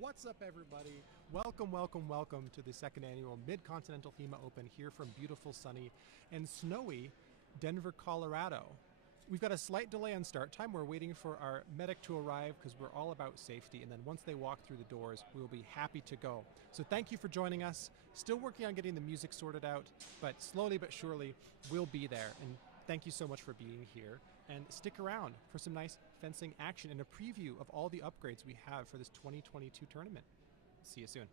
What's up, everybody? Welcome, welcome, welcome to the second annual Mid-Continental FEMA Open here from beautiful, sunny, and snowy Denver, Colorado. We've got a slight delay on start time. We're waiting for our medic to arrive because we're all about safety, and then once they walk through the doors, we'll be happy to go. So thank you for joining us. Still working on getting the music sorted out, but slowly but surely we'll be there. And thank you so much for being here. And stick around for some nice fencing action and a preview of all the upgrades we have for this 2022 tournament. See you soon.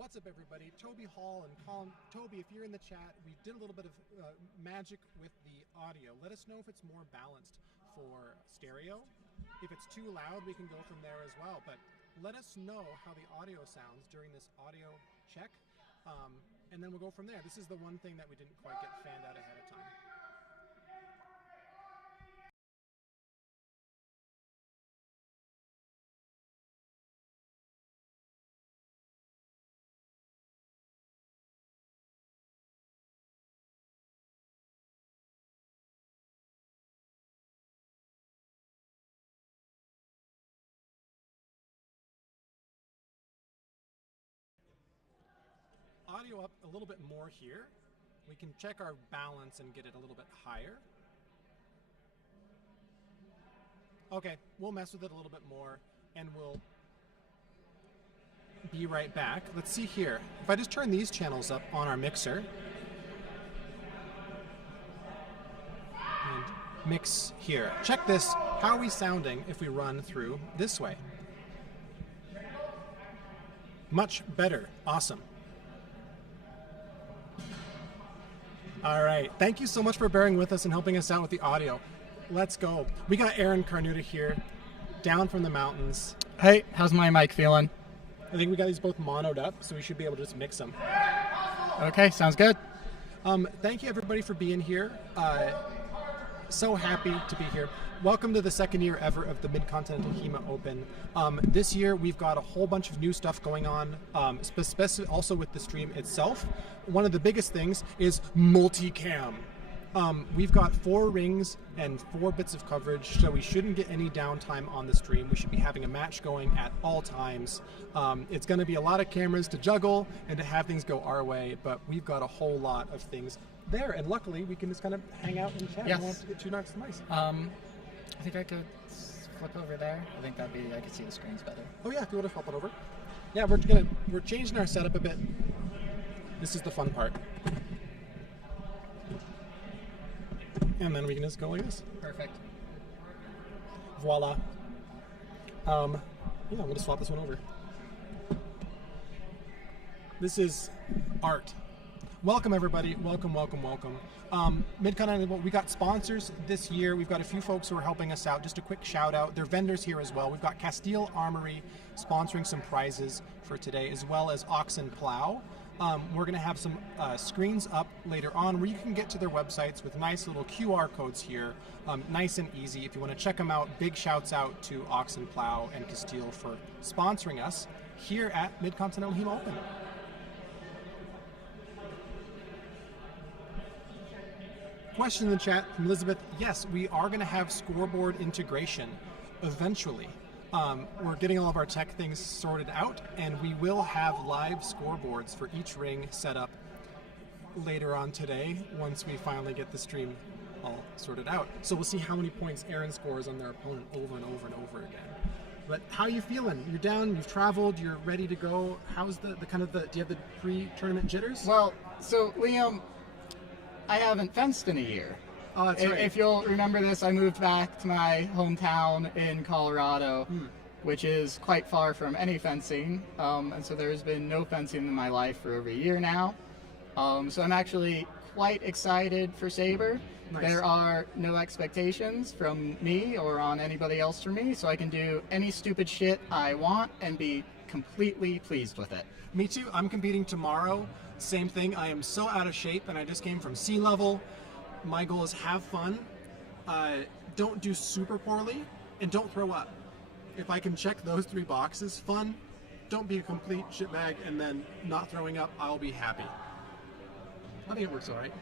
What's up, everybody? Toby Hall and Colin. Toby, if you're in the chat, we did a little bit of magic with the audio. Let us know if it's more balanced for stereo. If it's too loud, we can go from there as well. But let us know how the audio sounds during this audio check, and then we'll go from there. This is the one thing that we didn't quite get fanned out ahead of time. Audio up a little bit more here. We can check our balance and get it a little bit higher. Okay, we'll mess with it a little bit more and we'll be right back. Let's see here. If I just turn these channels up on our mixer and mix here. Check this. How are we sounding if we run through this way? Much better. Awesome. All right, thank you so much for bearing with us and helping us out with the audio. Let's go. We got Aaron Carnuta here, down from the mountains. Hey, how's my mic feeling? I think we got these both monoed up, so we should be able to just mix them. Okay, sounds good. Thank you everybody for being here. So happy to be here. Welcome to the second year ever of the Mid-Continental HEMA Open. This year we've got a whole bunch of new stuff going on, also with the stream itself. One of the biggest things is multicam. We've got 4 rings and 4 bits of coverage, so we shouldn't get any downtime on the stream. We should be having a match going at all times. It's going to be a lot of cameras to juggle and to have things go our way, but we've got a whole lot of things there, and luckily we can just kind of hang out and chat. Yes. We won't have to get too next to mice. I think I could flip over there. I think that'd be, I could see the screens better. Oh yeah, if you want to flip it over. Yeah, we're changing our setup a bit. This is the fun part. And then we can just go like this. Perfect. Voila. Yeah, we'll just swap this one over. This is art. Welcome everybody, welcome, welcome, welcome. Mid-Continental, we got sponsors this year. We've got a few folks who are helping us out. Just a quick shout out. They're vendors here as well. We've got Castile Armory sponsoring some prizes for today, as well as Oxen Plow. We're gonna have some screens up later on where you can get to their websites with nice little QR codes here. Nice and easy. If you wanna check them out, big shouts out to Oxen Plow and Castile for sponsoring us here at Mid-Continental HEMA Open. Question in the chat from Elizabeth. Yes, we are going to have scoreboard integration eventually. We're getting all of our tech things sorted out, and we will have live scoreboards for each ring set up later on today once we finally get the stream all sorted out. So we'll see how many points Aaron scores on their opponent over and over and over again. But how are you feeling? You're down, you've traveled, you're ready to go. How's the do you have the pre-tournament jitters? Well, so Liam, I haven't fenced in a year. Oh, that's right. If you'll remember this, I moved back to my hometown in Colorado, which is quite far from any fencing. And so there's been no fencing in my life for over a year now. So I'm actually quite excited for Sabre. Nice. There are no expectations from me or on anybody else for me, so I can do any stupid shit I want and be completely pleased with it. Me too. I'm competing tomorrow. Same thing. I am so out of shape, and I just came from sea level. My goal is have fun, don't do super poorly, and don't throw up. If I can check those 3 boxes, fun, don't be a complete shitbag, and then not throwing up, I'll be happy. I think it works all right.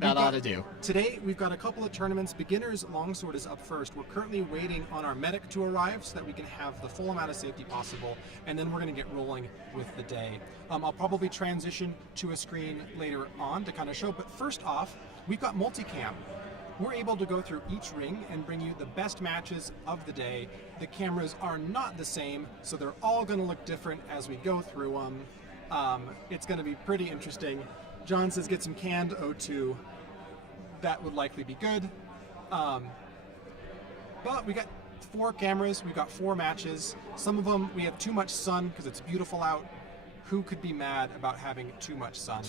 That ought to do. Today, we've got a couple of tournaments. Beginners Longsword is up first. We're currently waiting on our medic to arrive so that we can have the full amount of safety possible, and then we're going to get rolling with the day. I'll probably transition to a screen later on to kind of show, but first off, we've got multicam. We're able to go through each ring and bring you the best matches of the day. The cameras are not the same, so they're all going to look different as we go through them. It's going to be pretty interesting. John says get some canned O2. That would likely be good. But we got 4 cameras, we've got 4 matches. Some of them we have too much sun because it's beautiful out. who could be mad about having too much sun?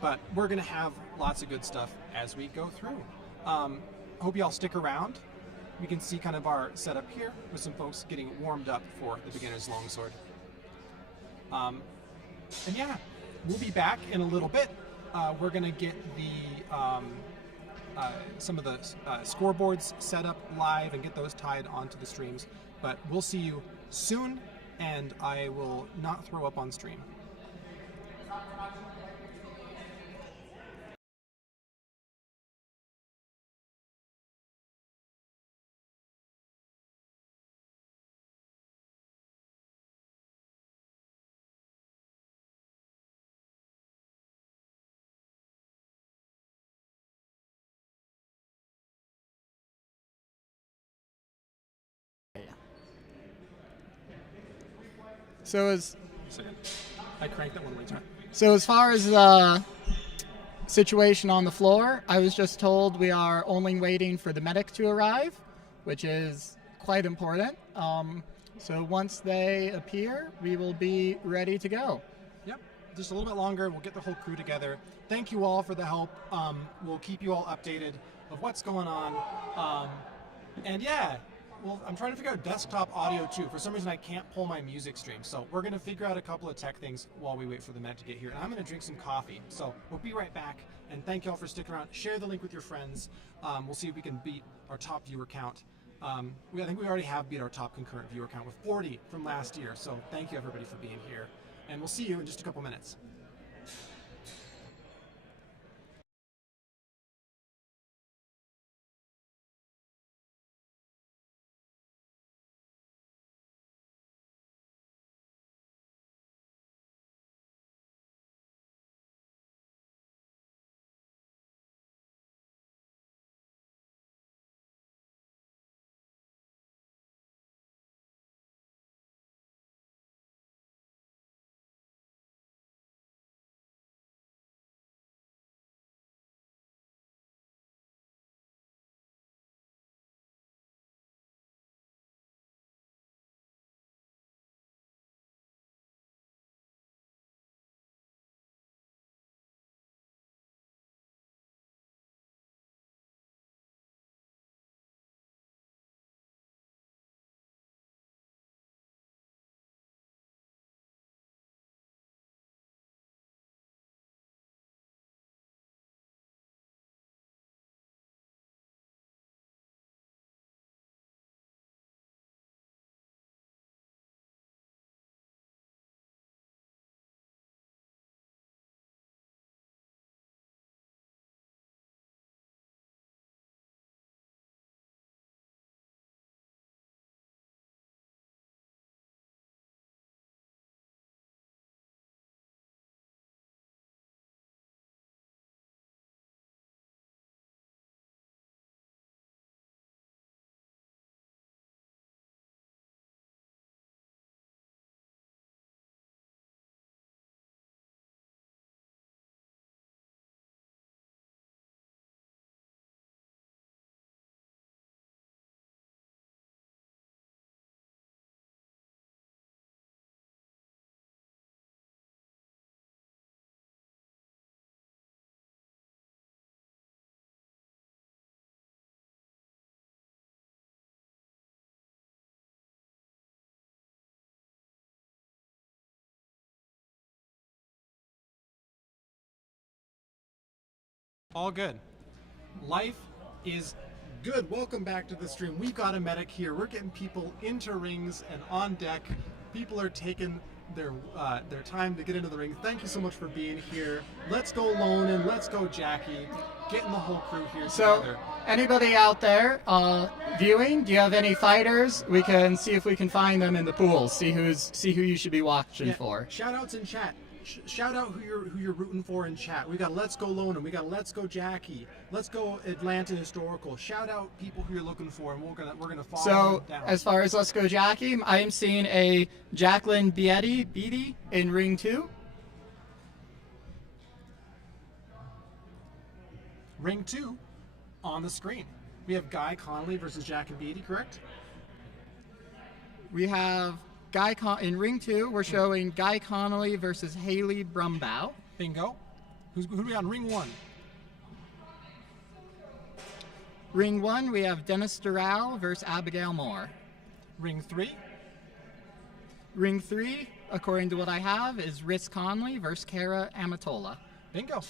But we're going to have lots of good stuff as we go through. Hope you all stick around. We can see kind of our setup here with some folks getting warmed up for the beginner's longsword. And yeah, we'll be back in a little bit. We're going to get some of the scoreboards set up live and get those tied onto the streams. But we'll see you soon, and I will not throw up on stream. I cranked that one more time. So as far as the situation on the floor, I was just told we are only waiting for the medic to arrive, which is quite important. So once they appear, we will be ready to go. Yep, just a little bit longer. We'll get the whole crew together. Thank you all for the help. We'll keep you all updated of what's going on. And yeah, well, I'm trying to figure out desktop audio too. For some reason, I can't pull my music stream. So we're going to figure out a couple of tech things while we wait for the medic to get here. And I'm going to drink some coffee. So we'll be right back. And thank you all for sticking around. Share the link with your friends. We'll see if we can beat our top viewer count. I think we already have beat our top concurrent viewer count with 40 from last year. So thank you everybody for being here. And we'll see you in just a couple minutes. All good. Life is good. Welcome back to the stream. We've got a medic here. We're getting people into rings and on deck. People are taking their time to get into the ring. Thank you so much for being here. Let's go Lonan, let's go Jackie. Getting the whole crew here together. Anybody out there viewing, do you have any fighters? We can see if we can find them in the pools. See who you should be watching for. Shout outs in chat. Shout out who you're rooting for in chat. We got Let's Go Lonan, we got Let's Go Jackie, Let's Go Atlanta Historical. Shout out people who you're looking for, and we're gonna follow them down. As far as Let's Go Jackie, I am seeing a Jacqueline Beatty in ring 2. Ring 2 on the screen. We have Guy Connolly versus Jack and Beatty, correct? We have In ring 2, we're showing Guy Connolly versus Haley Brumbaugh. Bingo. Who do we got in ring 1? Ring 1, we have Dennis Doral versus Abigail Moore. Ring 3? Ring 3, according to what I have, is Riz Conley versus Kara Amatola. Bingo.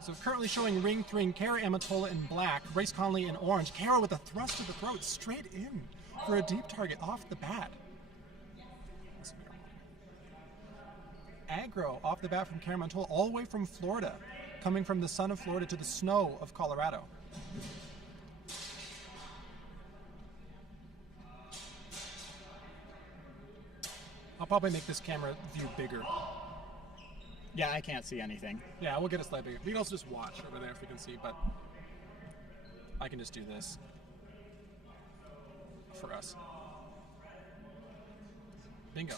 So currently showing ring 3, Kara Amatola in black, Riz Conley in orange. Kara with a thrust to the throat, straight in for a deep target off the bat. Aggro off the bat from Kara Amatola, all the way from Florida, coming from the sun of Florida to the snow of Colorado. I'll probably make this camera view bigger. Yeah, I can't see anything. Yeah, we'll get a slightly bigger. We can also just watch over there if we can see, but I can just do this for us. Bingo.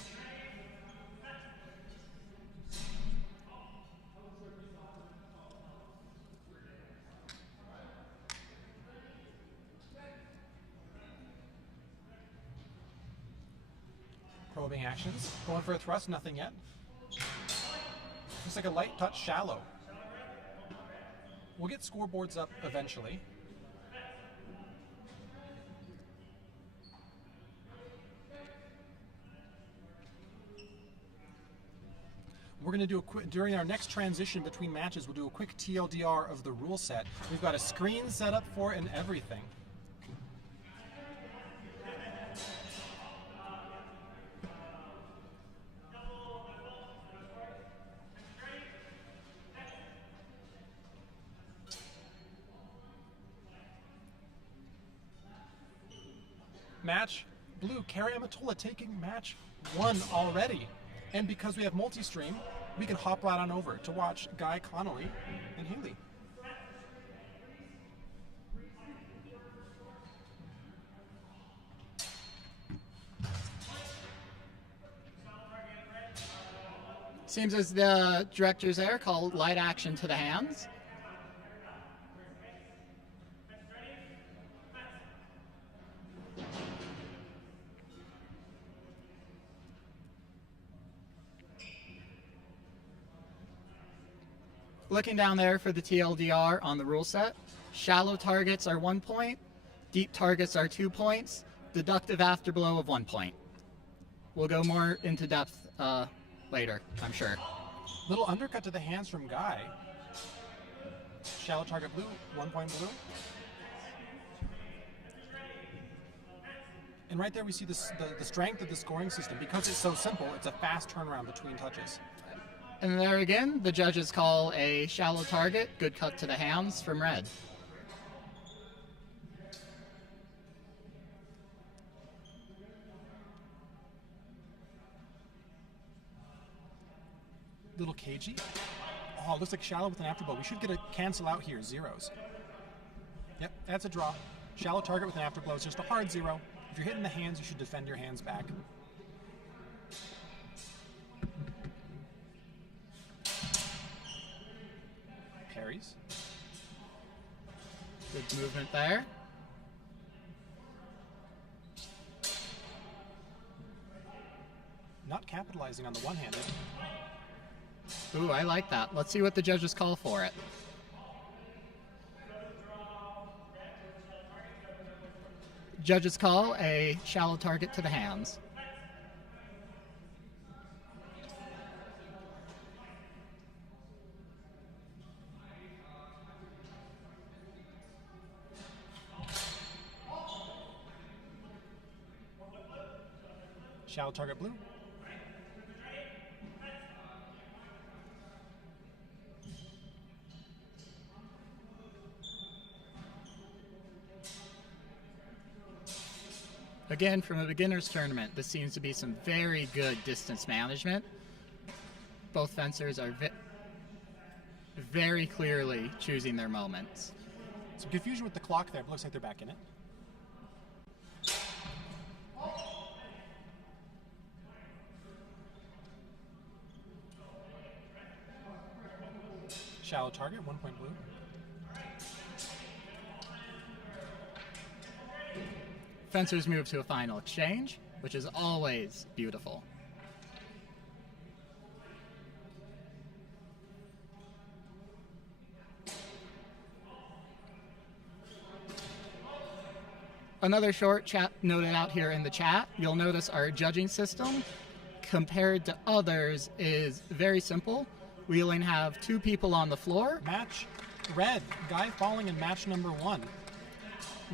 Probing actions. Going for a thrust, nothing yet. Just like a light touch shallow. We'll get scoreboards up eventually. We're going to do a quick, during our next transition between matches, we'll do a quick TLDR of the rule set. We've got a screen set up for it and everything. Match blue, Kara Amatola taking match 1 already. And because we have multi-stream, we can hop right on over to watch Guy Connolly and Haley. Seems as the directors there call light action to the hands. Looking down there for the TLDR on the rule set, shallow targets are 1 point, deep targets are 2 points, deductive afterblow of 1 point. We'll go more into depth later, I'm sure. Little undercut to the hands from Guy. Shallow target blue, 1 point blue. And right there we see the strength of the scoring system. Because it's so simple, it's a fast turnaround between touches. And there again, the judges call a shallow target, good cut to the hands from red. Little cagey. Oh, looks like shallow with an afterblow. We should get a cancel out here, zeros. Yep, that's a draw. Shallow target with an afterblow is just a hard 0. If you're hitting the hands, you should defend your hands back. Parries. Good movement there. Not capitalizing on the one-handed. Ooh, I like that. Let's see what the judges call for it. Judges call a shallow target to the hands. Shallow target blue. Again, from a beginner's tournament, this seems to be some very good distance management. Both fencers are very clearly choosing their moments. Some confusion with the clock there, but looks like they're back in it. Shallow target, 1 point blue. Fencers move to a final exchange. which is always beautiful. Another short chat noted out here in the chat, you'll notice our judging system compared to others is very simple. We only have 2 people on the floor. Match red, guy falling in match number 1.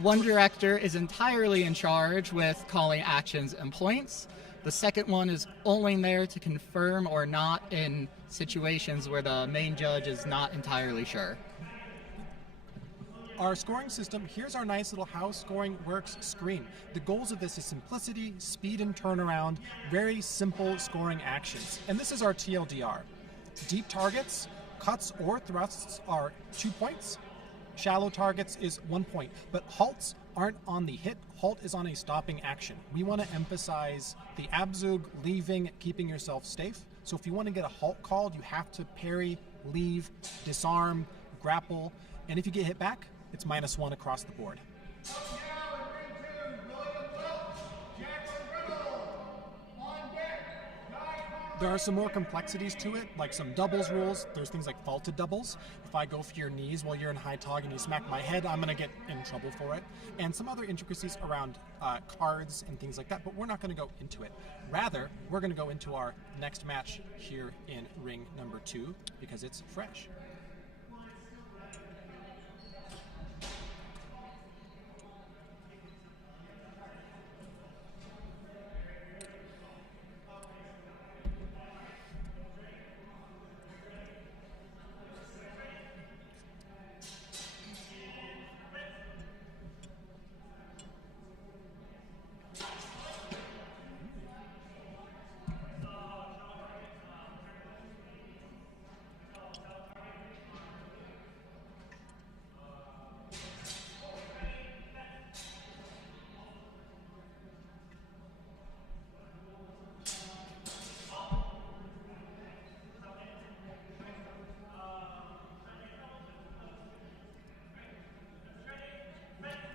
One director is entirely in charge with calling actions and points. The second one is only there to confirm or not in situations where the main judge is not entirely sure. Our scoring system, here's our nice little how scoring works screen. The goals of this is simplicity, speed and turnaround, very simple scoring actions. And this is our TLDR. Deep targets, cuts or thrusts are 2 points. Shallow targets is 1 point. But halts aren't on the hit, halt is on a stopping action. We want to emphasize the abzug, leaving, keeping yourself safe. So if you want to get a halt called, you have to parry, leave, disarm, grapple, and if you get hit back, it's -1 across the board. There are some more complexities to it, like some doubles rules. There's things like faulted doubles. If I go for your knees while you're in high tog and you smack my head, I'm going to get in trouble for it. And some other intricacies around cards and things like that, but we're not going to go into it. Rather, we're going to go into our next match here in ring number 2 because it's fresh.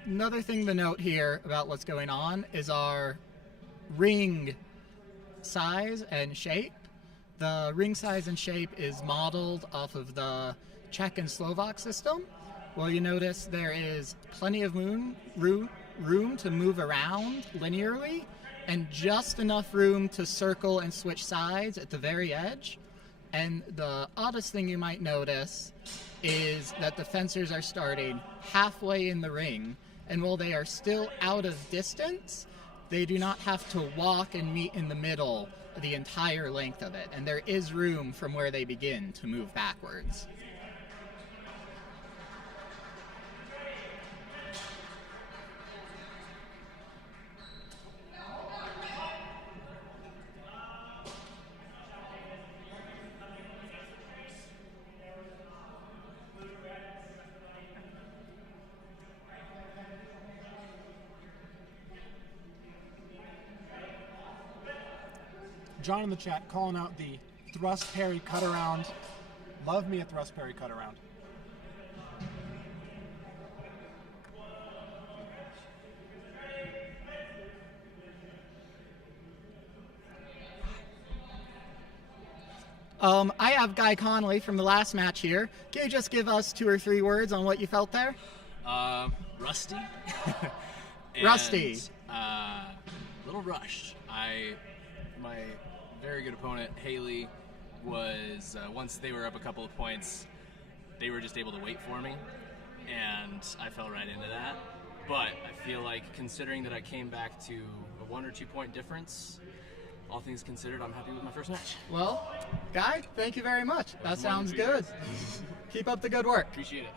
Another thing to note here about what's going on is our ring size and shape. The ring size and shape is modeled off of the Czech and Slovak system. Well, you notice there is plenty of room to move around linearly and just enough room to circle and switch sides at the very edge. And the oddest thing you might notice is that the fencers are starting halfway in the ring, and while they are still out of distance, they do not have to walk and meet in the middle the entire length of it, and there is room from where they begin to move backwards. John in the chat calling out the thrust parry cut around. Love me a thrust parry cut around. I have Guy Connolly from the last match here. Can you just give us 2 or 3 words on what you felt there? Rusty. Rusty. A little rushed. My very good opponent, Haley, was, once they were up a couple of points, they were just able to wait for me, and I fell right into that. But I feel like, considering that I came back to a 1 or 2 point difference, all things considered, I'm happy with my first match. Well, Guy, thank you very much. That sounds good. Keep up the good work. Appreciate it.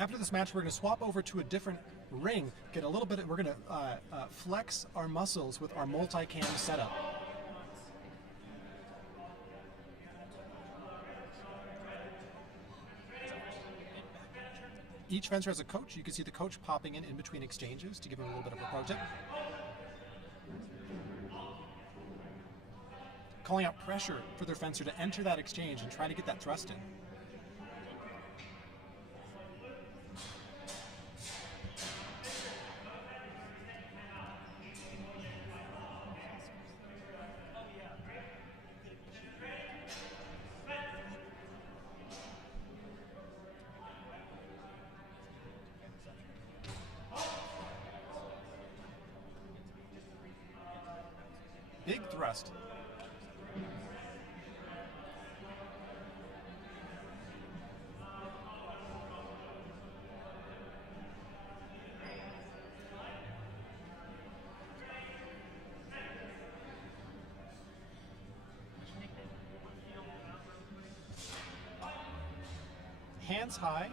After this match, we're going to swap over to a different ring, get a little bit, we're going to flex our muscles with our multi-cam setup. Each fencer has a coach. You can see the coach popping in between exchanges to give him a little bit of a pro tip. Calling out pressure for their fencer to enter that exchange and try to get that thrust in. Big thrust. Hands high.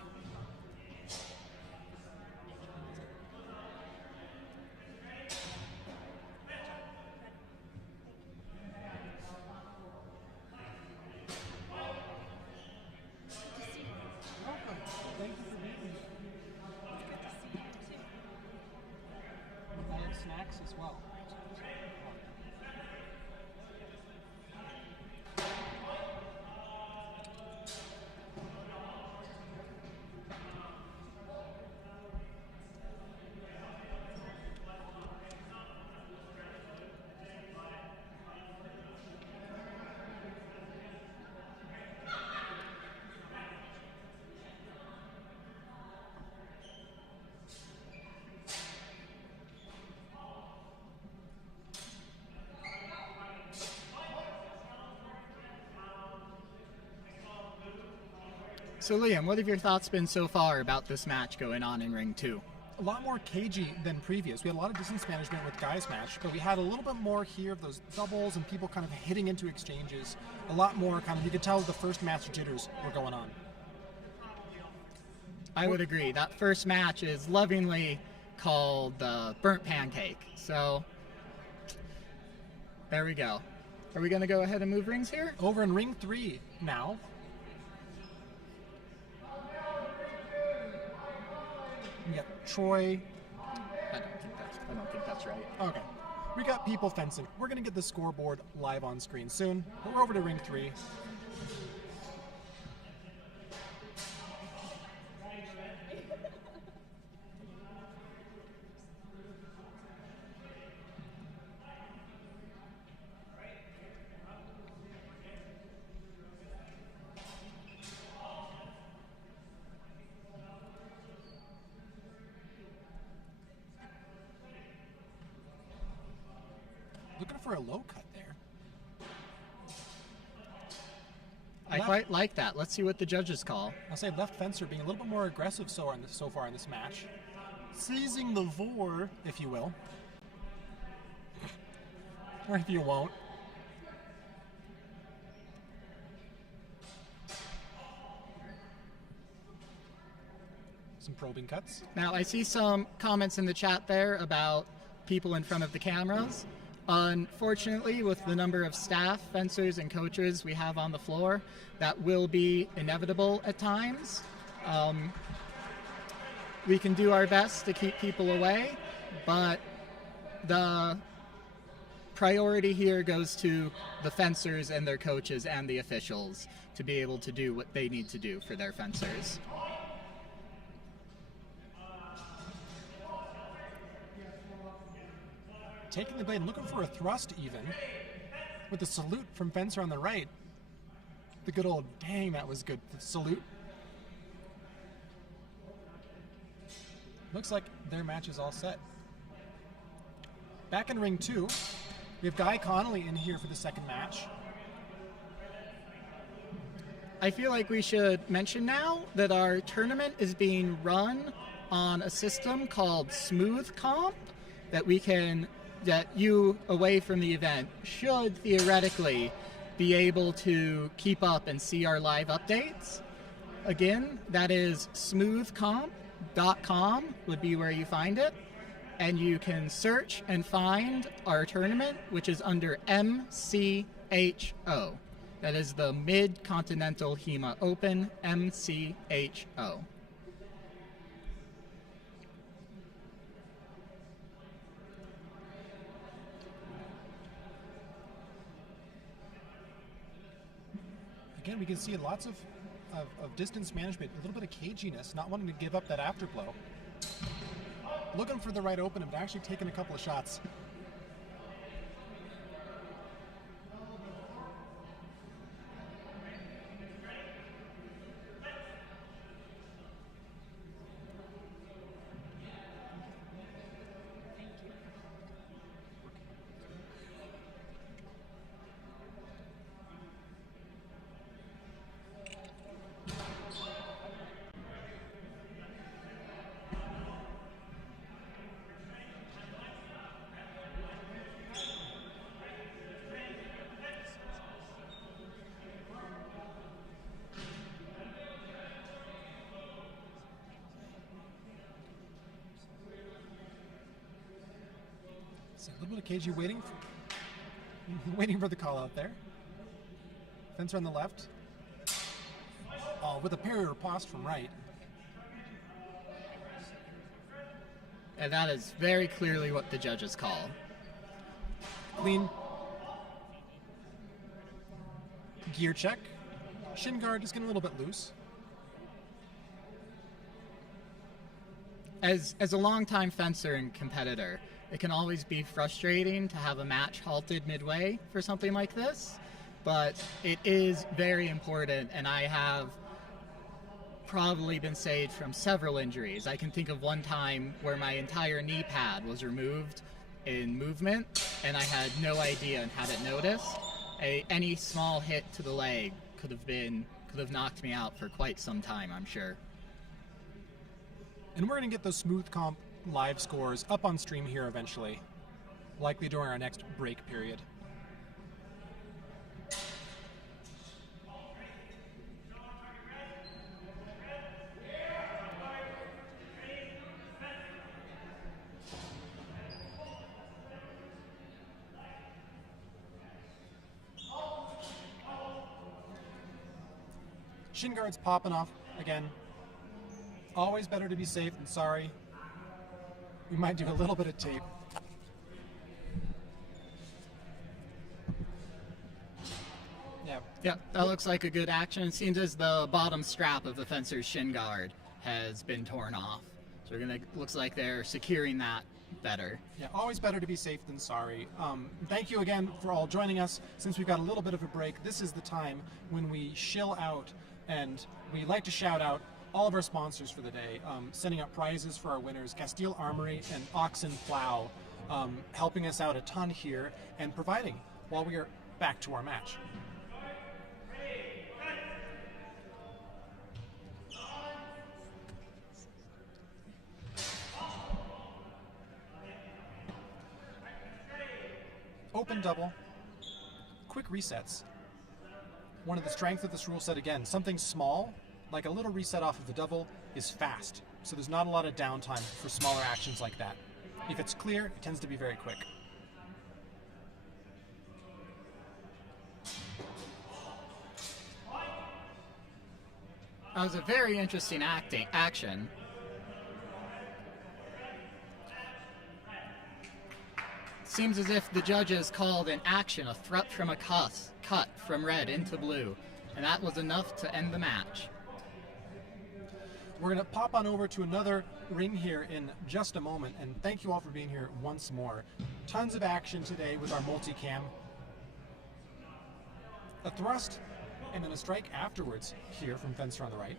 Welcome. Thank you for being here. I have snacks as well. So Liam, what have your thoughts been so far about this match going on in Ring 2? A lot more cagey than previous. We had a lot of distance management with guys match, but we had a little bit more here of those doubles and people kind of hitting into exchanges. A lot more kind of, you could tell the first match jitters were going on. I would agree. That first match is lovingly called the burnt pancake. So there we go. Are we going to go ahead and move rings here? Over in Ring 3 now. We got Troy. I don't think that's right. Okay. We got people fencing. We're going to get the scoreboard live on screen soon. But we're over to Ring 3. Looking for a low cut there. I quite like that. Let's see what the judges call. I'll say left fencer being a little bit more aggressive so far in this match. Seizing the vor, if you will. Or if you won't. Some probing cuts. Now, I see some comments in the chat there about people in front of the cameras. Unfortunately, with the number of staff, fencers, and coaches we have on the floor, that will be inevitable at times. We can do our best to keep people away, but the priority here goes to the fencers and their coaches and the officials to be able to do what they need to do for their fencers. Taking the blade and looking for a thrust even. With the salute from Fencer on the right. The good old, dang, that was good. The salute. Looks like their match is all set. Back in Ring 2, we have Guy Connolly in here for the second match. I feel like we should mention now that our tournament is being run on a system called Smooth Comp that you away from the event should theoretically be able to keep up and see our live updates. Again, that is smoothcomp.com would be where you find it. And you can search and find our tournament, which is under MCHO. That is the Mid-Continental HEMA Open, MCHO. Again, we can see lots of distance management, a little bit of caginess, not wanting to give up that afterglow. Looking for the right opening, but actually taking a couple of shots. See, a little bit of KG waiting for the call out there. Fencer on the left. Oh, with a parry riposte from right. And that is very clearly what the judges call. Clean. Gear check. Shin guard is getting a little bit loose. As a longtime fencer and competitor, it can always be frustrating to have a match halted midway for something like this, but it is very important, and I have probably been saved from several injuries. I can think of one time where my entire knee pad was removed in movement, and I had no idea and hadn't noticed. Any small hit to the leg could have knocked me out for quite some time, I'm sure. And we're going to get those Smooth Comp live scores up on stream here eventually, likely during our next break period. Shin guard's popping off again. Always better to be safe than sorry. We might do a little bit of tape. Yeah. Yeah, that looks like a good action. It seems as the bottom strap of the fencer's shin guard has been torn off. So looks like they're securing that better. Yeah, always better to be safe than sorry. Thank you again for all joining us. Since we've got a little bit of a break, this is the time when we shill out, and we like to shout out all of our sponsors for the day, sending out prizes for our winners, Castile Armory and Oxen Plow, helping us out a ton here and providing while we are back to our match. Open double, quick resets. One of the strengths of this rule set, again, something small, like a little reset off of the double, is fast. So there's not a lot of downtime for smaller actions like that. If it's clear, it tends to be very quick. That was a very interesting action. Seems as if the judges called an action a threat from a cut from red into blue, and that was enough to end the match. We're going to pop on over to another ring here in just a moment, and thank you all for being here once more. Tons of action today with our multicam. A thrust and then a strike afterwards here from Fencer on the right.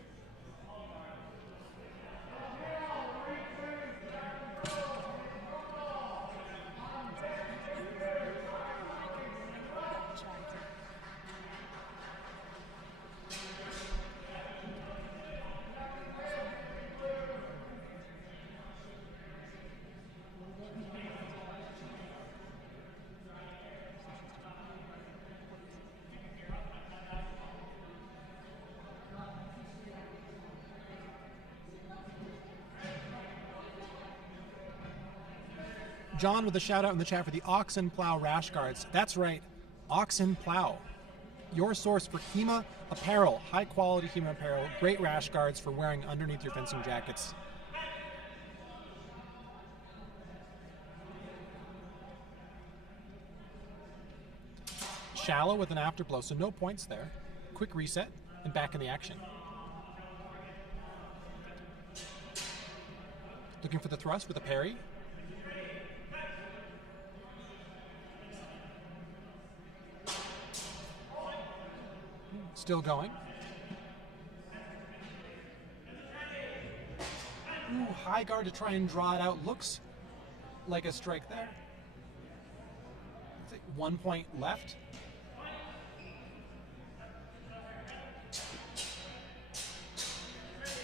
John with a shout out in the chat for the Oxen Plow rash guards. That's right, Oxen Plow. Your source for HEMA apparel, high quality HEMA apparel, great rash guards for wearing underneath your fencing jackets. Shallow with an afterblow, so no points there. Quick reset and back in the action. Looking for the thrust with a parry. Still going. Ooh, high guard to try and draw it out. Looks like a strike there. It's like 1 point left.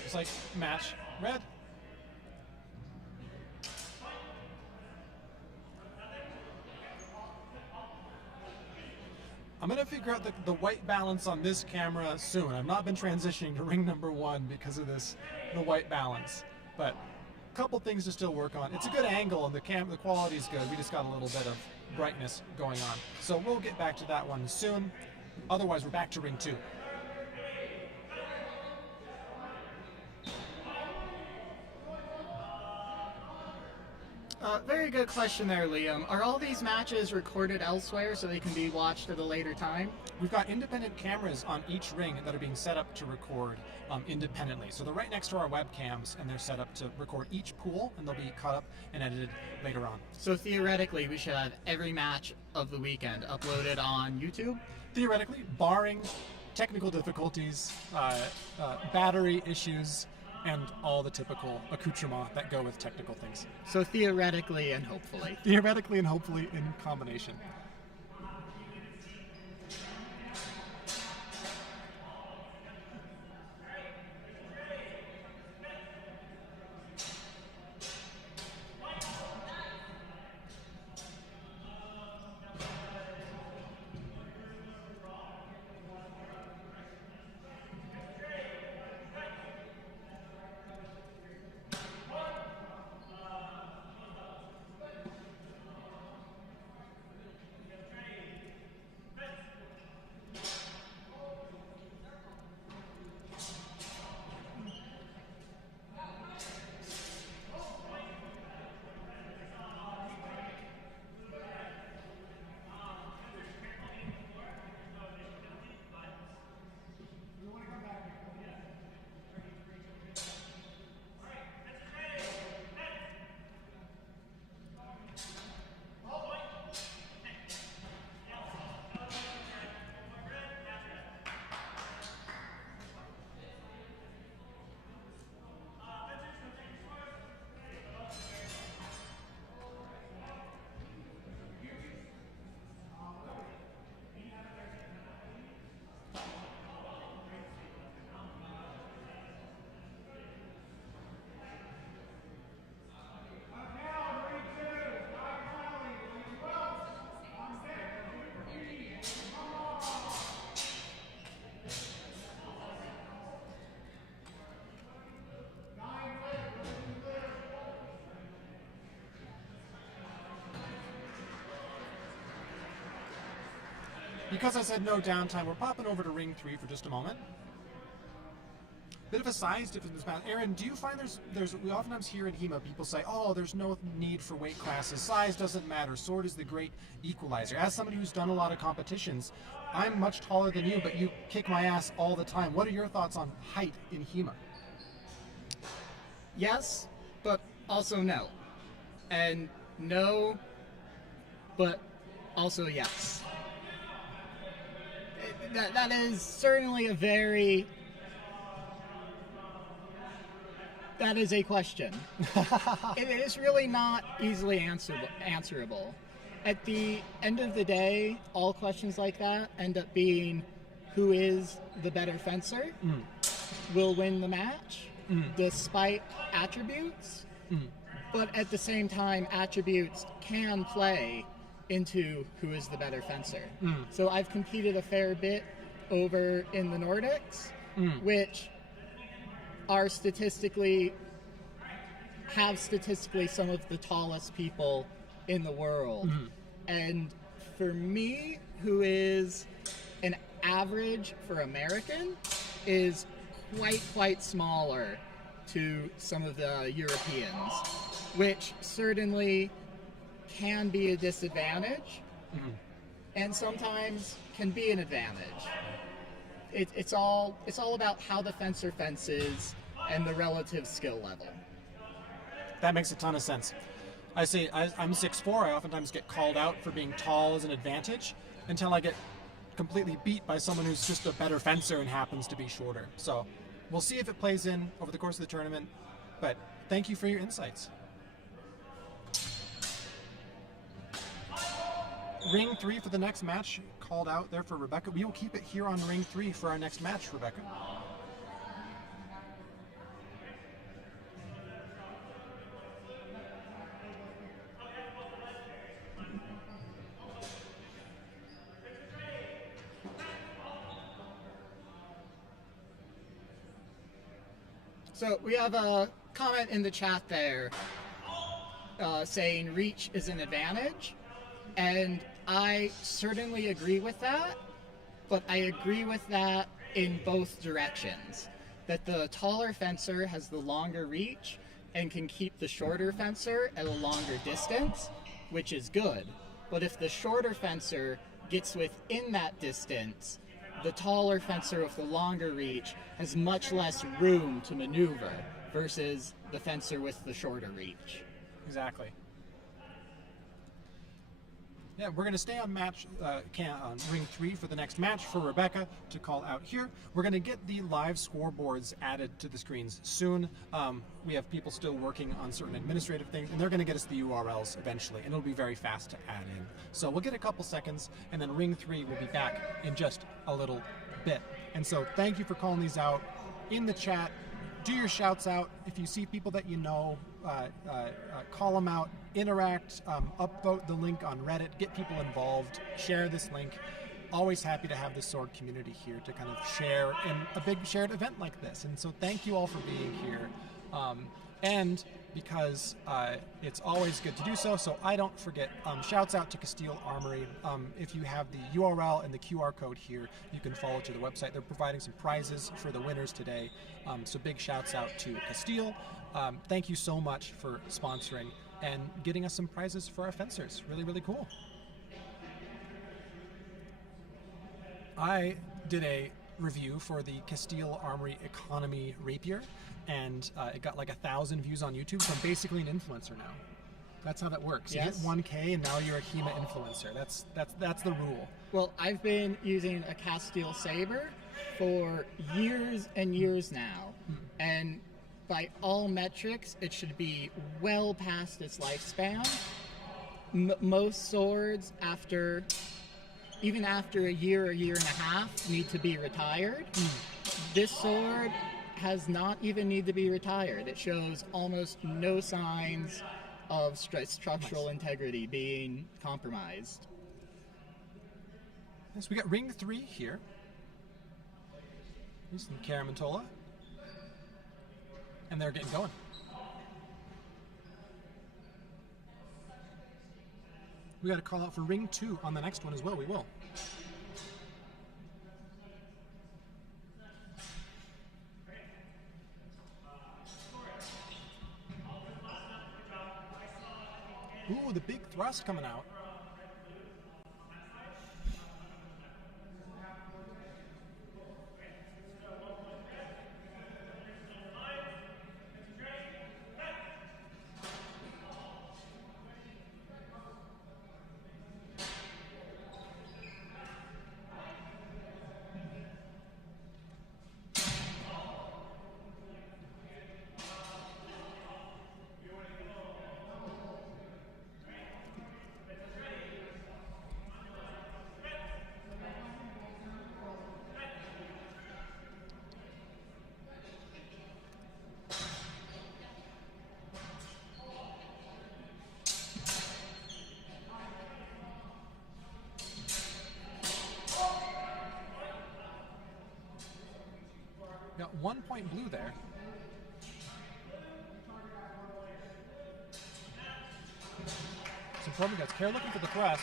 It's like match red. I'm going to figure out the white balance on this camera soon. I've not been transitioning to ring number 1 because of the white balance. But couple things to still work on. It's a good angle and the quality's good. We just got a little bit of brightness going on. So we'll get back to that one soon. Otherwise, we're back to ring 2. Very good question there, Liam. Are all these matches recorded elsewhere so they can be watched at a later time? We've got independent cameras on each ring that are being set up to record independently. So they're right next to our webcams, and they're set up to record each pool, and they'll be cut up and edited later on. So theoretically, we should have every match of the weekend uploaded on YouTube? Theoretically, barring technical difficulties, battery issues, and all the typical accoutrements that go with technical things. So theoretically and hopefully. Theoretically and hopefully in combination. Because I said no downtime, we're popping over to ring 3 for just a moment. Bit of a size difference. Aaron, do you find we oftentimes hear in HEMA people say, oh, there's no need for weight classes, size doesn't matter, sword is the great equalizer. As somebody who's done a lot of competitions, I'm much taller than you, but you kick my ass all the time. What are your thoughts on height in HEMA? Yes, but also no. And no, but also yes. That is certainly that is a question. It is really not easily answerable. At the end of the day, all questions like that end up being who is the better fencer, will win the match, despite attributes. But at the same time, attributes can play into who is the better fencer. So I've competed a fair bit over in the Nordics, which are statistically some of the tallest people in the world. And for me, who is an average for American, is quite smaller to some of the Europeans, which certainly can be a disadvantage, and sometimes can be an advantage. It's all about how the fencer fences and the relative skill level. That makes a ton of sense. I say I'm 6'4", I oftentimes get called out for being tall as an advantage until I get completely beat by someone who's just a better fencer and happens to be shorter. So we'll see if it plays in over the course of the tournament, but thank you for your insights. Ring 3 for the next match, called out there for Rebecca. We will keep it here on ring 3 for our next match, Rebecca. So we have a comment in the chat there saying reach is an advantage, and I certainly agree with that, but I agree with that in both directions. That the taller fencer has the longer reach and can keep the shorter fencer at a longer distance, which is good. But if the shorter fencer gets within that distance, the taller fencer with the longer reach has much less room to maneuver versus the fencer with the shorter reach. Exactly. Yeah, we're going to stay on on ring 3 for the next match for Rebecca to call out here. We're going to get the live scoreboards added to the screens soon. We have people still working on certain administrative things, and they're going to get us the URLs eventually, and it'll be very fast to add in. So we'll get a couple seconds, and then ring 3 will be back in just a little bit. And so thank you for calling these out in the chat. Do your shouts out. If you see people that you know, call them out, interact, upvote the link on Reddit, get people involved, share this link. Always happy to have the sword community here to kind of share in a big shared event like this. And so thank you all for being here. And because it's always good to do so, so I don't forget, shouts out to Castile Armory. If you have the URL and the QR code here, you can follow to the website. They're providing some prizes for the winners today. So big shouts out to Castile. Thank you so much for sponsoring and getting us some prizes for our fencers. Really, really cool. I did a review for the Castile Armory Economy Rapier, and it got like 1,000 views on YouTube, so I'm basically an influencer now. That's how that works. Yes. You hit 1K and now you're a HEMA influencer. That's the rule. Well, I've been using a Castile Saber for years and years now, and by all metrics, it should be well past its lifespan. Most swords, even after a year and a half, need to be retired. This sword has not even need to be retired. It shows almost no signs of structural integrity being compromised. Yes, we got ring 3 here. Here's some Caramantola. And they're getting going. We got to call out for ring 2 on the next one as well. We will. Ooh, the big thrust coming out. Got 1 point blue there. It's important, guys. Care looking for the thrust.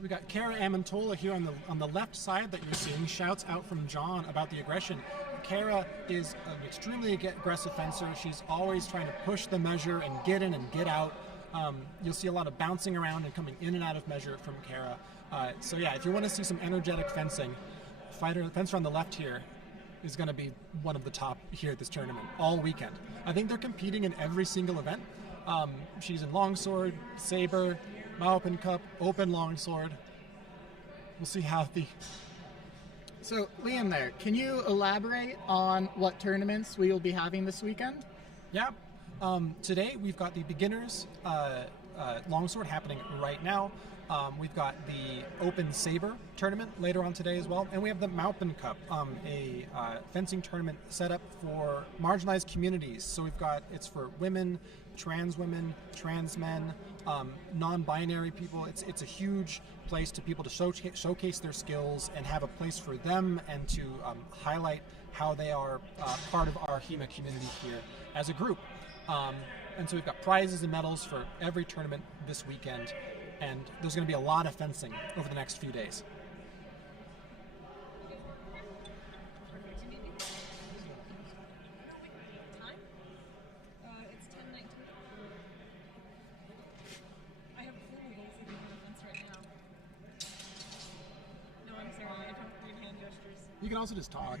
We got Kara Amantola here on the left side that you're seeing. Shouts out from John about the aggression. Kara is an extremely aggressive fencer. She's always trying to push the measure and get in and get out. You'll see a lot of bouncing around and coming in and out of measure from Kara. So yeah, if you want to see some energetic fencing, fencer on the left here is going to be one of the top here at this tournament all weekend. I think they're competing in every single event. She's in longsword, saber, Open Cup, open longsword. We'll see how the... So, Liam there, can you elaborate on what tournaments we will be having this weekend? Yeah. Today we've got the beginners longsword happening right now. We've got the Open Saber tournament later on today as well, and we have the Maupen Cup, a fencing tournament set up for marginalized communities. So it's for women, trans men, non-binary people. It's a huge place to people to showcase their skills and have a place for them and to highlight how they are part of our HEMA community here as a group. And so we've got prizes and medals for every tournament this weekend, and there's going to be a lot of fencing over the next few days. It's 10:19. I have a clue who's even on the fence right now. No, I'm sorry. I don't read hand gestures. You can also just talk.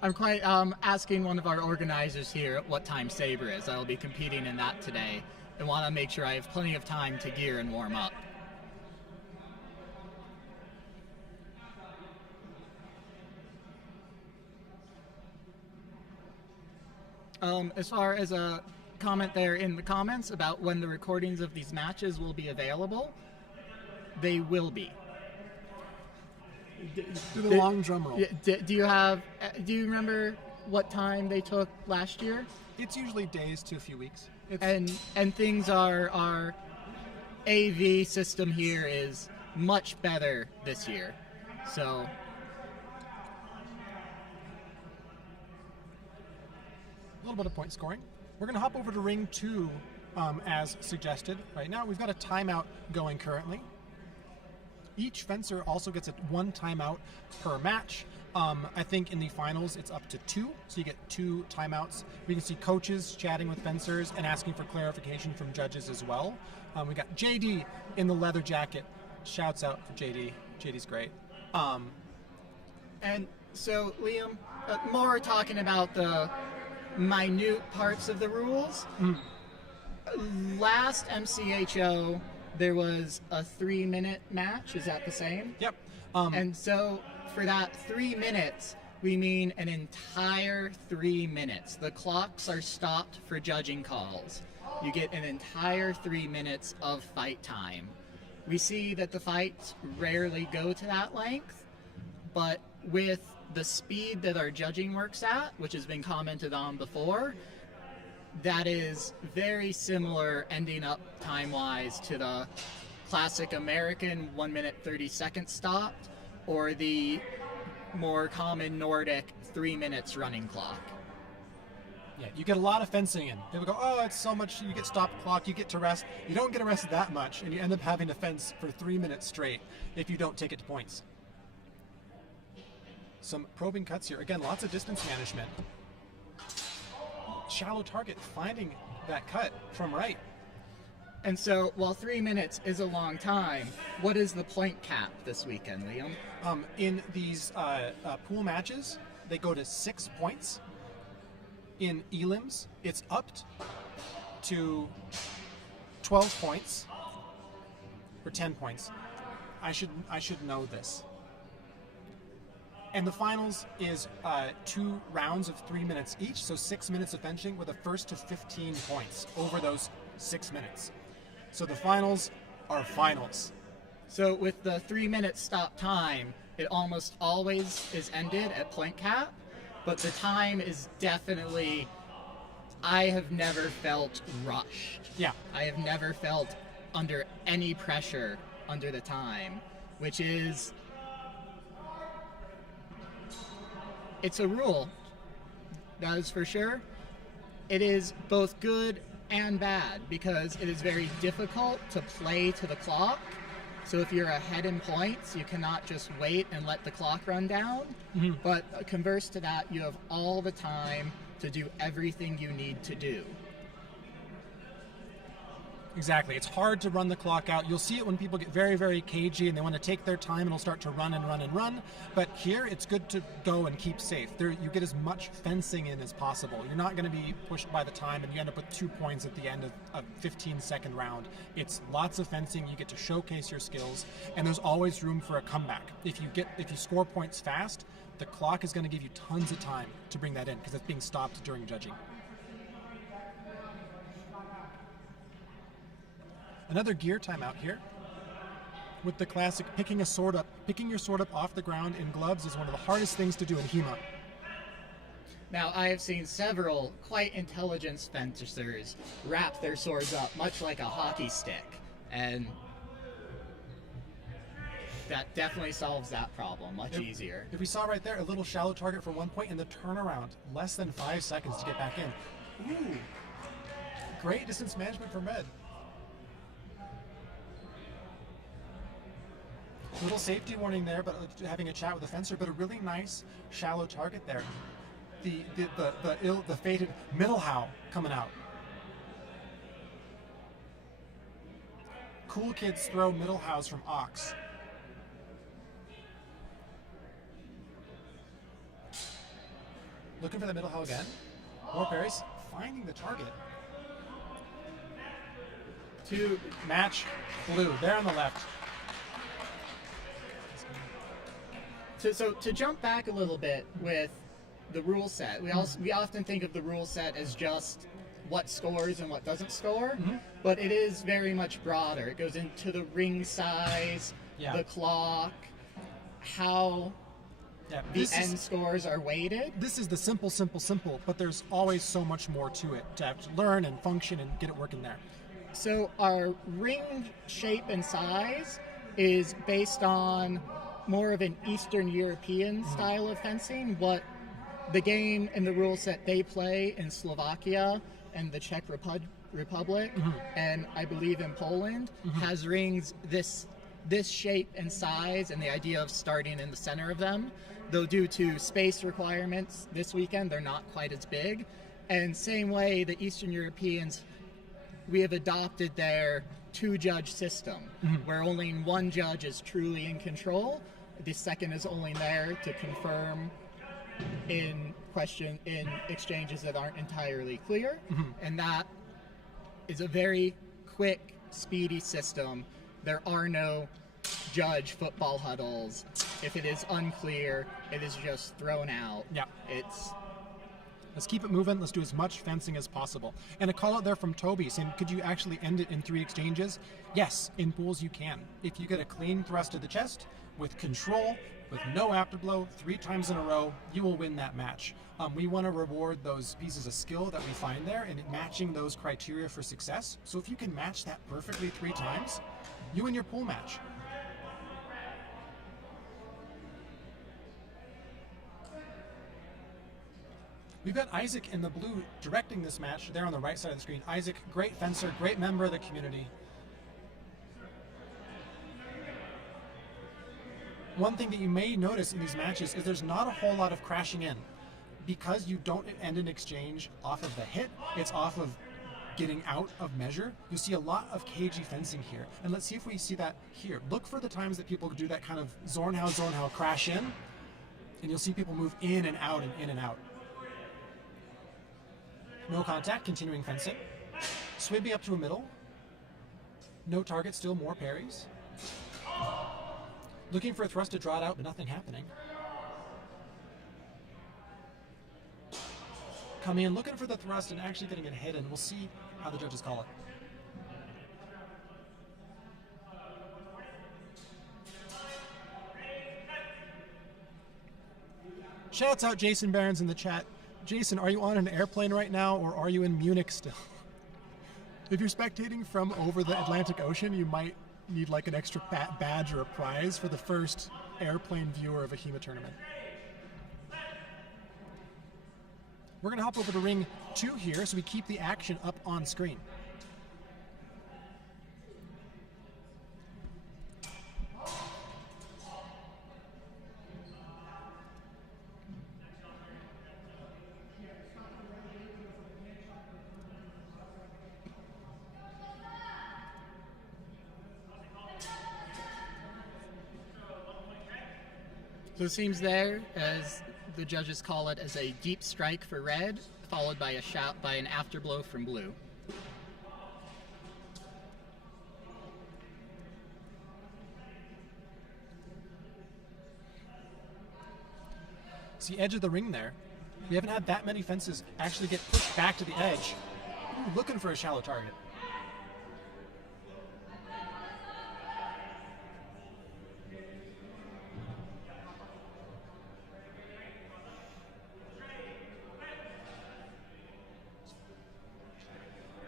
I'm quite asking one of our organizers here what time Saber is. I'll be competing in that today and want to make sure I have plenty of time to gear and warm up. As far as a comment there in the comments about when the recordings of these matches will be available, they will be. Do the long drum roll. Do you remember what time they took last year? It's usually days to a few weeks. And things our AV system here is much better this year. So a little bit of point scoring. We're going to hop over to ring 2 as suggested right now. We've got a timeout going currently. Each fencer also gets one timeout per match. I think in the finals it's up to 2, so you get 2 timeouts. We can see coaches chatting with fencers and asking for clarification from judges as well. We got JD in the leather jacket. Shouts out for JD. JD's great. And so, Liam, more talking about the minute parts of the rules. Last MCHO, there was a 3-minute match. Is that the same? Yep. And so for that 3 minutes, we mean an entire 3 minutes. The clocks are stopped for judging calls. You get an entire 3 minutes of fight time. We see that the fights rarely go to that length, but with the speed that our judging works at, which has been commented on before, that is very similar ending up time-wise to the classic American 1 minute 30 seconds stopped or the more common Nordic 3 minutes running clock. Yeah, you get a lot of fencing in. People go, oh, it's so much, you get stop clock, you get to rest. You don't get arrested that much, and you end up having to fence for 3 minutes straight if you don't take it to points. Some probing cuts here. Again, lots of distance management. Shallow target, finding that cut from right. And so, while 3 minutes is a long time, what is the point cap this weekend, Liam? In these pool matches, they go to 6 points. In elims, it's up to 12 points, or 10 points. I should know this. And the finals is 2 rounds of 3 minutes each, so 6 minutes of fencing with a first to 15 points over those 6 minutes. So the finals are finals. So with the 3 minute stop time, it almost always is ended at point cap, but the time is definitely, I have never felt rushed. Yeah. I have never felt under any pressure under the time, which is, it's a rule, that is for sure. It is both good and bad because it is very difficult to play to the clock. So if you're ahead in points, you cannot just wait and let the clock run down. Mm-hmm. But converse to that, you have all the time to do everything you need to do. Exactly. It's hard to run the clock out. You'll see it when people get very, very cagey and they want to take their time and will start to run and run and run. But here, it's good to go and keep safe. There, you get as much fencing in as possible. You're not going to be pushed by the time and you end up with 2 points at the end of a 15-second round. It's lots of fencing. You get to showcase your skills, and there's always room for a comeback. If you score points fast, the clock is going to give you tons of time to bring that in because it's being stopped during judging. Another gear timeout here. With the classic picking your sword up off the ground in gloves is one of the hardest things to do in HEMA. Now, I have seen several quite intelligent fencers wrap their swords up much like a hockey stick, and that definitely solves that problem much easier. If we saw right there, a little shallow target for 1 point and the turnaround, less than 5 seconds to get back in. Ooh, great distance management for Med. Little safety warning there, but having a chat with the fencer, but a really nice shallow target there. The fated middle how coming out. Cool kids throw middle hows from Ox. Looking for the middle how again. More parries. Finding the target. To match blue. There on the left. So to jump back a little bit with the rule set, we often think of the rule set as just what scores and what doesn't score, but it is very much broader. It goes into the ring size, the clock, how the end scores are weighted. This is the simple, but there's always so much more to it to have to learn and function and get it working there. So our ring shape and size is based on more of an Eastern European style of fencing. What the game and the rule set they play in Slovakia and the Czech Republic and I believe in Poland has rings this shape and size, and the idea of starting in the center of them, though due to space requirements this weekend they're not quite as big. And same way the Eastern Europeans, we have adopted their two-judge system where only one judge is truly in control. The second is only there to confirm in exchanges that aren't entirely clear, and that is a very quick, speedy system. There are no judge football huddles. If it is unclear, it is just thrown out. Yeah. Let's keep it moving. Let's do as much fencing as possible. And a call out there from Toby saying, could you actually end it in 3 exchanges? Yes, in pools you can. If you get a clean thrust to the chest with control, with no afterblow, 3 times in a row, you will win that match. We want to reward those pieces of skill that we find there and matching those criteria for success. So if you can match that perfectly 3 times, you win your pool match. We've got Isaac in the blue directing this match there on the right side of the screen. Isaac, great fencer, great member of the community. One thing that you may notice in these matches is there's not a whole lot of crashing in. Because you don't end an exchange off of the hit, it's off of getting out of measure. You'll see a lot of cagey fencing here. And let's see if we see that here. Look for the times that people do that kind of Zornhau crash in, and you'll see people move in and out and in and out. No contact, continuing fencing. Swibby up to a middle. No target, still more parries. Looking for a thrust to draw it out, but nothing happening. Coming in, looking for the thrust and actually getting it hidden. We'll see how the judges call it. Shouts out Jason Barons in the chat. Jason, are you on an airplane right now, or are you in Munich still? If you're spectating from over the Atlantic Ocean, you might need like an extra badge or a prize for the first airplane viewer of a HEMA tournament. We're going to hop over to ring 2 here so we keep the action up on screen. So it seems there, as the judges call it, as a deep strike for red, followed by an afterblow from blue. It's the edge of the ring there. We haven't had that many fences actually get pushed back to the edge. Ooh, looking for a shallow target.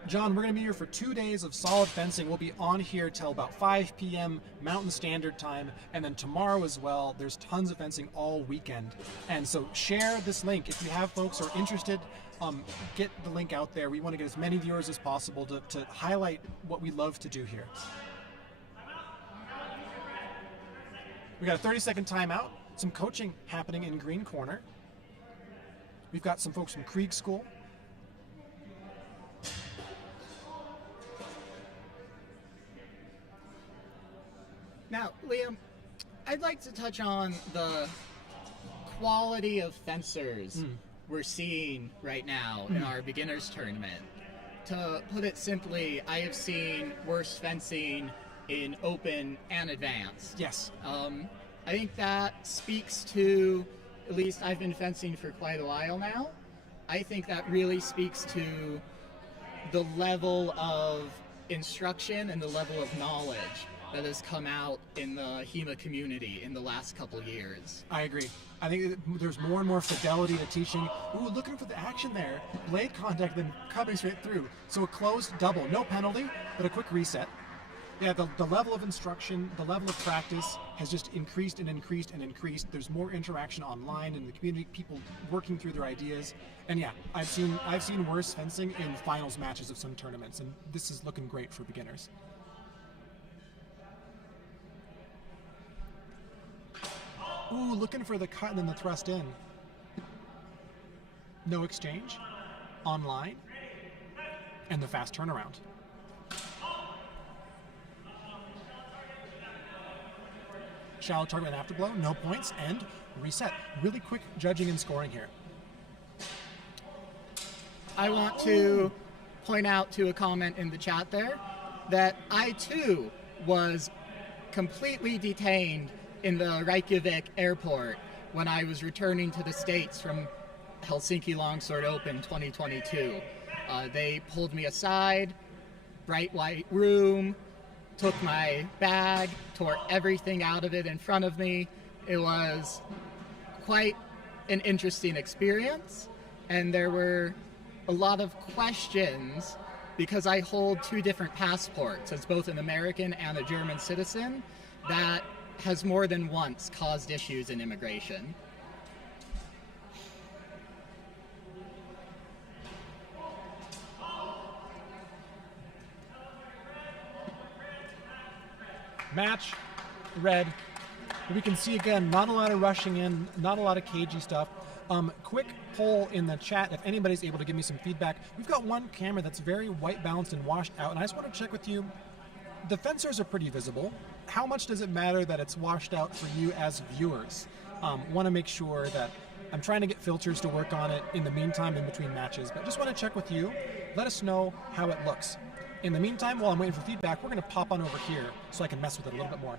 John, we're going to be here for 2 days of solid fencing. We'll be on here till about 5 p.m. Mountain Standard Time, and then tomorrow as well. There's tons of fencing all weekend. And so share this link. If you have folks who are interested, get the link out there. We want to get as many viewers as possible to highlight what we love to do here. We got a 30-second timeout. Some coaching happening in green corner. We've got some folks from Krieg School. Now, Liam, I'd like to touch on the quality of fencers we're seeing right now in our beginners tournament. To put it simply, I have seen worse fencing in open and advanced. Yes. I think that speaks to, at least I've been fencing for quite a while now, I think that really speaks to the level of instruction and the level of knowledge that has come out in the HEMA community in the last couple years. I agree. I think there's more and more fidelity to teaching. Ooh, looking for the action there. Blade contact, then coming straight through. So a closed double. No penalty, but a quick reset. Yeah, the level of instruction, the level of practice has just increased and increased and increased. There's more interaction online in the community, people working through their ideas. And yeah, I've seen worse fencing in finals matches of some tournaments, and this is looking great for beginners. Ooh, looking for the cut and then the thrust in. No exchange. Online. And the fast turnaround. Shallow target and afterblow, no points, and reset. Really quick judging and scoring here. I want to point out to a comment in the chat there that I too was completely detained in the Reykjavik airport when I was returning to the States from Helsinki Longsword Open 2022. They pulled me aside, bright white room, took my bag, tore everything out of it in front of me. It was quite an interesting experience, and there were a lot of questions because I hold two different passports as both an American and a German citizen. That has more than once caused issues in immigration. Match, red. We can see again, not a lot of rushing in, not a lot of cagey stuff. Quick poll in the chat if anybody's able to give me some feedback. We've got one camera that's very white balanced and washed out, and I just want to check with you. The fencers are pretty visible. How much does it matter that it's washed out for you as viewers? Want to make sure that I'm trying to get filters to work on it in the meantime in between matches, but just want to check with you. Let us know how it looks. In the meantime, while I'm waiting for feedback, we're going to pop on over here so I can mess with it a little bit more.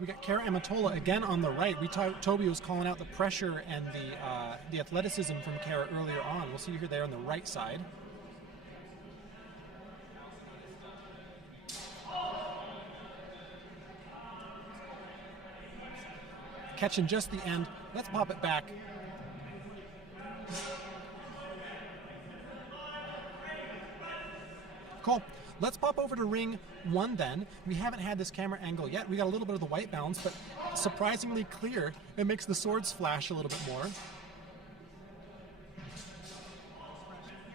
We got Kara Amatola again on the right. Toby was calling out the pressure and the athleticism from Kara earlier on. We'll see her there on the right side. Catching just the end. Let's pop it back. Cool. Let's pop over to ring one then. We haven't had this camera angle yet. We got a little bit of the white balance, but surprisingly clear. It makes the swords flash a little bit more.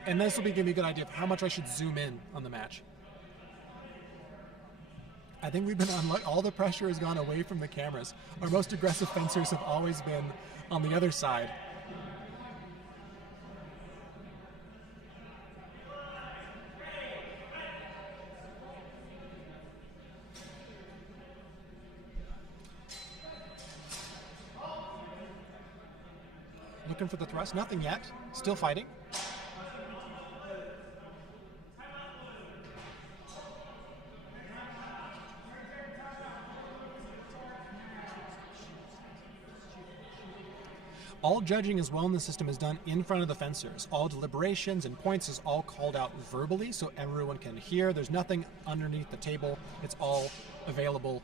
And this will give me a good idea of how much I should zoom in on the match. I think we've been on, all the pressure has gone away from the cameras. Our most aggressive fencers have always been on the other side. Looking for the thrust, nothing yet. Still fighting. All judging as well in the system is done in front of the fencers. All deliberations and points is all called out verbally so everyone can hear. There's nothing underneath the table. It's all available.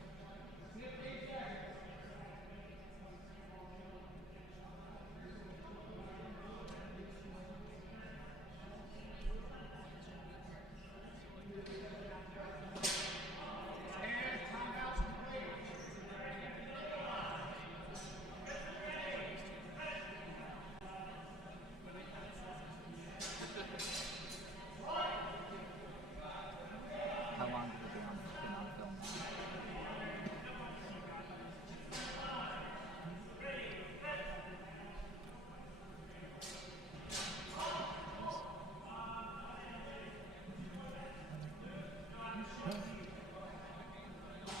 How long has it been on film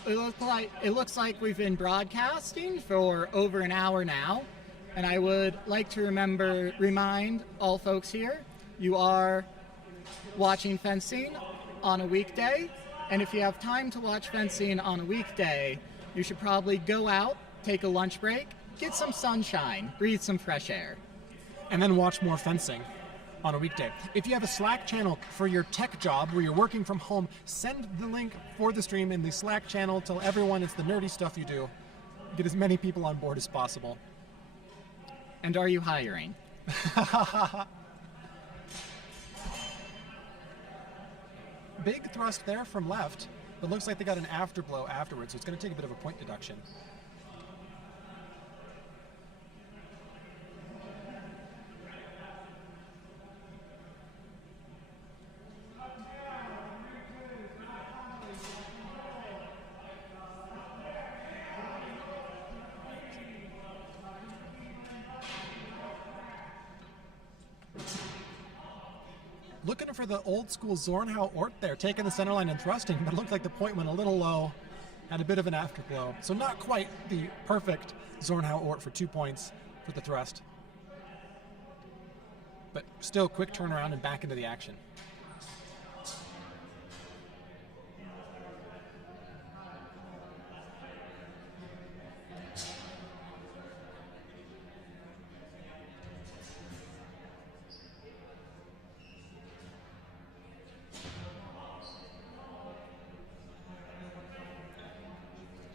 now? It looks like we've been broadcasting for over an hour now, and I would like to remind all folks here, you are watching fencing on a weekday, and if you have time to watch fencing on a weekday, you should probably go out, take a lunch break, get some sunshine, breathe some fresh air. And then watch more fencing on a weekday. If you have a Slack channel for your tech job where you're working from home, send the link for the stream in the Slack channel. Tell everyone it's the nerdy stuff you do. Get as many people on board as possible. And are you hiring? Big thrust there from left, but looks like they got an afterblow afterwards, so it's going to take a bit of a point deduction. Looking for the old school Zornhau Ort there, taking the center line and thrusting, but it looked like the point went a little low, had a bit of an afterblow. So not quite the perfect Zornhau Ort for 2 points for the thrust. But still quick turnaround and back into the action.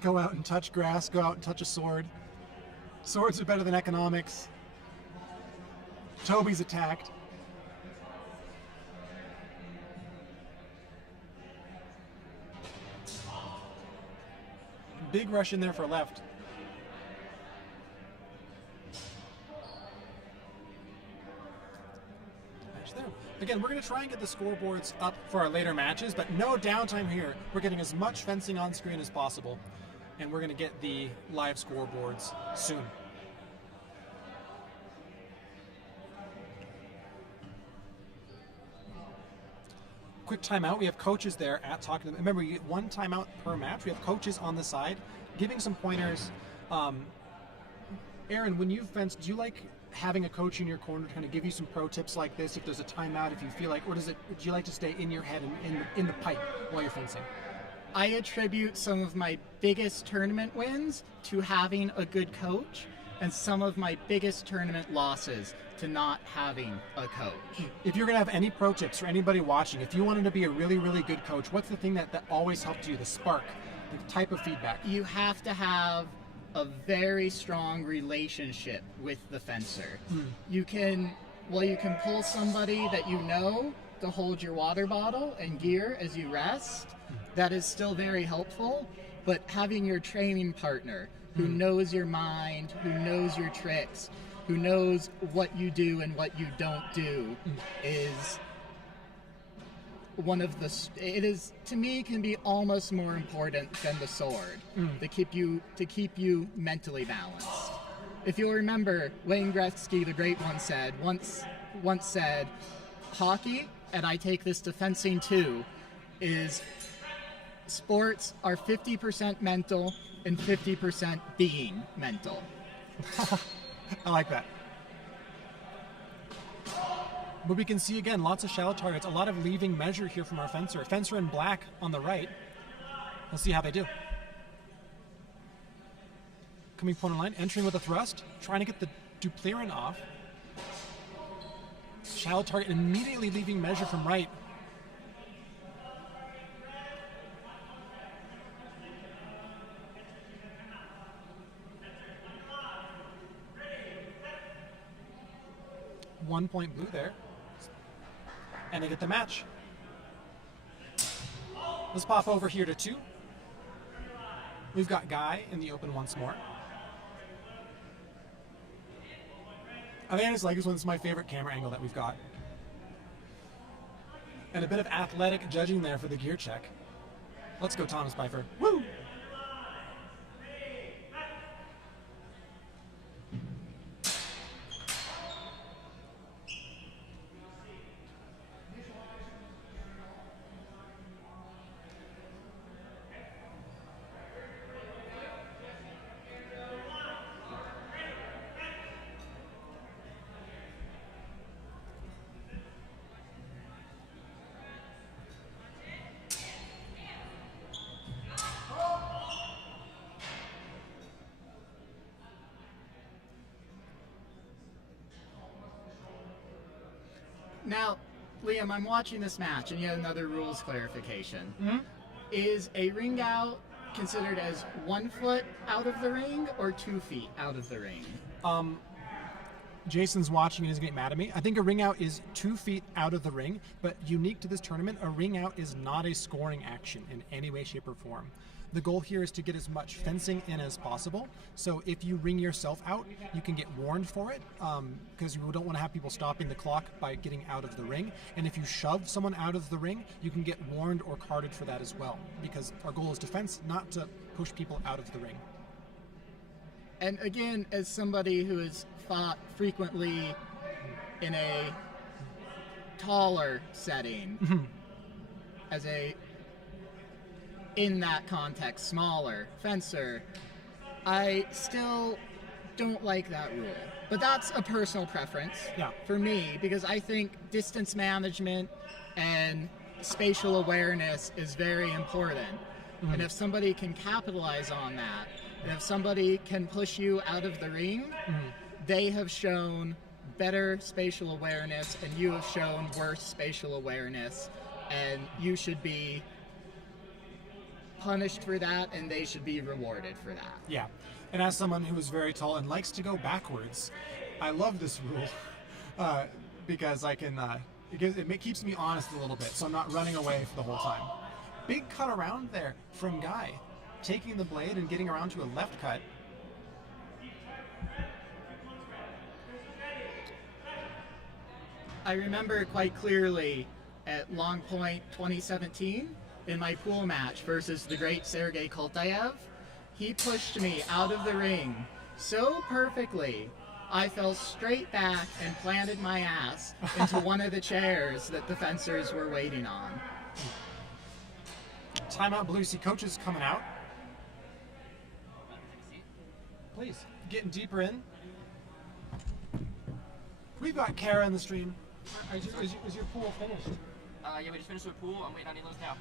Go out and touch grass, go out and touch a sword. Swords are better than economics. Toby's attacked. Big rush in there for left. Match there. Again, we're going to try and get the scoreboards up for our later matches, but no downtime here. We're getting as much fencing on screen as possible. And we're going to get the live scoreboards soon. Quick timeout. We have coaches there at talking to them. Remember, you get one timeout per match. We have coaches on the side giving some pointers. Aaron, when you fence, do you like having a coach in your corner to kind of give you some pro tips like this if there's a timeout, if you feel like, or do you like to stay in your head and in the pipe while you're fencing? I attribute some of my biggest tournament wins to having a good coach, and some of my biggest tournament losses to not having a coach. If you're going to have any pro tips for anybody watching, if you wanted to be a really, really good coach, what's the thing that always helped you, the spark, the type of feedback? You have to have a very strong relationship with the fencer. You can pull somebody that you know to hold your water bottle and gear as you rest. That is still very helpful, but having your training partner who knows your mind, who knows your tricks, who knows what you do and what you don't do is one of the, it is, to me, can be almost more important than the sword to keep you mentally balanced. If you'll remember, Wayne Gretzky, the great one, once said, hockey, and I take this to fencing too, is sports are 50% mental and 50% being mental. I like that. But we can see again lots of shallow targets, a lot of leaving measure here from our fencer. Fencer in black on the right. We'll see how they do. Coming point line, entering with a thrust, trying to get the Duplaren off. Shallow target, immediately leaving measure from right. One point blue there. And they get the match. Let's pop over here to 2. We've got Guy in the open once more. I think I just like this one. It's my favorite camera angle that we've got. And a bit of athletic judging there for the gear check. Let's go, Thomas Pfeiffer. Woo! Now, Liam, I'm watching this match, and yet another rules clarification. Mm-hmm. Is a ring out considered as 1 foot out of the ring or 2 feet out of the ring? Jason's watching and is getting mad at me. I think a ring out is 2 feet out of the ring, but unique to this tournament, a ring out is not a scoring action in any way, shape, or form. The goal here is to get as much fencing in as possible. So if you ring yourself out, you can get warned for it, because you don't want to have people stopping the clock by getting out of the ring. And if you shove someone out of the ring, you can get warned or carded for that as well, because our goal is defense, not to push people out of the ring. And again, as somebody who has fought frequently in a taller setting, as a, in that context, smaller fencer, I still don't like that rule. But that's a personal preference for me, because I think distance management and spatial awareness is very important. And if somebody can capitalize on that, and if somebody can push you out of the ring, they have shown better spatial awareness, and you have shown worse spatial awareness, and you should be punished for that, and they should be rewarded for that. Yeah, and as someone who is very tall and likes to go backwards, I love this rule because I can. It keeps me honest a little bit, so I'm not running away for the whole time. Big cut around there from Guy, taking the blade and getting around to a left cut. I remember quite clearly at Long Point 2017 in my pool match versus the great Sergei Koltayev. He pushed me out of the ring so perfectly, I fell straight back and planted my ass into one of the chairs that the fencers were waiting on. Timeout, Blue Sea coaches coming out. Please, getting deeper in. We've got Kara in the stream. Is your pool finished? Yeah, we just finished with pool. I'm waiting on elims now.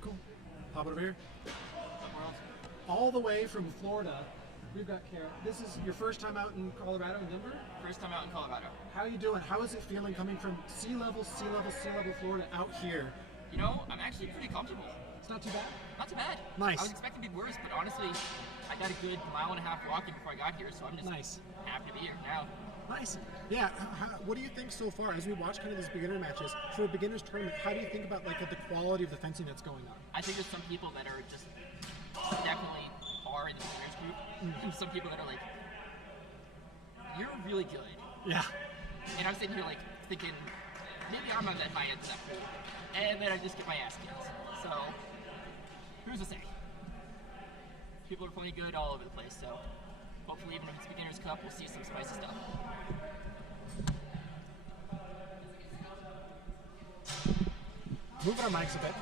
Cool. Pop it over here. World. All the way from Florida, we've got Kara. This is your first time out in Colorado, in Denver? First time out in Colorado. How are you doing? How is it feeling coming from sea level Florida out here? You know, I'm actually pretty comfortable. It's not too bad? Not too bad. Nice. I was expecting to be worse, but honestly, I got a good 1.5 mile walking before I got here, so I'm just happy to be here now. Nice. Yeah. What do you think so far as we watch kind of these beginner matches for a beginners tournament? How do you think about like the quality of the fencing that's going on? I think there's some people that are just definitely are in the beginners group, and some people that are like, you're really good. Yeah. And I'm sitting here like thinking, maybe I'm on that high end of that pool, and then I just get my ass kicked. So who's to say? People are playing good all over the place, so hopefully even if it's Beginner's Cup, we'll see some spicy stuff. Moving our mics a bit.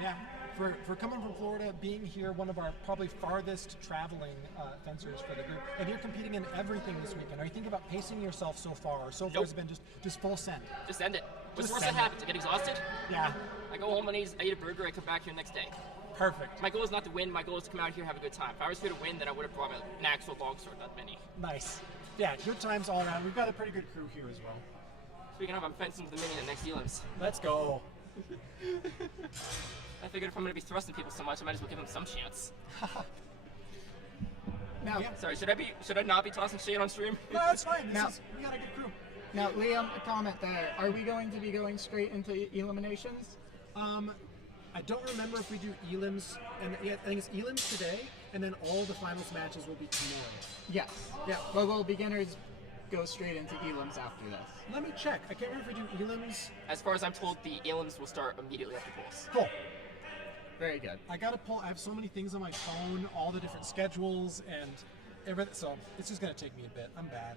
Yeah, for coming from Florida, being here, one of our probably farthest traveling fencers for the group, and you're competing in everything this weekend. Are you thinking about pacing yourself so far, or so far has it been just full send? Just send it. What's Just worse that send it. happens? I get exhausted. Yeah. I go home and I eat a burger. I come back here the next day. Perfect. My goal is not to win. My goal is to come out here and have a good time. If I was here to win, then I would have brought an actual longsword, not mini. Nice. Yeah, good times all around. We've got a pretty good crew here as well. Speaking of, I'm fencing with the mini at next elims. Let's go. I figured if I'm going to be thrusting people so much, I might as well give them some chance. Now, Sorry, should I not be tossing shade on stream? No, that's fine. We Now- got a good crew. now, Liam, a comment there. Are we going to be going straight into eliminations? I don't remember if we do elims, and yeah, I think it's elims today, and then all the finals matches will be tomorrow. Yes. Yeah. But will beginners go straight into elims after this? Let me check. I can't remember if we do elims. As far as I'm told, the elims will start immediately after polls. Cool. Very good. I gotta pull. I have so many things on my phone, all the different schedules and everything. So it's just gonna take me a bit. I'm bad.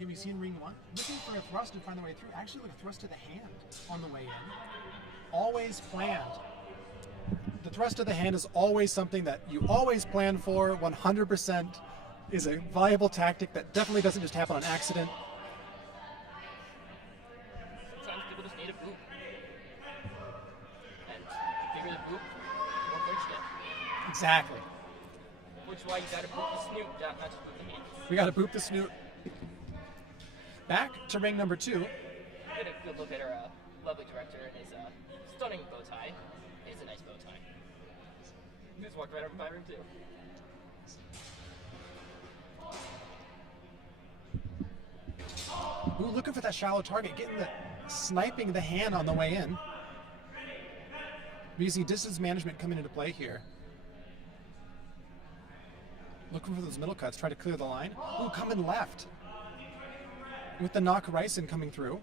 Have you seen ring one? Looking for a thrust to find the way through. Actually, look, a thrust to the hand on the way in. Always planned. The thrust to the hand is always something that you always plan for. 100% is a viable tactic that definitely doesn't just happen on accident. Sometimes people just need a boot. And the bigger the boot, the more points you get. Exactly. Which is why you gotta boot the snoot, not just boot the hand. We got to boop the snoot. Back to ring number 2. Get a good look at our lovely director and his stunning bow tie. It's a nice bow tie. You just walked right over my room too. Ooh, looking for that shallow target, sniping the hand on the way in. You see distance management coming into play here. Looking for those middle cuts, try to clear the line. Ooh, coming left. With the knock Ryson coming through.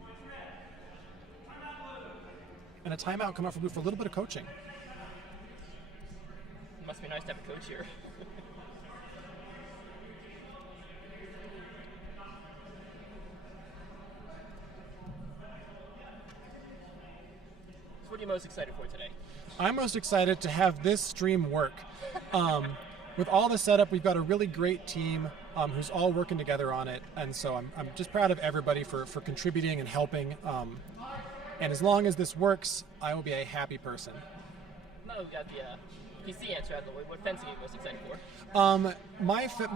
And a timeout coming out for Blue for a little bit of coaching. Must be nice to have a coach here. So what are you most excited for today? I'm most excited to have this stream work. With all the setup, we've got a really great team who's all working together on it, and so I'm just proud of everybody for contributing and helping. And as long as this works, I will be a happy person. No, we got the PC answer out of the way. What fencing are you most excited for?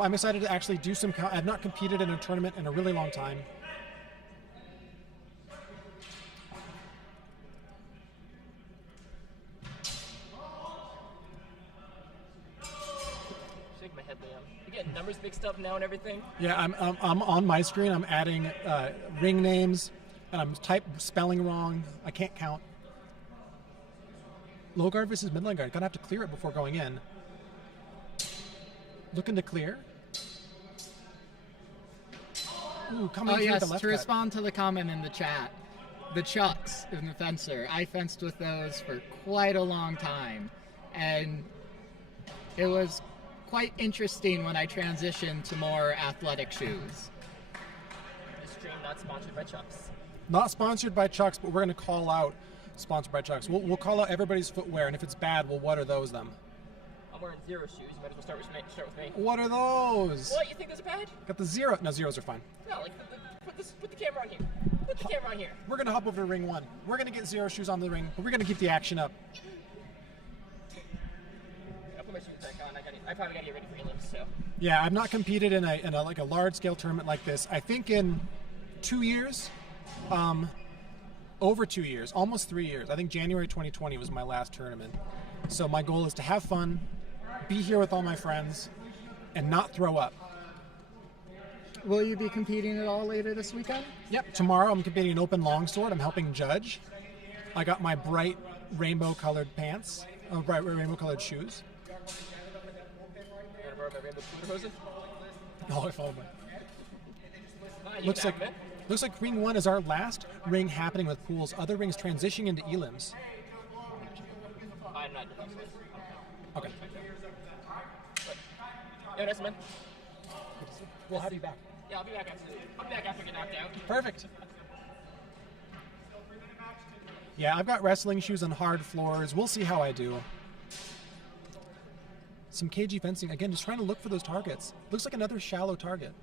I'm excited to actually do some. I've not competed in a tournament in a really long time. Shake my head, Liam. You getting numbers mixed up now and everything? Yeah, I'm on my screen. I'm adding ring names, and I'm spelling wrong. I can't count. Low guard versus midline guard. Gonna have to clear it before going in. Looking to clear. Ooh, coming Oh through yes, the left to cut. respond to the comment in the chat, the chucks in the fencer, I fenced with those for quite a long time, and it was quite interesting when I transitioned to more athletic shoes. This stream not sponsored by Chucks. Not sponsored by Chucks, but we're gonna call out sponsored by Chucks. We'll call out everybody's footwear, and if it's bad, well, what are those them? I'm wearing zero shoes. You might as well start with me. What are those? What? You think those are bad? Got the zero. No, zeros are fine. No, like put the camera on here. Put the camera on here. We're gonna hop over to ring 1. We're gonna get zero shoes on the ring, but we're gonna keep the action up. I'll put my shoes back on. I probably gotta get ready for elims, so. Yeah, I've not competed in a like a large scale tournament like this. I think in 2 years, over 2 years, almost 3 years. I think January 2020 was my last tournament. So my goal is to have fun, be here with all my friends, and not throw up. Will you be competing at all later this weekend? Yep. Tomorrow I'm competing in open longsword. I'm helping judge. I got my bright rainbow colored pants, bright rainbow colored shoes. You wanna borrow my rainbow scooter hoses? Oh, I followed my. You Looks can like have 'em, looks like ring 1 is our last ring happening with pools. Other rings transitioning into elims. man. I'm not doing that. Okay. Yeah, that's man. We'll have you back. Yeah, I'll be back after I get knocked out. Perfect. Yeah, I've got wrestling shoes on hard floors. We'll see how I do. Some KG fencing. Again, just trying to look for those targets. Looks like another shallow target.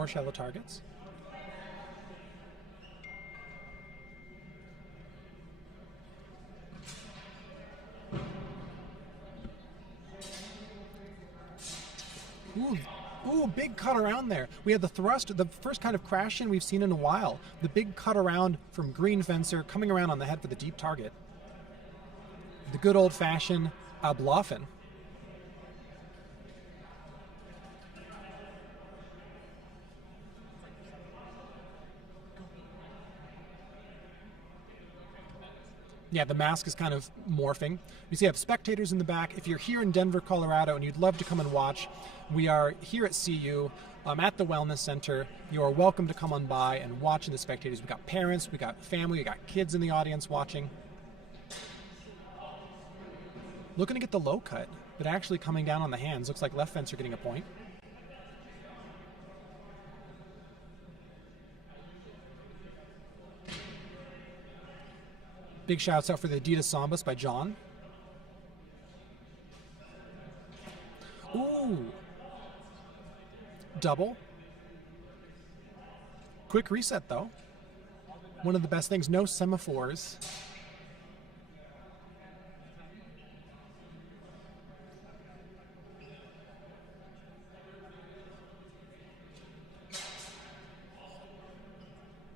more shallow targets. Ooh, big cut around there. We had the thrust, the first kind of crash in we've seen in a while. The big cut around from Green Fencer coming around on the head for the deep target. The good old-fashioned Ablaffen. Yeah, the mask is kind of morphing. You see, I have spectators in the back. If you're here in Denver, Colorado, and you'd love to come and watch, we are here at CU at the Wellness Center. You are welcome to come on by and watch the spectators. We've got parents, we got family, we got kids in the audience watching. Looking to get the low cut, but actually coming down on the hands. Looks like left fencer getting a point. Big shouts out for the Adidas Sambas by John. Ooh. Double. Quick reset though. One of the best things, no semaphores.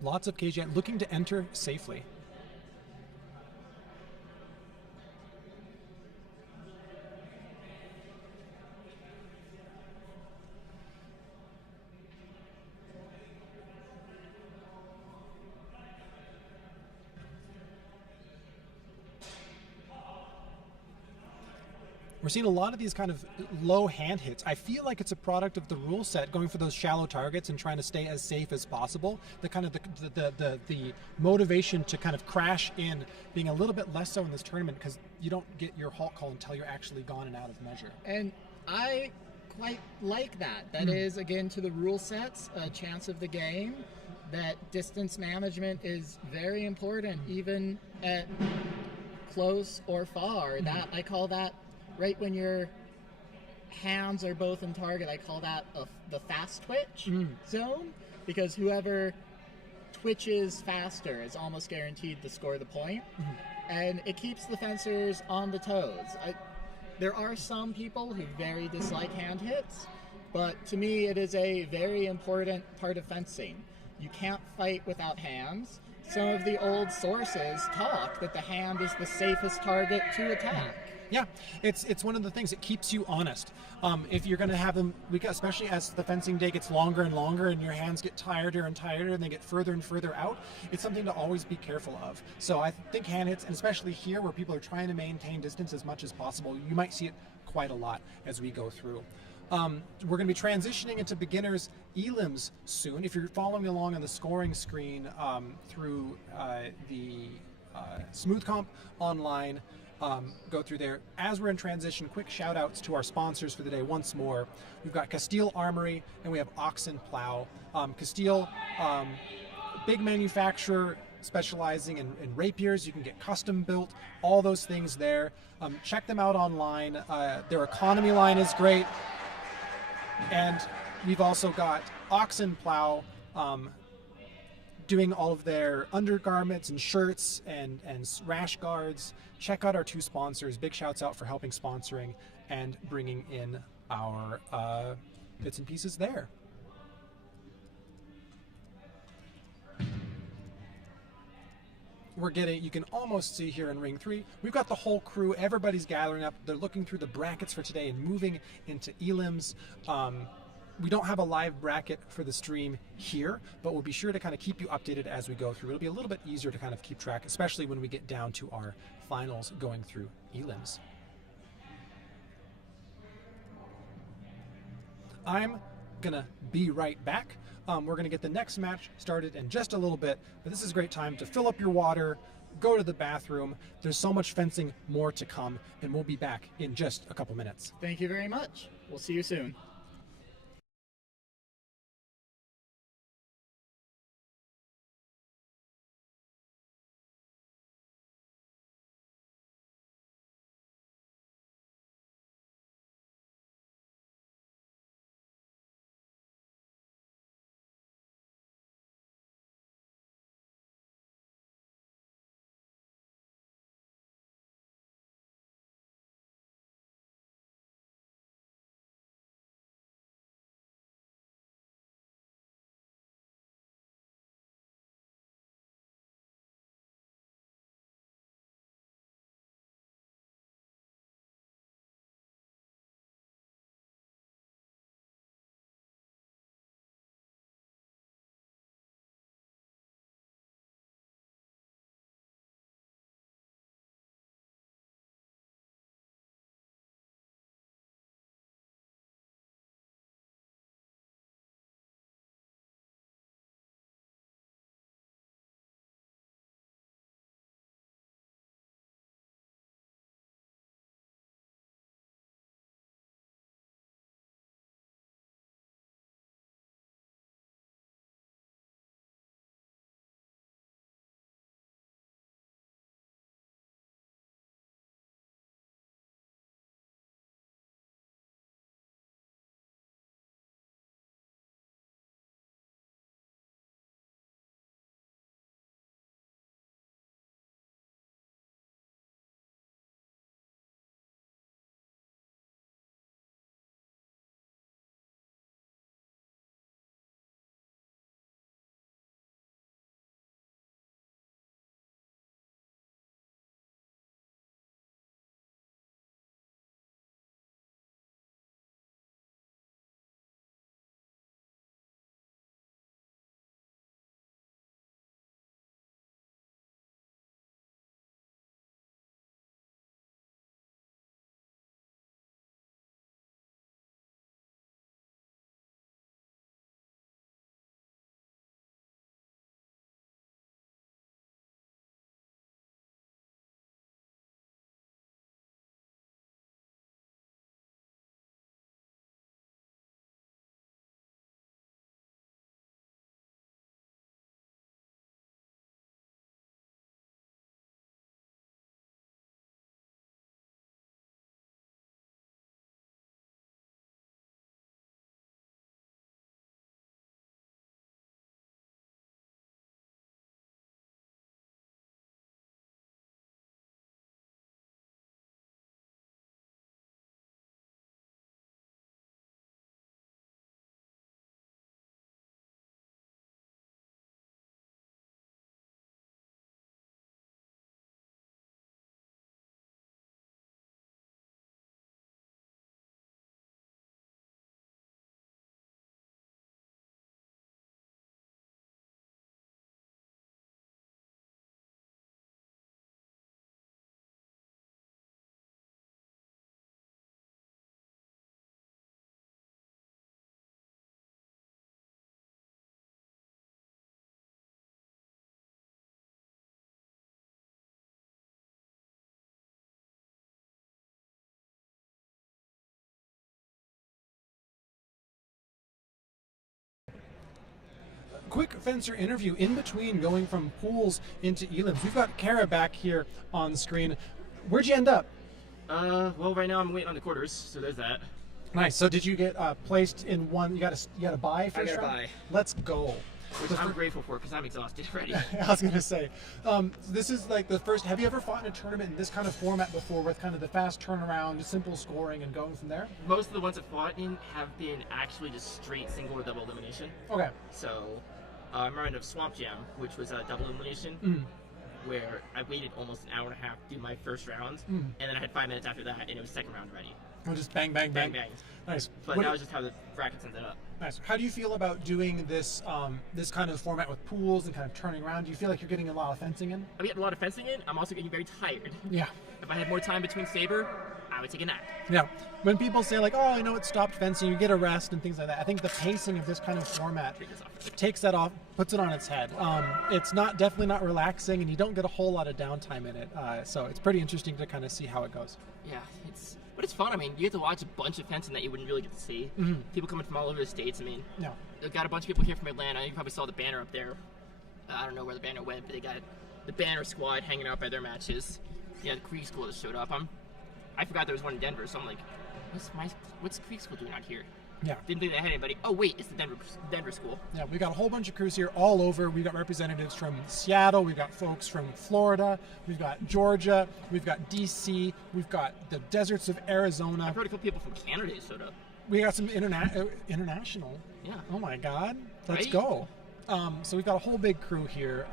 Lots of cage looking to enter safely. We're seeing a lot of these kind of low hand hits. I feel like it's a product of the rule set, going for those shallow targets and trying to stay as safe as possible. The kind of the motivation to kind of crash in being a little bit less so in this tournament because you don't get your halt call until you're actually gone and out of measure. And I quite like that. That is, again, to the rule sets, a chance of the game, that distance management is very important, even at close or far. That I call that, right when your hands are both in target, I call that the fast twitch zone, because whoever twitches faster is almost guaranteed to score the point. And it keeps the fencers on the toes. There are some people who very dislike hand hits, but to me it is a very important part of fencing. You can't fight without hands. Some of the old sources talk that the hand is the safest target to attack. Yeah, it's one of the things that keeps you honest. If you're going to have them, especially as the fencing day gets longer and longer and your hands get tireder and tireder and they get further and further out, it's something to always be careful of. So I think hand hits, and especially here where people are trying to maintain distance as much as possible, you might see it quite a lot as we go through. We're going to be transitioning into beginners elims soon. If you're following along on the scoring screen through the Smooth Comp online, go through there. As we're in transition, quick shout outs to our sponsors for the day once more. We've got Castile Armory and we have Oxen Plow. Castile, big manufacturer specializing in rapiers. You can get custom built, all those things there. Check them out online. Their economy line is great. And we've also got Oxen Plow doing all of their undergarments and shirts and rash guards. Check out our two sponsors. Big shouts out for helping sponsoring and bringing in our bits and pieces there. We're getting, you can almost see here in ring 3, we've got the whole crew. Everybody's gathering up. They're looking through the brackets for today and moving into elims. We don't have a live bracket for the stream here, but we'll be sure to kind of keep you updated as we go through. It'll be a little bit easier to kind of keep track, especially when we get down to our finals going through elims. I'm gonna be right back. We're gonna get the next match started in just a little bit, but this is a great time to fill up your water, go to the bathroom. There's so much fencing more to come, and we'll be back in just a couple minutes. Thank you very much. We'll see you soon. quick fencer interview in between going from pools into elims. We've got Kara back here on screen. Where'd you end up? Well, right now I'm waiting on the quarters, so there's that. Nice. So did you get placed in one? You got to buy first I gotta round? buy. Let's go. Which I'm grateful for because I'm exhausted already. I was gonna say, this is like the first. Have you ever fought in a tournament in this kind of format before, with kind of the fast turnaround, simple scoring, and going from there? Most of the ones I've fought in have been actually just straight single or double elimination. Okay. So I remember of Swamp Jam, which was a double elimination, where I waited almost an hour and a half to do my first round, and then I had 5 minutes after that, and it was second round already. Oh, just bang, bang, bang. Bang, bang. Nice. But that was just how the brackets ended up. Nice. How do you feel about doing this this kind of format with pools and kind of turning around? Do you feel like you're getting a lot of fencing in? I'm getting a lot of fencing in. I'm also getting very tired. Yeah. If I had more time between saber, I would take a nap. Yeah. When people say like, oh, it stopped fencing, you get a rest and things like that, I think the pacing of this kind of format takes that off, puts it on its head. It's definitely not relaxing, and you don't get a whole lot of downtime in it. So it's pretty interesting to kind of see how it goes. Yeah, but it's fun. I mean, you get to watch a bunch of fencing that you wouldn't really get to see. People coming from all over the states. I mean, yeah. They've got a bunch of people here from Atlanta. You probably saw the banner up there. I don't know where the banner went, but they got the banner squad hanging out by their matches. Yeah, the Creek School that showed up. I forgot there was one in Denver, so I'm like, what's Creek School doing out here? Yeah. Didn't think they had anybody. Oh wait, it's the Denver school. Yeah, we got a whole bunch of crews here all over. We've got representatives from Seattle. We've got folks from Florida. We've got Georgia. We've got DC. We've got the deserts of Arizona. I've heard a couple people from Canada showed up. We got some international. Yeah. Oh my God. Let's Right? go. So we've got a whole big crew here.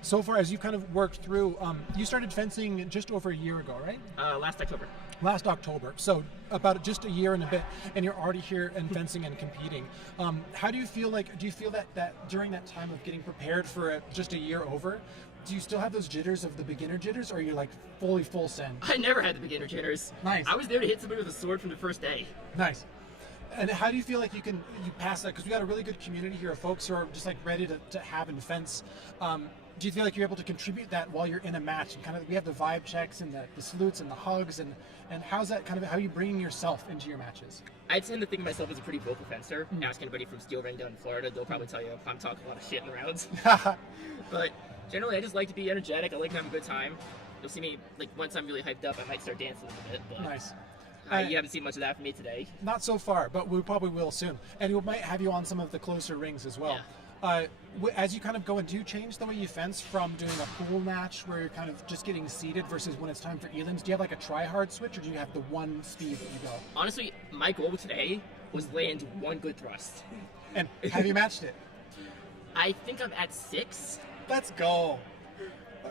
So far, as you kind of worked through, you started fencing just over a year ago, right? Last October. Last October. So about just a year and a bit, and you're already here and fencing and competing. How do you feel do you feel that during that time of getting prepared for just a year over, do you still have those jitters of the beginner jitters, or are you like fully full send? I never had the beginner jitters. Nice. I was there to hit somebody with a sword from the first day. Nice. And how do you feel like you pass that? Because we got a really good community here of folks who are just like ready to have and fence. Do you feel like you're able to contribute that while you're in a match? And kind of we have the vibe checks and the salutes and the hugs, and how's that kind of, how are you bringing yourself into your matches? I tend to think of myself as a pretty vocal fencer. Ask anybody from Steel Ring down in Florida, they'll probably tell you I'm talking a lot of shit in rounds. But generally, I just like to be energetic. I like to have a good time. You'll see me, like, once I'm really hyped up, I might start dancing a little bit. But Nice. you haven't seen much of that from me today. Not so far, but we probably will soon. And we might have you on some of the closer rings as well. As you kind of go in, do you change the way you fence from doing a pool match where you're kind of just getting seated versus when it's time for elims? Do you have like a try-hard switch, or do you have the one speed that you go? Honestly, my goal today was land one good thrust. And have you matched it? I think I'm at 6. Let's go.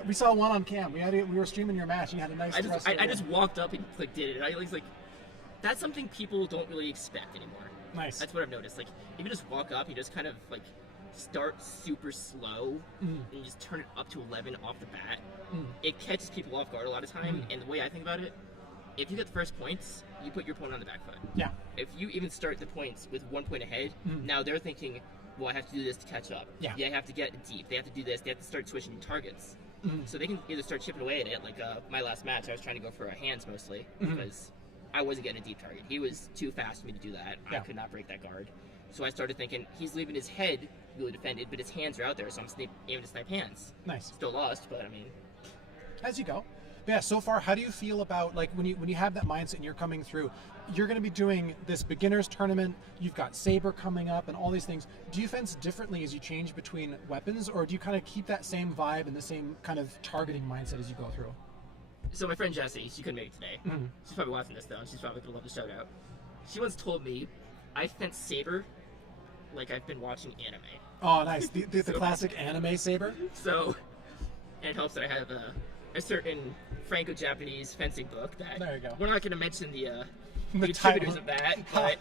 We saw one on cam. We were streaming your match, and you had a nice thrust. I just walked up and did it. I was like, that's something people don't really expect anymore. Nice. That's what I've noticed. Like, if you just walk up, you just kind of like start super slow and you just turn it up to 11 off the bat. It catches people off guard a lot of time. And the way I think about it, if you get the first points, you put your opponent on the back foot. Yeah. If you even start the points with 1 point ahead, now they're thinking, well, I have to do this to catch up. Yeah. I have to get deep. They have to do this. They have to start switching targets. So they can either start chipping away at it. Like my last match, I was trying to go for hands mostly because I wasn't getting a deep target. He was too fast for me to do that. Yeah. I could not break that guard. So I started thinking, he's leaving his head really defended, but his hands are out there, so I'm aiming to snipe hands. Nice. Still lost, but I mean... As you go. But yeah, so far, how do you feel about, like, when you have that mindset and you're coming through, you're going to be doing this beginners tournament, you've got Saber coming up and all these things. Do you fence differently as you change between weapons, or do you kind of keep that same vibe and the same kind of targeting mindset as you go through? So my friend Jessie, she couldn't make it today. She's probably watching this, though. She's probably going to love the shout out. She once told me, I fence Saber like I've been watching anime. Oh, nice. The classic anime Saber? So, it helps that I have a certain Franco-Japanese fencing book that... There you go. We're not going to mention the The contributors title. of that, but...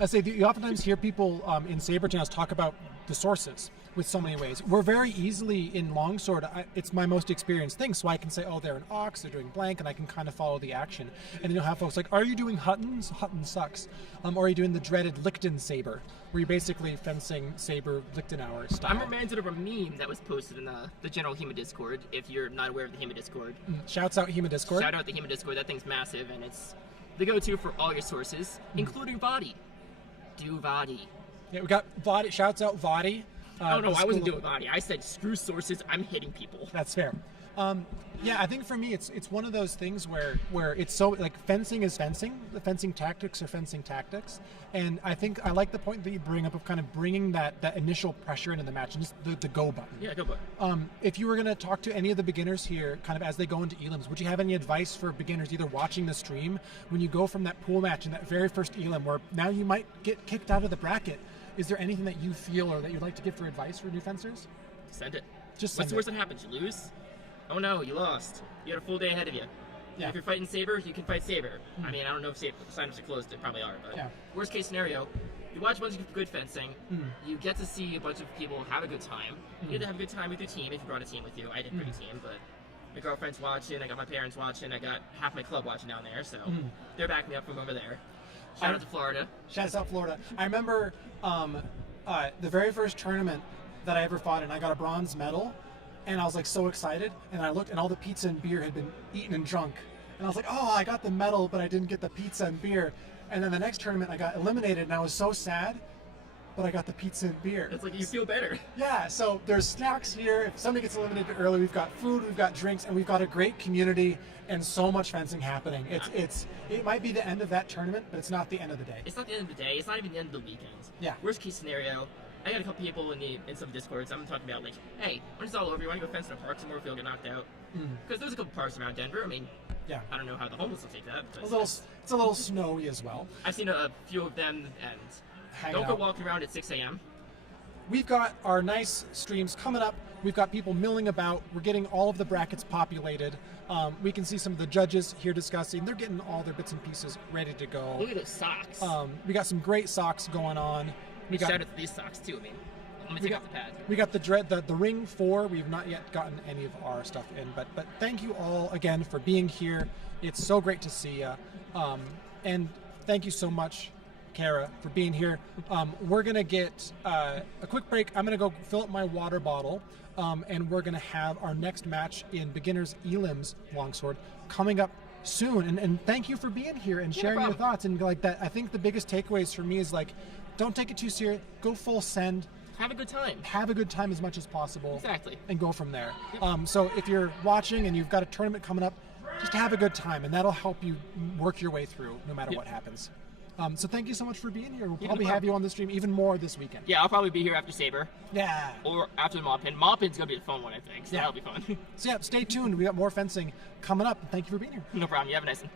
I say, you oftentimes hear people in Saber channels talk about the sources with so many ways. We're very easily in longsword. It's my most experienced thing, so I can say, oh, they're an ox, they're doing blank, and I can kind of follow the action. And then you'll have folks like, are you doing Huttons? Hutton sucks. Or are you doing the dreaded Lichten Saber, where you're basically fencing Saber Lichtenauer style? I'm reminded of a meme that was posted in the general HEMA Discord, if you're not aware of the HEMA Discord. Shouts out HEMA Discord. Shout out the HEMA Discord, that thing's massive, and it's the go-to for all your sources, including Vadi. Do Vadi. Yeah, we got Vadi. Shouts out Vadi. Oh no, the I wasn't school doing body. I said screw sources. I'm hitting people. That's fair. Yeah, I think for me, it's one of those things where it's so like fencing is fencing. The fencing tactics are fencing tactics, and I think I like the point that you bring up of kind of bringing that initial pressure into the match and just the go button. Yeah, go button. If you were going to talk to any of the beginners here, kind of as they go into elims, would you have any advice for beginners either watching the stream when you go from that pool match in that very first elim where now you might get kicked out of the bracket? Is there anything that you feel or that you'd like to give for advice for new fencers? Send it. Just What's send the it. worst that happens? You lose? Oh no, you lost. You had a full day ahead of you. Yeah. If you're fighting Saber, you can fight Saber. I mean, I don't know if Saber signups are closed. They probably are, but Yeah. worst case scenario, you watch a bunch of good fencing. You get to see a bunch of people have a good time. You get to have a good time with your team if you brought a team with you. I did bring a team, but my girlfriend's watching. I got my parents watching. I got half my club watching down there, so they're backing me up from over there. Shout out to Florida. Shouts out Florida. I remember the very first tournament that I ever fought in, I got a bronze medal, and I was like so excited, and I looked and all the pizza and beer had been eaten and drunk, and I was like, oh, I got the medal, but I didn't get the pizza and beer. And then the next tournament I got eliminated, and I was so sad, but I got the pizza and beer. It's like you feel better. Yeah, so there's snacks here. If somebody gets eliminated early, we've got food, we've got drinks, and we've got a great community and so much fencing happening. It might be the end of that tournament, but it's not the end of the day. It's not the end of the day. It's not even the end of the weekend. Yeah. Worst case scenario, I got a couple people in some Discords. I'm talking about like, hey, when it's all over, you want to go fence in a park somewhere if you'll get knocked out? Because there's a couple parks around Denver. I mean, Yeah. I don't know how the homeless will take that. But It's a little snowy as well. I've seen a few of them, and Hanging don't go out. walking around at 6 a.m. We've got our nice streams coming up. We've got people milling about. We're getting all of the brackets populated. We can see some of the judges here discussing. They're getting all their bits and pieces ready to go. Look at those socks. We got some great socks going on. We got Shout out to these socks too. I mean, let me take off the pad. we got the ring 4. We've not yet gotten any of our stuff in, but thank you all again for being here. It's so great to see you, and thank you so much, Kara, for being here. We're gonna get a quick break. I'm gonna go fill up my water bottle, and we're gonna have our next match in beginners elims longsword coming up soon. And thank you for being here and sharing your problem. thoughts and like that. I think the biggest takeaways for me is like, don't take it too serious. Go full send. Have a good time. Have a good time as much as possible. Exactly. And go from there. So if you're watching and you've got a tournament coming up, just have a good time, and that'll help you work your way through no matter what happens. So thank you so much for being here. We'll probably have you on the stream even more this weekend. Yeah, I'll probably be here after Saber Yeah. or after the Maupin. Maupin's gonna be the fun one, I think. So Yeah. that'll be fun. So yeah, stay tuned. We got more fencing coming up. Thank you for being here. No problem. You have a nice one.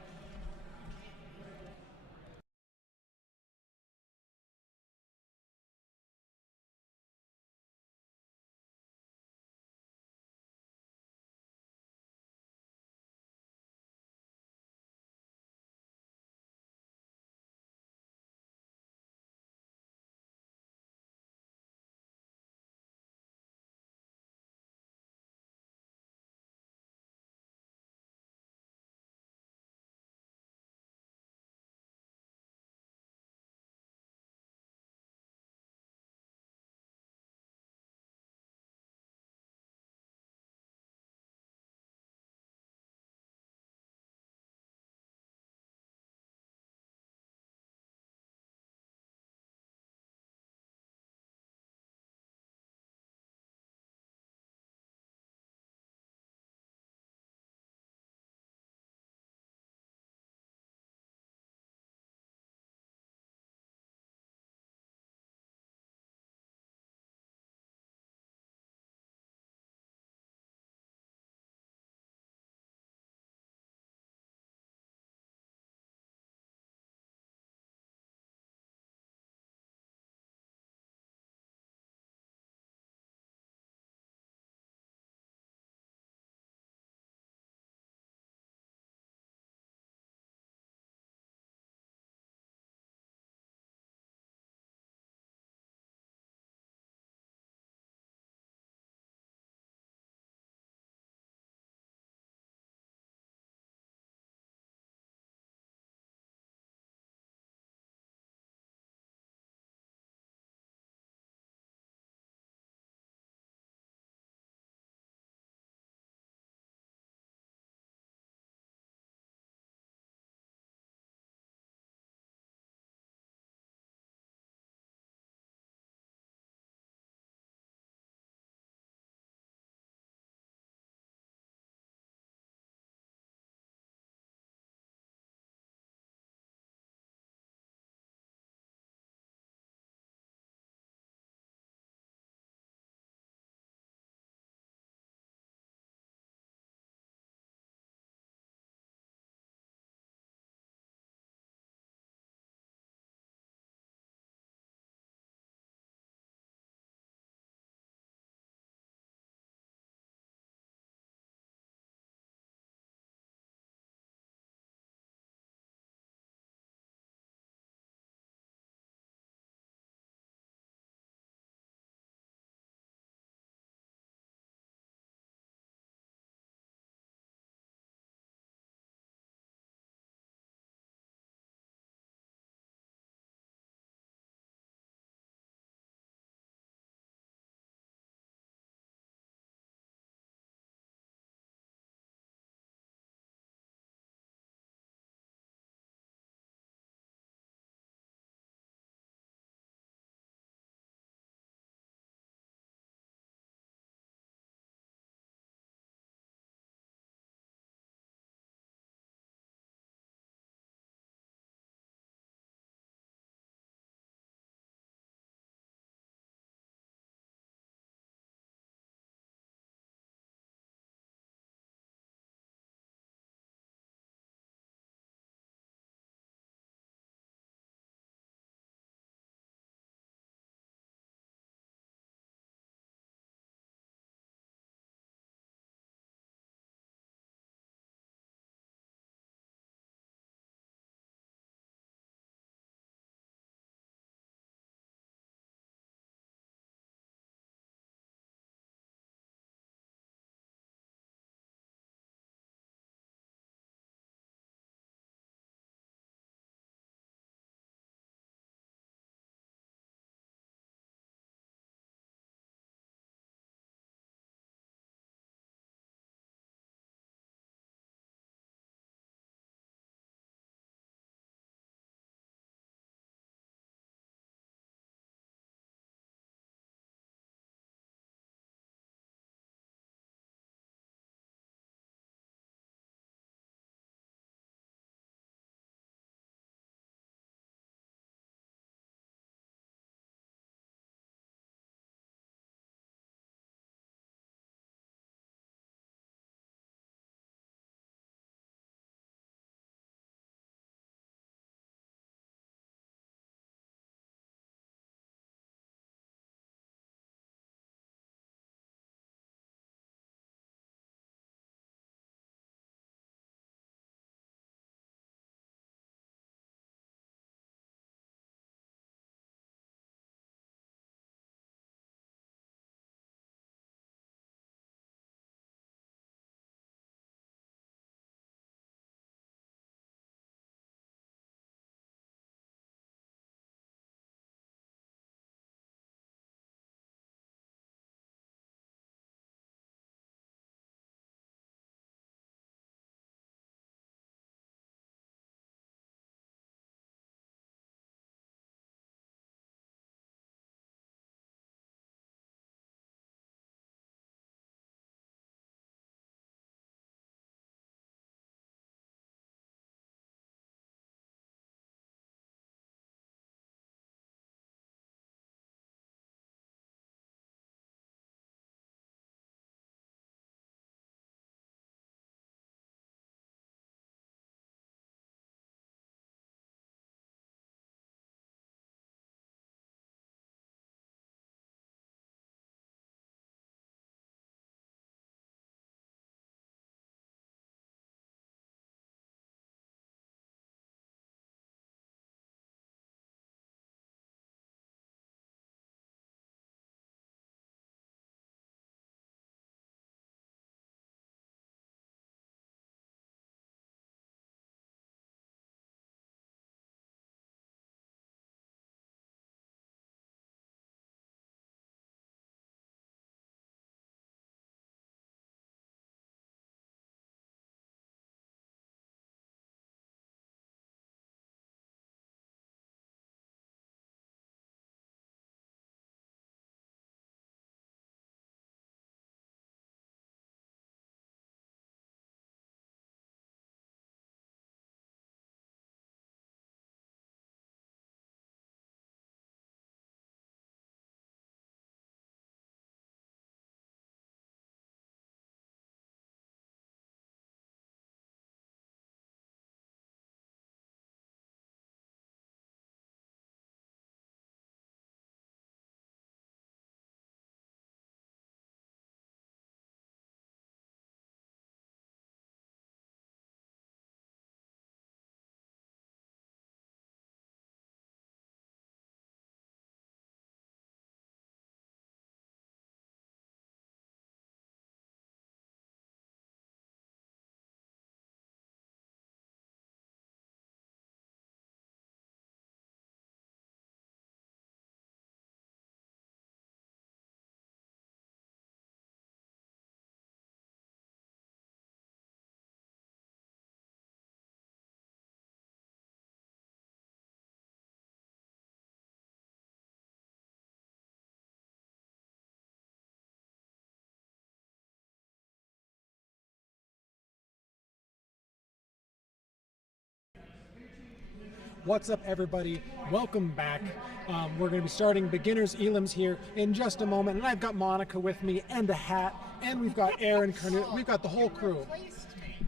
What's up, everybody? Welcome back. We're going to be starting beginners elims here in just a moment, and I've got Monica with me and a hat, and we've got Aaron, we've got the whole crew.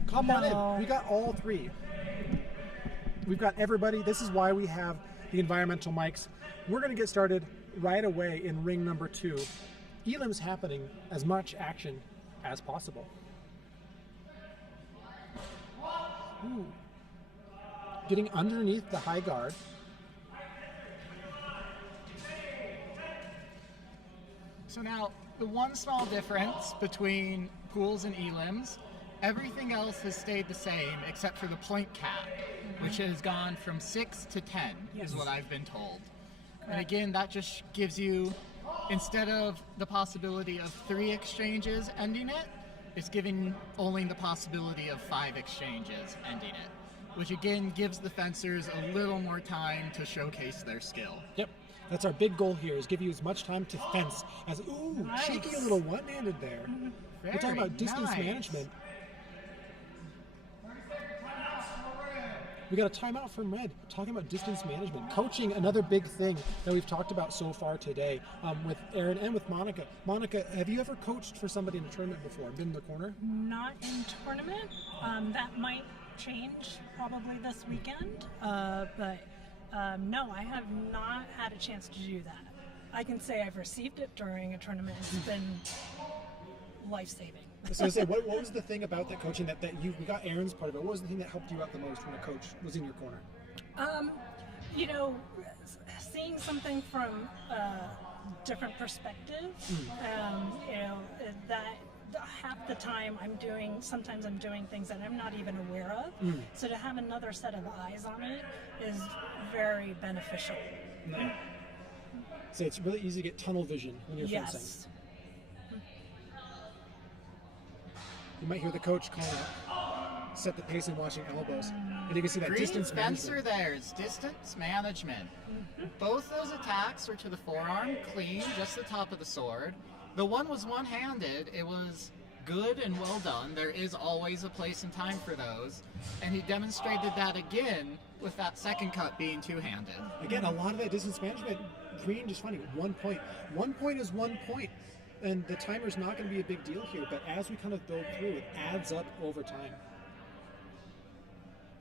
Come on in. We got all three. We've got everybody. This is why we have the environmental mics. We're going to get started right away in ring number 2. Elims happening, as much action as possible. Ooh. Getting underneath the high guard. So now, the one small difference between pools and elims, everything else has stayed the same except for the point cap, which has gone from 6 to 10, is what I've been told. And again, that just gives you, instead of the possibility of 3 exchanges ending it, it's giving only the possibility of 5 exchanges ending it, which again gives the fencers a little more time to showcase their skill. Yep, that's our big goal here, is give you as much time to fence as, shaking a little one-handed there. We're talking about distance management. We got a timeout from Red, talking about distance management. Coaching, another big thing that we've talked about so far today with Aaron and with Monica. Monica, have you ever coached for somebody in a tournament before, been in the corner? Not in tournament. That might change probably this weekend. But no, I have not had a chance to do that. I can say I've received it during a tournament. It's been life-saving. So I say, what was the thing about that coaching that we got Aaron's part of it? What was the thing that helped you out the most when a coach was in your corner? Seeing something from a different perspective, that half the time sometimes I'm doing things that I'm not even aware of. So to have another set of eyes on it is very beneficial. No. So it's really easy to get tunnel vision when you're fencing. You might hear the coach calling out, set the pace and watching elbows. And you can see that distance Spencer management. there is distance management. Both those attacks were to the forearm, clean, just the top of the sword. The one was one-handed. It was good and well done. There is always a place and time for those. And he demonstrated that again with that second cut being two-handed. Again, a lot of that distance management, Green just finding 1 point. 1 point is 1 point. And the timer's not going to be a big deal here, but as we kind of go through, it adds up over time.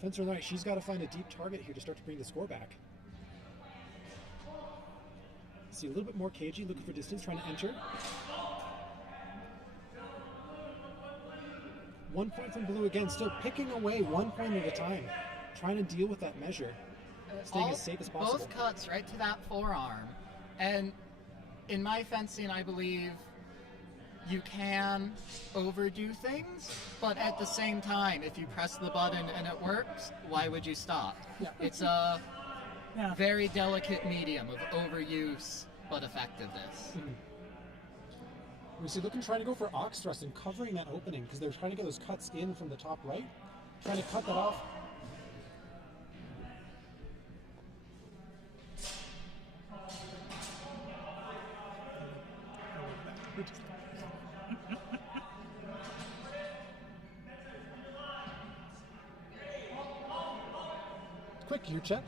Fencer on the right, she's got to find a deep target here to start to bring the score back. See, a little bit more cagey, looking for distance, trying to enter. 1 point from Blue again, still picking away 1 point at a time, trying to deal with that measure, staying as safe as possible. Both cuts right to that forearm. And in my fencing, I believe you can overdo things, but at the same time, if you press the button and it works, why would you stop? Yeah. It's a very delicate medium of overuse but effectiveness. We see looking, trying to go for ox thrust and covering that opening because they're trying to get those cuts in from the top right, trying to cut that off. Quick gear check.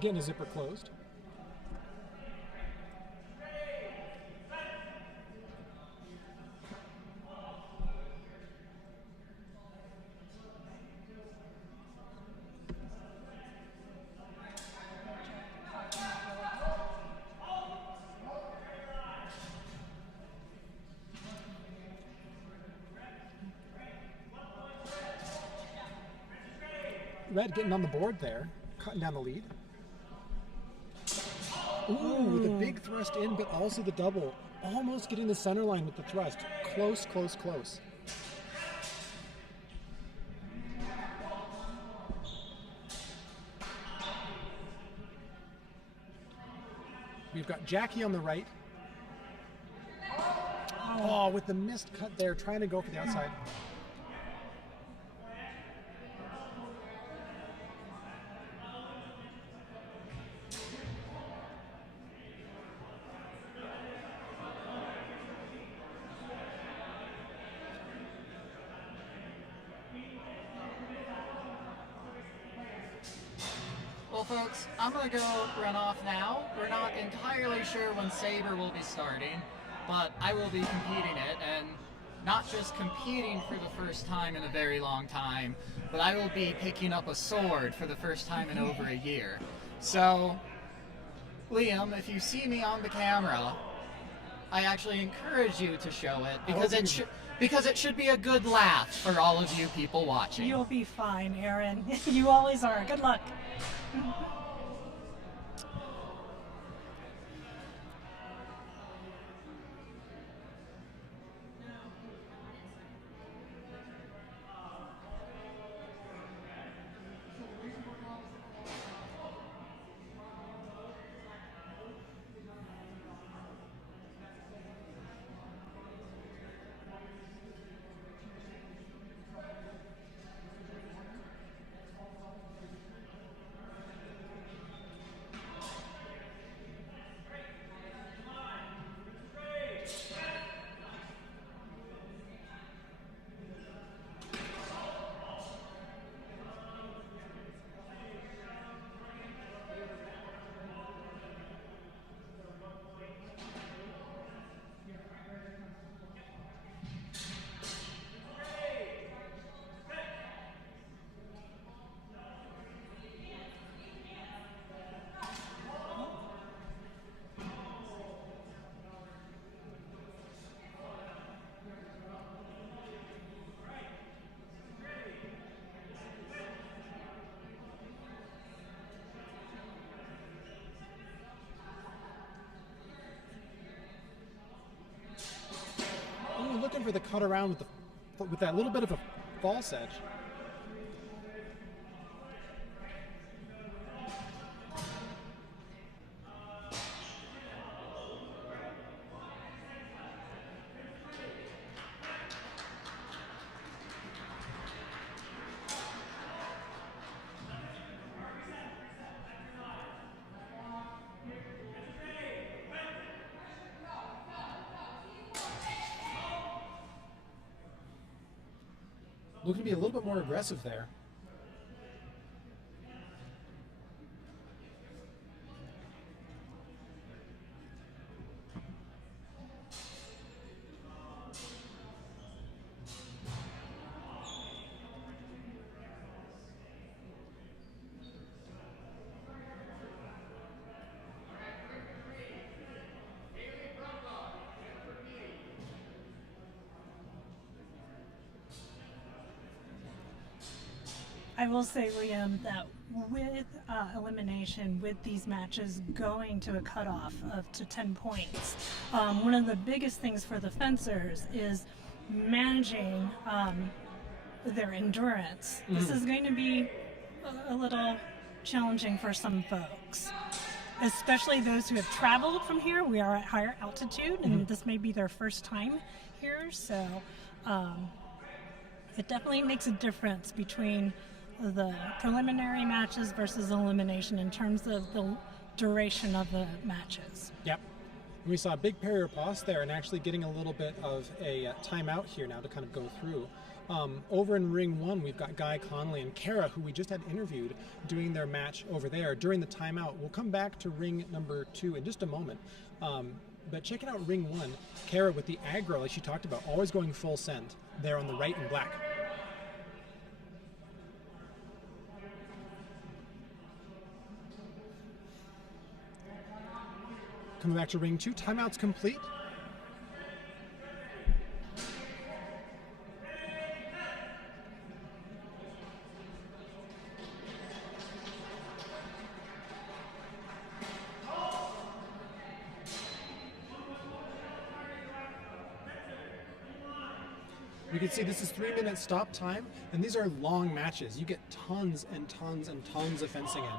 Getting a zipper closed. Red getting on the board there, cutting down the lead. Ooh, with a big thrust in, but also the double. Almost getting the center line with the thrust. Close, close, close. We've got Jackie on the right. Oh, with the missed cut there, trying to go for the outside. folks, I'm going to go run off now. We're not entirely sure when Saber will be starting, but I will be competing it, and not just competing for the first time in a very long time, but I will be picking up a sword for the first time in over a year. So, Liam, if you see me on the camera, I actually encourage you to show it, because it should be a good laugh for all of you people watching. You'll be fine, Aaron. You always are. Good luck. Ooh, looking for the cut around with that little bit of a false edge. Looking to be a little bit more aggressive there. I will say, Liam, that with elimination, with these matches going to a cutoff of to 10 points, one of the biggest things for the fencers is managing their endurance. This is going to be a little challenging for some folks, especially those who have traveled from here. We are at higher altitude, and this may be their first time here, so it definitely makes a difference between the preliminary matches versus elimination in terms of the duration of the matches. Yep. We saw a big parrier pass there, and actually getting a little bit of a timeout here now to kind of go through. Over in ring one, we've got Guy Conley and Kara, who we just had interviewed, doing their match over there during the timeout. We'll come back to ring number two in just a moment. But checking out ring one, Kara with the aggro, like she talked about, always going full send there on the right in black. Coming back to ring two, timeout's complete. You can see this is 3 minute stop time, and these are long matches. You get tons and tons and tons of fencing in.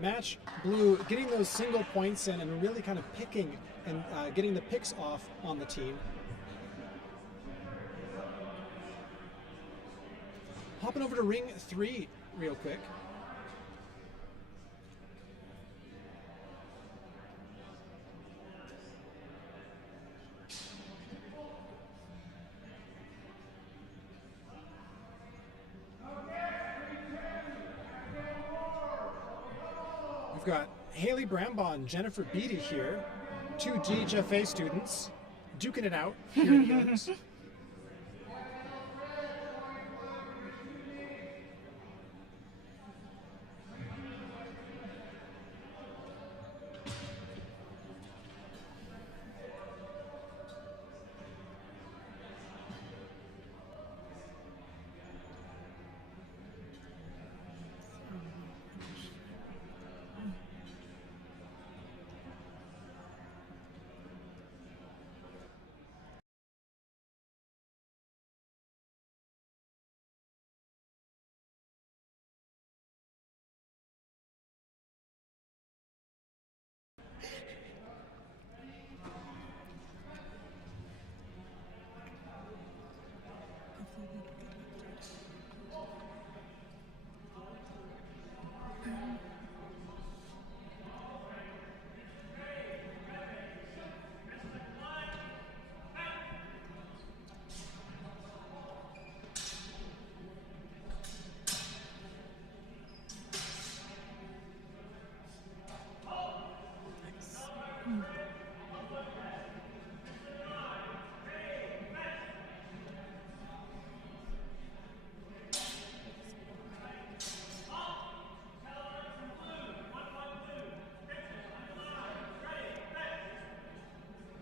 Match blue getting those single points in and really kind of picking and getting the picks off on the team. Hopping over to ring three real quick. got Haley Brambaugh and Jennifer Beatty here, two DHFA students, duking it out here in elims.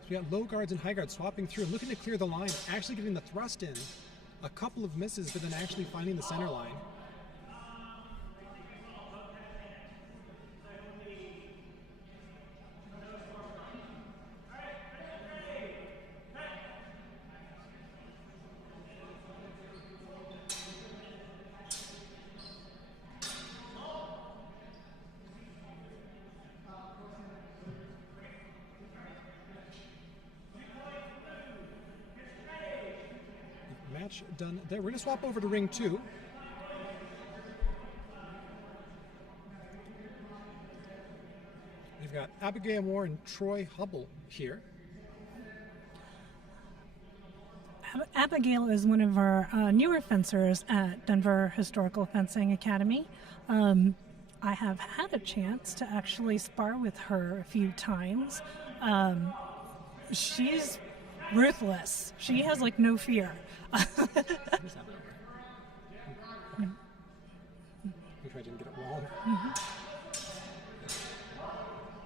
So we got low guards and high guards swapping through, looking to clear the line, actually getting the thrust in. A couple of misses, but then actually finding the center line. Match done there. We're going to swap over to ring 2. We've got Abigail Moore and Troy Hubble here. Abigail is one of our newer fencers at Denver Historical Fencing Academy. I have had a chance to actually spar with her a few times. She's ruthless. She has like no fear. We tried to get it wrong.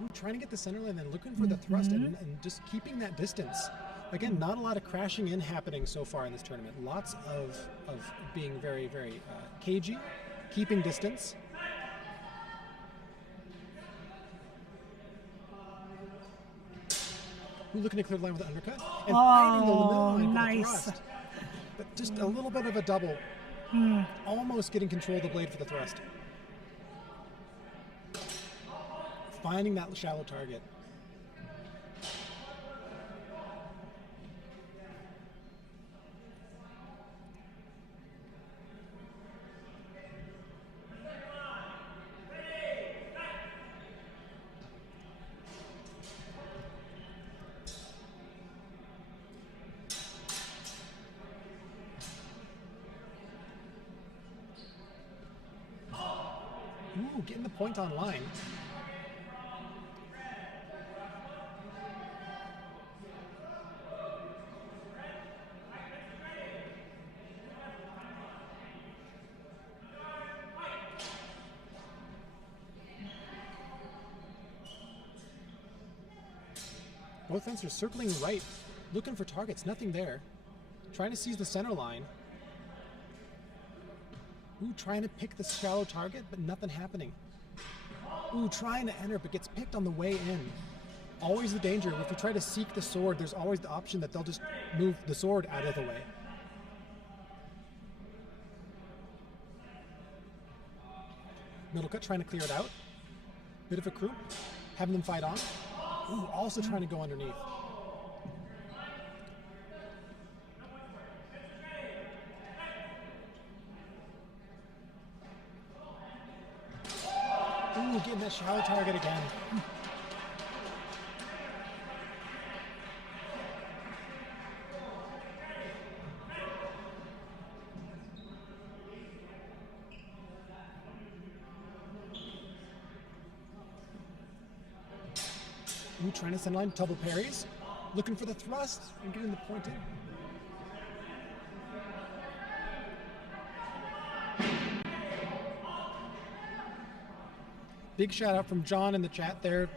Ooh, trying to get the center line, then looking for the thrust and just keeping that distance. Again, not a lot of crashing in happening so far in this tournament. Lots of being very, very cagey, keeping distance. Ooh, looking to clear the line with the undercut. And finding the middle line nice. with the thrust. But just a little bit of a double. Almost getting control of the blade for the thrust. Finding that shallow target. Ooh, getting the point on line. Both fencers circling right, looking for targets, nothing there. Trying to seize the center line. Ooh, trying to pick the shallow target, but nothing happening. Ooh, trying to enter, but gets picked on the way in. Always the danger. If you try to seek the sword, there's always the option that they'll just move the sword out of the way. Middle cut, trying to clear it out. Bit of a croup, having them fight on. Ooh, also trying to go underneath. Ooh, getting that shallow target again. Ooh, trying to center line, double parries. Looking for the thrust and getting the point in. Big shout out from John in the chat there.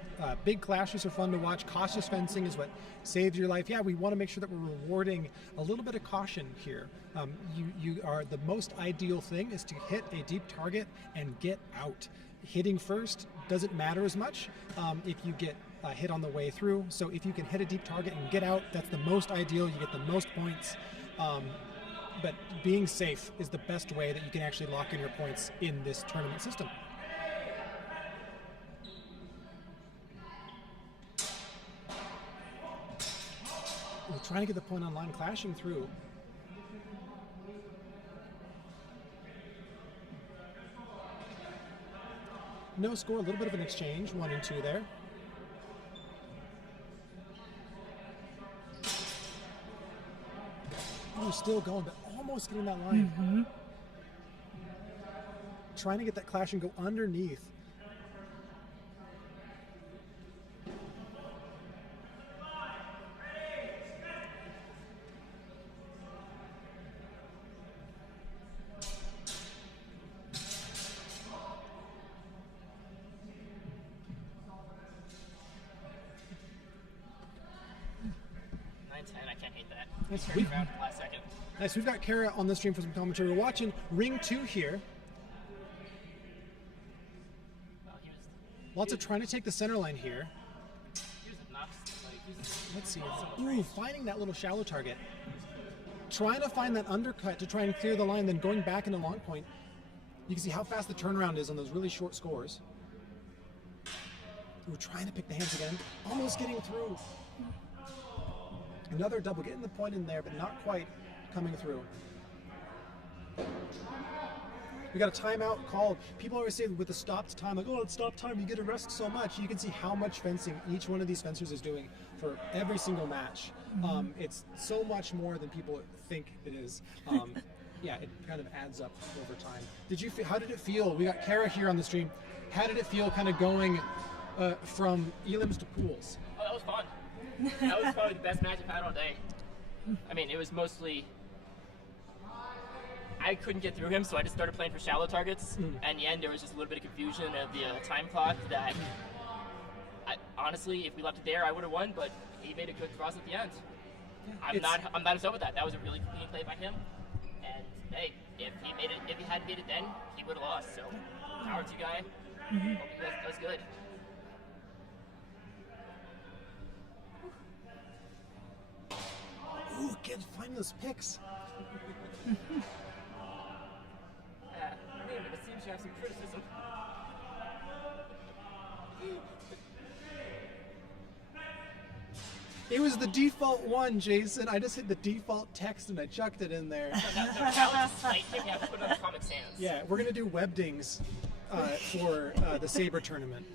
Big clashes are fun to watch. Cautious fencing is what saves your life. Yeah, we want to make sure that we're rewarding a little bit of caution here. You are the most ideal thing is to hit a deep target and get out. Hitting first doesn't matter as much if you get hit on the way through. So if you can hit a deep target and get out, that's the most ideal. You get the most points. But being safe is the best way that you can actually lock in your points in this tournament system. We're trying to get the point on line, clashing through. No score, a little bit of an exchange, 1 and 2 there. Oh, still going, but almost getting that line. Mm-hmm. Trying to get that clash and go underneath. I can't hate that. Nice. Turning around at the last second. Nice. We've got Kara on the stream for some commentary. We're watching Ring 2 here. Well, Lots of trying to take the center line here. he was obnoxious. Like, he's Let's see. so Ooh, finding that little shallow target. Trying to find that undercut to try and clear the line, then going back into long point. You can see how fast the turnaround is on those really short scores. We're trying to pick the hands again. Almost getting through. Another double, getting the point in there, but not quite coming through. We got a timeout called. People always say with the stopped time, like, oh, it's stopped time, you get to rest so much. You can see how much fencing each one of these fencers is doing for every single match. It's so much more than people think it is. Yeah, it kind of adds up over time. How did it feel? We got Kara here on the stream. How did it feel kind of going from elims to pools? Oh, that was fun. That was probably the best match I've had all day. I mean, it was mostly... I couldn't get through him, so I just started playing for shallow targets. And in the end, there was just a little bit of confusion of the time clock that... honestly, if we left it there, I would have won, but he made a good cross at the end. Yeah, I'm not upset with that. That was a really clean play by him. And hey, if he hadn't made it then, he would have lost. So, power to you, guy. Hope he does good. Ooh, again, find those picks. It seems you have some criticism. It was the default one, Jason. I just hit the default text and I chucked it in there. That was a slight thing you have to put on Comic Sans. Yeah, we're gonna do webdings for the Saber tournament.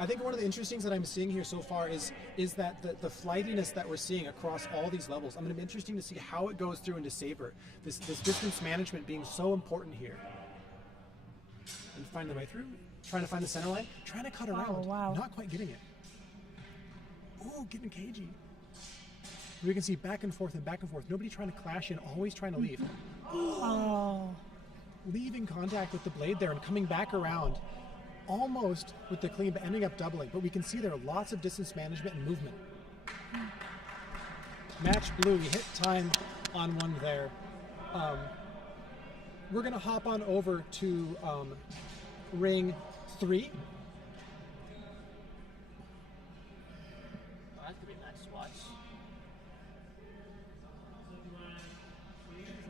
I think one of the interesting things that I'm seeing here so far is that the flightiness that we're seeing across all these levels. I'm going to be interesting to see how it goes through into Saber. This distance management being so important here. And find the way through, trying to find the center line, trying to cut around, wow. not quite getting it. Ooh, getting cagey. We can see back and forth and back and forth. Nobody trying to clash in, always trying to leave. Oh. Leaving contact with the blade there and coming back around. Almost with the clean, but ending up doubling. But we can see there are lots of distance management and movement. Match blue, we hit time on one there. We're gonna hop on over to ring 3. Well, that's gonna be a match to watch.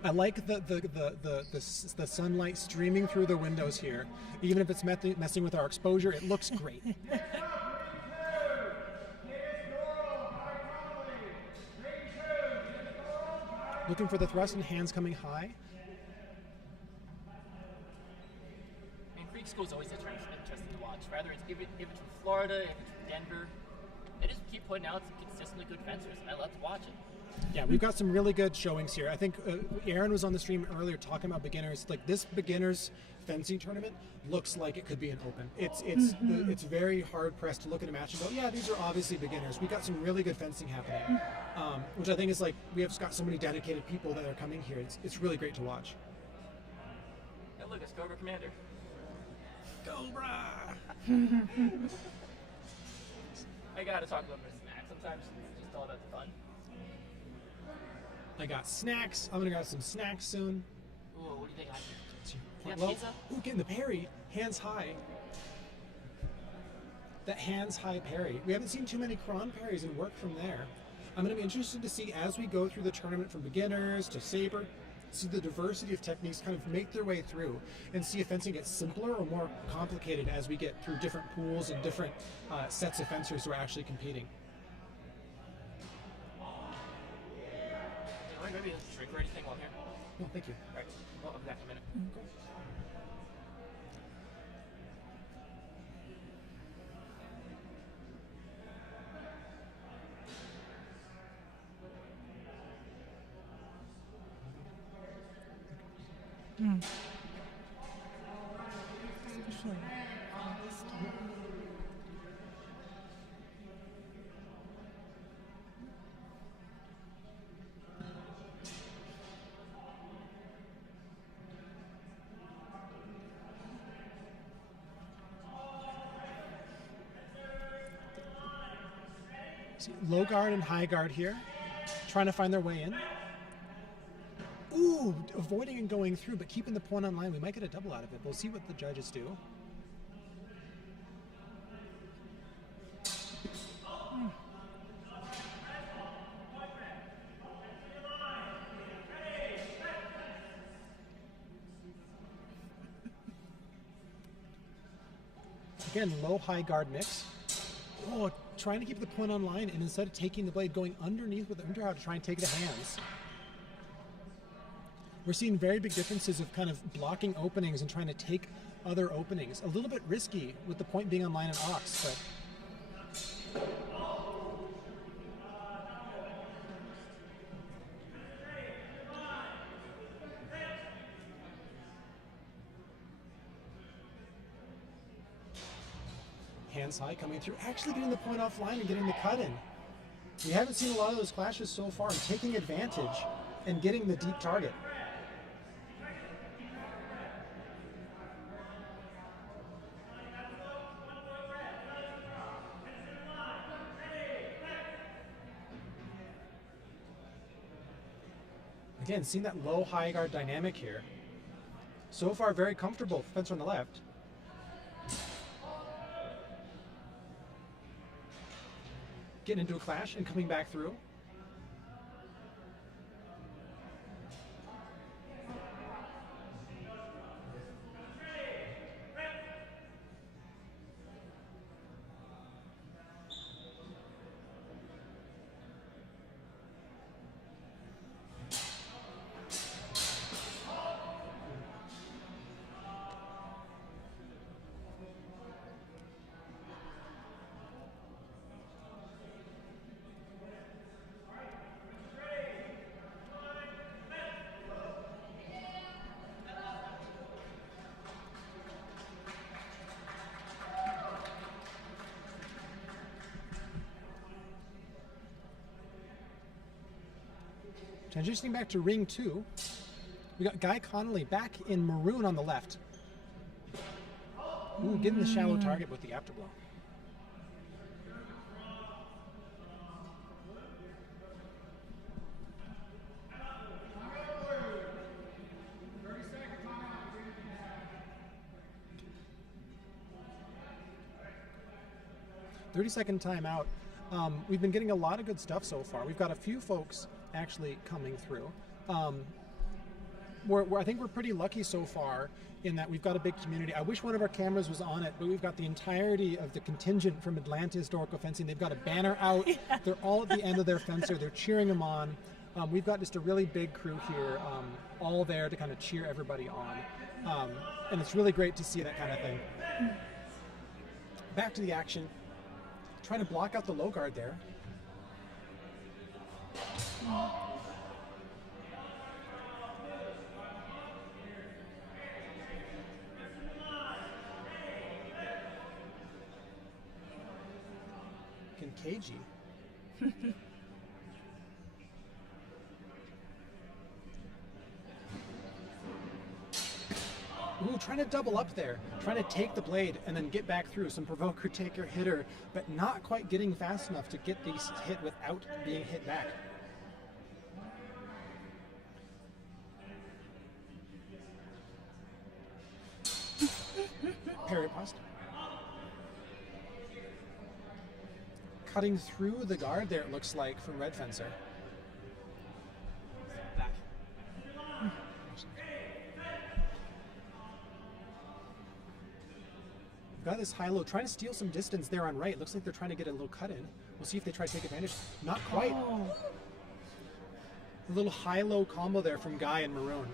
I like the sunlight streaming through the windows here. Even if it's messing with our exposure, it looks great. Looking for the thrust and hands coming high. I mean, Freak School is always interesting to watch. Whether it's if it's from Florida, if it's from Denver, they just keep putting out some consistently good fencers, and I love to watch it. Yeah, we've got some really good showings here. I think Aaron was on the stream earlier talking about beginners. Like this beginners fencing tournament looks like it could be an open. It's very hard pressed to look at a match and go, yeah, these are obviously beginners. We got some really good fencing happening, which I think is like we have got so many dedicated people that are coming here. It's really great to watch. Hey, look, it's Cobra Commander. Cobra. I gotta talk about my snacks sometimes. It's just all about the fun. I got snacks. I'm gonna grab some snacks soon. Ooh, what do you think? You have Well, pizza? ooh, getting the parry, hands high. That hands high parry. We haven't seen too many Kron parries and work from there. I'm going to be interested to see as we go through the tournament from beginners to saber, see the diversity of techniques kind of make their way through and see if fencing gets simpler or more complicated as we get through different pools and different sets of fencers who are actually competing. Maybe a drink or anything while I'm here? No, thank you. Right. Well, I'll be back in a minute. Especially See, low guard and high guard here, trying to find their way in. Ooh, avoiding and going through, but keeping the point on line. We might get a double out of it. We'll see what the judges do. Again, low-high guard mix. Oh, trying to keep the point on line, and instead of taking the blade, going underneath with the underhow to try and take it to hands. We're seeing very big differences of kind of blocking openings and trying to take other openings. A little bit risky with the point being on line and ox, but hands high coming through, actually getting the point offline and getting the cut in. We haven't seen a lot of those clashes so far, and taking advantage and getting the deep target. Again, seeing that low high guard dynamic here. So far, very comfortable. Fencer on the left. Getting into a clash and coming back through. Transitioning back to ring 2, we got Guy Connolly back in maroon on the left. Ooh, getting the shallow target with the afterblow. "30-second timeout." We've been getting a lot of good stuff so far. We've got a few folks actually coming through. I think we're pretty lucky so far in that we've got a big community. I wish one of our cameras was on it, but we've got the entirety of the contingent from Atlanta Historical Fencing. They've got a banner out. Yeah. They're all at the end of their fencer. They're cheering them on. We've got just a really big crew here, all there to kind of cheer everybody on. And it's really great to see that kind of thing. Back to the action. trying to block out the low guard there. Cagey. Ooh, trying to double up there. Trying to take the blade and then get back through. Some provoker taker hitter, but not quite getting fast enough to get these hit without being hit back. Parry post. Cutting through the guard there, it looks like, from Red Fencer. Back. We've got this high-low, trying to steal some distance there on right. Looks like they're trying to get a little cut in. We'll see if they try to take advantage. Not quite. Oh. A little high-low combo there from Guy and Maroon.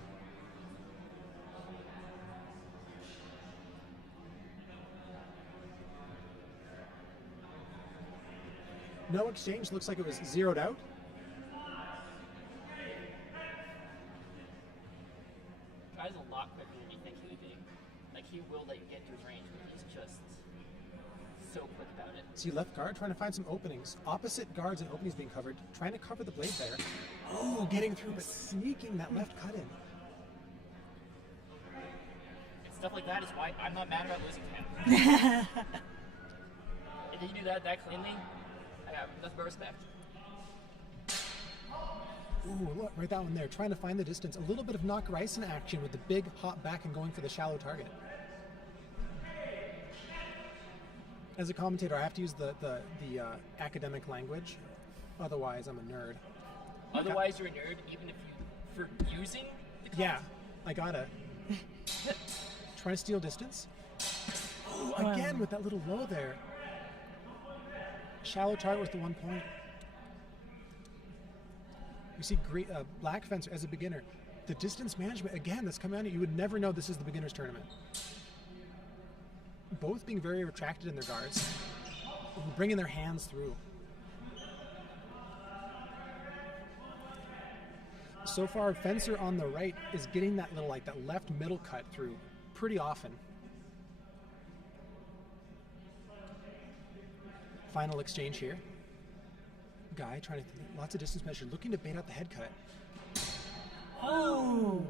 No exchange, looks like it was zeroed out. Guy's a lot quicker than you think he would be. Like, he will let you get to his range, but he's just so quick about it. See left guard trying to find some openings. Opposite guards and openings being covered. Trying to cover the blade there. Oh, getting through, but sneaking that left cut in. And stuff like that is why I'm not mad about losing to him. If you do that cleanly, I have nothing but respect. Ooh, look, right that one there. Trying to find the distance. A little bit of knock Rice in action with the big hop back and going for the shallow target. As a commentator, I have to use the academic language. Otherwise, I'm a nerd. Otherwise, you're a nerd, even if you, for using the Yeah, I gotta. Trying to steal distance. Ooh, again with that little low there. Shallow target with the 1 point. You see Black Fencer as a beginner. The distance management, again, that's coming out. You would never know this is the beginner's tournament. Both being very retracted in their guards. Bringing their hands through. So far, Fencer on the right is getting that little, like, that left middle cut through pretty often. Final exchange here. Guy trying to, lots of distance measure, looking to bait out the head cut. Oh!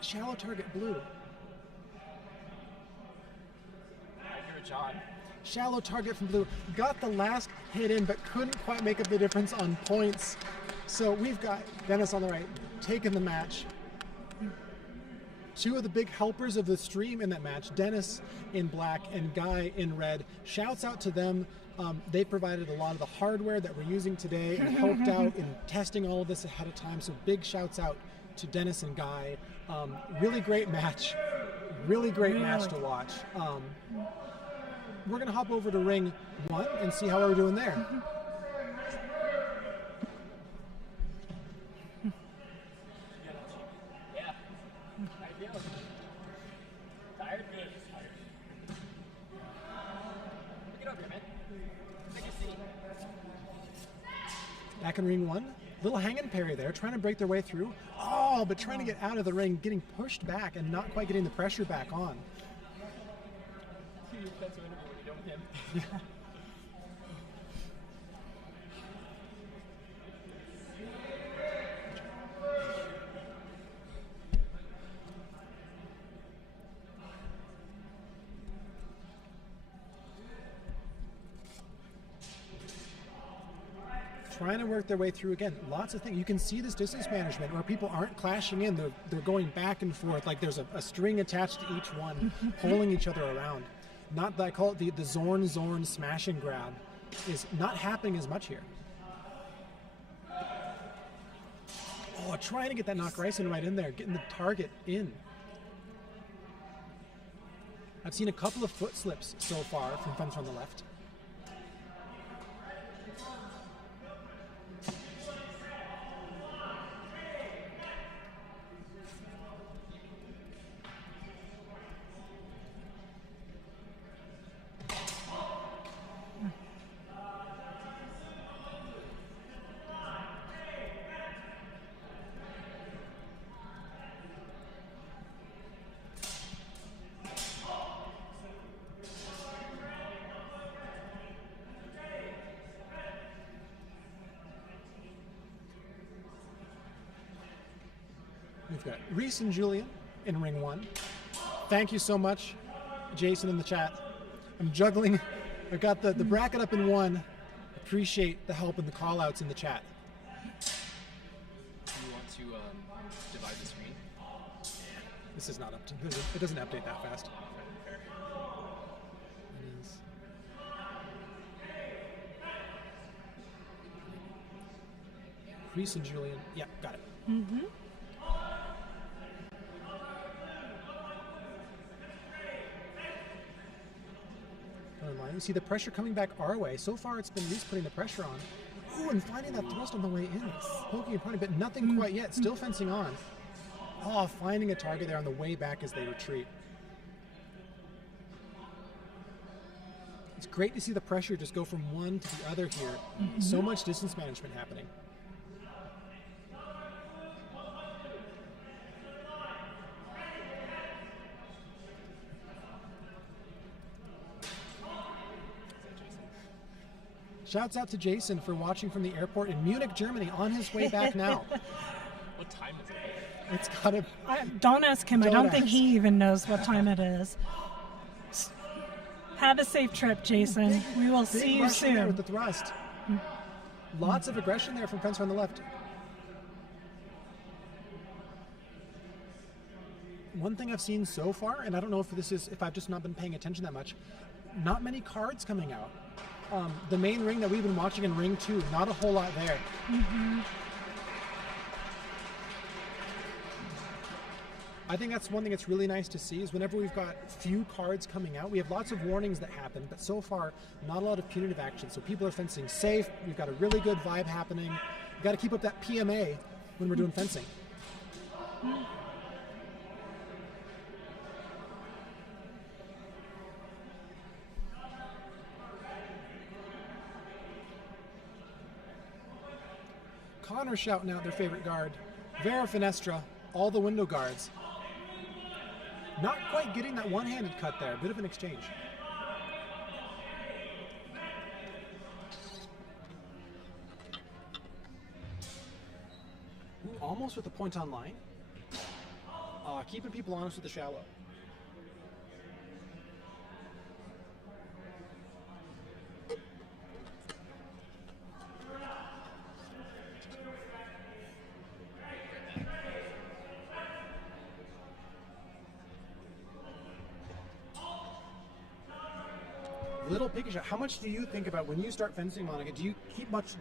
Shallow target blue. You're a John. Shallow target from blue. Got the last hit in, but couldn't quite make up the difference on points. So we've got Dennis on the right, taking the match. Two of the big helpers of the stream in that match, Dennis in black and Guy in red. Shouts out to them. They provided a lot of the hardware that we're using today and helped out in testing all of this ahead of time. So big shouts out to Dennis and Guy. Really great match. Really great match to watch. We're going to hop over to ring 1 and see how we're doing there. Yeah. I feel tired? Good. Tired. Get over here, man. Take a seat. Back in ring 1. Little hanging parry there, trying to break their way through. Oh, but trying to get out of the ring, getting pushed back and not quite getting the pressure back on. See your Spencer interview when you're done with him. Trying to work their way through again. Lots of things. You can see this distance management where people aren't clashing in. They're going back and forth like there's a string attached to each one, pulling each other around. Not that I call it the Zorn smash and grab is not happening as much here. Oh, trying to get that knock Ryson right in there, getting the target in. I've seen a couple of foot slips so far from Fencer on the left. We've got Reese and Julian in ring 1. Thank you so much, Jason in the chat. I'm juggling. I've got the bracket up in 1. Appreciate the help and the call outs in the chat. Do you want to divide the screen? This is not up to, it doesn't update that fast. Fair. It is. Reese and Julian. Yeah, got it. Mm-hmm. Online. We see the pressure coming back our way. So far, it's been Reese putting the pressure on. Ooh, and finding that thrust on the way in. Poking and prodding, but nothing quite yet. Still fencing on. Oh, finding a target there on the way back as they retreat. It's great to see the pressure just go from one to the other here. So much distance management happening. Shouts out to Jason for watching from the airport in Munich, Germany, on his way back now. What time is it? It's gotta. Don't ask him. I Don't don't think ask. he even knows what time it is. Have a safe trip, Jason. We will see you Rush in there soon. with the thrust. Lots of aggression there from Fencer on the left. One thing I've seen so far, and I don't know if I've just not been paying attention that much, not many cards coming out. The main ring that we've been watching in ring 2, not a whole lot there. I think that's one thing that's really nice to see is whenever we've got few cards coming out, we have lots of warnings that happen, but so far, not a lot of punitive action. So people are fencing safe. We've got a really good vibe happening. We've got to keep up that PMA when we're doing fencing. Connor shouting out their favorite guard. Vera Finestra, all the window guards. Not quite getting that one-handed cut there. A bit of an exchange. Ooh, almost with the point on line. Keeping people honest with the shallow. Little picky shot. How much do you think about when you start fencing, Monica? Do you keep much?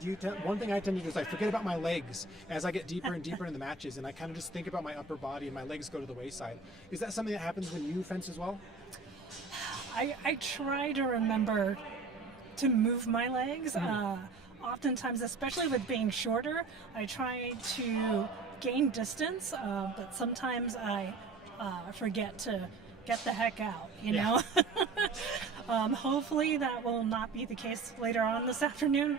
One thing I tend to do is I forget about my legs as I get deeper and deeper in the matches, and I kind of just think about my upper body, and my legs go to the wayside. Is that something that happens when you fence as well? I try to remember to move my legs. Oftentimes, especially with being shorter, I try to gain distance, but sometimes I forget to get the heck out, you know? Hopefully that will not be the case later on this afternoon.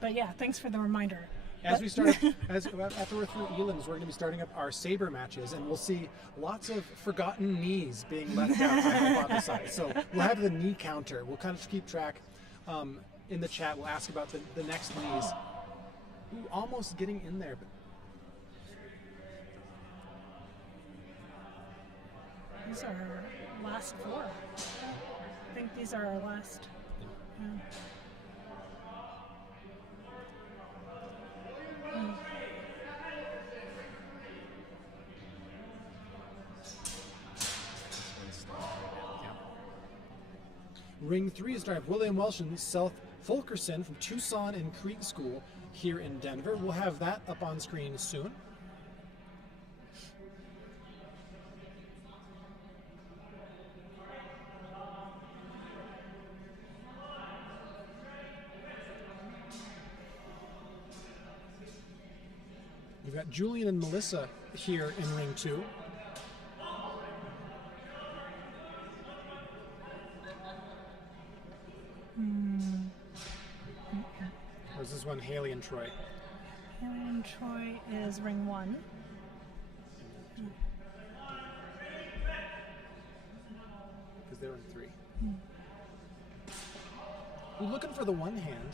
But yeah, thanks for the reminder. After we're through elims, we're going to be starting up our saber matches, and we'll see lots of forgotten knees being left out. I hypothesize. So we'll have the knee counter. We'll kind of keep track in the chat. We'll ask about the next knees. Ooh, almost getting in there, but These are our last 4. I think these are our last. Ring 3 is drive William Welsh and Seth Fulkerson from Tucson and Creek School here in Denver. We'll have that up on screen soon. We've got Julian and Melissa here in ring 2. Or is this one Haley and Troy? Haley and Troy is ring 1. Because they're in 3. We're looking for the one hand.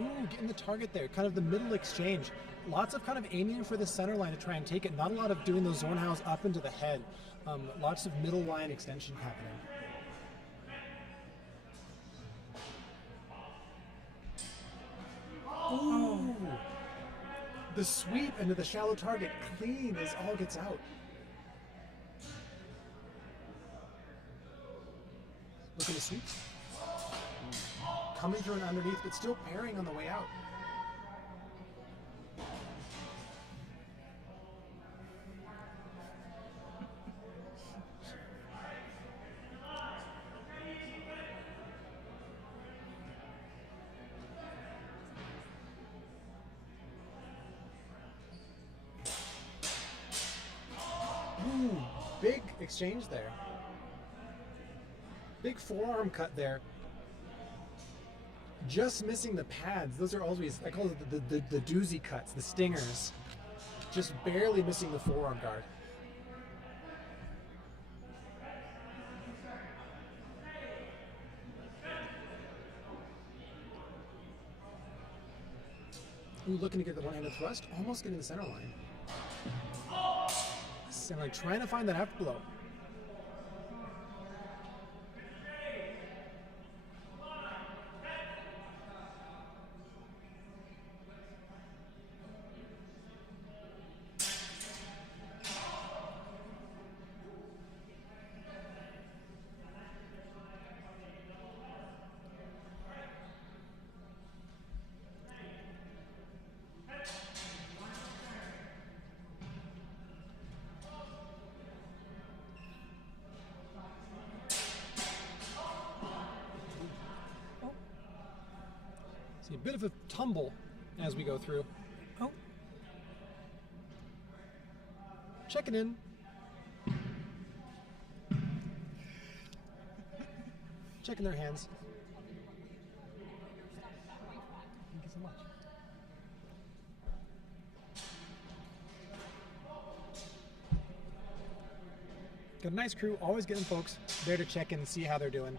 Ooh, getting the target there, kind of the middle exchange. Lots of kind of aiming for the center line to try and take it. Not a lot of doing those Zornhaus up into the head. Lots of middle line extension happening. Ooh! The sweep into the shallow target, clean as all gets out. Looking to sweep. Coming through and underneath, but still parrying on the way out. Ooh, big exchange there. Big forearm cut there. Just missing the pads. Those are always, I call it the doozy cuts, the stingers. Just barely missing the forearm guard. Ooh, looking to get the one-handed thrust, almost getting the center line. Center line, trying to find that afterblow. See a bit of a tumble as we go through. Oh. Checking in. Checking their hands. Thank you so much. Got a nice crew, always getting folks there to check in and see how they're doing.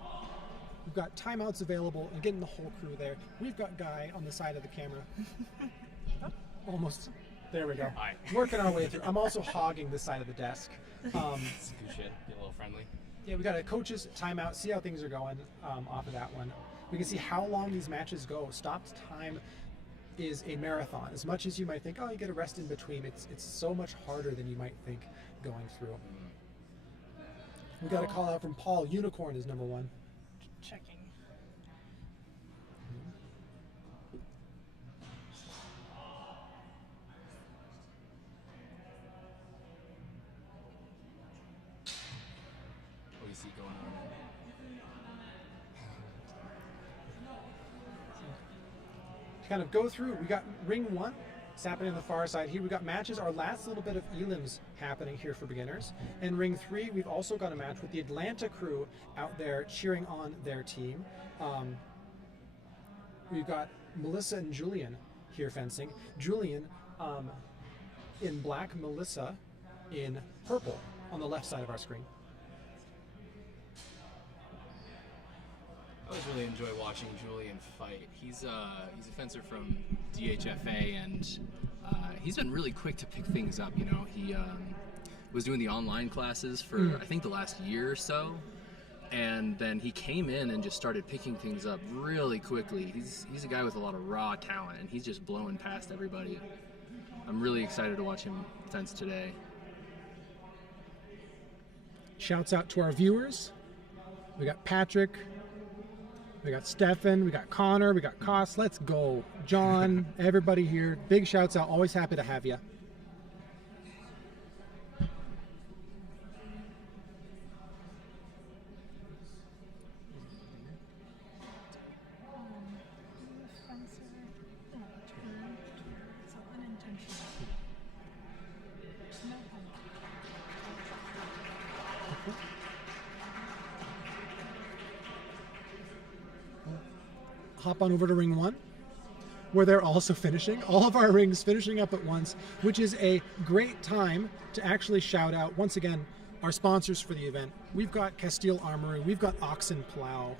We've got timeouts available and getting the whole crew there. We've got Guy on the side of the camera. Almost. There we go. Hi. Working our way through. I'm also hogging this side of the desk. It's good shit. Get a little friendly. Yeah, we got a coach's timeout, see how things are going off of that one. We can see how long these matches go. Stopped time is a marathon. As much as you might think, oh, you get a rest in between, it's so much harder than you might think going through. We got a call out from Paul. Unicorn is number one. Checking. What do you see going on? To kind of go through, we got ring one. It's happening on the far side here. We got matches, our last little bit of elims happening here for beginners. And ring three, we've also got a match with the Atlanta crew out there cheering on their team. We've got Melissa and Julian here fencing. Julian in black, Melissa in purple on the left side of our screen. I always really enjoy watching Julian fight. He's a fencer from DHFA, and he's been really quick to pick things up. You know, he was doing the online classes for I think the last year or so, and then he came in and just started picking things up really quickly. He's a guy with a lot of raw talent, and he's just blowing past everybody. I'm really excited to watch him fence today. Shouts out to our viewers. We got Patrick. We got Stefan, we got Connor, we got Koss. Let's go. John, everybody here. Big shouts out. Always happy to have you. Hop on over to ring one, where they're also finishing. All of our rings finishing up at once, which is a great time to actually shout out, once again, our sponsors for the event. We've got Castile Armory, we've got Oxen Plow.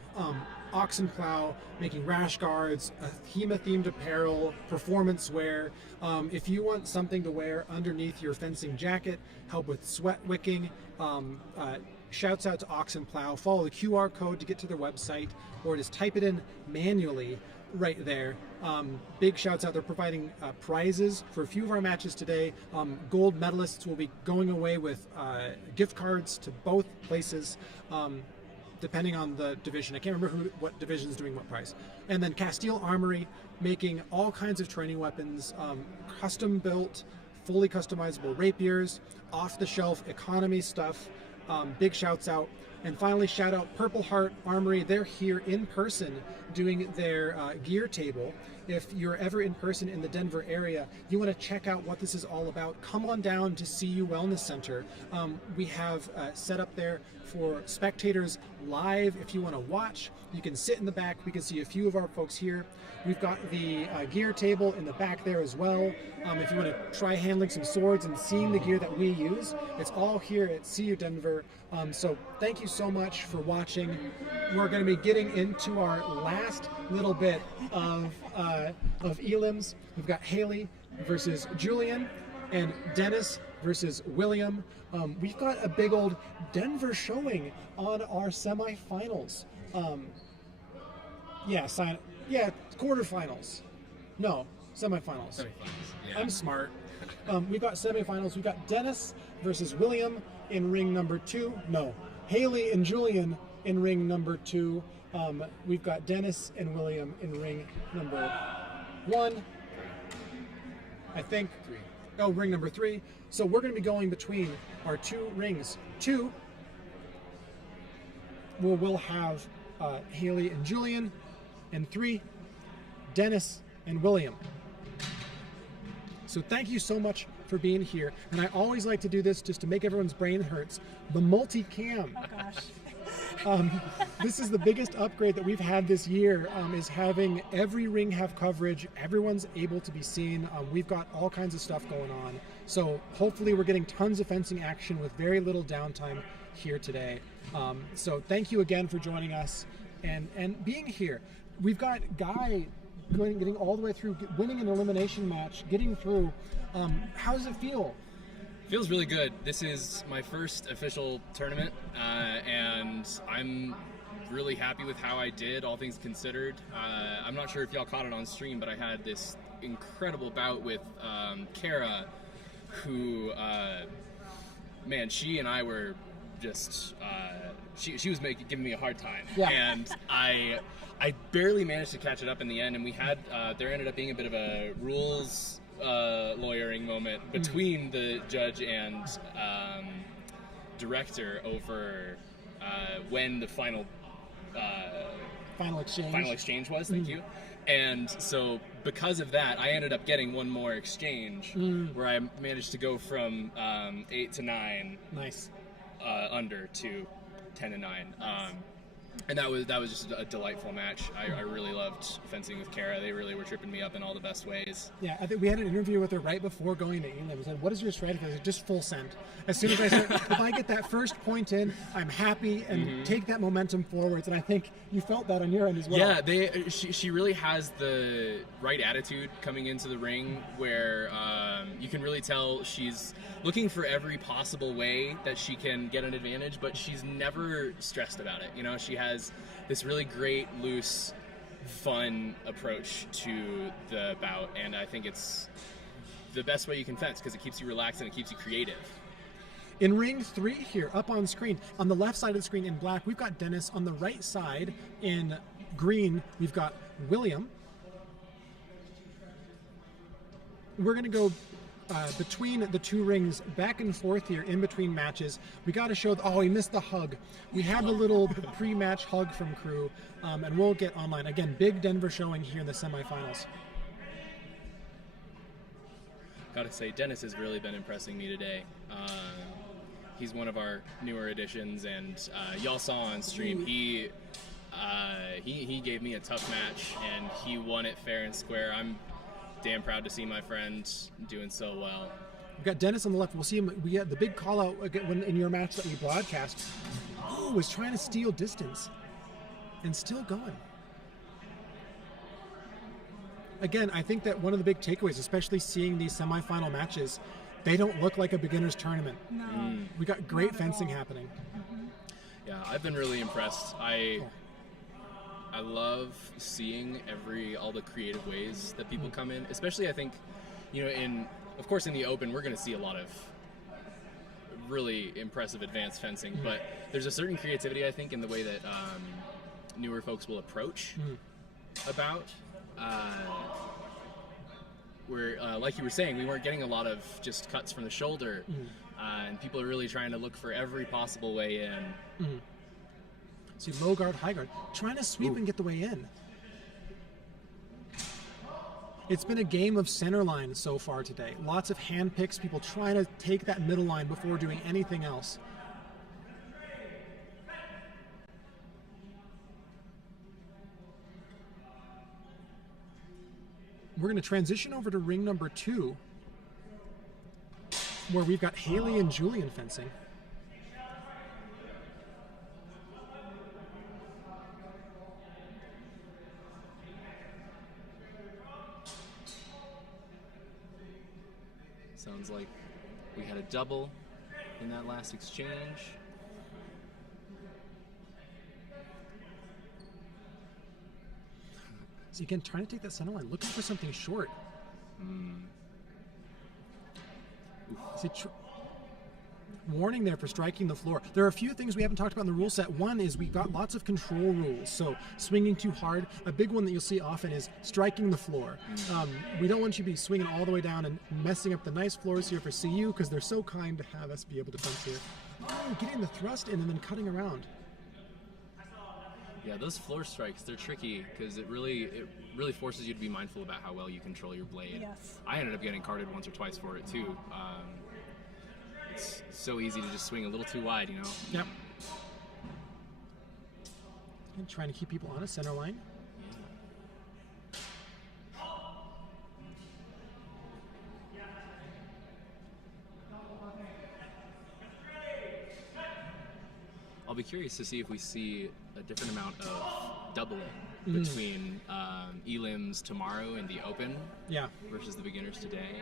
Oxen Plow making rash guards, HEMA-themed apparel, performance wear. If you want something to wear underneath your fencing jacket, help with sweat wicking, shouts out to Oxen Plow. Follow the QR code to get to their website, or just type it in manually right there. Big shouts out. They're providing prizes for a few of our matches today. Gold medalists will be going away with gift cards to both places, depending on the division. I can't remember what division is doing what prize. And then Castile Armory making all kinds of training weapons, custom built, fully customizable rapiers, off the shelf economy stuff. Big shouts out. And finally, shout out Purple Heart Armory. They're here in person doing their gear table. If you're ever in person in the Denver area, you want to check out what this is all about, come on down to CU Wellness Center. We have set up there for spectators live. If you want to watch, you can sit in the back. We can see a few of our folks here. We've got the gear table in the back there as well. If you want to try handling some swords and seeing the gear that we use, it's all here at CU Denver. So thank you so much for watching. We're going to be getting into our last little bit of elims. We've got Haley versus Julian and Dennis versus William. We've got a big old Denver showing on our semifinals. Quarterfinals. No, semifinals. Yeah. I'm smart. We've got semifinals. We've got Dennis versus William in ring number 2. No, Haley and Julian in ring number 2. We've got Dennis and William in ring number 1. I think. 3. Oh, ring number 3. So we're going to be going between our 2 rings. 2, we'll have Haley and Julian, and 3, Dennis and William. So thank you so much for being here. And I always like to do this just to make everyone's brain hurts. The multi-cam. Oh gosh. This is the biggest upgrade that we've had this year, is having every ring have coverage. Everyone's able to be seen. We've got all kinds of stuff going on. So hopefully we're getting tons of fencing action with very little downtime here today. So thank you again for joining us and being here. We've got Guy getting all the way through, winning an elimination match, getting through. How does it feel? Feels really good. This is my first official tournament, and I'm really happy with how I did, all things considered. I'm not sure if y'all caught it on stream, but I had this incredible bout with Kara, who, man, she and I were just, she was giving me a hard time. Yeah. And I barely managed to catch it up in the end, and we had, there ended up being a bit of a rules lawyering moment between the judge and director over when the final exchange was. Thank you. And so because of that, I ended up getting one more exchange where I managed to go from 8 to 9 Nice. Under to 10 to 9. And that was just a delightful match. I really loved fencing with Kara. They really were tripping me up in all the best ways. Yeah, I think we had an interview with her right before going to elims. I said, "What is your strategy?" I said, "Just full send. As soon as I start, if I get that first point in, I'm happy and take that momentum forwards." And I think you felt that on your end as well. Yeah, she really has the right attitude coming into the ring, where you can really tell she's looking for every possible way that she can get an advantage, but she's never stressed about it. You know, she has this really great, loose, fun approach to the bout, and I think it's the best way you can fence because it keeps you relaxed and it keeps you creative. In ring 3 here, up on screen, on the left side of the screen in black, we've got Dennis. On the right side in green, we've got William. We're going to go between the 2 rings, back and forth here in between matches. We got to show, he missed the hug. We had the little pre-match hug from crew, and we'll get online. Again, big Denver showing here in the semifinals. Gotta say, Dennis has really been impressing me today. He's one of our newer additions, and y'all saw on stream, he gave me a tough match, and he won it fair and square. I'm damn proud to see my friend doing so well. We've got Dennis on the left. We'll see him. We had the big call out when in your match that we broadcast. Oh, was trying to steal distance and still going. Again, I think that one of the big takeaways, especially seeing these semifinal matches, they don't look like a beginner's tournament. No. We got great Not at fencing all. happening. Yeah, I've been really impressed. I love seeing all the creative ways that people come in, especially I think, of course in the Open we're going to see a lot of really impressive advanced fencing, but there's a certain creativity I think in the way that newer folks will approach about where like you were saying, we weren't getting a lot of just cuts from the shoulder, and people are really trying to look for every possible way in. See, low guard, high guard, trying to sweep and get the way in. It's been a game of center line so far today. Lots of hand picks, people trying to take that middle line before doing anything else. We're going to transition over to ring number 2, where we've got Haley and Julian fencing. Sounds like we had a double in that last exchange. So again, trying to take that center line, looking for something short. See, warning there for striking the floor. There are a few things we haven't talked about in the rule set. One is we've got lots of control rules. So swinging too hard. A big one that you'll see often is striking the floor. We don't want you to be swinging all the way down and messing up the nice floors here for CU because they're so kind to have us be able to fence here. Oh, getting the thrust in and then cutting around. Yeah, those floor strikes, they're tricky because it really forces you to be mindful about how well you control your blade. Yes. I ended up getting carded once or twice for it too. It's so easy to just swing a little too wide, Yep. And trying to keep people on a center line. I'll be curious to see if we see a different amount of doubling between elims tomorrow in the Open versus the beginners today.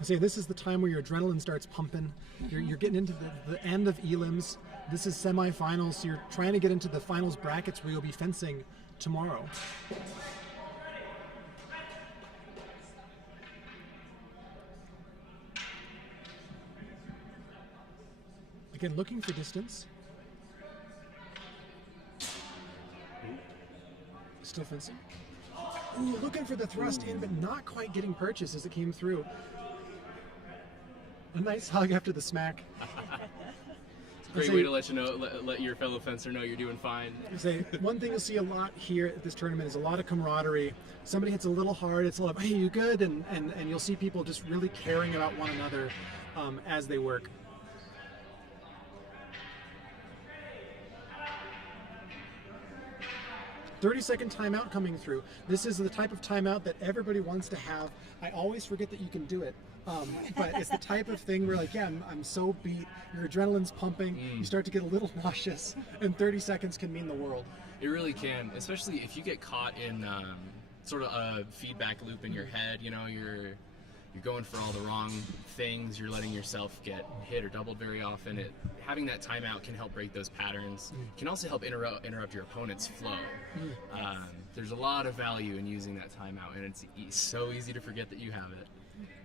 I say this is the time where your adrenaline starts pumping. You're getting into the end of elims. This is semifinals, so you're trying to get into the finals brackets where you'll be fencing tomorrow. Again, looking for distance. Still fencing. Ooh, looking for the thrust in, but not quite getting purchase as it came through. A nice hug after the smack. Great way to let your fellow fencer know you're doing fine. Say one thing you'll see a lot here at this tournament is a lot of camaraderie. Somebody hits a little hard, it's a lot of, hey, you good? And you'll see people just really caring about one another as they work. 30-second timeout coming through. This is the type of timeout that everybody wants to have. I always forget that you can do it. But it's the type of thing where like, yeah, I'm so beat, your adrenaline's pumping, you start to get a little nauseous, and 30 seconds can mean the world. It really can, especially if you get caught in sort of a feedback loop in your head. You're going for all the wrong things, you're letting yourself get hit or doubled very often. Having that timeout can help break those patterns. Can also help interrupt your opponent's flow. There's a lot of value in using that timeout, and it's so easy to forget that you have it.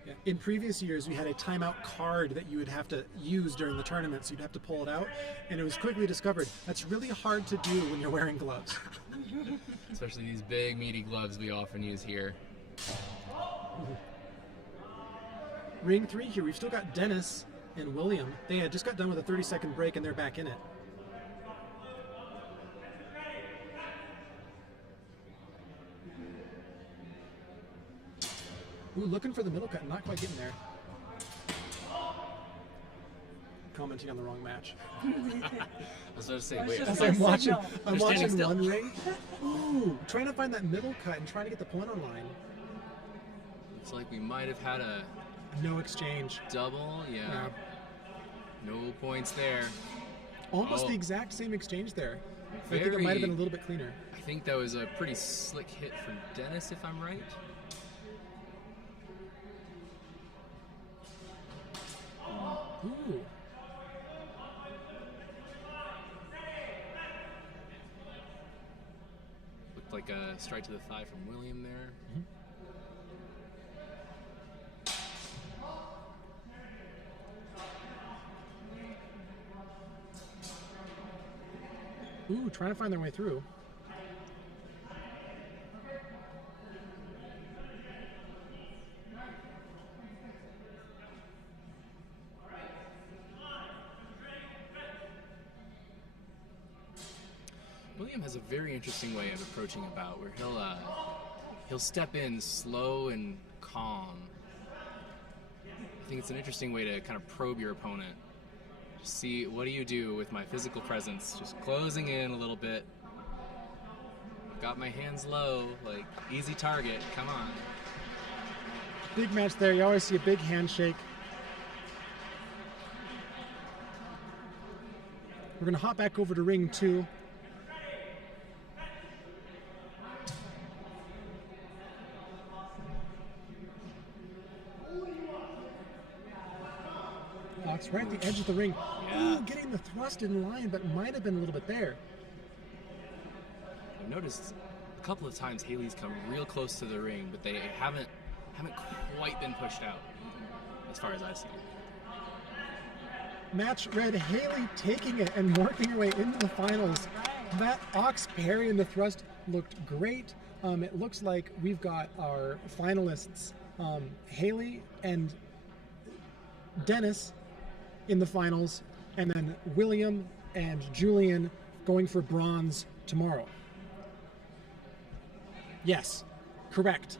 Yeah. In previous years, we had a timeout card that you would have to use during the tournament, so you'd have to pull it out, and it was quickly discovered that's really hard to do when you're wearing gloves. Especially these big, meaty gloves we often use here. Ring 3 here, we've still got Dennis and William. They had just got done with a 30-second break, and they're back in it. Ooh, looking for the middle cut, not quite getting there. Commenting on the wrong match. I was about to say, wait. As I'm watching still. one ring. Ooh, trying to find that middle cut and trying to get the point on line. Looks like we might have had a No exchange. double. Yeah. No points there. Almost Oh. the exact same exchange there. I think it might have been a little bit cleaner. I think that was a pretty slick hit from Dennis, if I'm right. Ooh. Looked like a strike to the thigh from William there. Ooh, trying to find their way through. William has a very interesting way of approaching a bout where he'll step in slow and calm. I think it's an interesting way to kind of probe your opponent. Just see, what do you do with my physical presence? Just closing in a little bit. Got my hands low, like easy target. Come on. Big match there. You always see a big handshake. We're going to hop back over to ring 2. It's right at the edge of the ring. Yeah. Ooh, getting the thrust in line, but might have been a little bit there. I've noticed a couple of times Haley's come real close to the ring, but they haven't quite been pushed out, as far as I've seen. Match red, Haley taking it and working her way into the finals. That ox parry and the thrust looked great. It looks like we've got our finalists, Haley and Dennis in the finals, and then William and Julian going for bronze tomorrow. Yes, correct.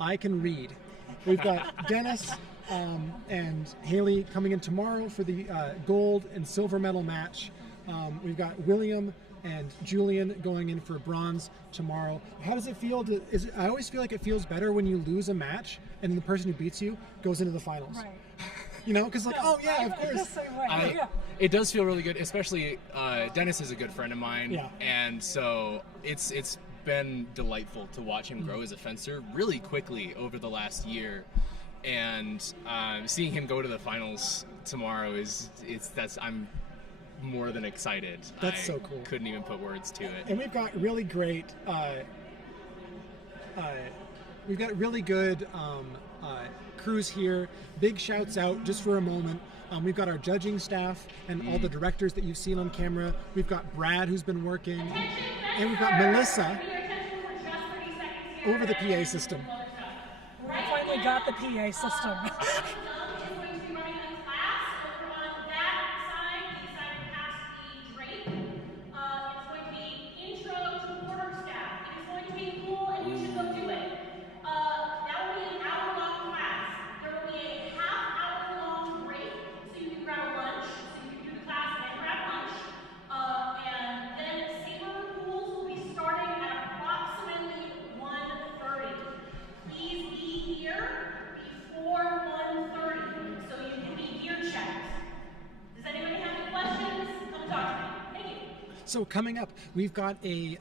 I can read. We've got Dennis and Haley coming in tomorrow for the gold and silver medal match. We've got William and Julian going in for bronze tomorrow. How does it feel? I always feel like it feels better when you lose a match and then the person who beats you goes into the finals. Right. You know, because like, oh yeah, of course. The same way. Yeah. It does feel really good, especially Dennis is a good friend of mine, Yeah. and so it's been delightful to watch him grow as a fencer really quickly over the last year, and seeing him go to the finals tomorrow I'm more than excited. That's so cool. Couldn't even put words to it. And we've got really great, crews here. Big shouts out just for a moment. We've got our judging staff and all the directors that you've seen on camera. We've got Brad, who's been working, and we've got Melissa over the PA system. We finally got the PA system. So coming up, we've got a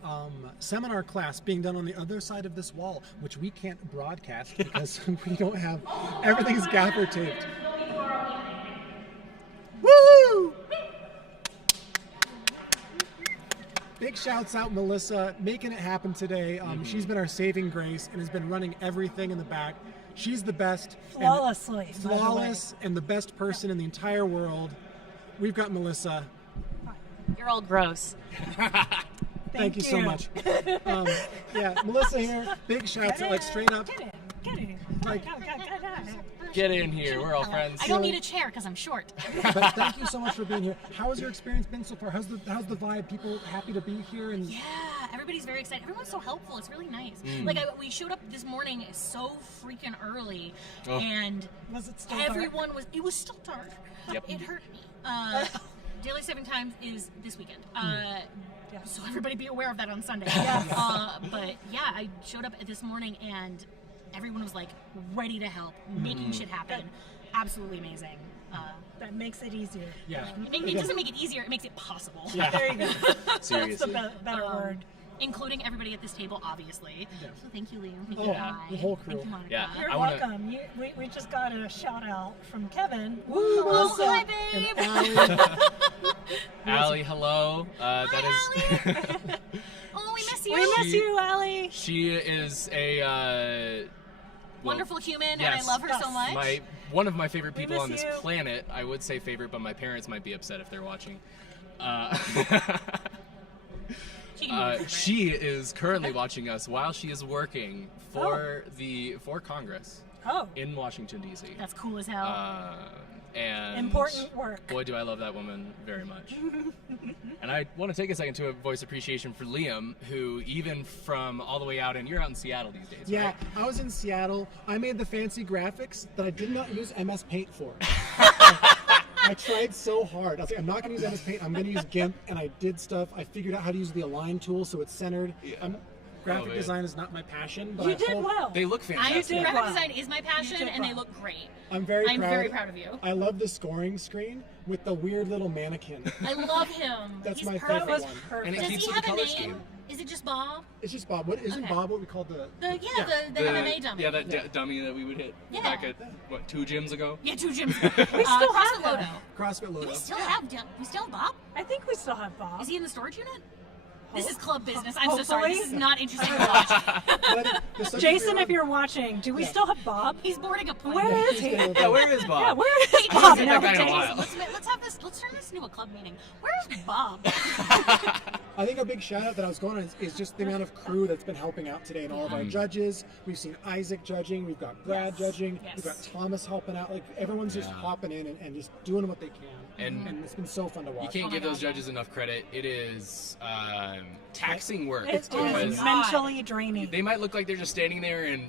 seminar class being done on the other side of this wall, which we can't broadcast because we don't have, everything's gaffer taped. Woo! Big shouts out Melissa, making it happen today. She's been our saving grace and has been running everything in the back. She's the best. Flawlessly. And flawless and the best person in the entire world. We've got Melissa. You're all gross. Thank you so much. Yeah, Melissa here. Big shouts out, like straight up. Get in. Like, Get in here. We're all friends. I don't need a chair because I'm short. but thank you so much for being here. How has your experience been so far? How's the vibe? People happy to be here? And Yeah, everybody's very excited. Everyone's so helpful. It's really nice. We showed up this morning so freaking early, and Was it still everyone it was still dark. Yep. It hurt me. Daylight saving time is this weekend. So everybody be aware of that on Sunday. But yeah, I showed up this morning and everyone was like ready to help, making shit happen. Absolutely amazing. That makes it easier. Yeah. It doesn't make it easier; it makes it possible. Yeah. There you go. That's the Seriously. better word. Including everybody at this table, obviously. Yes. So thank you, Liam. Thank Oh, you, Guy. the whole crew. Thank you, Monica. Yeah. You're I wanna- welcome. We just got a shout out from Kevin. Woo! Oh, Melissa. hi, babe. Allie, hello. That is. Oh, we miss you. We miss She- you, Allie. She is a Wonderful human, yes. and I love her so Yes. much. one of my favorite We people miss on this you. planet. I would say favorite, but my parents might be upset if they're watching. She can be your favorite. She is currently watching us while she is working for Congress Oh, in Washington D.C. That's cool as hell. And important work. Boy, do I love that woman very much. And I want to take a second to voice appreciation for Liam, who even from all the way out, and you're out in Seattle these days, Yeah, right? I was in Seattle. I made the fancy graphics that I did not use MS Paint for. I tried so hard. I was like, I'm not going to use MS Paint. I'm going to use GIMP, and I did stuff. I figured out how to use the align tool so it's centered. Yeah. Graphic man. design is not my passion, but You I did hope well. They look I fantastic. graphic well. design is my passion, did and they well. look great. I'm very proud of you. I love the scoring screen with the weird little mannequin. I love him. That's He's my perfect. favorite That was one. perfect. And it Does keeps he with have the a color name? scheme. Is it just Bob? It's just Bob. Isn't Okay. Bob what we call the... The MMA dummy. Yeah, that dummy that we would hit Yeah. back at, what, 2 gyms ago? Yeah, 2 gyms. We still CrossFit have Lodo. him. CrossFit Lodo. We still have Bob? I think we still have Bob. Is he in the storage unit? This is club business. I'm so sorry. Hopefully. This is not interesting to watch. But the subject Jason, matter- if you're watching, do we Yeah. still have Bob? He's boarding a plane. Where is He's he? gonna- Yeah, where is Bob? Yeah, where is Hey, Bob Jason, that guy in a nowadays? while. Let's turn this into a club meeting. Where's Bob? I think a big shout out that I was going on is just the amount of crew that's been helping out today and all of our judges. We've seen Isaac judging, we've got Brad judging, Yes. we've got Thomas helping out. Like everyone's just Yeah. hopping in and just doing what they can. And it's been so fun to You watch. can't my give those God, judges enough credit. It is taxing work. It's because mentally draining. they might look like they're just standing there and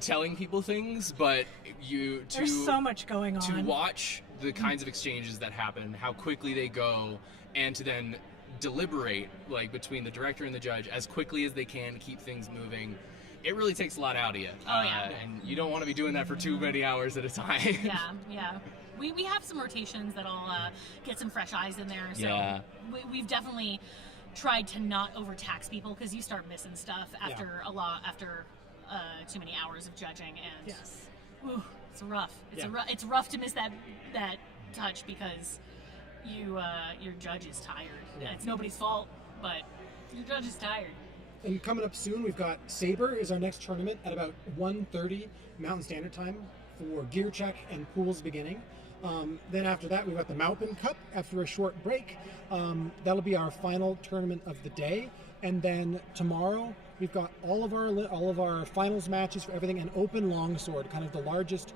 telling people things, but There's so much going to on. watch the kinds of exchanges that happen, how quickly they go, and to then deliberate like between the director and the judge as quickly as they can to keep things moving. It really takes a lot out of you. Oh, yeah. And you don't want to be doing that for too many hours at a time. Yeah. We have some rotations that'll get some fresh eyes in there. So Yeah. we've definitely tried to not overtax people because you start missing stuff after too many hours of judging, and Yes. ooh, it's rough. Yeah. It's rough to miss that touch because your judge is tired. Yeah. It's nobody's fault, but your judge is tired. And coming up soon, we've got Sabre is our next tournament at about 1:30 Mountain Standard Time for gear check and pools beginning. Then after that, we've got the Maupin Cup after a short break. That'll be our final tournament of the day. And then tomorrow, we've got all of our finals matches for everything, and open longsword, kind of the largest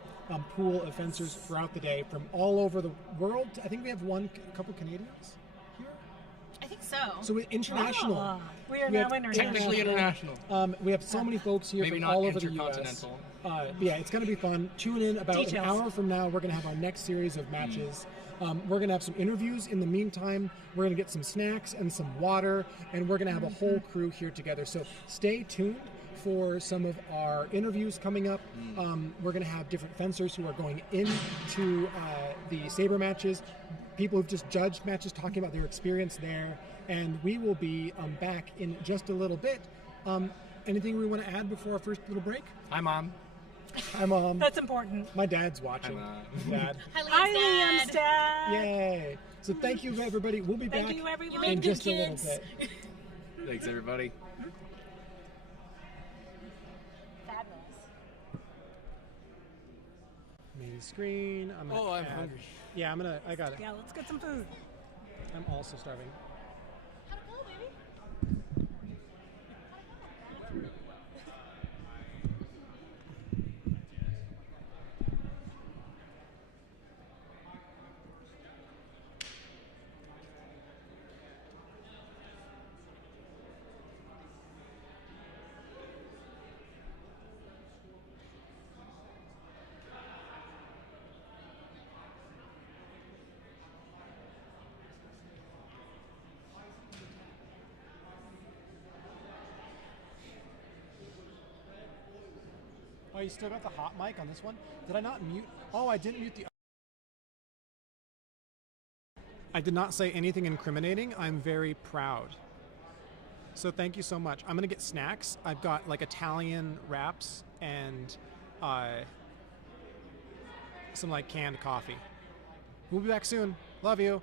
pool of fencers throughout the day from all over the world. I think we have a couple Canadians here. I think so. So we're international. Ah, we are We now have international. Technically international. We have so many folks here Maybe from not all over the U.S. intercontinental. Yeah, it's going to be fun. Tune in about Details. an hour from now. We're going to have our next series of matches. We're going to have some interviews in the meantime. We're going to get some snacks and some water, and we're going to have a whole crew here together. So stay tuned for some of our interviews coming up. We're going to have different fencers who are going into the Sabre matches, people who've just judged matches talking about their experience there, and we will be back in just a little bit. Anything we want to add before our first little break? Hi, Mom. I'm That's important. my dad's watching. Dad. Hi, Liam's Hi, dad. Liam's dad. Yay! So thank you, everybody. We'll be Thank back you, everyone. You in made just good a little kids. bit. Thanks, everybody. Main screen. I'm hungry. Yeah, I got it. Yeah, let's get some food. I'm also starving. you still got the hot mic on this one? Did I not mute? Oh, I didn't mute the. I did not say anything incriminating. I'm very proud. So thank you so much. I'm gonna get snacks. I've got like Italian wraps and some like canned coffee. We'll be back soon. Love you.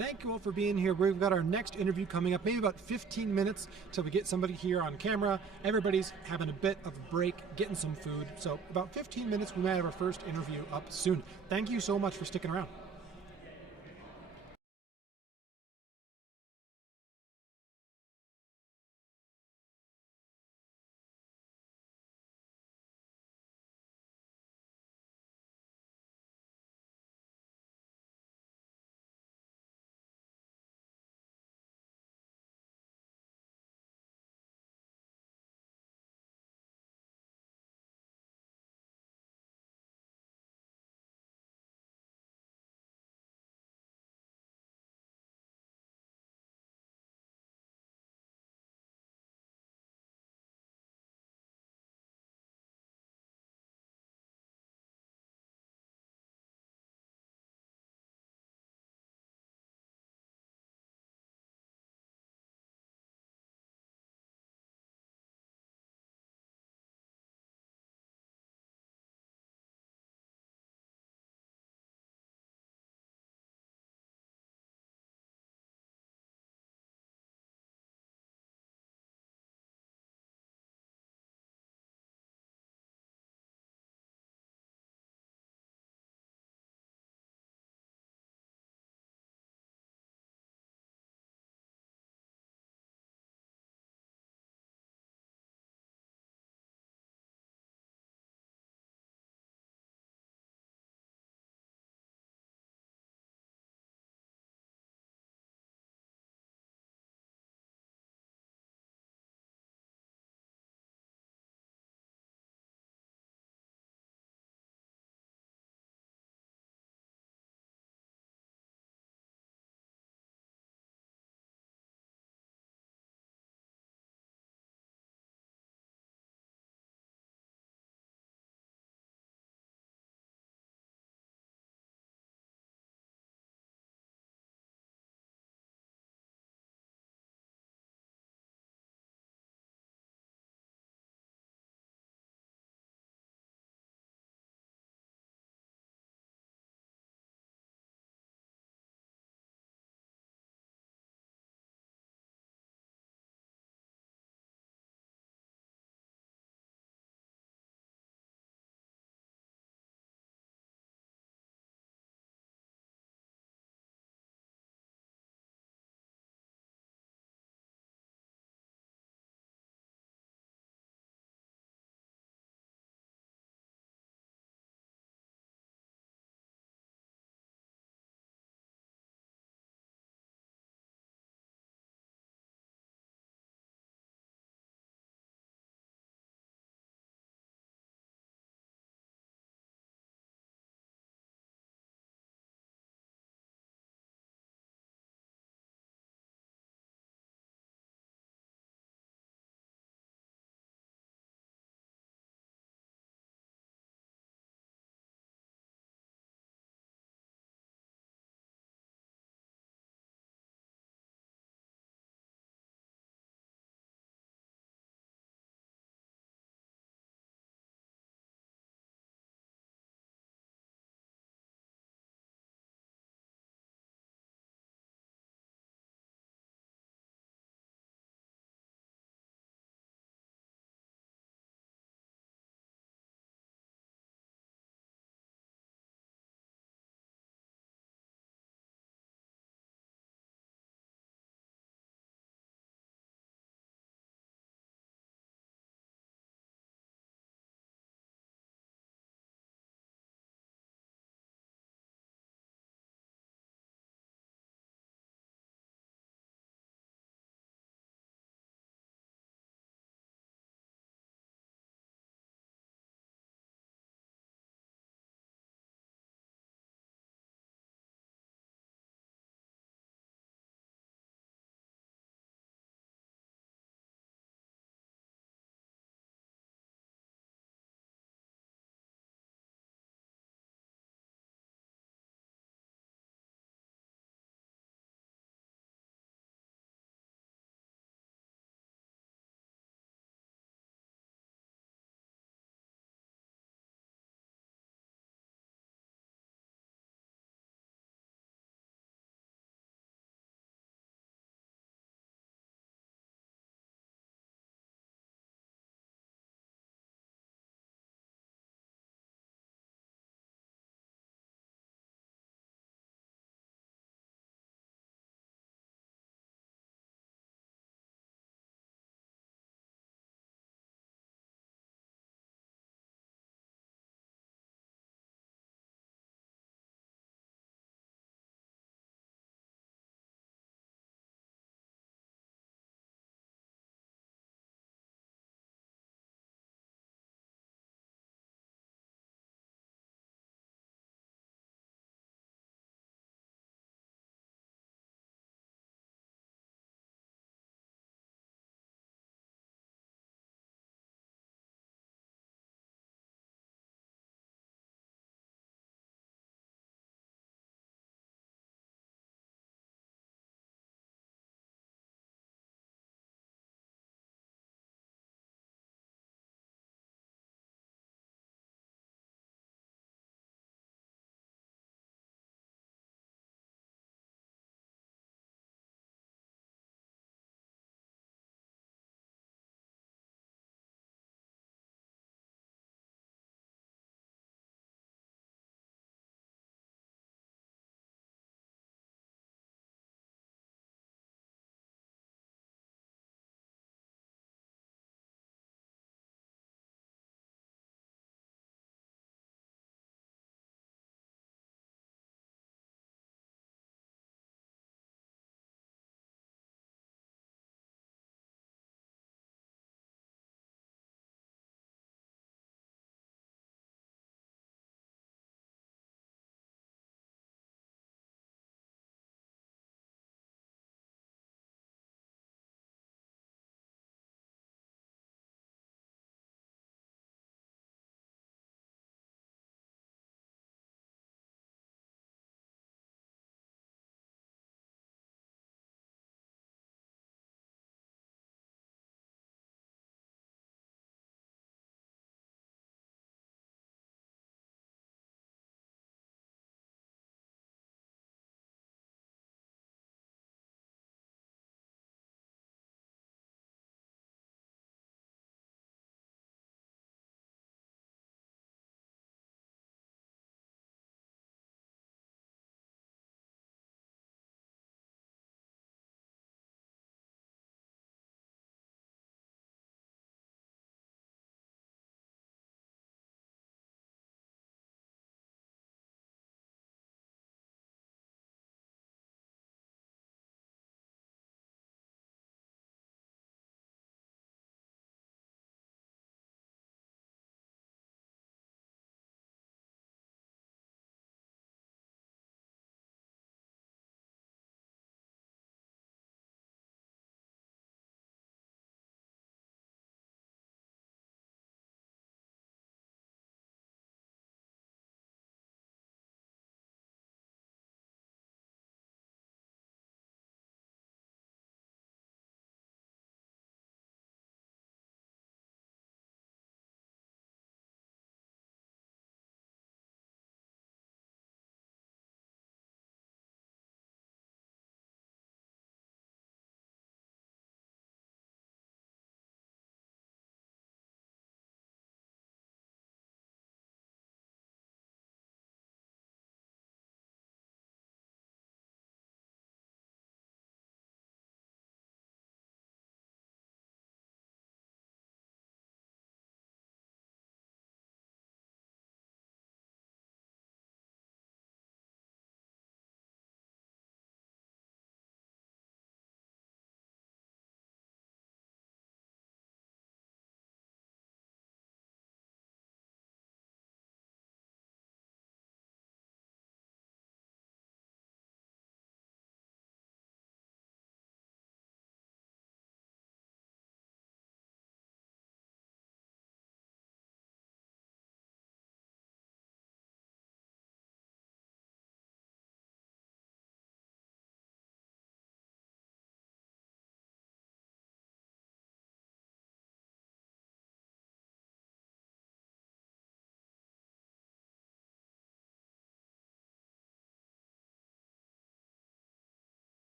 Thank you all for being here. We've got our next interview coming up, maybe about 15 minutes till we get somebody here on camera. Everybody's having a bit of a break, getting some food. So about 15 minutes, we might have our first interview up soon. Thank you so much for sticking around.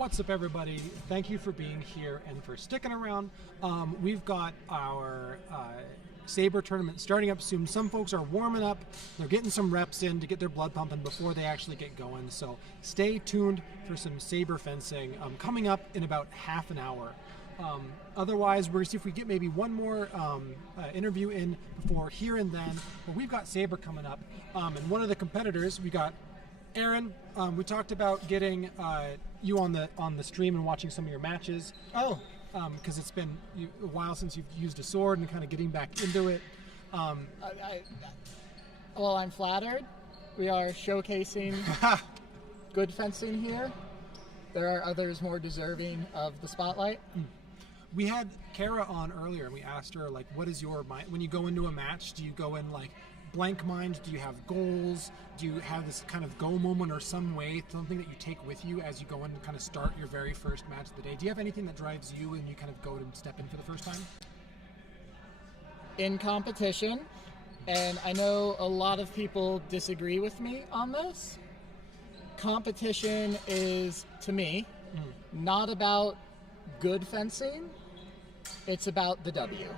What's up, everybody? Thank you for being here and for sticking around. We've got our Saber tournament starting up soon. Some folks are warming up. They're getting some reps in to get their blood pumping before they actually get going. So stay tuned for some Saber fencing coming up in about half an hour. Otherwise, we're going to see if we get maybe one more interview in before here and then. But we've got Saber coming up. And one of the competitors, we got Aaron. We talked about getting you on the stream and watching some of your matches. Oh, because it's been a while since you've used a sword and kind of getting back into it. well, I'm flattered. We are showcasing good fencing here. There are others more deserving of the spotlight. We had Kara on earlier, and we asked her, like, what is your mind when you go into a match? Do you go in like blank mind? Do you have goals? Do you have this kind of go moment or something that you take with you as you go in and kind of start your very first match of the day? Do you have anything that drives you and you kind of go and step in for the first time? In competition, and I know a lot of people disagree with me on this, competition is, to me, not about good fencing, it's about the W.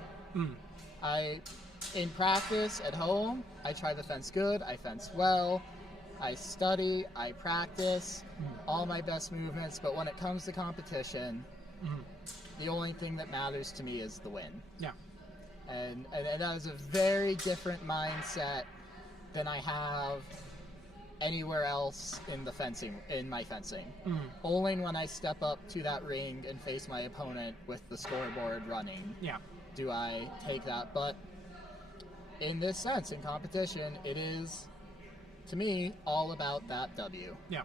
In practice, at home, I try to fence good, I fence well, I study, I practice all my best movements, but when it comes to competition, the only thing that matters to me is the win. Yeah. And that is a very different mindset than I have anywhere else in my fencing. Only when I step up to that ring and face my opponent with the scoreboard running do I take that. But in this sense, in competition, it is, to me, all about that W. Yeah.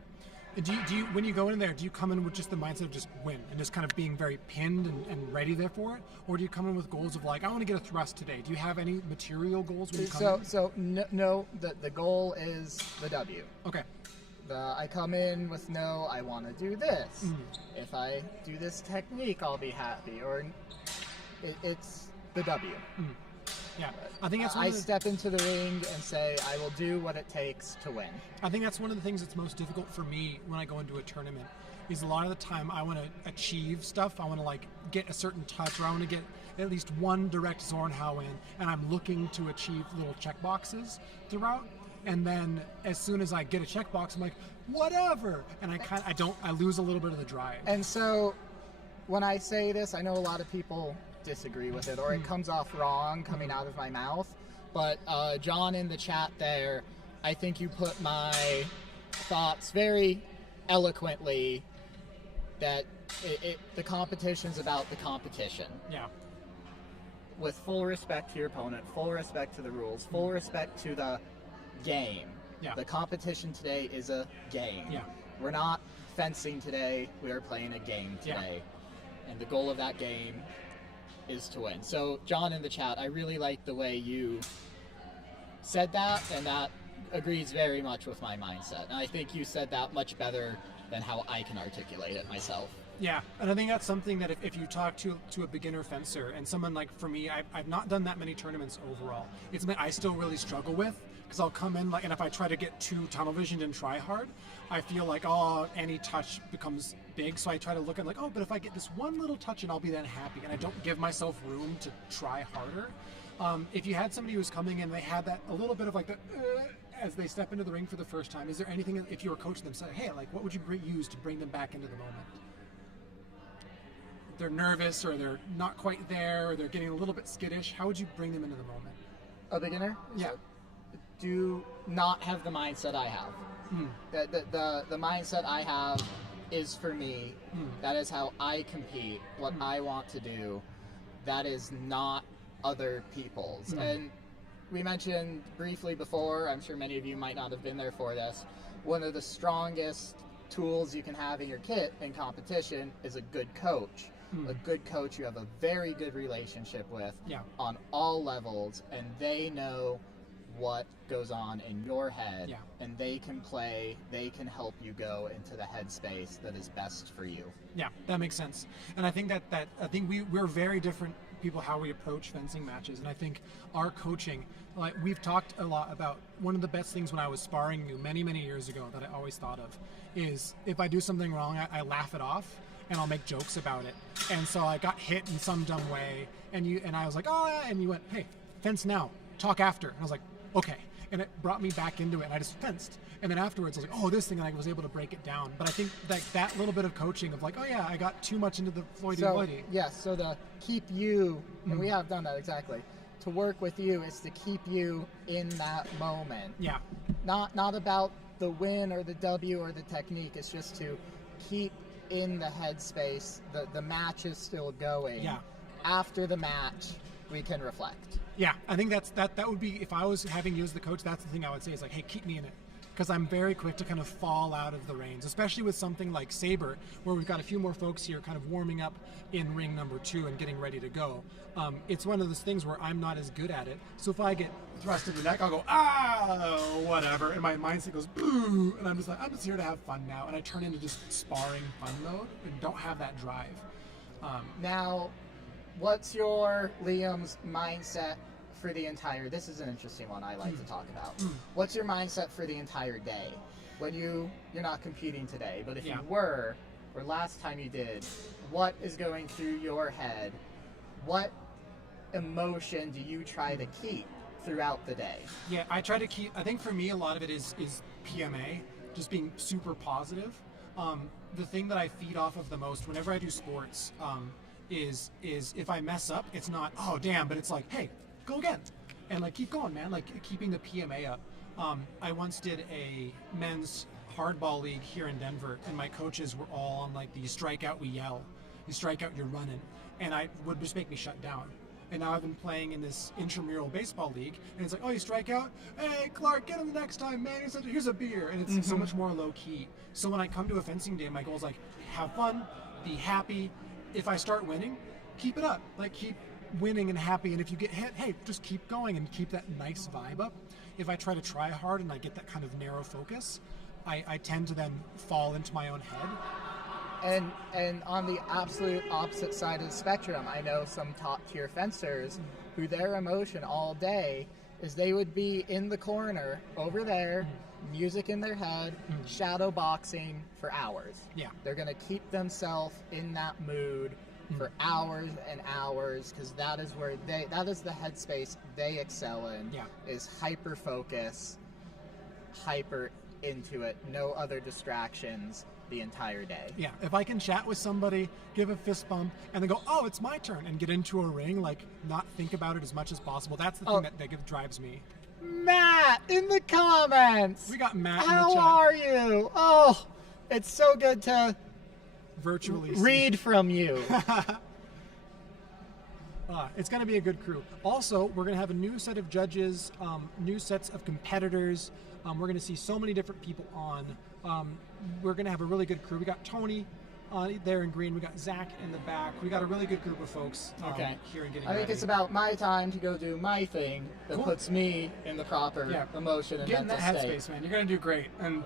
Do you when you go in there, do you come in with just the mindset of just win and just kind of being very pinned and ready there for it? Or do you come in with goals of like, I want to get a thrust today? Do you have any material goals when you come in? So no, the goal is the W. Okay. I come in with no, I want to do this. If I do this technique, I'll be happy. Or it's the W. Yeah, I think that's I step into the ring and say, I will do what it takes to win. I think that's one of the things that's most difficult for me when I go into a tournament, is a lot of the time I want to achieve stuff. I want to like get a certain touch, or I want to get at least one direct Zornhau in, and I'm looking to achieve little check boxes throughout. And then as soon as I get a checkbox, I'm like, whatever, and I lose a little bit of the drive. And so when I say this, I know a lot of people disagree with it, or it comes off wrong coming out of my mouth, but John in the chat there, I think you put my thoughts very eloquently, that the competition's about the competition. Yeah. With full respect to your opponent, full respect to the rules, full respect to the game. Yeah. The competition today is a game. Yeah. We're not fencing today, we are playing a game today. And the goal of that game is to win. So John in the chat, I really like the way you said that, and that agrees very much with my mindset. And I think you said that much better than how I can articulate it myself. Yeah, and I think that's something that if you talk to a beginner fencer, and someone like, for me, I've not done that many tournaments overall. It's something I still really struggle with, because I'll come in, like, and if I try to get too tunnel visioned and try hard, I feel like, any touch becomes big, so I try to look at like, but if I get this one little touch and I'll be then happy, and I don't give myself room to try harder. If you had somebody who's coming in, they had that a little bit of like the as they step into the ring for the first time, is there anything, if you were coaching them, say, hey, like, what would you use to bring them back into the moment? They're nervous, or they're not quite there, or they're getting a little bit skittish, how would you bring them into the moment? A beginner? Yeah. Do not have the mindset I have. The mindset I have is for me. That is how I compete, what I want to do. That is not other people's. And we mentioned briefly before, I'm sure many of you might not have been there for this, one of the strongest tools you can have in your kit in competition is a good coach. A good coach you have a very good relationship with on all levels, and they know what goes on in your head, and they can help you go into the headspace that is best for you. Yeah, that makes sense. And I think that I think we're very different people how we approach fencing matches, and I think our coaching, like we've talked a lot about, one of the best things when I was sparring you many years ago that I always thought of is if I do something wrong, I laugh it off and I'll make jokes about it. And so I got hit in some dumb way, and I was like, oh yeah, and you went, hey, fence now, talk after. And I was like, okay. And it brought me back into it, and I just fenced. And then afterwards, I was like, oh, this thing, and I was able to break it down. But I think that little bit of coaching of like, oh yeah, I got too much into the floity-floity. Yes, so to keep you, and we have done that exactly, to work with you is to keep you in that moment. Yeah. Not about the win or the W or the technique. It's just to keep in the headspace. The match is still going. Yeah. After the match, we can reflect. Yeah, I think that would be, if I was having you as the coach, that's the thing I would say is like, hey, keep me in it. Because I'm very quick to kind of fall out of the reins, especially with something like Saber, where we've got a few more folks here kind of warming up in ring number 2 and getting ready to go. It's one of those things where I'm not as good at it. So if I get thrust in the neck, I'll go, whatever. And my mindset goes, boo. And I'm just like, I'm just here to have fun now. And I turn into just sparring fun mode and don't have that drive. Now, what's your, Liam's mindset for the entire, this is an interesting one I like to talk about. What's your mindset for the entire day? When you're not competing today, but if you were, or last time you did, what is going through your head? What emotion do you try to keep throughout the day? Yeah, I try to keep, I think for me, a lot of it is PMA, just being super positive. The thing that I feed off of the most whenever I do sports is if I mess up, it's not, oh damn, but it's like, hey, go again, and like keep going, man. Like keeping the PMA up. I once did a men's hardball league here in Denver, and my coaches were all on like the you strike out, we yell. You strike out, you're running, and I would just make me shut down. And now I've been playing in this intramural baseball league, and it's like, oh, you strike out, hey Clark, get him the next time, man. Here's a beer, and it's so much more low key. So when I come to a fencing day, my goal is like have fun, be happy. If I start winning, keep it up. Like keep winning and happy, and if you get hit, hey, just keep going and keep that nice vibe up. If I try to try hard and I get that kind of narrow focus, I tend to then fall into my own head. And on the absolute opposite side of the spectrum, I know some top tier fencers who their emotion all day is they would be in the corner over there, music in their head, shadow boxing for hours. Yeah. They're gonna keep themselves in that mood for hours and hours, because that is where that is the headspace they excel in. Yeah. Is hyper focus, hyper into it, no other distractions the entire day. Yeah, if I can chat with somebody, give a fist bump, and then go, oh, it's my turn, and get into a ring, like not think about it as much as possible. That's the thing that drives me. Matt in the comments. We got Matt in How the chat. are you? Oh, it's so good to Virtually read from you. It's going to be a good crew. Also, we're going to have a new set of judges, new sets of competitors. We're going to see so many different people on. We're going to have a really good crew. We got Tony there in green. We got Zach in the back. We got a really good group of folks here and getting I think ready. it's about my time to go do my thing that puts me in the proper emotion and Get in that mental state. headspace, man. You're going to do great. And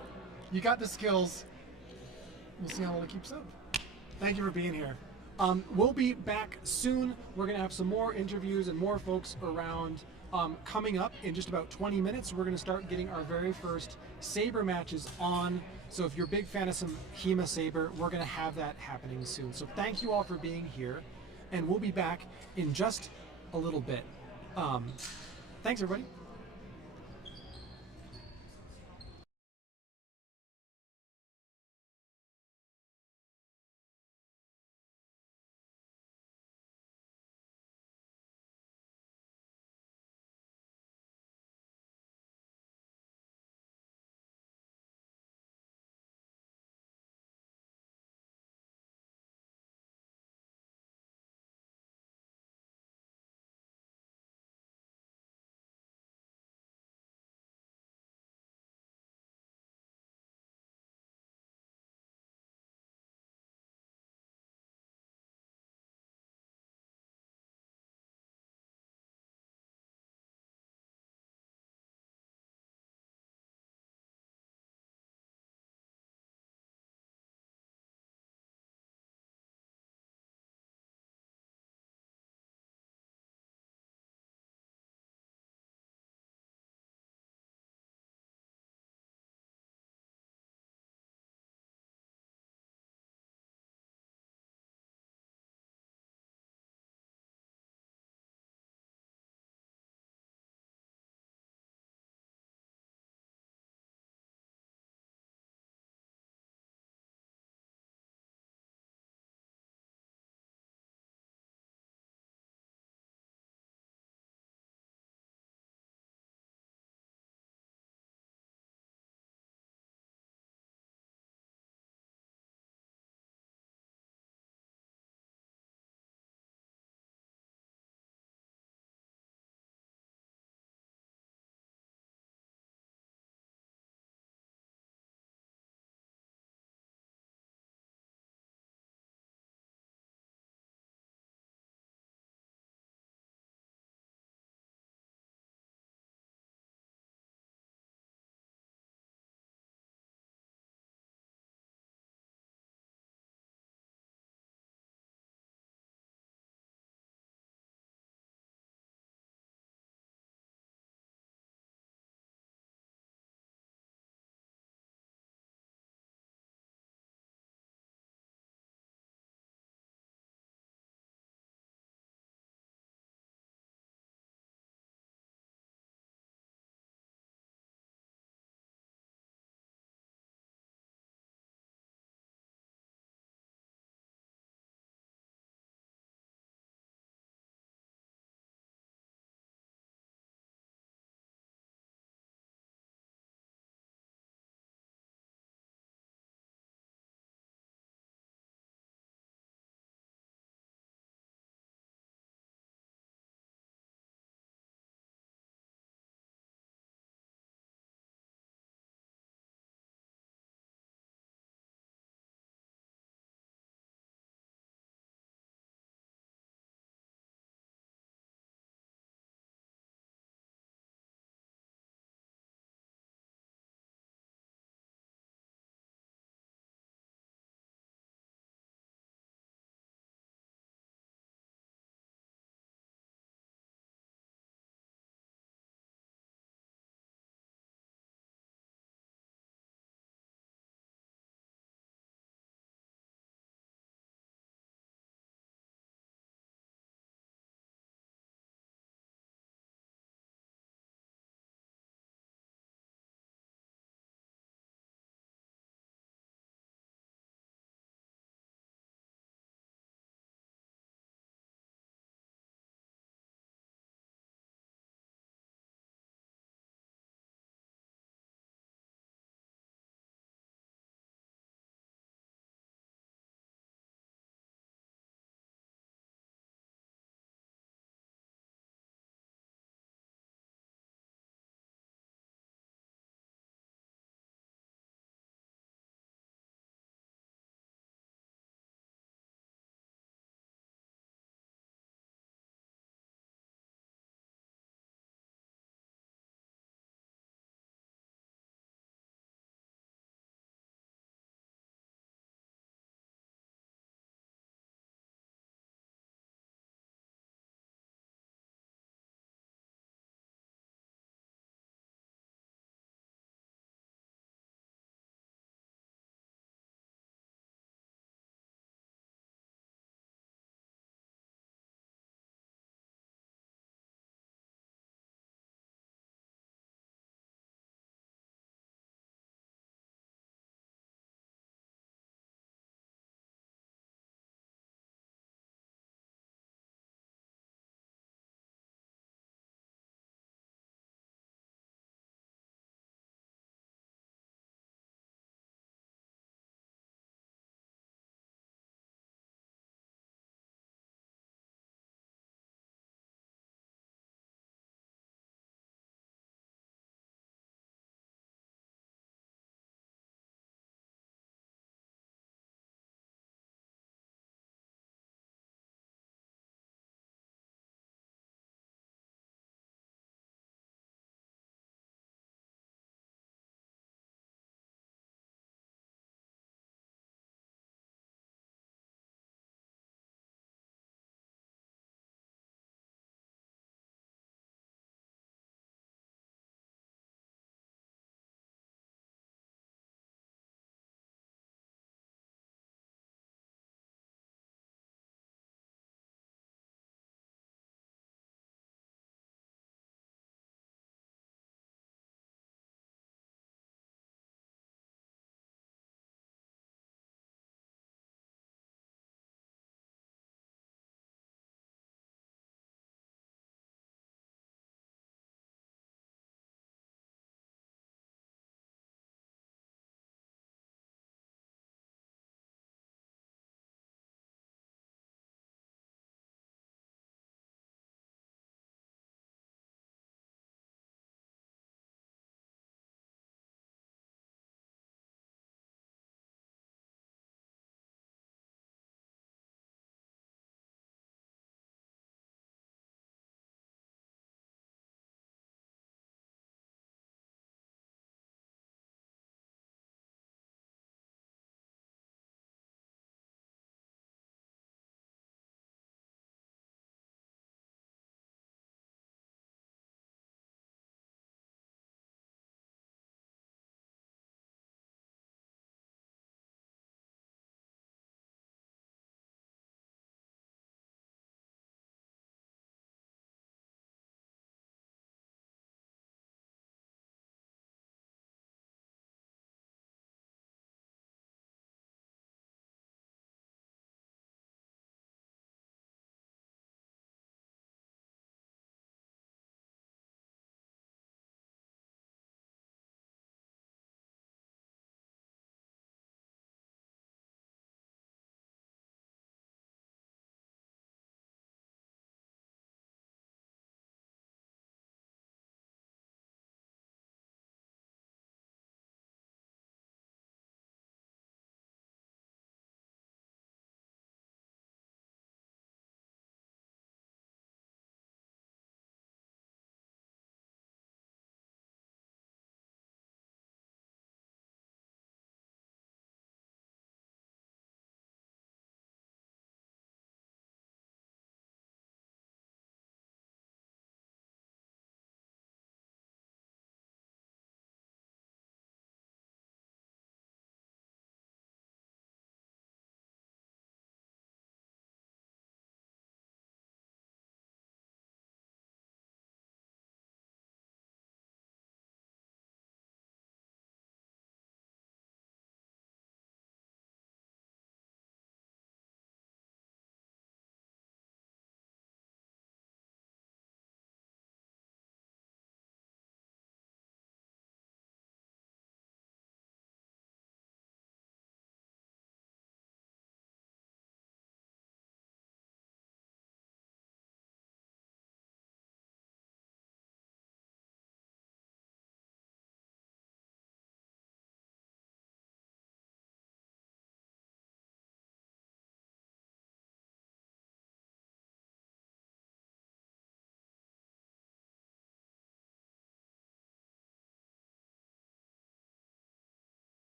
you got the skills. We'll see how well it keeps up. Thank you for being here. We'll be back soon. We're going to have some more interviews and more folks around coming up in just about 20 minutes. We're going to start getting our very first Saber matches on. So if you're a big fan of some HEMA Saber, we're going to have that happening soon. So thank you all for being here. And we'll be back in just a little bit. Thanks, everybody.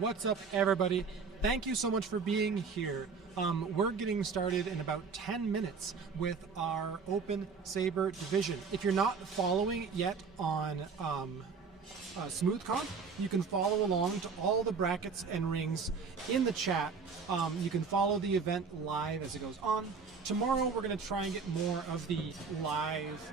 What's up, everybody? Thank you so much for being here. We're getting started in about 10 minutes with our Open Saber division. If you're not following yet on SmoothCon, you can follow along to all the brackets and rings in the chat. You can follow the event live as it goes on. Tomorrow we're going to try and get more of the live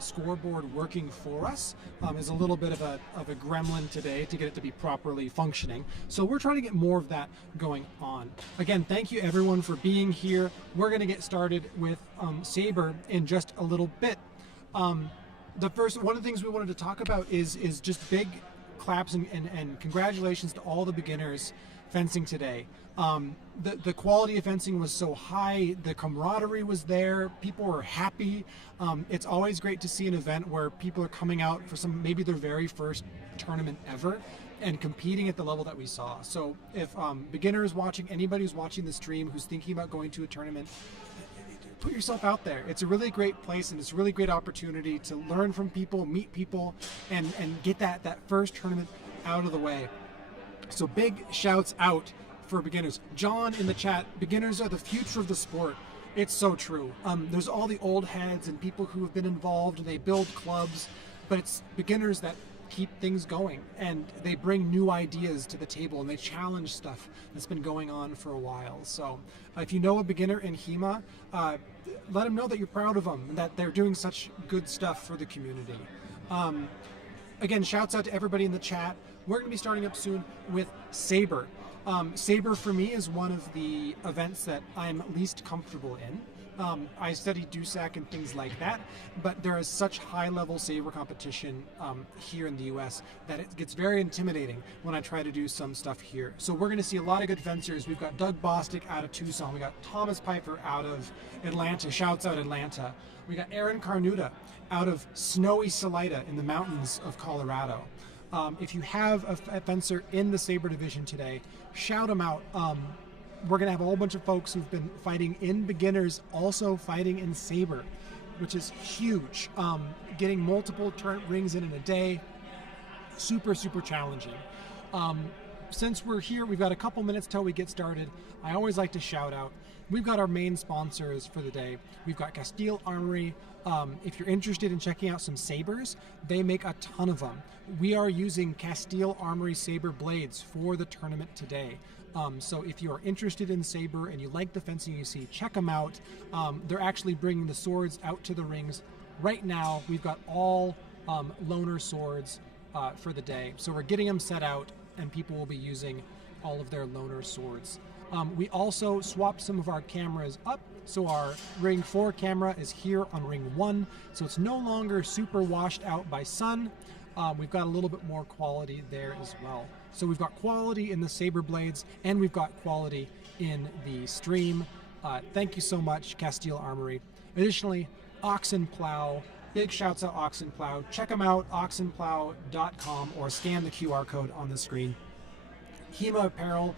scoreboard working for us. Is a little bit of a gremlin today to get it to be properly functioning. So we're trying to get more of that going on. Again, thank you everyone for being here. We're going to get started with Saber in just a little bit. One of the things we wanted to talk about is just big claps and congratulations to all the beginners fencing today. The quality of fencing was so high, the camaraderie was there, people were happy. It's always great to see an event where people are coming out for maybe their very first tournament ever and competing at the level that we saw. So if beginners watching, anybody who's watching the stream who's thinking about going to a tournament, put yourself out there. It's a really great place and it's a really great opportunity to learn from people, meet people, and get that first tournament out of the way. So big shouts out for beginners. John in the chat, beginners are the future of the sport. It's so true. There's all the old heads and people who have been involved and they build clubs, but it's beginners that keep things going and they bring new ideas to the table and they challenge stuff that's been going on for a while. So if you know a beginner in HEMA, let them know that you're proud of them and that they're doing such good stuff for the community. Again, shouts out to everybody in the chat. We're going to be starting up soon with Saber. Saber for me is one of the events that I'm least comfortable in. I study DUSAC and things like that, but there is such high-level Saber competition here in the US that it gets very intimidating when I try to do some stuff here. So we're going to see a lot of good fencers. We've got Doug Bostic out of Tucson. We got Thomas Piper out of Atlanta. Shouts out Atlanta. We got Aaron Carnuta out of snowy Salida in the mountains of Colorado. If you have a fencer in the Saber division today, shout them out. We're going to have a whole bunch of folks who've been fighting in beginners, also fighting in Saber, which is huge. Getting multiple rings in a day, super, super challenging. Since we're here, we've got a couple minutes till we get started. I always like to shout out. We've got our main sponsors for the day. We've got Castile Armory. If you're interested in checking out some sabers, they make a ton of them. We are using Castile Armory saber blades for the tournament today. So if you are interested in saber and you like the fencing you see, check them out. They're actually bringing the swords out to the rings. Right now, we've got all loaner swords for the day. So we're getting them set out and people will be using all of their loaner swords. We also swapped some of our cameras up. So our ring 4 camera is here on ring 1. So it's no longer super washed out by sun. We've got a little bit more quality there as well. So we've got quality in the saber blades and we've got quality in the stream. Thank you so much, Castile Armory. Additionally, Oxen Plow. Big shouts out Oxen Plow. Check them out, oxenplow.com, or scan the QR code on the screen. HEMA apparel,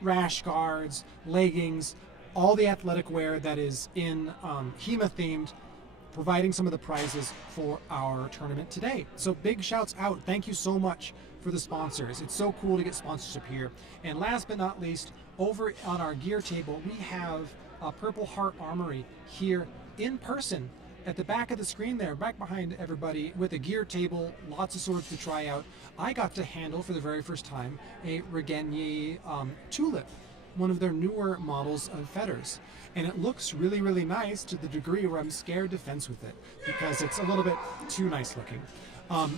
rash guards, leggings, all the athletic wear that is in HEMA themed, providing some of the prizes for our tournament today. So big shouts out. Thank you so much for the sponsors. It's so cool to get sponsorship here. And last but not least, over on our gear table, we have Purple Heart Armory here in person at the back of the screen there, back behind everybody, with a gear table, lots of swords to try out. I got to handle for the very first time a Regenier Tulip, one of their newer models of fetters. And it looks really, really nice to the degree where I'm scared to fence with it because it's a little bit too nice looking.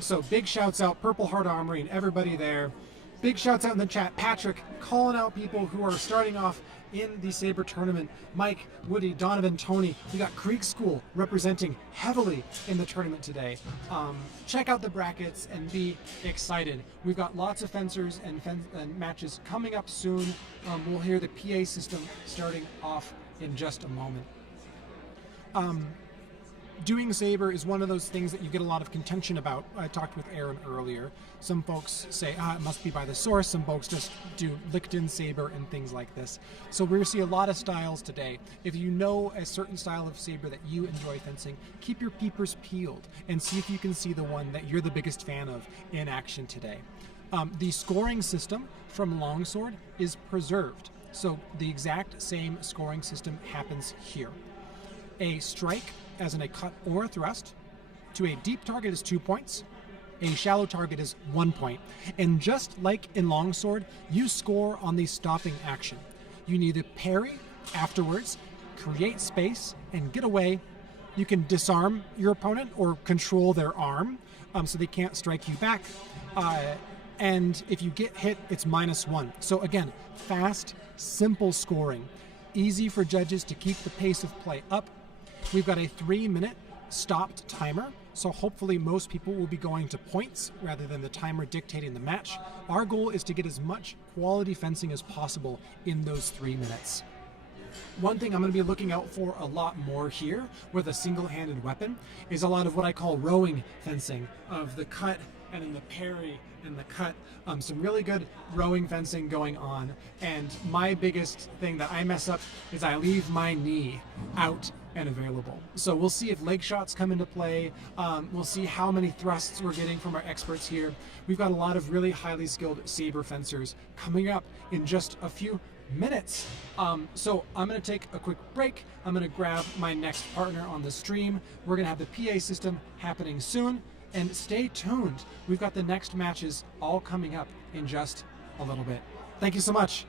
So big shouts out, Purple Heart Armory and everybody there. Big shouts out in the chat. Patrick calling out people who are starting off in the Saber tournament. Mike, Woody, Donovan, Tony. We got Creek School representing heavily in the tournament today. Check out the brackets and be excited. We've got lots of fencers and matches coming up soon. We'll hear the PA system starting off in just a moment. Doing Saber is one of those things that you get a lot of contention about. I talked with Aaron earlier. Some folks say, it must be by the source. Some folks just do licked-in Saber and things like this. So we're going to see a lot of styles today. If you know a certain style of Saber that you enjoy fencing, keep your peepers peeled and see if you can see the one that you're the biggest fan of in action today. The scoring system from longsword is preserved. So the exact same scoring system happens here. A strike, as in a cut or a thrust, to a deep target is 2 points. A shallow target is 1 point. And just like in longsword, you score on the stopping action. You need to parry afterwards, create space, and get away. You can disarm your opponent or control their arm so they can't strike you back. And if you get hit, it's -1. So again, fast, simple scoring. Easy for judges to keep the pace of play up. We've got a 3-minute stopped timer, so hopefully most people will be going to points rather than the timer dictating the match. Our goal is to get as much quality fencing as possible in those 3 minutes. One thing I'm going to be looking out for a lot more here with a single-handed weapon is a lot of what I call rowing fencing, of the cut and then the parry and the cut. Some really good rowing fencing going on. And my biggest thing that I mess up is I leave my knee out and available. So we'll see if leg shots come into play. We'll see how many thrusts we're getting from our experts here. We've got a lot of really highly skilled saber fencers coming up in just a few minutes. So I'm going to take a quick break. I'm going to grab my next partner on the stream. We're going to have the PA system happening soon. And stay tuned. We've got the next matches all coming up in just a little bit. Thank you so much.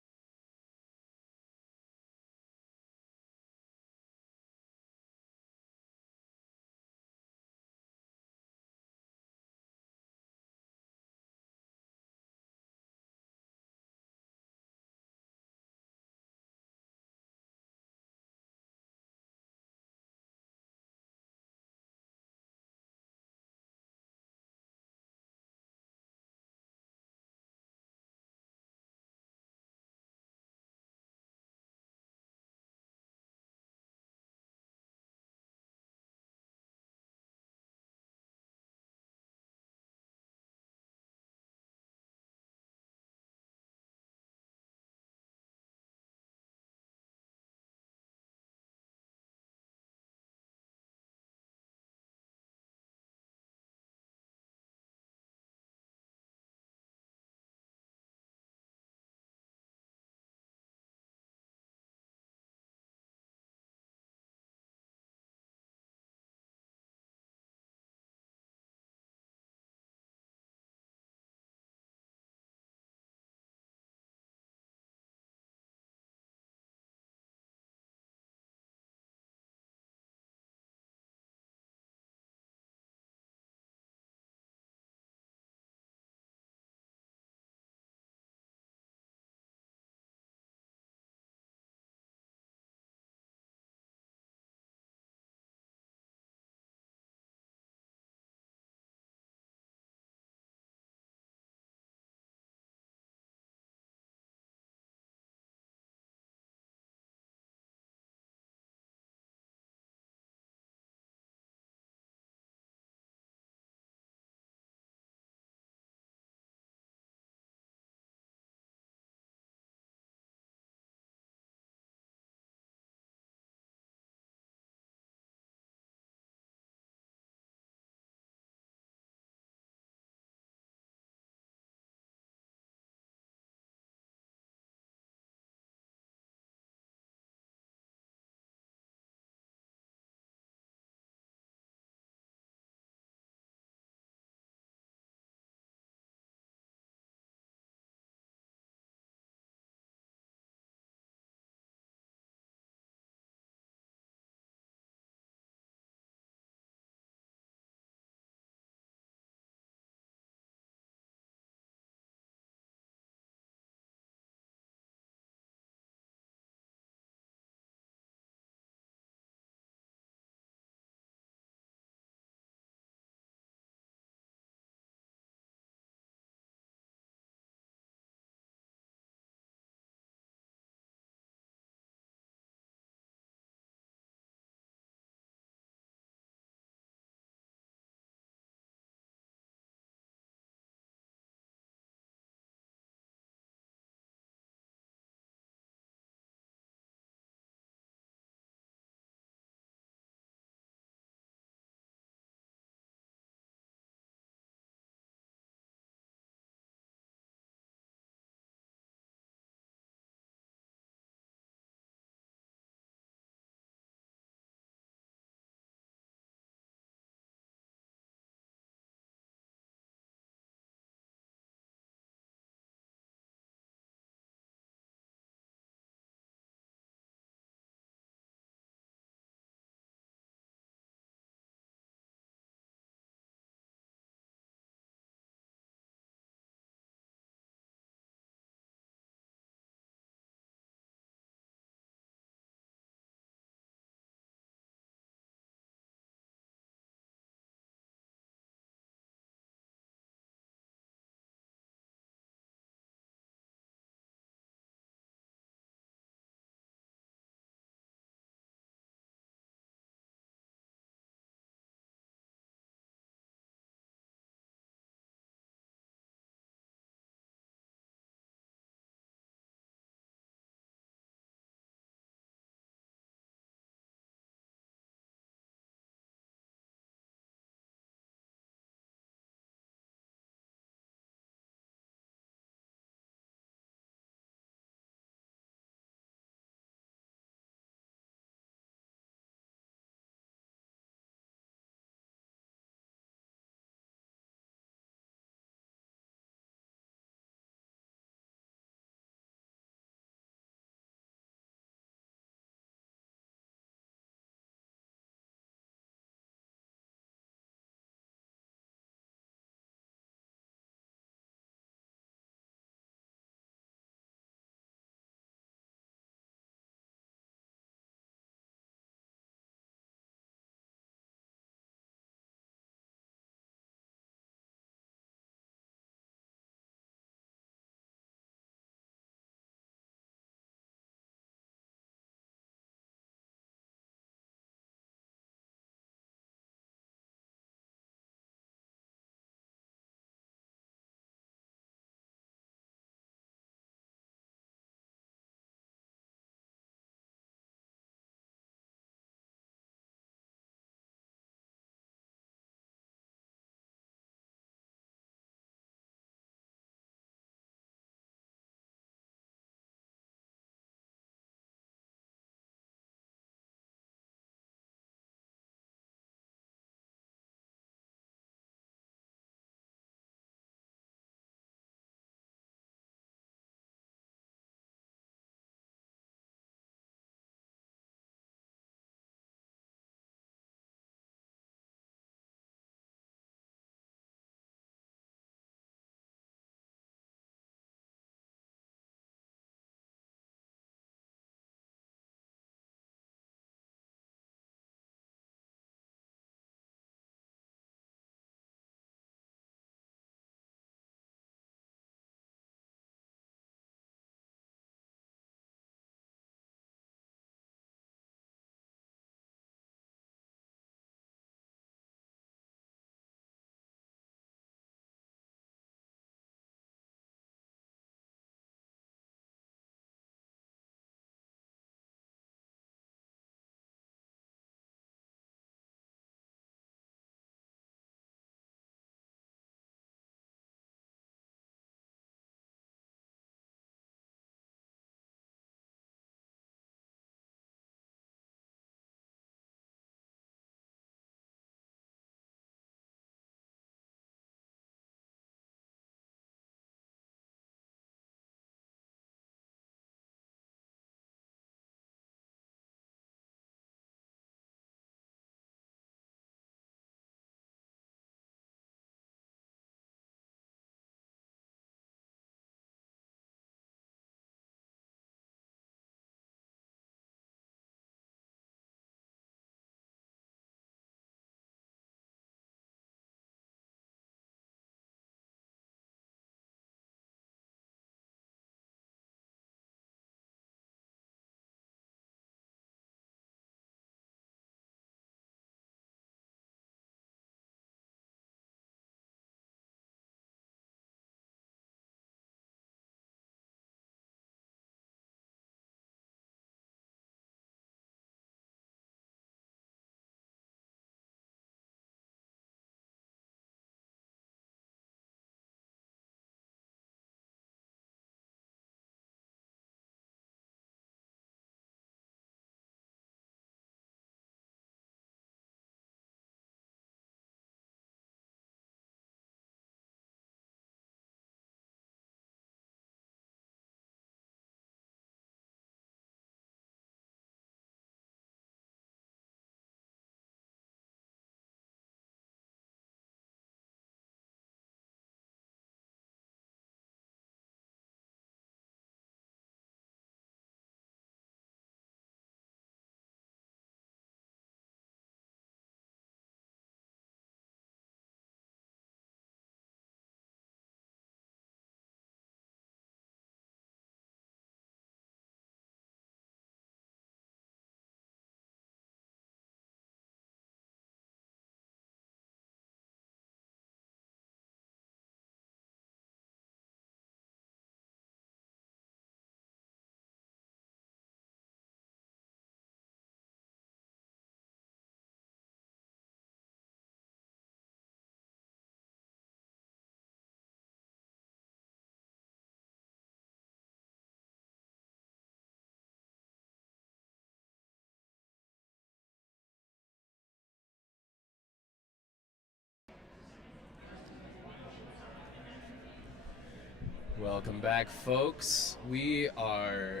Welcome back, folks. We are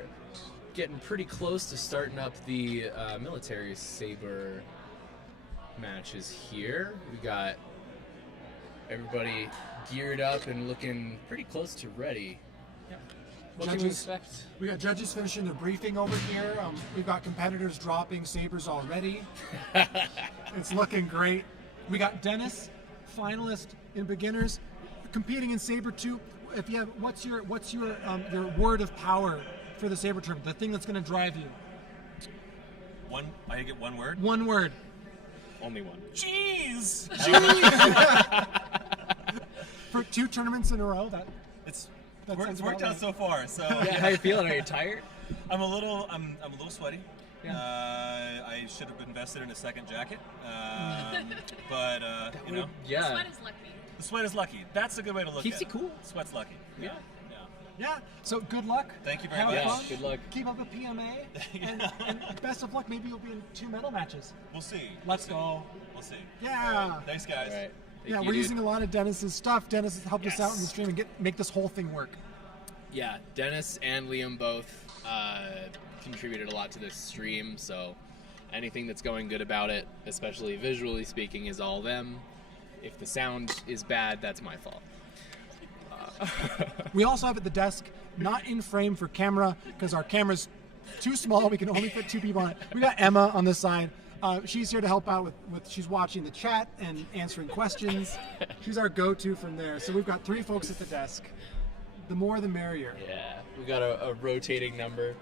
getting pretty close to starting up the military saber matches here. We got everybody geared up and looking pretty close to ready. What can we expect? We got judges finishing the briefing over here. We've got competitors dropping sabers already. It's looking great. We got Dennis, finalist in beginners, competing in saber 2. If you have, what's your word of power for the saber tournament? The thing that's going to drive you. I get one word. One word. Only one. Jeez. For 2 tournaments in a row, It's worked out so far. So Yeah, how you feeling? Are you tired? I'm a little sweaty. Yeah. I should have invested in a second jacket, but you know, Yeah. Sweat is lucky. the sweat is lucky. That's a good way to look Keeps at it. you cool. Sweat's lucky. Yeah. Yeah. So good luck. Thank you very Have much. fun. Good luck. Keep up with PMA, and best of luck. Maybe you'll be in 2 medal matches. We'll see. Let's go. We'll see. Yeah. Thanks, guys. All right. Yeah, Thank we're you, using a lot of Dennis's stuff. Dennis has helped us out in the Yes. stream and make this whole thing work. Yeah, Dennis and Liam both contributed a lot to this stream, so anything that's going good about it, especially visually speaking, is all them. If the sound is bad, that's my fault. We also have at the desk, not in frame for camera, because our camera's too small. We can only fit 2 people on it. We got Emma on this side. She's here to help out with she's watching the chat and answering questions. She's our go-to from there. So we've got 3 folks at the desk. The more the merrier. Yeah, we got a rotating number.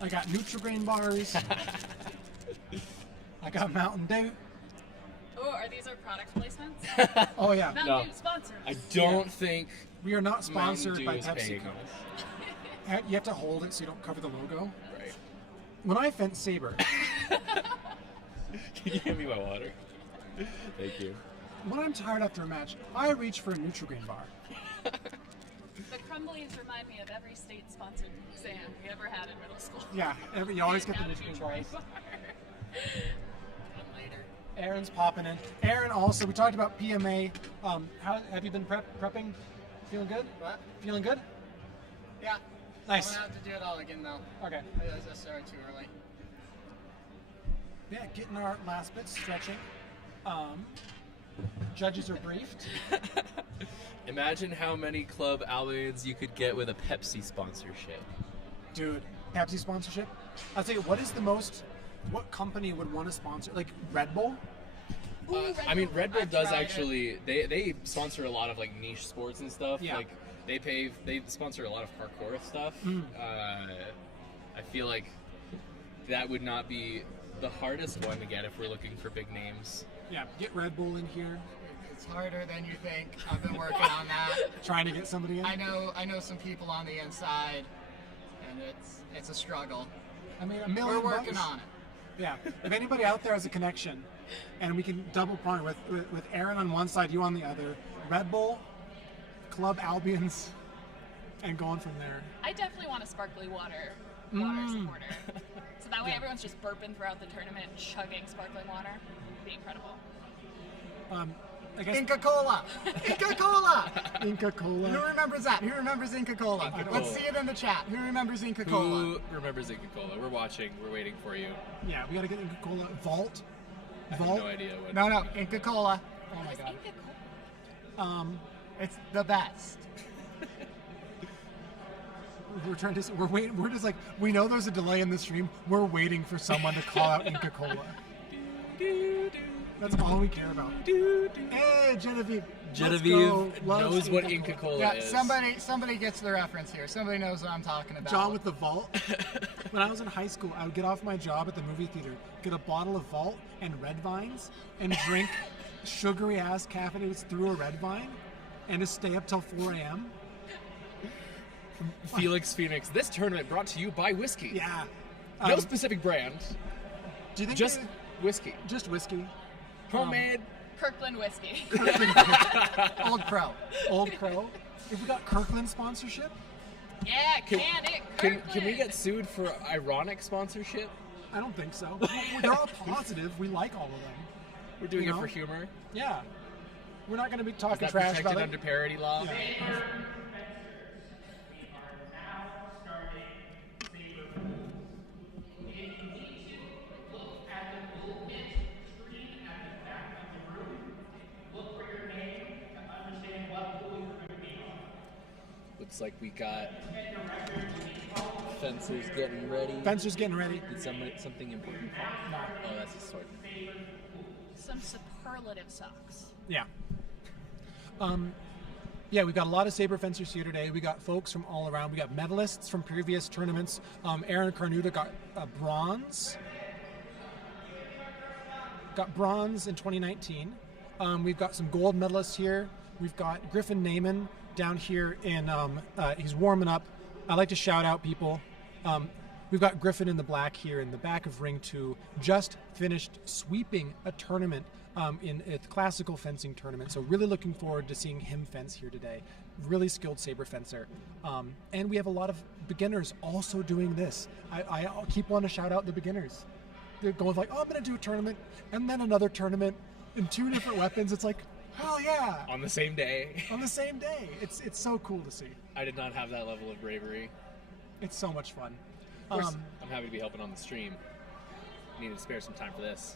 I got Nutri-Grain bars. I got Mountain Dew. Oh, are these our product placements? Oh yeah. Mountain No. Dew sponsor. I don't think We are not sponsored Mountain by Dew is paying PepsiCo. us. You have to hold it so you don't cover the logo. Right. When I fence saber, Can you give me my water? Thank you. when I'm tired after a match, I reach for a Nutri-Grain bar. The crumblies remind me of every state-sponsored exam we ever had in middle school. Yeah, you always get the Mountain Nutri-Grain Dew bars. bar. Later. Aaron's popping in. Aaron also, we talked about PMA. How have you been prepping? Feeling good? What? Feeling good? Yeah. Nice. I'm gonna have to do it all again though. Okay. I realized I started too early. Yeah, getting our last bit stretching. Judges are briefed. Imagine how many Club Albions you could get with a Pepsi sponsorship. Dude, Pepsi sponsorship. I'll tell you, what company would want to sponsor? Like Red Bull? I mean, Red Bull I've does tried actually. They sponsor a lot of like niche sports and stuff. Yeah. Like they sponsor a lot of parkour stuff. I feel like that would not be the hardest one to get if we're looking for big names. Yeah, get Red Bull in here. It's harder than you think. I've been working on that. Trying to get somebody in. I know some people on the inside, and it's a struggle. I mean, $1 million. We're working on it. Yeah. If anybody out there has a connection, and we can double prong with Aaron on one side, you on the other, Red Bull, Club Albions, and going from there. I definitely want a sparkly water supporter. So that way everyone's just burping throughout the tournament, chugging sparkling water. It'd be incredible. I guess Inca Cola! Inca Cola! Inca Cola. Who remembers that? Who remembers Inca Cola? Inca Let's Cola. see it in the chat. Who remembers Inca Cola? Who remembers Inca Cola? We're watching. We're waiting for you. Yeah, we gotta get Inca Cola. Vault. I have no idea what. No, Inca Cola. Oh my Is god. Inca Cola? It's the best. We're trying to. We're waiting. We're just like we know there's a delay in the stream. We're waiting for someone to call out Inca Cola. That's all we care about. Hey, Genevieve. Let's Genevieve go. Loves knows what Inca Inca Cola Yeah, is. somebody gets the reference here. Somebody knows what I'm talking about. John with the Vault. When I was in high school, I would get off my job at the movie theater, get a bottle of Vault and Red Vines, and drink sugary ass caffeinates through a Red Vine, and just stay up till 4 a.m. Felix Phoenix. This tournament brought to you by whiskey. Yeah. No specific brand. Do you think Just whiskey. just whiskey? Homemade. Kirkland whiskey. Old Crow. Old Crow. If we got Kirkland sponsorship, Yeah, Can- Can we Kirkland. get sued for ironic sponsorship? I don't think so. They're all positive. We like all of them. We're doing You it know? for humor. Yeah. We're not going to be Is talking that trash protected about under it. parody law? Yeah. Looks like we got fencers getting ready. Fencers getting ready. Did something important? No. Oh, that's his sword. Some superlative socks. Yeah. Yeah, we've got a lot of saber fencers here today. We got folks from all around. We got medalists from previous tournaments. Aaron Carnuta got bronze. Got bronze in 2019. We've got some gold medalists here. We've got Griffin Naiman down here in, he's warming up. I like to shout out people. We've got Griffin in the black here in the back of Ring 2, just finished sweeping a tournament in a classical fencing tournament. So really looking forward to seeing him fence here today. Really skilled saber fencer. And we have a lot of beginners also doing this. I keep wanting to shout out the beginners. They're going like, oh, I'm going to do a tournament and then another tournament in 2 different weapons. It's like, hell yeah. On the same day. On the same day. It's so cool to see. I did not have that level of bravery. It's so much fun. Of course, I'm happy to be helping on the stream. Needed to spare some time for this.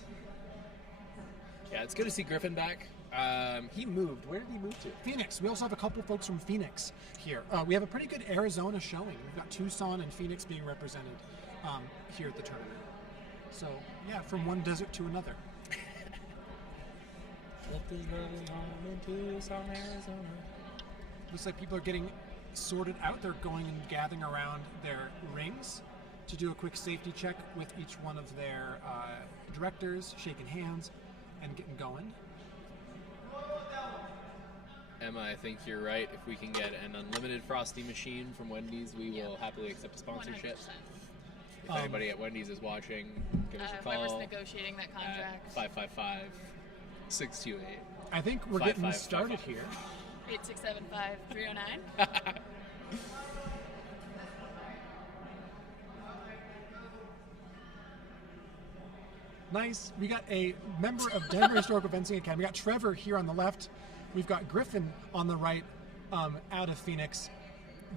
Yeah, it's good to see Griffin back. He moved. Where did he move to? Phoenix. We also have a couple folks from Phoenix here. We have a pretty good Arizona showing. We've got Tucson and Phoenix being represented here at the tournament. So, yeah, from one desert to another. Looks like people are getting sorted out. They're going and gathering around their rings to do a quick safety check with each one of their directors, shaking hands and getting going. Emma, I think you're right. If we can get an unlimited Frosty machine from Wendy's, we will happily accept a sponsorship. 100%. If anybody at Wendy's is watching, give us a call. Whoever's negotiating that contract. 555-628. I think we're getting started here. 8675309. Nice. We got a member of Denver Historical Fencing Academy. We got Trevor here on the left. We've got Griffin on the right, out of Phoenix.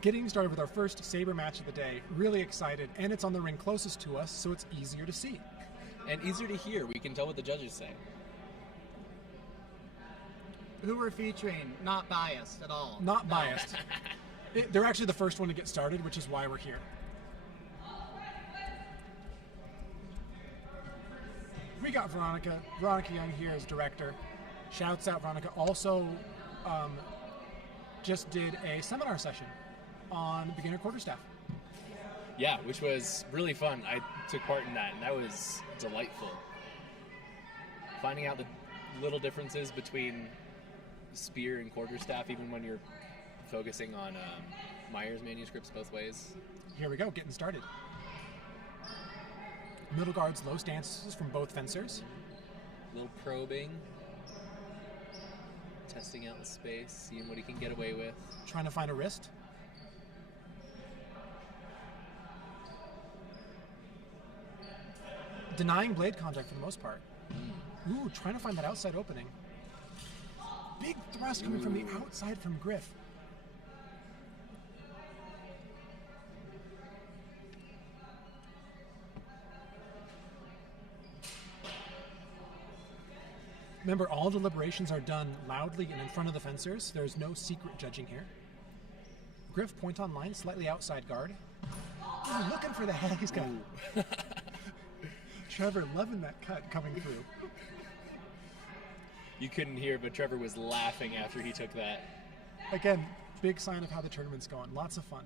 Getting started with our first saber match of the day. Really excited, and it's on the ring closest to us, so it's easier to see. And easier to hear. We can tell what the judges say. Who we're featuring, not biased at all. Not biased. They're actually the first one to get started, which is why we're here. We got Veronica. Veronica Young here as director. Shouts out Veronica. Also just did a seminar session on beginner quarterstaff. Yeah, which was really fun. I took part in that, and that was delightful. Finding out the little differences between spear and quarterstaff, even when you're focusing on Meyer's manuscripts both ways. Here we go, getting started. Middle guards, low stances from both fencers. Little probing. Testing out the space, seeing what he can get away with. Trying to find a wrist. Denying blade contact for the most part. Ooh, trying to find that outside opening. Big thrust coming from the outside from Griff. Remember, all deliberations are done loudly and in front of the fencers. There's no secret judging here. Griff, point on line, slightly outside guard. Ooh, looking for the head. He's got Trevor loving that cut coming through. You couldn't hear, but Trevor was laughing after he took that. Again, big sign of how the tournament's going. Lots of fun.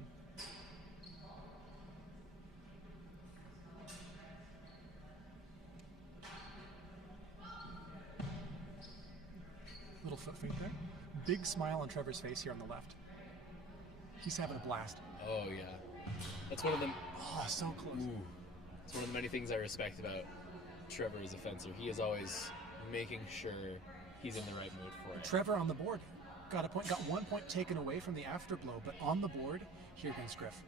Little foot feint there. Big smile on Trevor's face here on the left. He's having a blast. Oh, yeah. That's one of them. Oh, so close. Ooh. It's one of the many things I respect about Trevor as a fencer. He is always making sure he's in the right mood for it. Trevor on the board. Got 1 point taken away from the afterblow, but on the board here against Griff.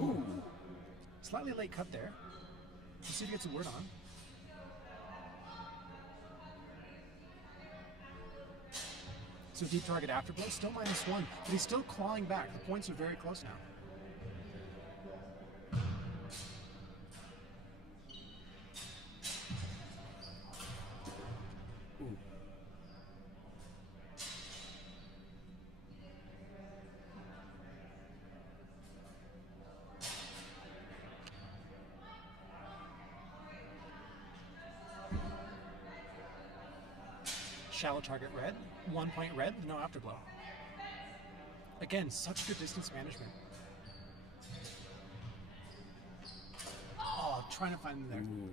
Ooh. Slightly late cut there. Let's see if he gets a word on. So deep target afterblow, still -1, but he's still clawing back. The points are very close now. shallow target red, 1 point red, no afterglow. Again, such good distance management. Oh, trying to find them there. Ooh.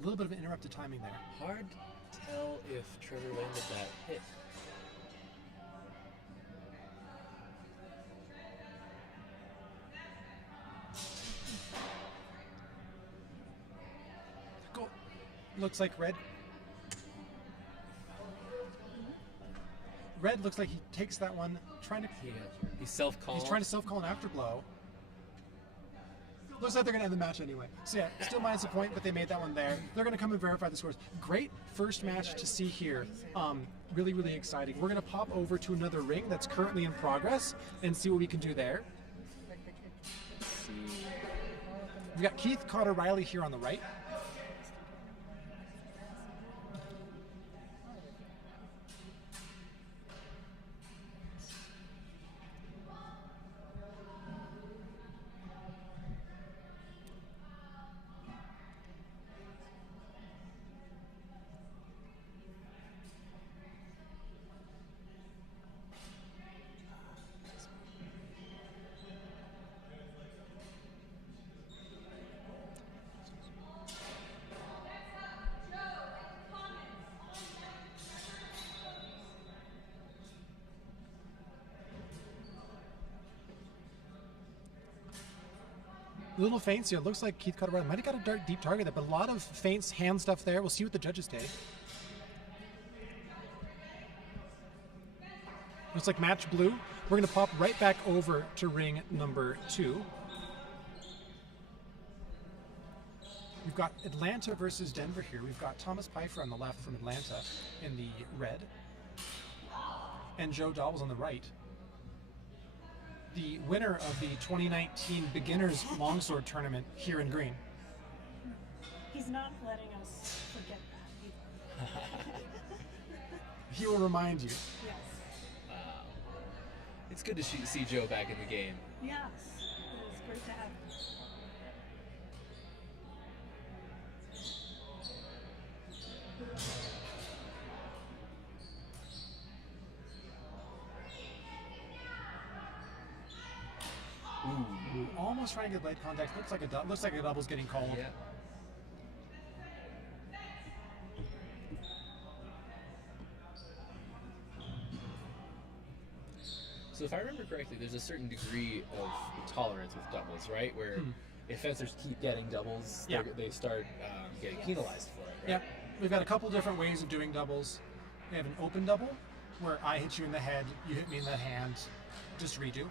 A little bit of interrupted timing there. Hard to tell if Trevor landed that hit. Go. Looks like red. Red looks like he takes that one, trying to. He's self-calling. He's trying to self-call an afterglow. Looks like they're going to end the match anyway. So yeah, still minus a point, but they made that one there. They're going to come and verify the scores. Great first match to see here. Really, really exciting. We're going to pop over to another ring that's currently in progress and see what we can do there. We got Keith Cotter Riley here on the right. Little feints here. Looks like Keith Cotter Riley might have got a dark, deep target there, but a lot of feints, hand stuff there. We'll see what the judges say. Looks like match blue. We're going to pop right back over to ring number 2. We've got Atlanta versus Denver here. We've got Thomas Pfeiffer on the left from Atlanta in the red, and Joe Dawes on the right. The winner of the 2019 Beginners Longsword Tournament here in green. He's not letting us forget that either. He will remind you. Yes. It's good to see Joe back in the game. Yes. It was great to have him. Ooh, almost trying to get blade contact. Looks like a double's getting called. Yeah. So if I remember correctly, there's a certain degree of tolerance with doubles, right? Where if fencers keep getting doubles, Yeah. they start getting penalized for it, right? Yep. We've got a couple different ways of doing doubles. We have an open double, where I hit you in the head, you hit me in the hand, just redo.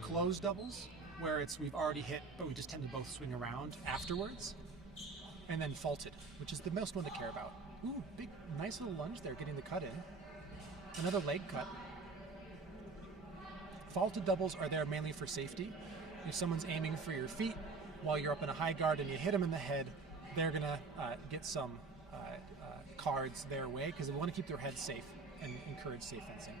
Closed doubles, where we've already hit, but we just tend to both swing around afterwards. And then faulted, which is the most one to care about. Ooh, big, nice little lunge there, getting the cut in. Another leg cut. Faulted doubles are there mainly for safety. If someone's aiming for your feet while you're up in a high guard and you hit them in the head, they're gonna get some cards their way because they want to keep their head safe and encourage safe fencing.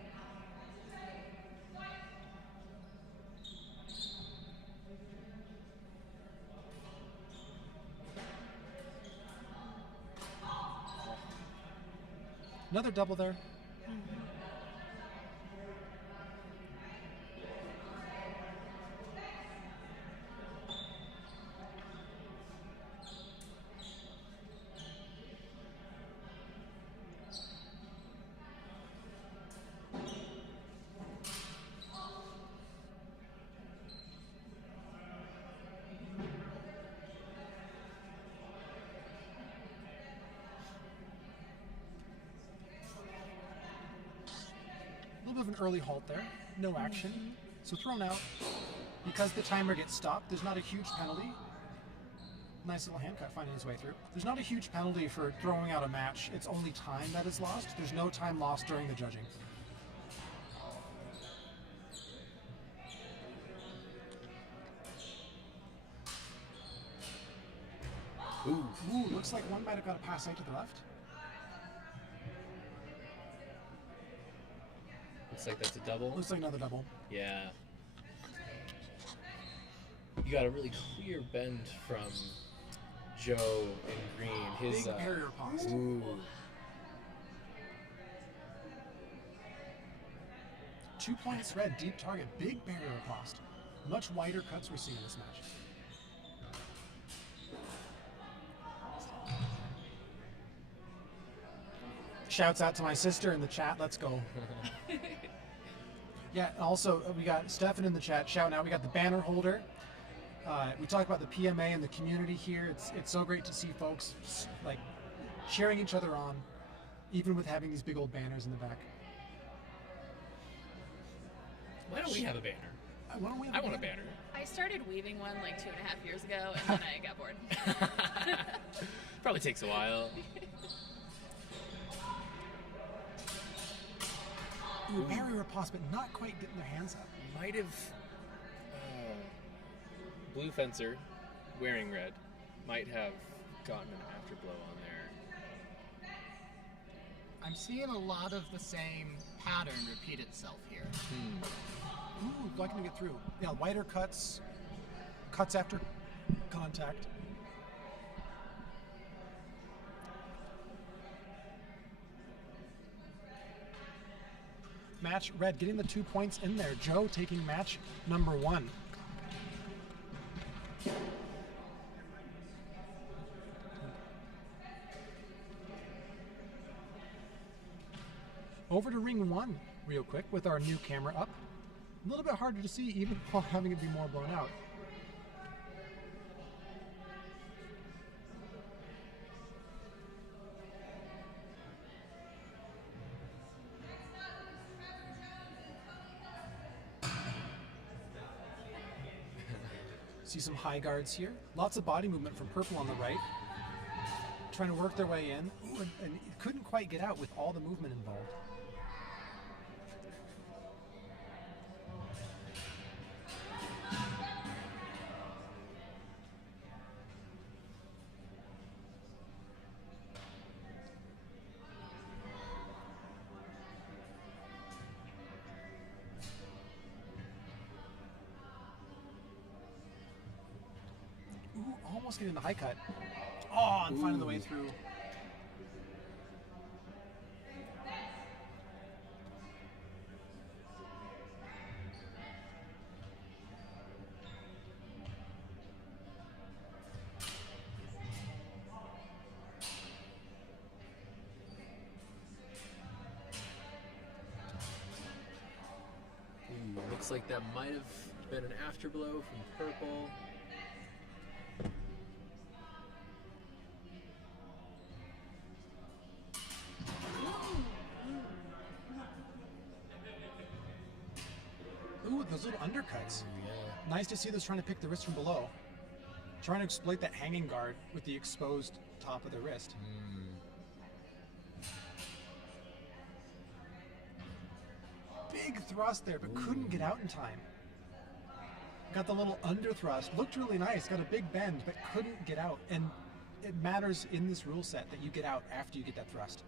Another double there. A little bit of an early halt there, no action. So thrown out. Because the timer gets stopped, there's not a huge penalty. Nice little hand cut finding his way through. There's not a huge penalty for throwing out a match. It's only time that is lost. There's no time lost during the judging. Ooh, looks like one might have got a pass out to the left. Looks like that's a double. Looks like another double. Yeah. You got a really clear bend from Joe in green. His Big barrier pause. Ooh. 2 points red, deep target, big barrier cost. Much wider cuts we're seeing in this match. Shouts out to my sister in the chat. Let's go. Yeah, also we got Stefan in the chat shouting out. We got the banner holder. We talk about the PMA and the community here. It's so great to see folks like cheering each other on, even with having these big old banners in the back. Why don't we have a banner? Why don't we have I want a banner. I started weaving one like 2.5 years ago, and then I got bored. Probably takes a while. Ooh, barrier riposte, but not quite getting their hands up. Might have blue fencer wearing red might have gotten an afterblow on there. I'm seeing a lot of the same pattern repeat itself here. Ooh, liking to get through. Yeah, wider cuts, cuts after contact. Match red getting the 2 points in there. Joe taking match number 1. Over to ring 1 real quick with our new camera up. A little bit harder to see even while having it be more blown out. See some high guards here. Lots of body movement from purple on the right. Trying to work their way in. Ooh, and couldn't quite get out with all the movement involved. Ooh, almost getting the high cut. Oh, and finding the way through. Looks like that might have been an afterblow from purple. Ooh, those little undercuts. Yeah. Nice to see those trying to pick the wrist from below. Trying to exploit that hanging guard with the exposed top of the wrist. Big thrust there, but couldn't get out in time. Got the little under thrust. Looked really nice. Got a big bend, but couldn't get out. And it matters in this rule set that you get out after you get that thrust.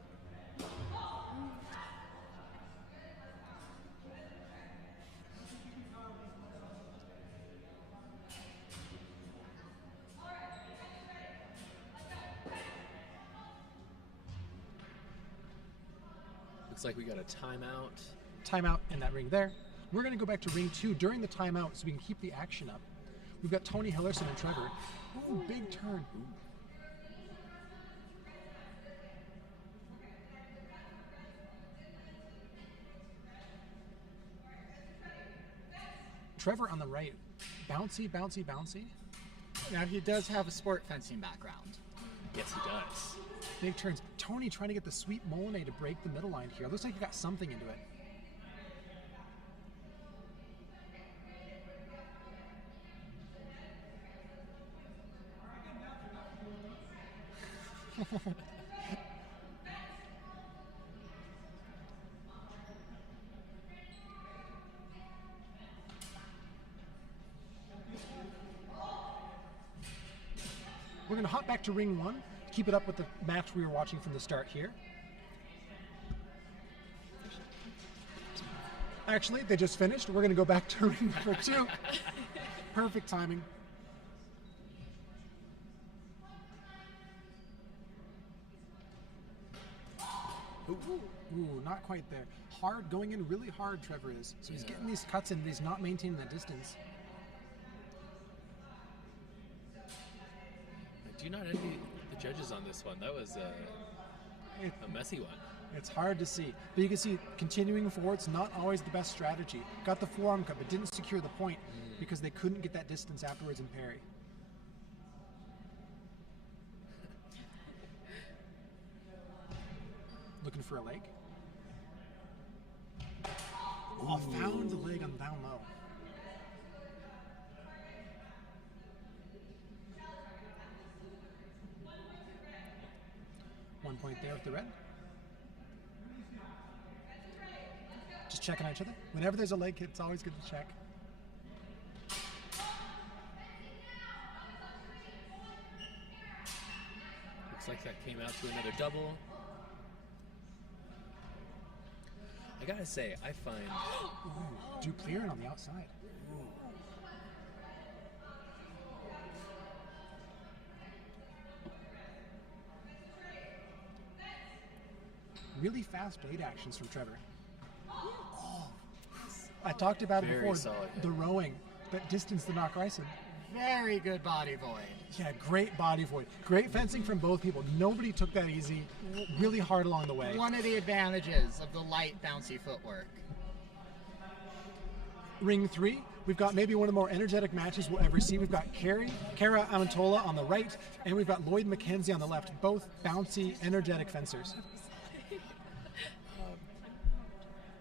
Looks like we got a timeout. Timeout in that ring there. We're going to go back to ring 2 during the timeout so we can keep the action up. We've got Tony Hillerson and Trevor. Ooh, big turn. Trevor on the right. Bouncy, bouncy, bouncy. Now he does have a sport fencing background. Yes, he does. Big turns. Tony trying to get the sweet Molinet to break the middle line here. Looks like he got something into it. We're going to hop back to ring 1, keep it up with the match we were watching from the start here. Actually, they just finished. We're going to go back to ring number 2. Perfect timing. Ooh, not quite there. Hard, going in really hard, Trevor is. So he's getting these cuts in, but he's not maintaining the distance. I do not envy the judges on this one. That was a messy one. It's hard to see. But you can see, continuing forward's not always the best strategy. Got the forearm cut, but didn't secure the point because they couldn't get that distance afterwards in parry. Looking for a leg. Oh, found the leg on down low. One point there with the red. Just checking on each other. Whenever there's a leg hit, it's always good to check. Looks like that came out to another double. I gotta say, I find Duplier on the outside. Really fast blade actions from Trevor. I talked about it Very before. solid. The rowing, that distance to knock Ryson. Very good body void. Yeah, great body void. Great fencing from both people. Nobody took that easy. Really hard along the way. One of the advantages of the light, bouncy footwork. Ring 3, we've got maybe one of the more energetic matches we'll ever see. We've got Kara Amantola on the right, and we've got Lloyd McKenzie on the left. Both bouncy, energetic fencers.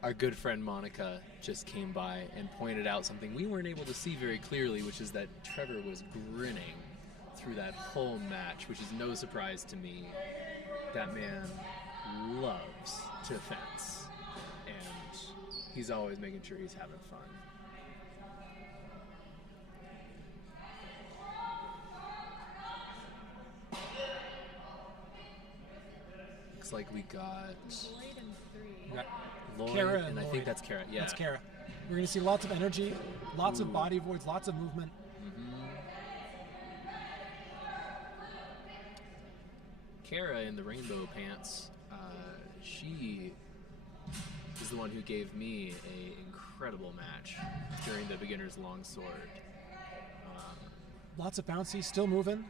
our good friend Monica just came by and pointed out something we weren't able to see very clearly, which is that Trevor was grinning through that whole match, which is no surprise to me. That man loves to fence, and he's always making sure he's having fun. Looks like we got Lloyd, Kara and I Lloyd. think that's Kara. Yeah, That's Kara. We're going to see lots of energy, lots of body voids, lots of movement. Kara in the rainbow pants, she is the one who gave me an incredible match during the beginner's longsword. Lots of bouncy, still moving.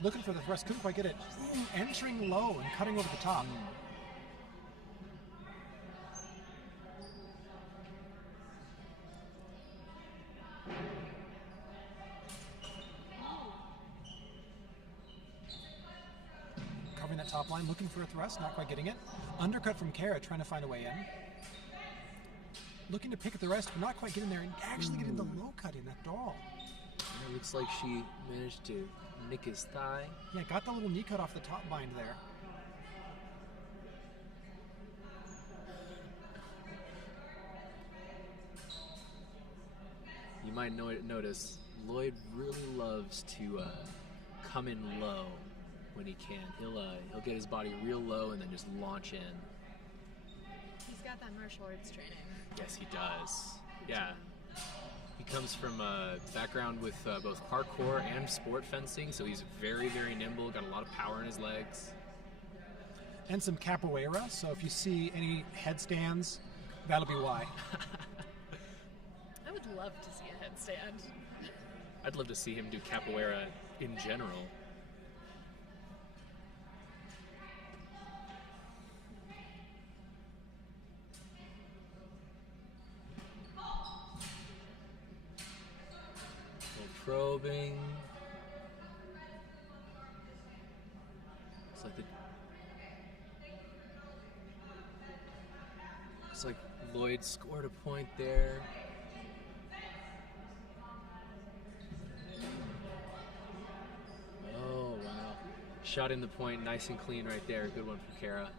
Looking for the thrust, couldn't quite get it. Ooh, entering low and cutting over the top. Covering that top line, looking for a thrust, not quite getting it. Undercut from Kara, trying to find a way in. Looking to pick at the rest, but not quite getting there, and actually getting the low cut in at all. And it looks like she managed to nick his thigh. Yeah, got the little knee cut off the top bind there. You might notice Lloyd really loves to come in low when he can. He'll get his body real low and then just launch in. He's got that martial arts training. Yes, he does. Yeah. He comes from a background with both parkour and sport fencing, so he's very, very nimble, got a lot of power in his legs. And some capoeira, so if you see any headstands, that'll be why. I would love to see a headstand. I'd love to see him do capoeira in general. Probing. Looks like Lloyd scored a point there. Oh wow. Shot in the point, nice and clean right there. Good one from Kara.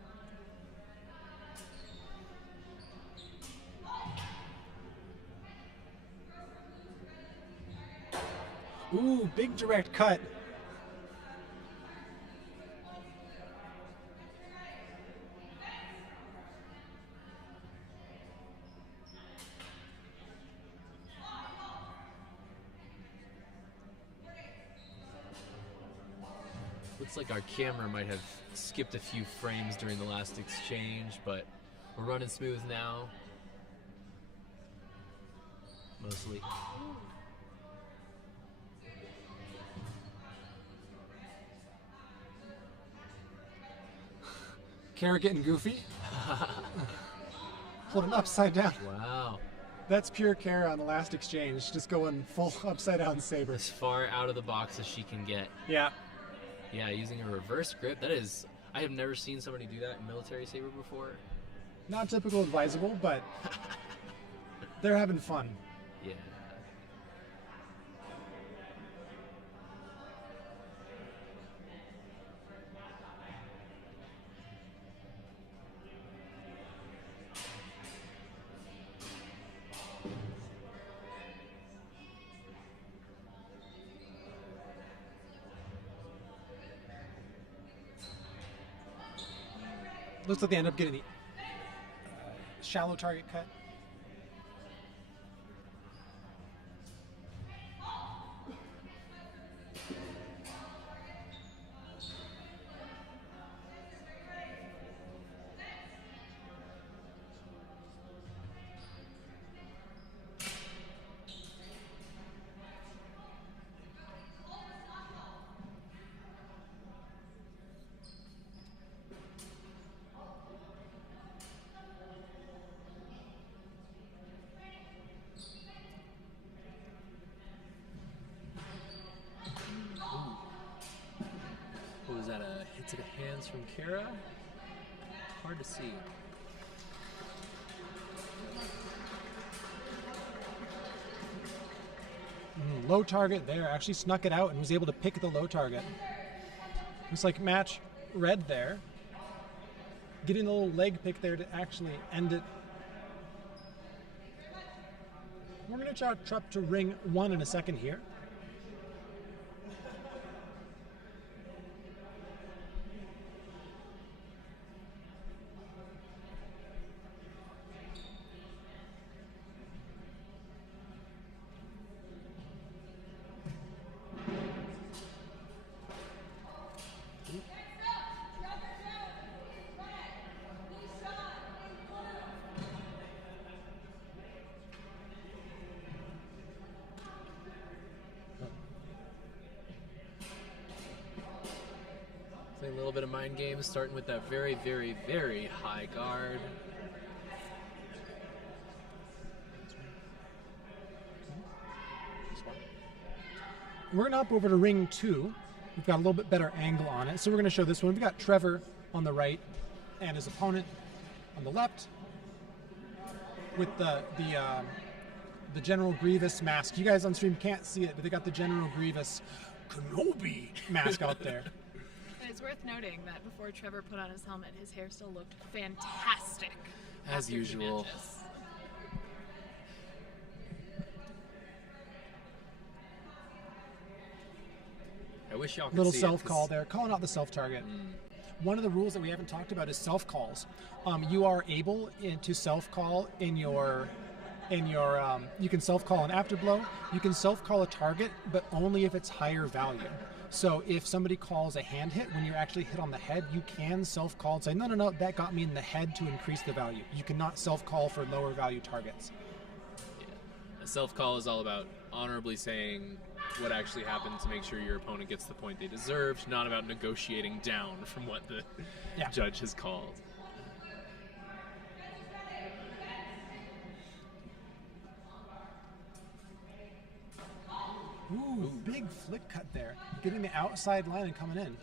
Ooh, big direct cut. Looks like our camera might have skipped a few frames during the last exchange, but we're running smooth now. Mostly. Kara getting goofy. Holding upside down. Wow. That's pure Kara on the last exchange, just going full upside down saber. As far out of the box as she can get. Yeah. Yeah, using a reverse grip. That is, I have never seen somebody do that in military saber before. Not typical advisable, but they're having fun. Yeah. Looks like they end up getting the shallow target cut. What was that, a hit to the hands from Kara? Hard to see. Low target there, actually snuck it out and was able to pick the low target. Looks like match red there. Getting a little leg pick there to actually end it. We're going to try up to ring 1 in a second here. Playing a little bit of mind games, starting with that very, very, very high guard. We're going to hop over to ring 2. We've got a little bit better angle on it. So we're going to show this one. We've got Trevor on the right and his opponent on the left with the General Grievous mask. You guys on stream can't see it, but they got the General Grievous Kenobi mask out there. It's worth noting that before Trevor put on his helmet, his hair still looked fantastic. As after 2 usual. matches. I wish y'all could Little see self it, call there, calling out the self target. One of the rules that we haven't talked about is self calls. You are able to self call in your you can self call an afterblow. You can self call a target, but only if it's higher value. So if somebody calls a hand hit when you're actually hit on the head, you can self call and say, no, that got me in the head to increase the value. You cannot self call for lower value targets. Yeah. A self call is all about honorably saying what actually happened to make sure your opponent gets the point they deserved, not about negotiating down from what the judge has called. Ooh, big flick cut there. Getting the outside line and coming in.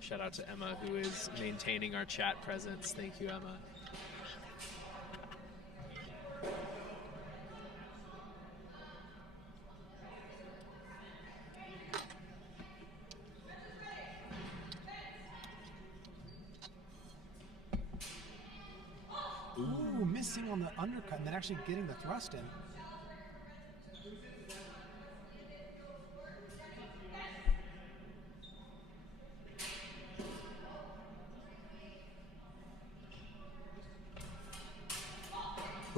Shout out to Emma, who is maintaining our chat presence. Thank you, Emma. Ooh, missing on the undercut and then actually getting the thrust in.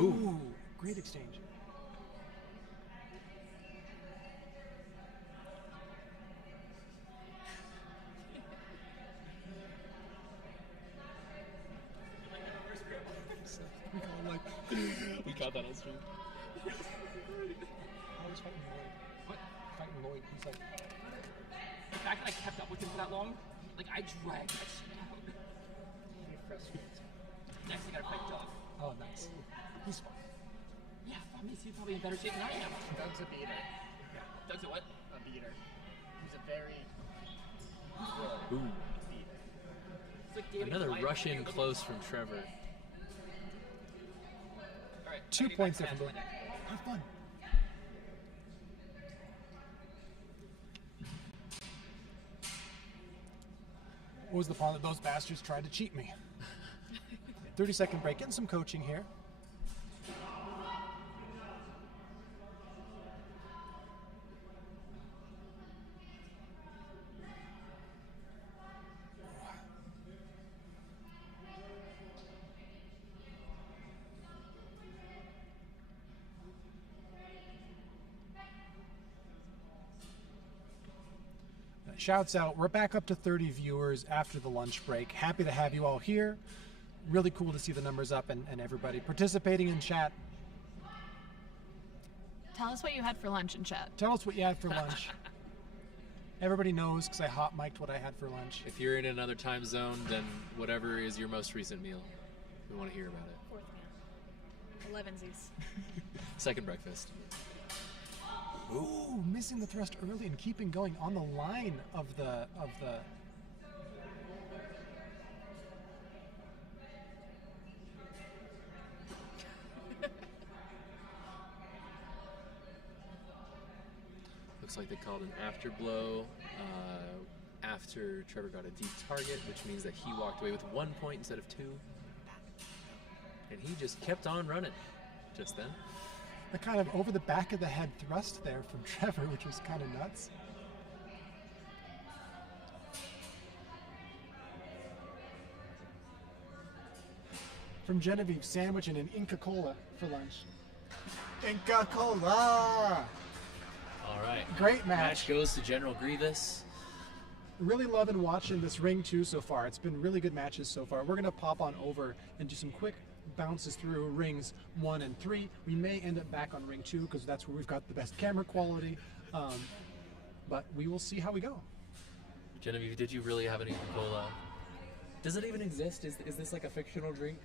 Ooh, great exchange. We caught that on stream. I was fighting Lloyd. What? Fighting Lloyd. He's like, The fact that I kept up with him for that long, like I dragged that shit out. Next, I gotta fight Doug. oh, nice. He's fun. Yeah, I mean, he's probably in better shape than I am. Doug's a beater. Doug's a what? A beater. He's a very Ooh. beater. It's like David Another Goliath. rush in close from Trevor. All right, 2 I need points my there from Lloyd. match Have fun. What was the pawn that those bastards tried to cheat me? 30-second break. Getting some coaching here. Shouts out. We're back up to 30 viewers after the lunch break. Happy to have you all here. Really cool to see the numbers up and everybody participating in chat. Tell us what you had for lunch in chat. Tell us what you had for lunch. Everybody knows because I hot mic'd what I had for lunch. If you're in another time zone, then whatever is your most recent meal, we want to hear about it. Fourth meal. 11sies. Second breakfast. Ooh, missing the thrust early and keeping going on the line of the Looks like they called an after blow after Trevor got a deep target, which means that he walked away with 1 point instead of 2. And he just kept on running just then. the kind of over the back of the head thrust there from Trevor, which was kind of nuts. From Genevieve, sandwich and an Inca Cola for lunch. Inca Cola! All right. Great Match goes to General Grievous. Really loving watching this ring 2 so far. It's been really good matches so far. We're going to pop on over and do some quick bounces through rings 1 and 3. We may end up back on ring 2 because that's where we've got the best camera quality. But we will see how we go. Genevieve, did you really have an Inca Cola? Does it even exist? Is this like a fictional drink?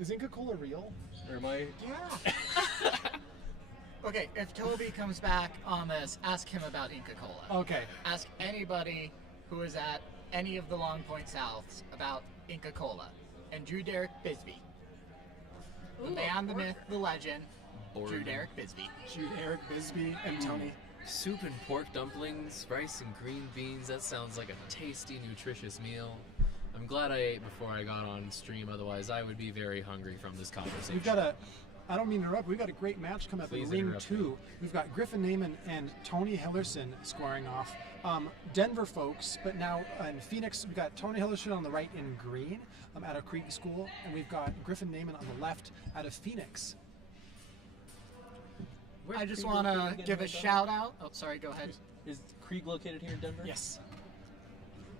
Is Inca Cola real? Or am I... Yeah. Okay, if Toby comes back on this, ask him about Inca Cola. Okay. Ask anybody who is at any of the Long Point Souths about Inca Cola. And Drew Derek Bisbee. The man, the myth, the legend, Drew Derek Bisbee. Shoot, Eric Bisbee and Tony. Soup and pork dumplings, rice and green beans. That sounds like a tasty, nutritious meal. I'm glad I ate before I got on stream, otherwise I would be very hungry from this conversation. We've got I don't mean to interrupt, we've got a great match coming up Please in Ring interrupt 2. me. We've got Griffin Naiman and Tony Hillerson squaring off. Denver folks, but now in Phoenix, we've got Tony Hillerson on the right in green out of Krieg School, and we've got Griffin Naiman on the left out of Phoenix. I just want to give a shout out. Oh, sorry, go ahead. Is Krieg located here in Denver? Yes.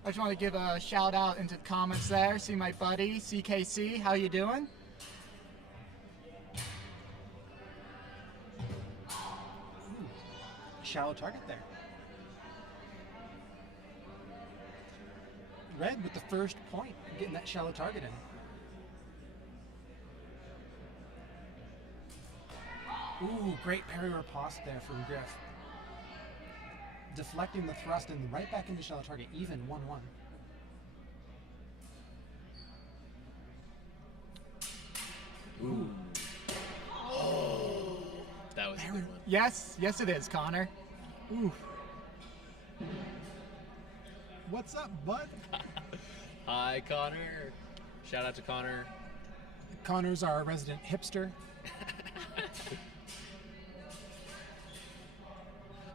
I just want to give a shout out into the comments there. See my buddy, CKC. How you doing? Shallow target there. Red with the first point, getting that shallow target in. Ooh, great parry riposte there from Griff. Deflecting the thrust and right back into shallow target, even 1-1. Ooh. Oh. That was a good one. Yes, yes it is, Connor. Ooh. What's up, bud? Hi, Connor. Shout out to Connor. Connor's our resident hipster.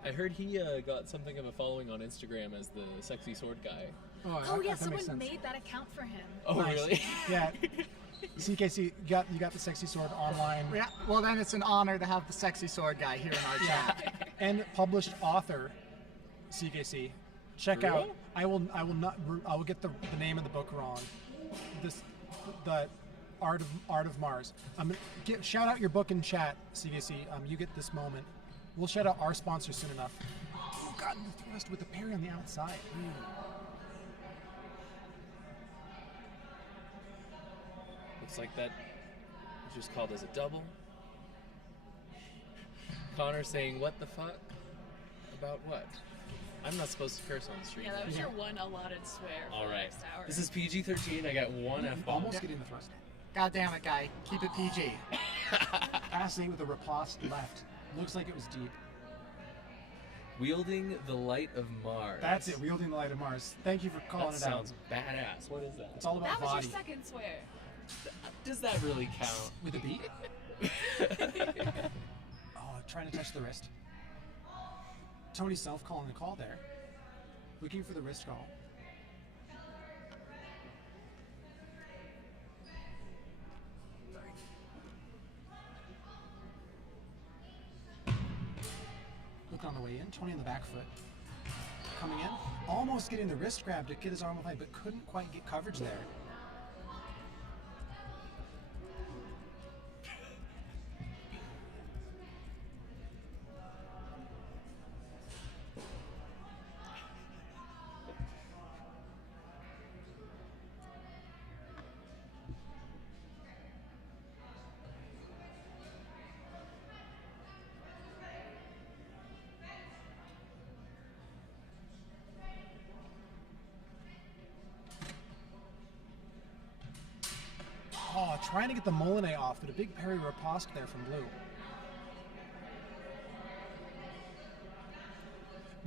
I heard he got something of a following on Instagram as the sexy sword guy. Oh yeah, that makes someone sense. made that account for him. Oh, Nice. really? Yeah. CKC, you got the sexy sword online. Yeah, well then it's an honor to have the sexy sword guy here in our chat. And published author, CKC. Check For out. real? I will get the name of the book wrong. The Art of Mars. Shout out your book in chat, CKC. You get this moment. We'll shout out our sponsor soon enough. Oh God, the thrust with the parry on the outside. Looks like that was just called as a double. Connor saying, "What the fuck? About what? I'm not supposed to curse on the stream." Yeah, that was your one allotted swear for All the right. next hour. This is PG-13. I got one F-bomb. Almost getting the thrust. God damn it, guy. Keep it PG. Fascinating with a riposte left. Looks like it was deep. Wielding the light of Mars. That's it. Wielding the light of Mars. Thank you for calling That it out. sounds badass. What is that? It's all about That was body. your second swear. Does that really count? With a beat? Oh, trying to touch the wrist. Tony Self calling the call there. Looking for the wrist call. Look on the way in. Tony on the back foot. Coming in. Almost getting the wrist grab to get his arm behind, but couldn't quite get coverage there. Oh, trying to get the Molinet off, but a big parry riposte there from Blue.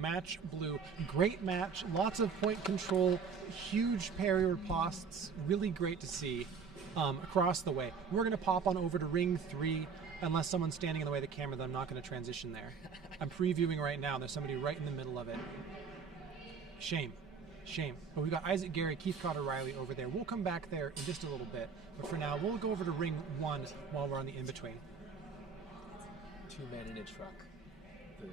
Match Blue. Great match. Lots of point control. Huge parry ripostes. Really great to see across the way. We're going to pop on over to Ring 3. Unless someone's standing in the way of the camera, then I'm not going to transition there. I'm previewing right now. There's somebody right in the middle of it. Shame. Shame. But we've got Isaac Gary, Keith Cotter Riley over there. We'll come back there in just a little bit. But for now, we'll go over to Ring 1 while we're on the in-between. Two men in a truck. The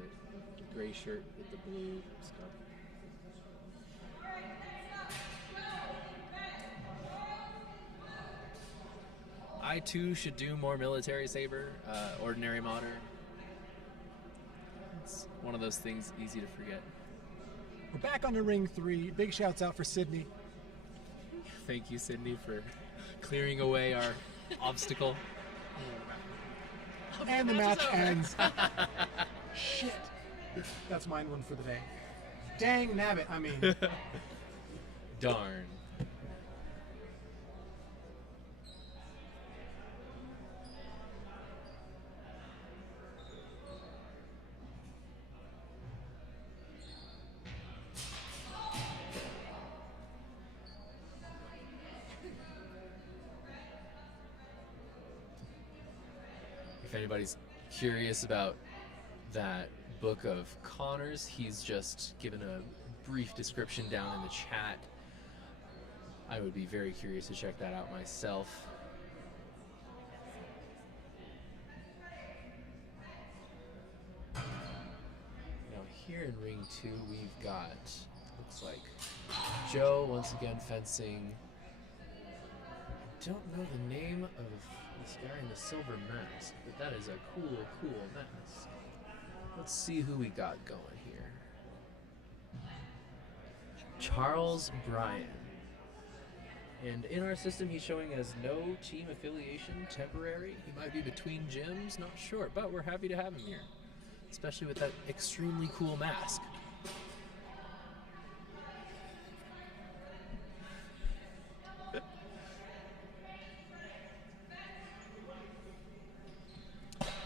gray shirt with the blue stuff. I too should do more military saber, ordinary modern. It's one of those things easy to forget. We're back on to Ring 3. Big shouts out for Sydney. Thank you, Sydney, for clearing away our obstacle. And the match match is over. ends. Shit. That's mine one for the day. Dang nabbit, I mean. Darn. If anybody's curious about that book of Connor's, he's just given a brief description down in the chat. I would be very curious to check that out myself. Now here in Ring 2 we've got, looks like, Joe once again fencing. I don't know the name of this guy in the silver mask, but that is a cool mask. Let's see who we got going here. Charles Bryan. And in our system, he's showing as no team affiliation, temporary. He might be between gyms, not sure, but we're happy to have him here, especially with that extremely cool mask.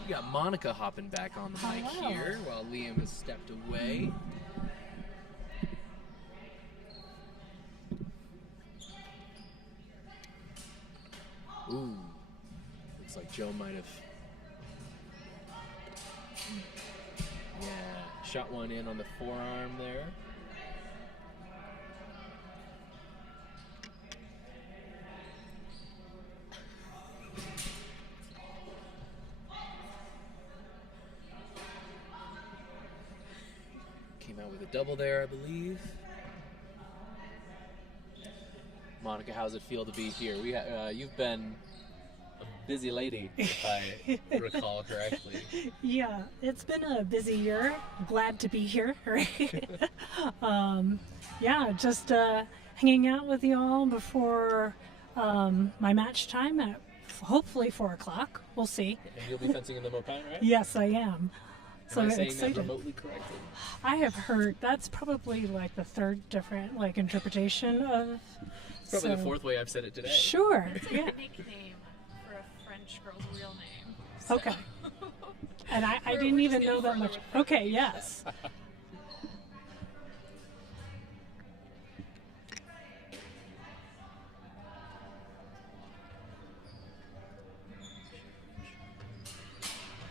We got Monica hopping back on the mic Hello. here while Liam has stepped away. Ooh, looks like Joe might have, shot one in on the forearm there. the double there, I believe. Monica, how's it feel to be here? You've been A busy lady, if I recall correctly. Yeah, it's been a busy year. Glad to be here, right? Yeah, just hanging out with y'all before my match time at hopefully 4 o'clock. We'll see. And you'll be fencing in the Mopine, right? Yes, I am. So Am I saying excited. that remotely correctly? I have heard that's probably like the third different like interpretation of. Probably so, the fourth way I've said it today. Sure. It's like Yeah. a nickname for a French girl's real name. So. Okay. And I We're didn't just even getting know that further much. with Okay. Yes.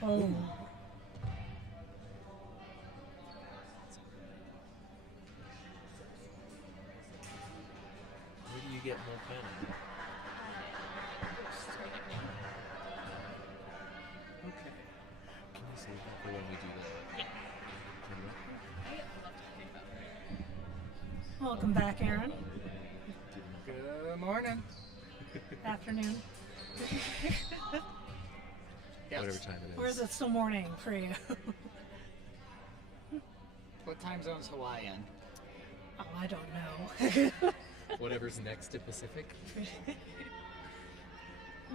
Oh. Where do you get Mopine? Okay. Can you save that for when we do that? Welcome back, Aaron. Good morning. Afternoon. Yes. Whatever time it is. Or is it still morning for you? What time zone's Hawaii in? Oh, I don't know. Whatever's next to Pacific. We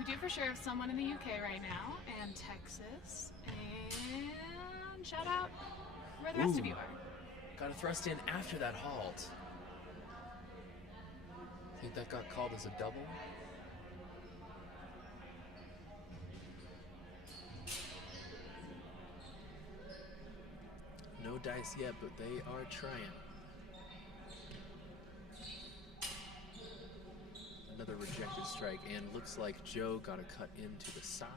do for sure have someone in the UK right now, and Texas, and shout out where the rest of you are. Got a thrust in after that halt. Think that got called as a double? no dice yet, but they are trying. Another rejected strike, and looks like Joe got a cut into the side.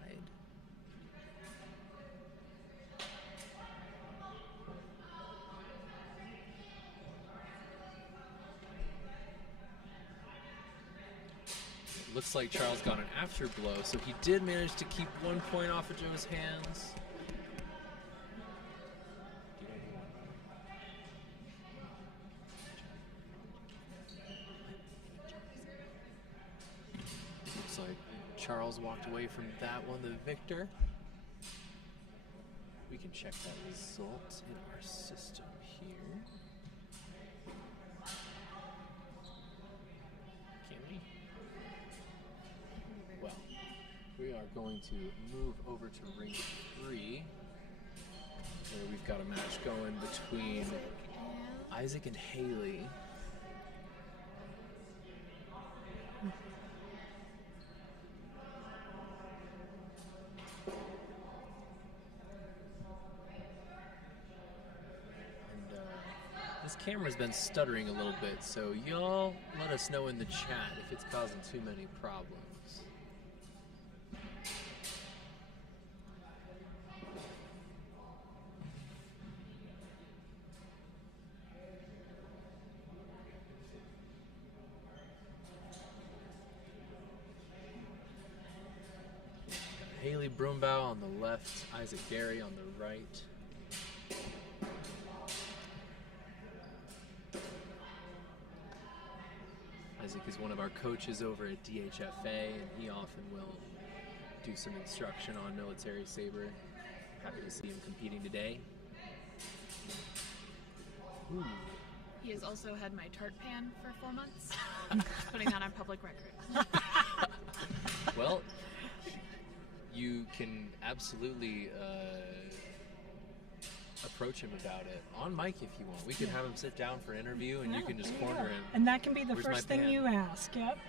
Looks like Charles got an after blow, so he did manage to keep 1 point off of Joe's hands. Looks like Charles walked away from that one, the victor. We can check that result in our system here. Can we? Well, we are going to move over to ring 3, where we've got a match going between Isaac and Haley. And this camera's been stuttering a little bit, so y'all let us know in the chat if it's causing too many problems. Haley Broombow on the left, Isaac Gary on the right. Isaac is one of our coaches over at DHFA, and he often will do some instruction on military saber. Happy to see him competing today. Ooh. He has also had my tart pan for 4 months. Putting that on public record. Well, you can absolutely approach him about it on mic if you want. We can have him sit down for an interview, and you can just corner him. And that can be the Where's my first thing pan? you ask. Yep.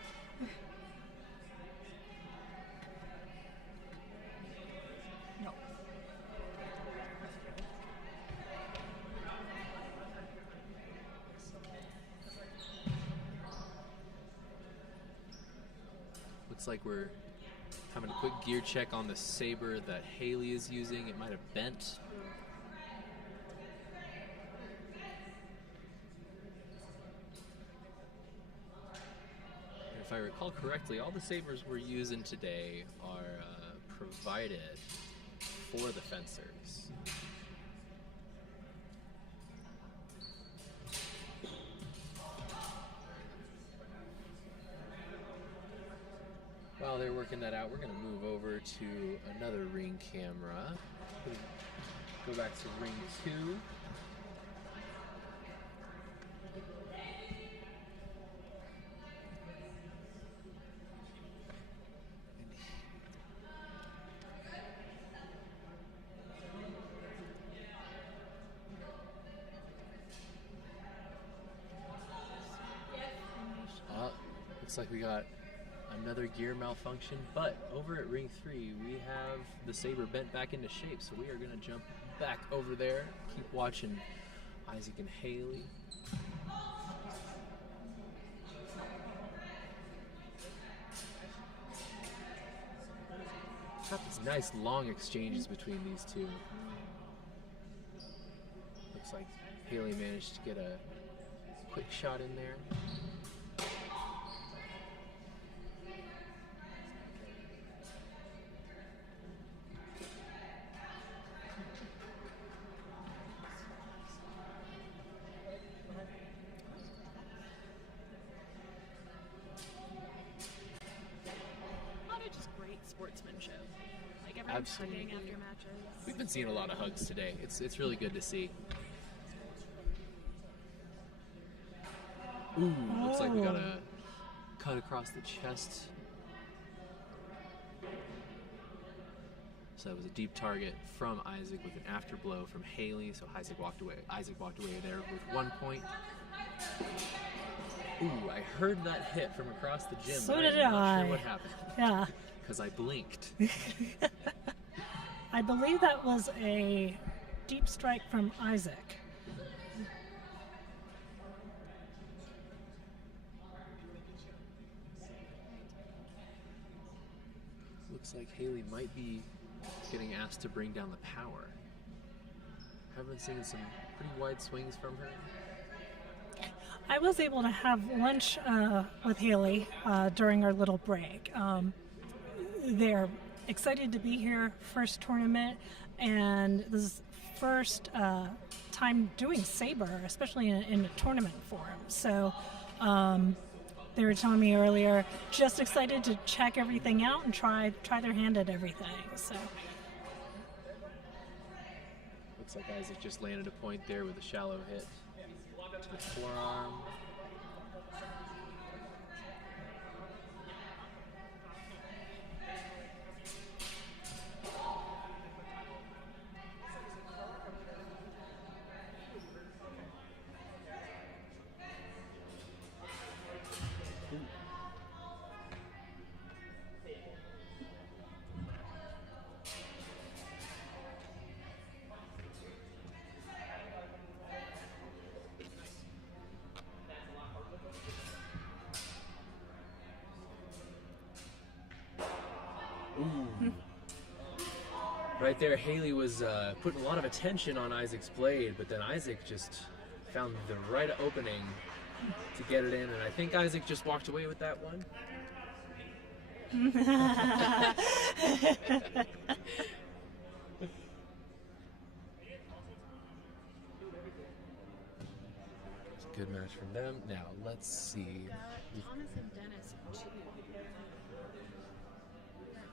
No. Looks like we're having a quick gear check on the saber that Haley is using. It might have bent. And if I recall correctly, all the sabers we're using today are provided for the fencers. they're working that out, we're going to move over to another ring camera. Go back to ring 2. Looks like we got another gear malfunction, but over at ring 3 we have the saber bent back into shape, so we are going to jump back over there, keep watching Isaac and Haley. Got these nice long exchanges between these two. Looks like Haley managed to get a quick shot in there. Sportsmanship. Like everyone's hugging after matches. We've been seeing a lot of hugs today. It's really good to see. Ooh, looks like we got a cut across the chest. So that was a deep target from Isaac with an afterblow from Haley. So Isaac walked away there with 1 point. Ooh, I heard that hit from across the gym. So but did I'm not I. sure what happened. Yeah. Because I blinked. I believe that was a deep strike from Isaac. Looks like Haley might be getting asked to bring down the power. Have been seeing some pretty wide swings from her. I was able to have lunch with Haley during our little break. They're excited to be here, first tournament, and this is first time doing saber, especially in a tournament forum. So they were telling me earlier, just excited to check everything out and try their hand at everything. So looks like Isaac just landed a point there with a shallow hit to the forearm. Right there, Haley was putting a lot of attention on Isaac's blade, but then Isaac just found the right opening to get it in, and I think Isaac just walked away with that one. It's a good match from them. Now, let's see. Thomas and Dennis too.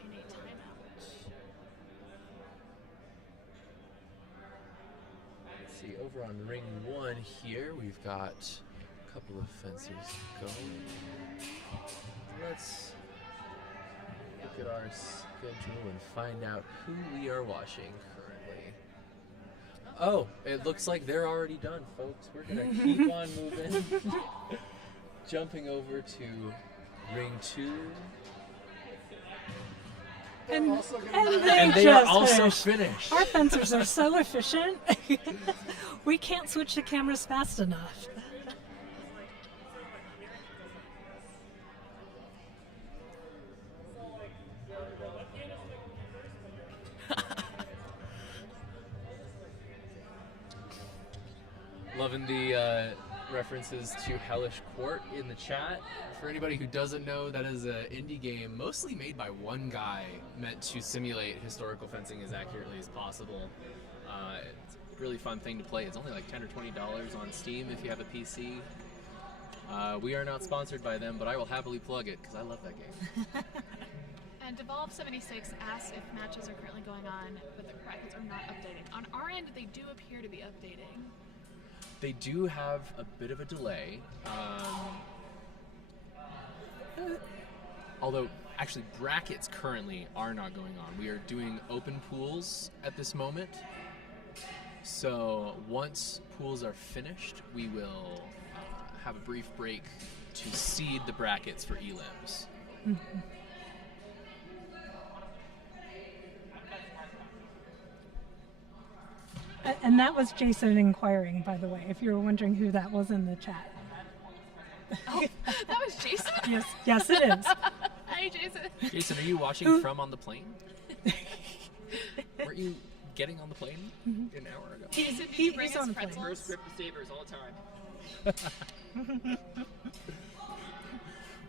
In a timeout. Let's see, over on ring 1 here, we've got a couple of fencers going. Let's look at our schedule and find out who we are watching currently. Oh, it looks like they're already done, folks. We're going to keep on moving. Jumping over to ring 2. And they are also finished. Our fencers are so efficient. We can't switch the cameras fast enough. Loving the references to Hellish Court in the chat. For anybody who doesn't know, that is an indie game mostly made by one guy, meant to simulate historical fencing as accurately as possible. It's a really fun thing to play. It's only like $10 or $20 on Steam if you have a PC. We are not sponsored by them, but I will happily plug it because I love that game. And Devolve 76 asks if matches are currently going on, but the brackets are not updating. On our end, they do appear to be updating. They do have a bit of a delay. Although, actually, brackets currently are not going on. We are doing open pools at this moment. So once pools are finished, we will have a brief break to seed the brackets for elims. And that was Jason inquiring, by the way, if you were wondering who that was in the chat. Oh, that was Jason? Yes, it is. Hi, Jason. Jason, are you watching from on the plane? Weren't you getting on the plane an hour ago? Jason, did you bring he's us on the plane. pretzels? First grip the sabers all the time.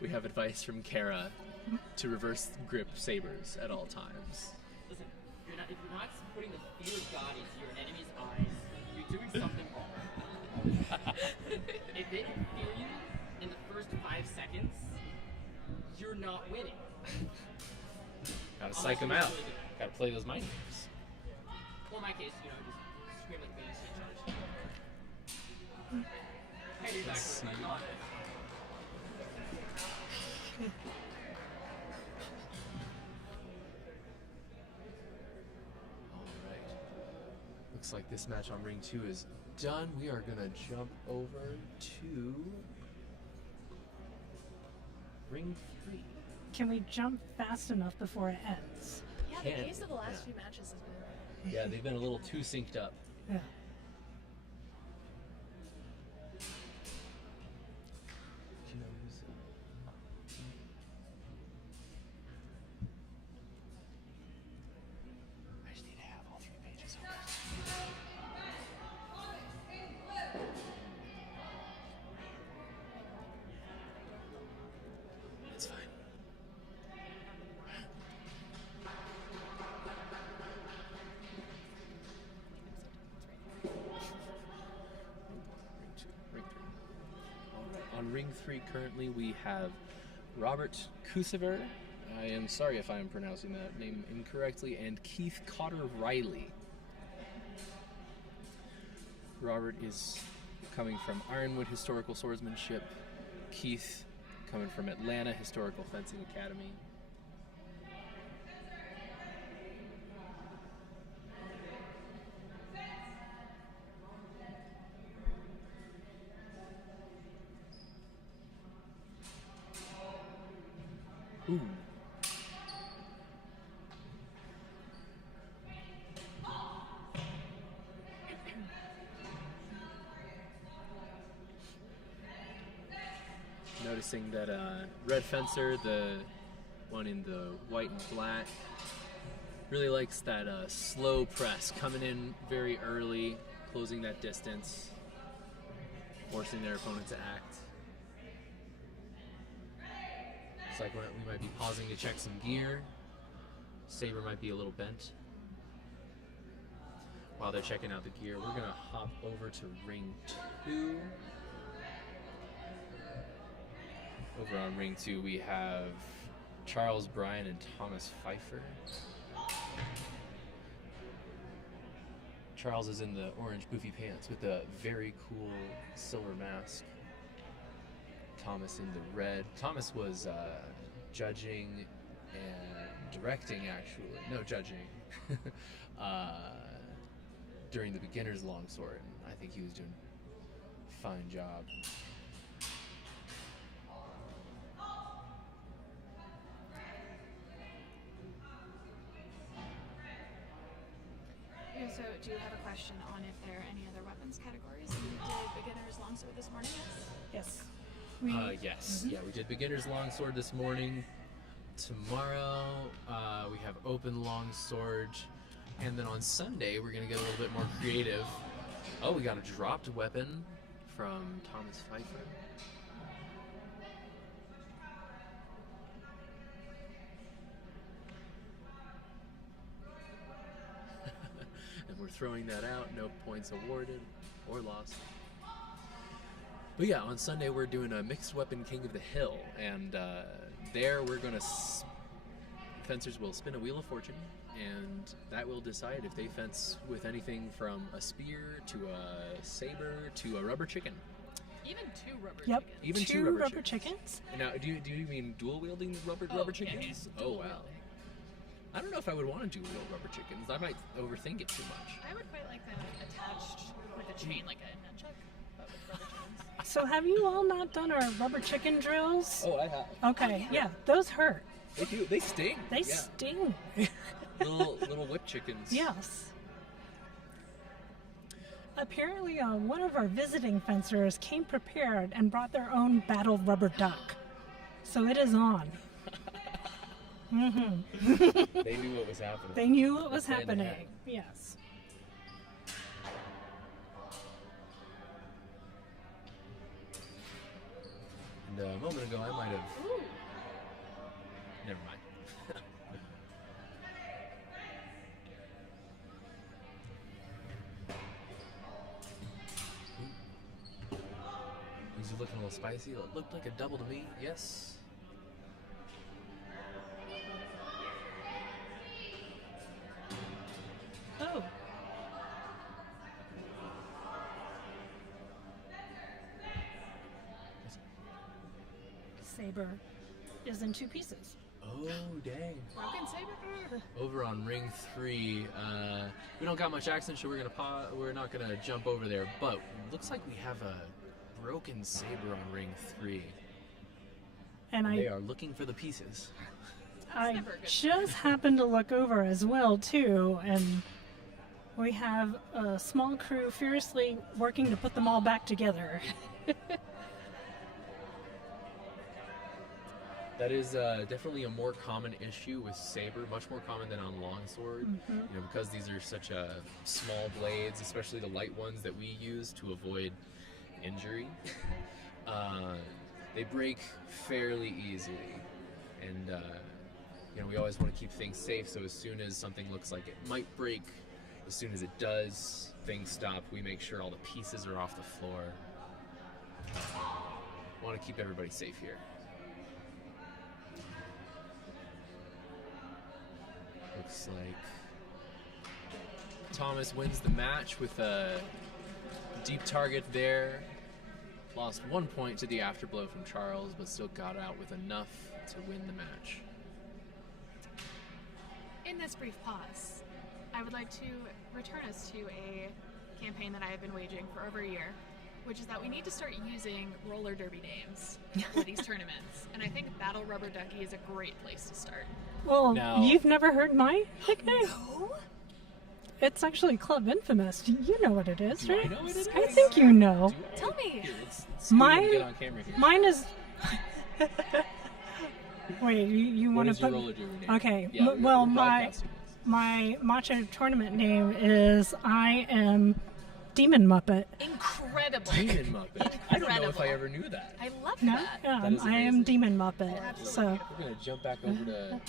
We have advice from Kara to reverse grip sabers at all times. Listen, if you're not putting the fear of God into your enemy's eyes, you're doing something wrong. If they can fear you in the first 5 seconds, you're not winning. Gotta psych them out. Gotta play those mind games. Well, in my case, just scream like fantasy charge. Hey, you're Let's see. back. Alright. Looks like this match on ring 2 is done. We are gonna jump over to ring 3. Can we jump fast enough before it ends? Yeah, the pace of the last few matches has been... Yeah, they've been a little too synced up. Yeah. Do you know who's I just need to have all 3 pages open. It's fine. Ring 3. All right. On ring 3 currently we have Robert Kusever. I am sorry if I am pronouncing that name incorrectly, and Keith Cotter Riley. Robert is coming from Ironwood Historical Swordsmanship. Keith coming from Atlanta Historical Fencing Academy. Ooh. Noticing that Red Fencer, the one in the white and black, really likes that slow press, coming in very early, closing that distance, forcing their opponent to act. Looks like we might be pausing to check some gear. Saber might be a little bent. While they're checking out the gear, we're gonna hop over to ring 2. Over on ring 2, we have Charles Bryan and Thomas Pfeiffer. Charles is in the orange boofy pants with a very cool silver mask. Thomas in the red. Thomas was judging and directing, actually. No, judging. During the beginner's longsword. And I think he was doing a fine job. We also do have a question on if there are any other weapons categories. We did beginner's longsword this morning. Yes. Yes. Yeah, we did beginner's longsword this morning. Tomorrow, we have open longsword. And then on Sunday, we're going to get a little bit more creative. Oh, we got a dropped weapon from Thomas Pfeiffer. And we're throwing that out. No points awarded or lost. But yeah, on Sunday, we're doing a mixed weapon King of the Hill. And there we're going to fencers will spin a wheel of fortune, and that will decide if they fence with anything from a spear to a saber to a rubber chicken. Even two rubber Yep. chickens. Even two two rubber chickens. chickens. Now, do you mean dual wielding rubber Yeah, chickens? dual Oh wow. wielding. I don't know if I would want to dual wield rubber chickens. I might overthink it too much. I would quite like them attached with a chain like a nunchuck, but with rubber chickens. So have you all not done our rubber chicken drills? Oh, I have. Okay, yeah, those hurt. They do. They sting. They Yeah. sting. little whip chickens. Yes. Apparently, one of our visiting fencers came prepared and brought their own battle rubber duck. So it is on. They knew what was happening. They knew what was They planned happening. ahead. Yes. And a moment ago, I might have. Ooh. Never mind. These are looking a little spicy. It looked like a double to me. Yes. Oh. Saber is in 2 pieces. Oh, dang. Broken saber. Over on ring 3, we don't got much action, so we're not gonna jump over there. But looks like we have a broken saber on ring 3. And They I are looking for the pieces. never a good just happened to look over as well too, and we have a small crew furiously working to put them all back together. That is definitely a more common issue with saber, much more common than on longsword. You know, because these are such small blades, especially the light ones that we use to avoid injury. They break fairly easily, and you know, we always want to keep things safe. So as soon as something looks like it might break, as soon as it does, things stop. We make sure all the pieces are off the floor. Want to keep everybody safe here. Looks like Thomas wins the match with a deep target there. Lost 1 point to the afterblow from Charles, but still got out with enough to win the match. In this brief pause, I would like to return us to a campaign that I have been waging for over a year, which is that we need to start using roller derby names for these tournaments. And I think Battle Rubber Ducky is a great place to start. Well, Now- you've never heard my nickname? No? It's actually Club Infamous. You know what it is, Do I right? know what it I is? think you know. Tell me. Here, let's see if we can Mine- get on camera here. Mine is. Wait, you What want is to your put? roller derby name? Okay, Yeah, well, we're my broadcasting this. MCHO tournament name is I am Demon Muppet. Incredible. Demon Muppet. I don't know if I Incredible. ever knew that. I love No, that. yeah, That is I am amazing. Demon Muppet. So We're going to jump back over to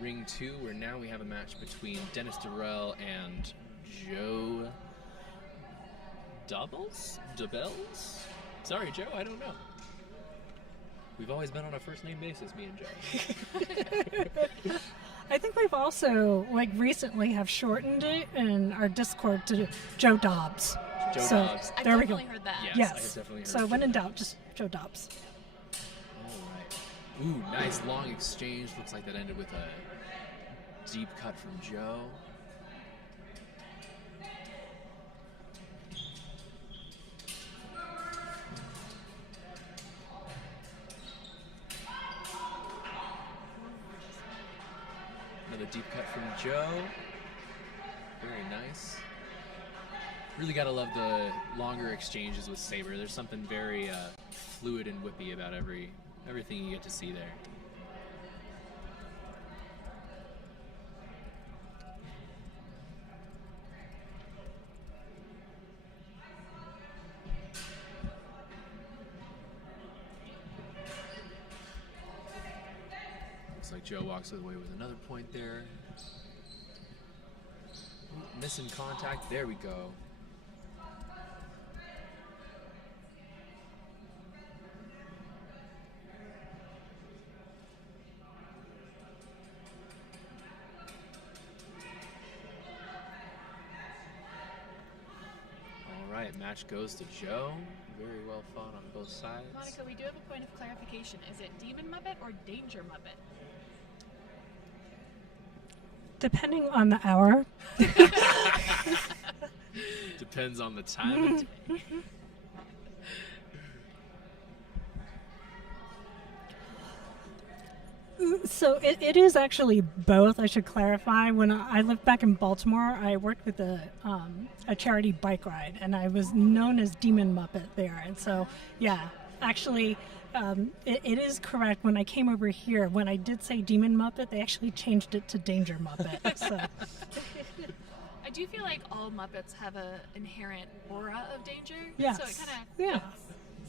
Ring 2, where now we have a match between Dennis Durrell and Joe Doubles? Sorry, Joe, I don't know. We've always been on a first name basis, me and Joe. I think we've also recently have shortened it in our Discord to Joe Dobbs. Joe So, Dobbs. I've there we go. definitely heard that. Yes, I Yes. have definitely heard So of when Joe in Dobbs. doubt, just Joe Dobbs. All right. Ooh, nice long exchange. Looks like that ended with a deep cut from Joe. Another deep cut from Joe. Very nice. Really gotta love the longer exchanges with Saber. There's something very fluid and whippy about everything you get to see there. Looks like Joe walks away with another point there. Ooh, missing contact. There we go. right, match goes to Joe. Very well fought on both sides. Monica, we do have a point of clarification. Is it Demon Muppet or Danger Muppet? Depending on the hour. Depends on the time of day. So it is actually both. I should clarify. When I lived back in Baltimore, I worked with a charity bike ride, and I was known as Demon Muppet there. And so, yeah, actually, it is correct. When I came over here, when I did say Demon Muppet, they actually changed it to Danger Muppet. So. I do feel like all Muppets have an inherent aura of danger. Yes. So it kind of Yeah.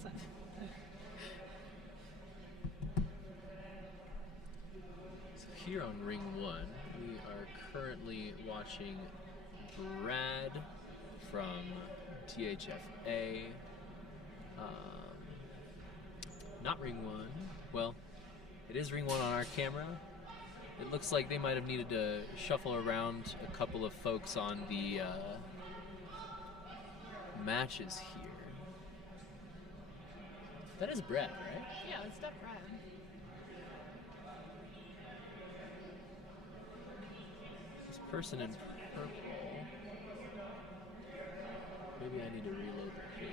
So. Here on Ring 1, we are currently watching Brad from THFA. Not Ring 1. Well, it is Ring 1 on our camera. It looks like they might have needed to shuffle around a couple of folks on the matches here. That is Brad, right? yeah, it's that Brad. This person in purple. Maybe I need to reload the page.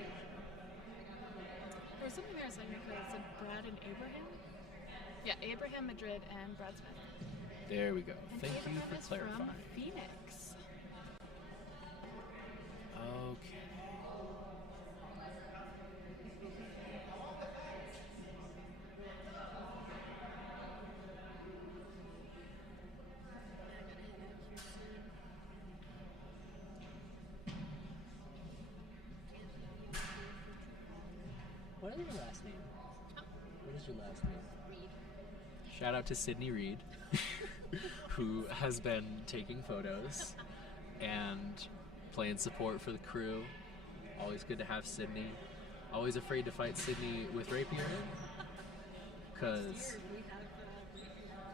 There was something there a second ago that said Brad and Abraham. Yeah, Abraham Madrid and Brad Smith. There we go. And Thank Abraham you is for clarifying. from Phoenix. Okay. What is your last name? What is your last name? Reed. Shout out to Sydney Reed, who has been taking photos and playing support for the crew. Always good to have Sydney. Always afraid to fight Sydney with rapier. Because,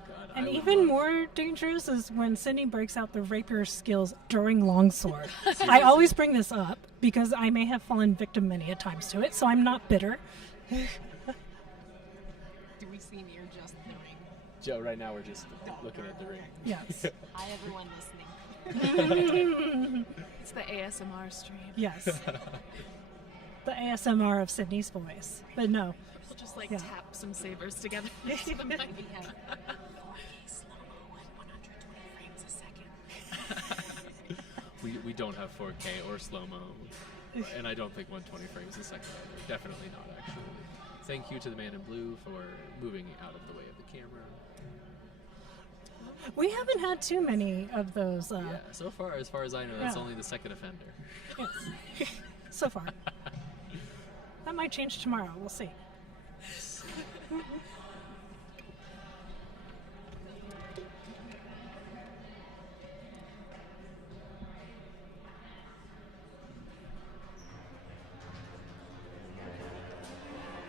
God, And I would even love- more dangerous is when Sydney breaks out the rapier skills during longsword. I always bring this up because I may have fallen victim many a times to it, so I'm not bitter. Do we see near just the ring? Joe, right now we're just looking at the ring. Yes. Hi, everyone listening. It's the ASMR stream. Yes. The ASMR of Sydney's voice. But no. We'll just like Yeah. tap some sabers together next to the mic. We have slow-mo at 120 frames a second. We don't have 4K or slow-mo, and I don't think 120 frames a second either. Definitely not, actually. Thank you to the man in blue for moving out of the way of the camera. We haven't had too many of those Yeah, so far, as I know, that's Yeah. only the second offender. yes. So far. That might change tomorrow. We'll see.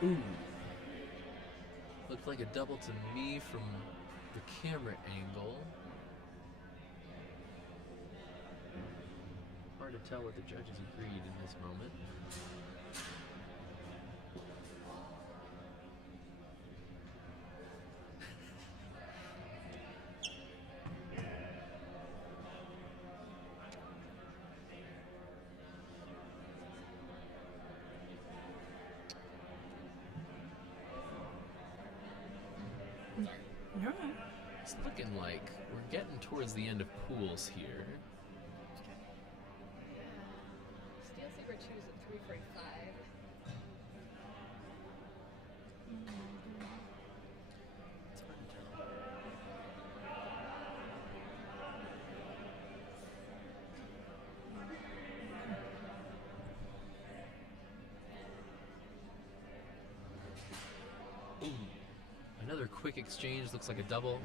Ooh. Looked like a double to me from the camera angle. Hard to tell what the judges agreed in this moment. All right. It's looking like we're getting towards the end of pools here. Steel Saber 2 is at 345. Ooh. Another quick exchange, looks like a double.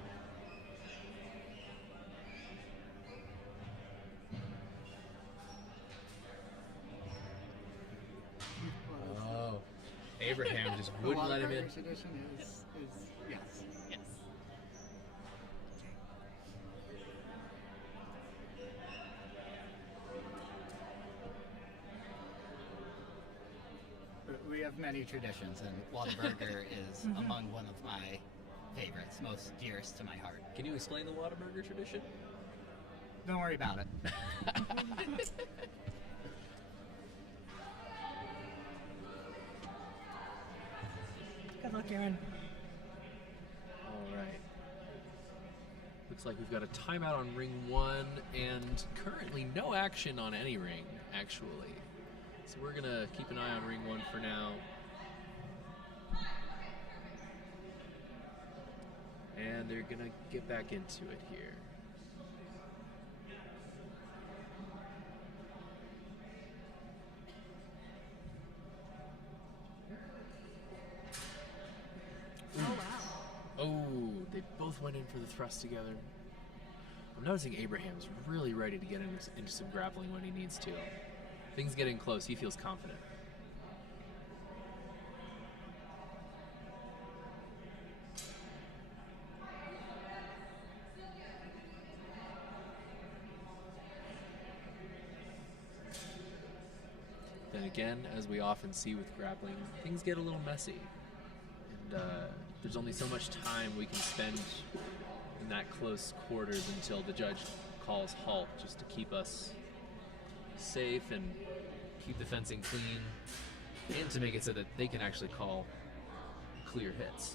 Oh. Abraham just wouldn't let him in. Tradition is yes. Yes. have many traditions, and Whataburger is among one of my favorites, most dearest to my heart. Can you explain the Whataburger tradition? Don't worry about it. Good luck, Aaron. All right. Looks like we've got a timeout on ring 1 and currently no action on any ring, actually. So we're going to keep an eye on ring 1 for now. And they're going to get back into it here. Oh wow. Oh, they both went in for the thrust together. I'm noticing Abraham's really ready to get into some grappling when he needs to. Things getting close, he feels confident. Then again, as we often see with grappling, things get a little messy. And there's only so much time we can spend in that close quarters until the judge calls halt, just to keep us safe and Keep the fencing clean, and to make it so that they can actually call clear hits.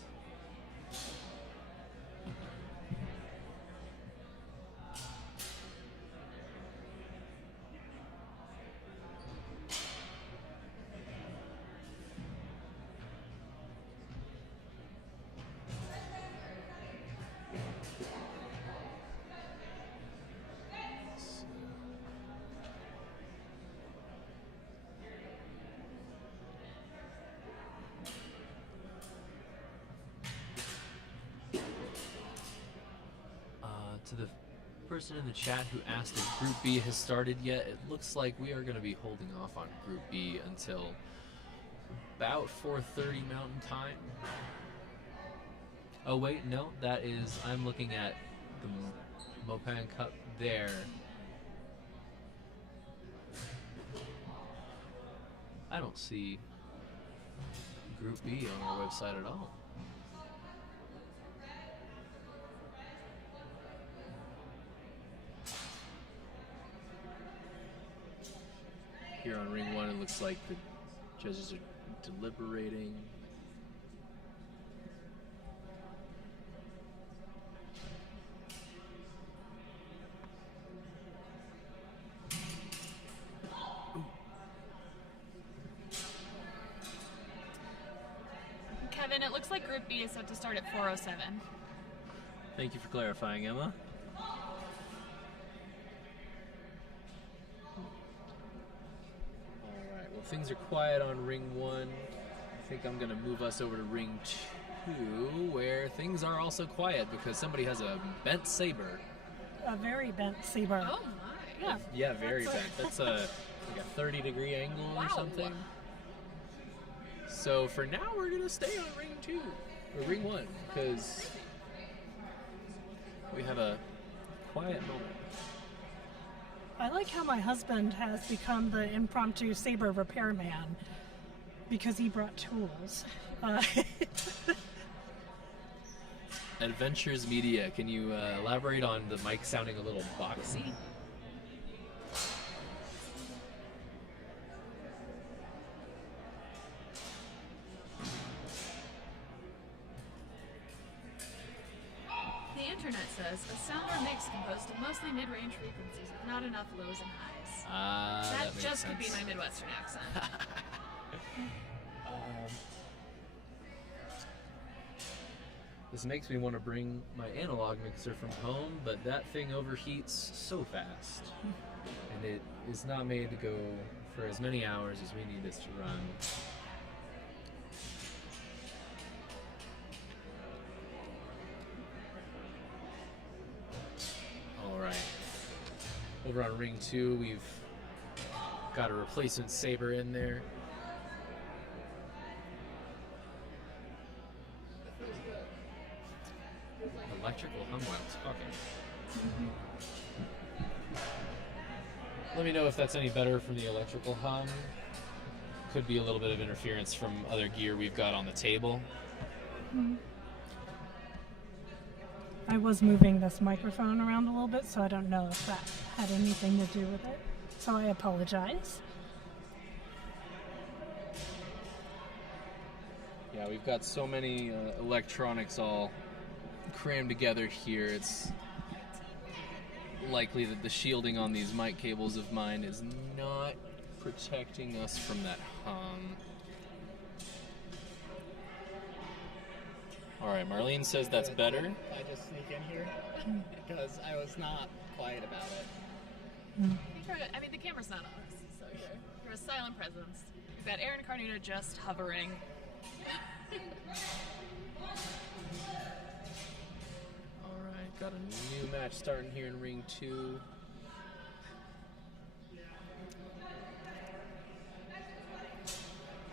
To the person in the chat who asked if Group B has started yet, it looks like we are going to be holding off on Group B until about 4:30 Mountain Time. Oh wait, no, that is, I'm looking at the Mopan Cup there. I don't see Group B on our website at all. Here on ring 1, it looks like the judges are deliberating. Kevin, it looks like Group B is set to start at 4:07. Thank you for clarifying, Emma. Alright, well, things are quiet on ring 1. I think I'm going to move us over to ring 2, where things are also quiet because somebody has a bent saber. A very bent saber. Oh my. Yeah. Yeah, very That's bent. That's like a 30-degree angle or Wow. something. So for now, we're going to stay on ring 2, or ring 1, because we have a quiet moment. I like how my husband has become the impromptu saber repairman because he brought tools. Adventures Media, can you elaborate on the mic sounding a little boxy? The internet says a sound or mix composed of mostly mid-range frequencies with not enough lows and highs. That That makes just could be sense. my Midwestern accent. This makes me want to bring my analog mixer from home, but that thing overheats so fast. And it is not made to go for as many hours as we need this to run. Alright. Over on ring 2, we've got a replacement saber in there. Electrical hum while talking. Let me know if that's any better from the electrical hum. could be a little bit of interference from other gear we've got on the table. I was moving this microphone around a little bit, so I don't know if that had anything to do with it. So I apologize. Yeah, we've got so many electronics all crammed together here. It's likely that the shielding on these mic cables of mine is not protecting us from that hum. All right, Marlene says that's better. I just sneak in here because I was not quiet about it. I mean, the camera's not on us, so you're a silent presence. You've got Aaron Carnita just hovering. All right, got a new match starting here in Ring 2.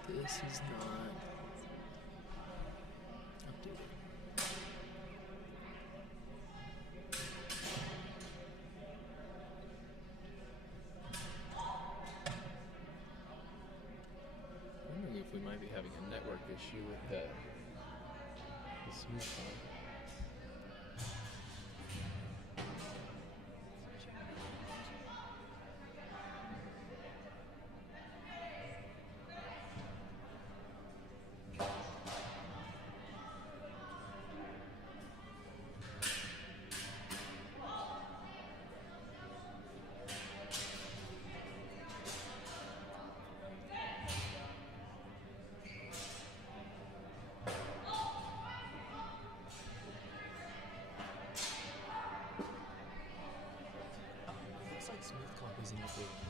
This is not updated. I'm wondering if we might be having a network issue with the smooth phone. Looks like smooth comp isn't updated.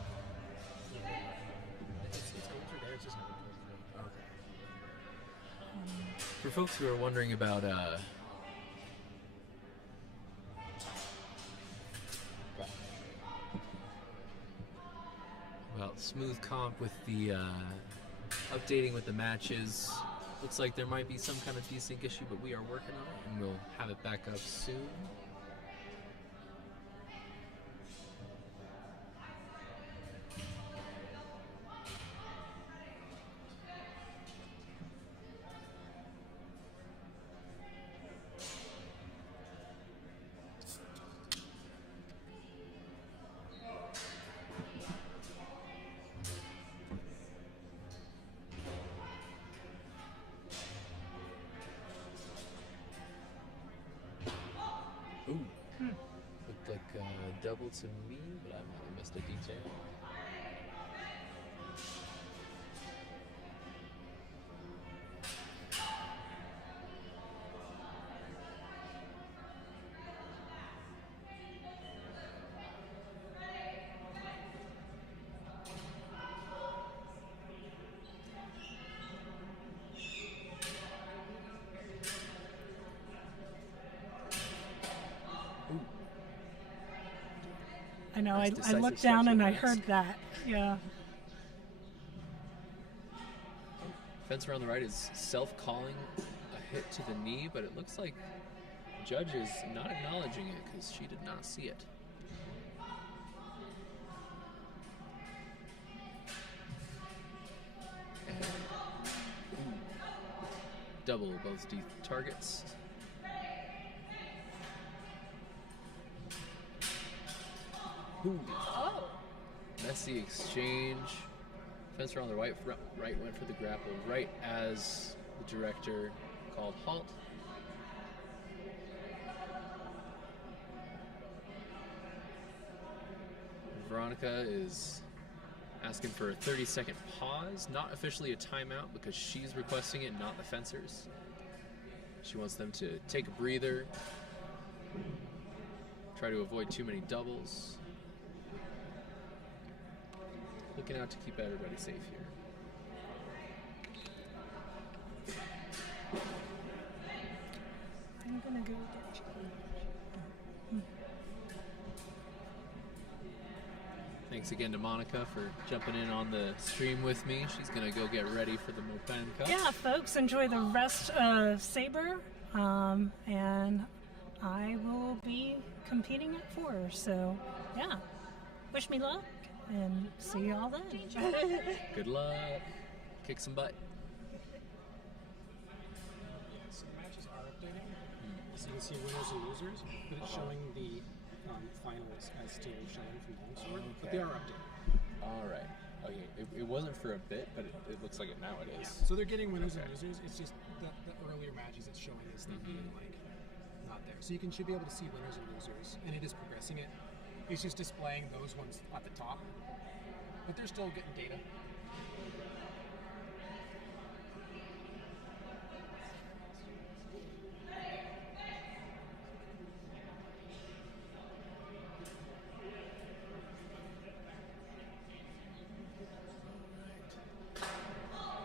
It's going through there, it's just not updated. Okay. For folks who are wondering about smooth comp with the updating with the matches, looks like there might be some kind of desync issue, but we are working on it and we'll have it back up soon. Ooh, looked like double to me, but I might have missed a detail. I know, I Decisive looked down and I stretch of heard that. Yeah. Fence around the right is self-calling a hit to the knee, but it looks like Judge is not acknowledging it because she did not see it. And, double both targets. Ooh. Oh! Messy exchange. Fence around the right went for the grapple right as the director called halt. Veronica is asking for a 30-second pause, not officially a timeout because she's requesting it, not the fencers. She wants them to take a breather, try to avoid too many doubles. Looking out to keep everybody safe here. I'm gonna go get you. Thanks again to Monica for jumping in on the stream with me. She's gonna go get ready for the Mopan Cup. Yeah, folks, enjoy the rest of Sabre, and I will be competing at 4. So, yeah, wish me luck, and see you all then. Good luck. kick some butt. So the matches are updating. So you can see winners and losers, but it's showing the finals as still showing from Longsword. But they are updating. All right. Okay. It wasn't for a bit, but it looks like it now it is. So they're getting winners and losers. It's just the earlier matches it's showing is them being like not there. So you should be able to see winners and losers, and it is progressing it. It's just displaying those ones at the top, but they're still getting data.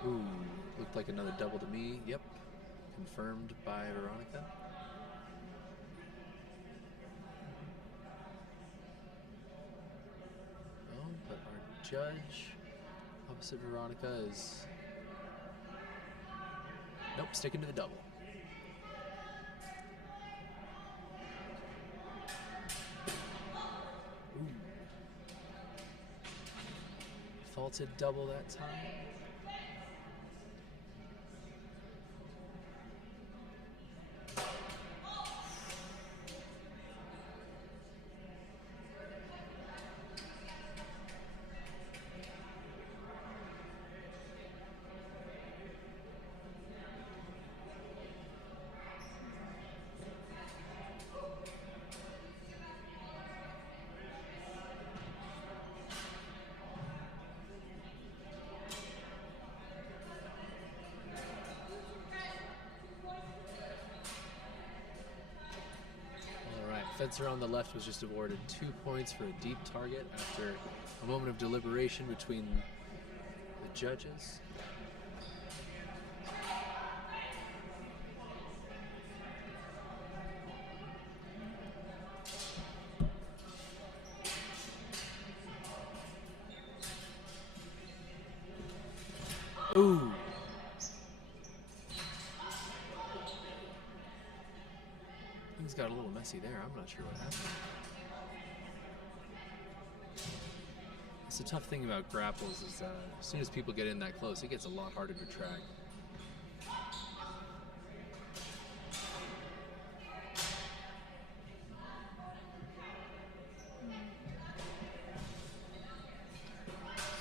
Ooh, looked like another double to me. Yep. Confirmed by Veronica. Oh, but our judge, opposite Veronica, is... Nope, sticking to the double. Ooh. Faulted double that time. Fencer on the left was just awarded 2 points for a deep target after a moment of deliberation between the judges. Ooh. Things got a little messy there. I'm not sure what happened. It's the tough thing about grapples is as soon as people get in that close, it gets a lot harder to track.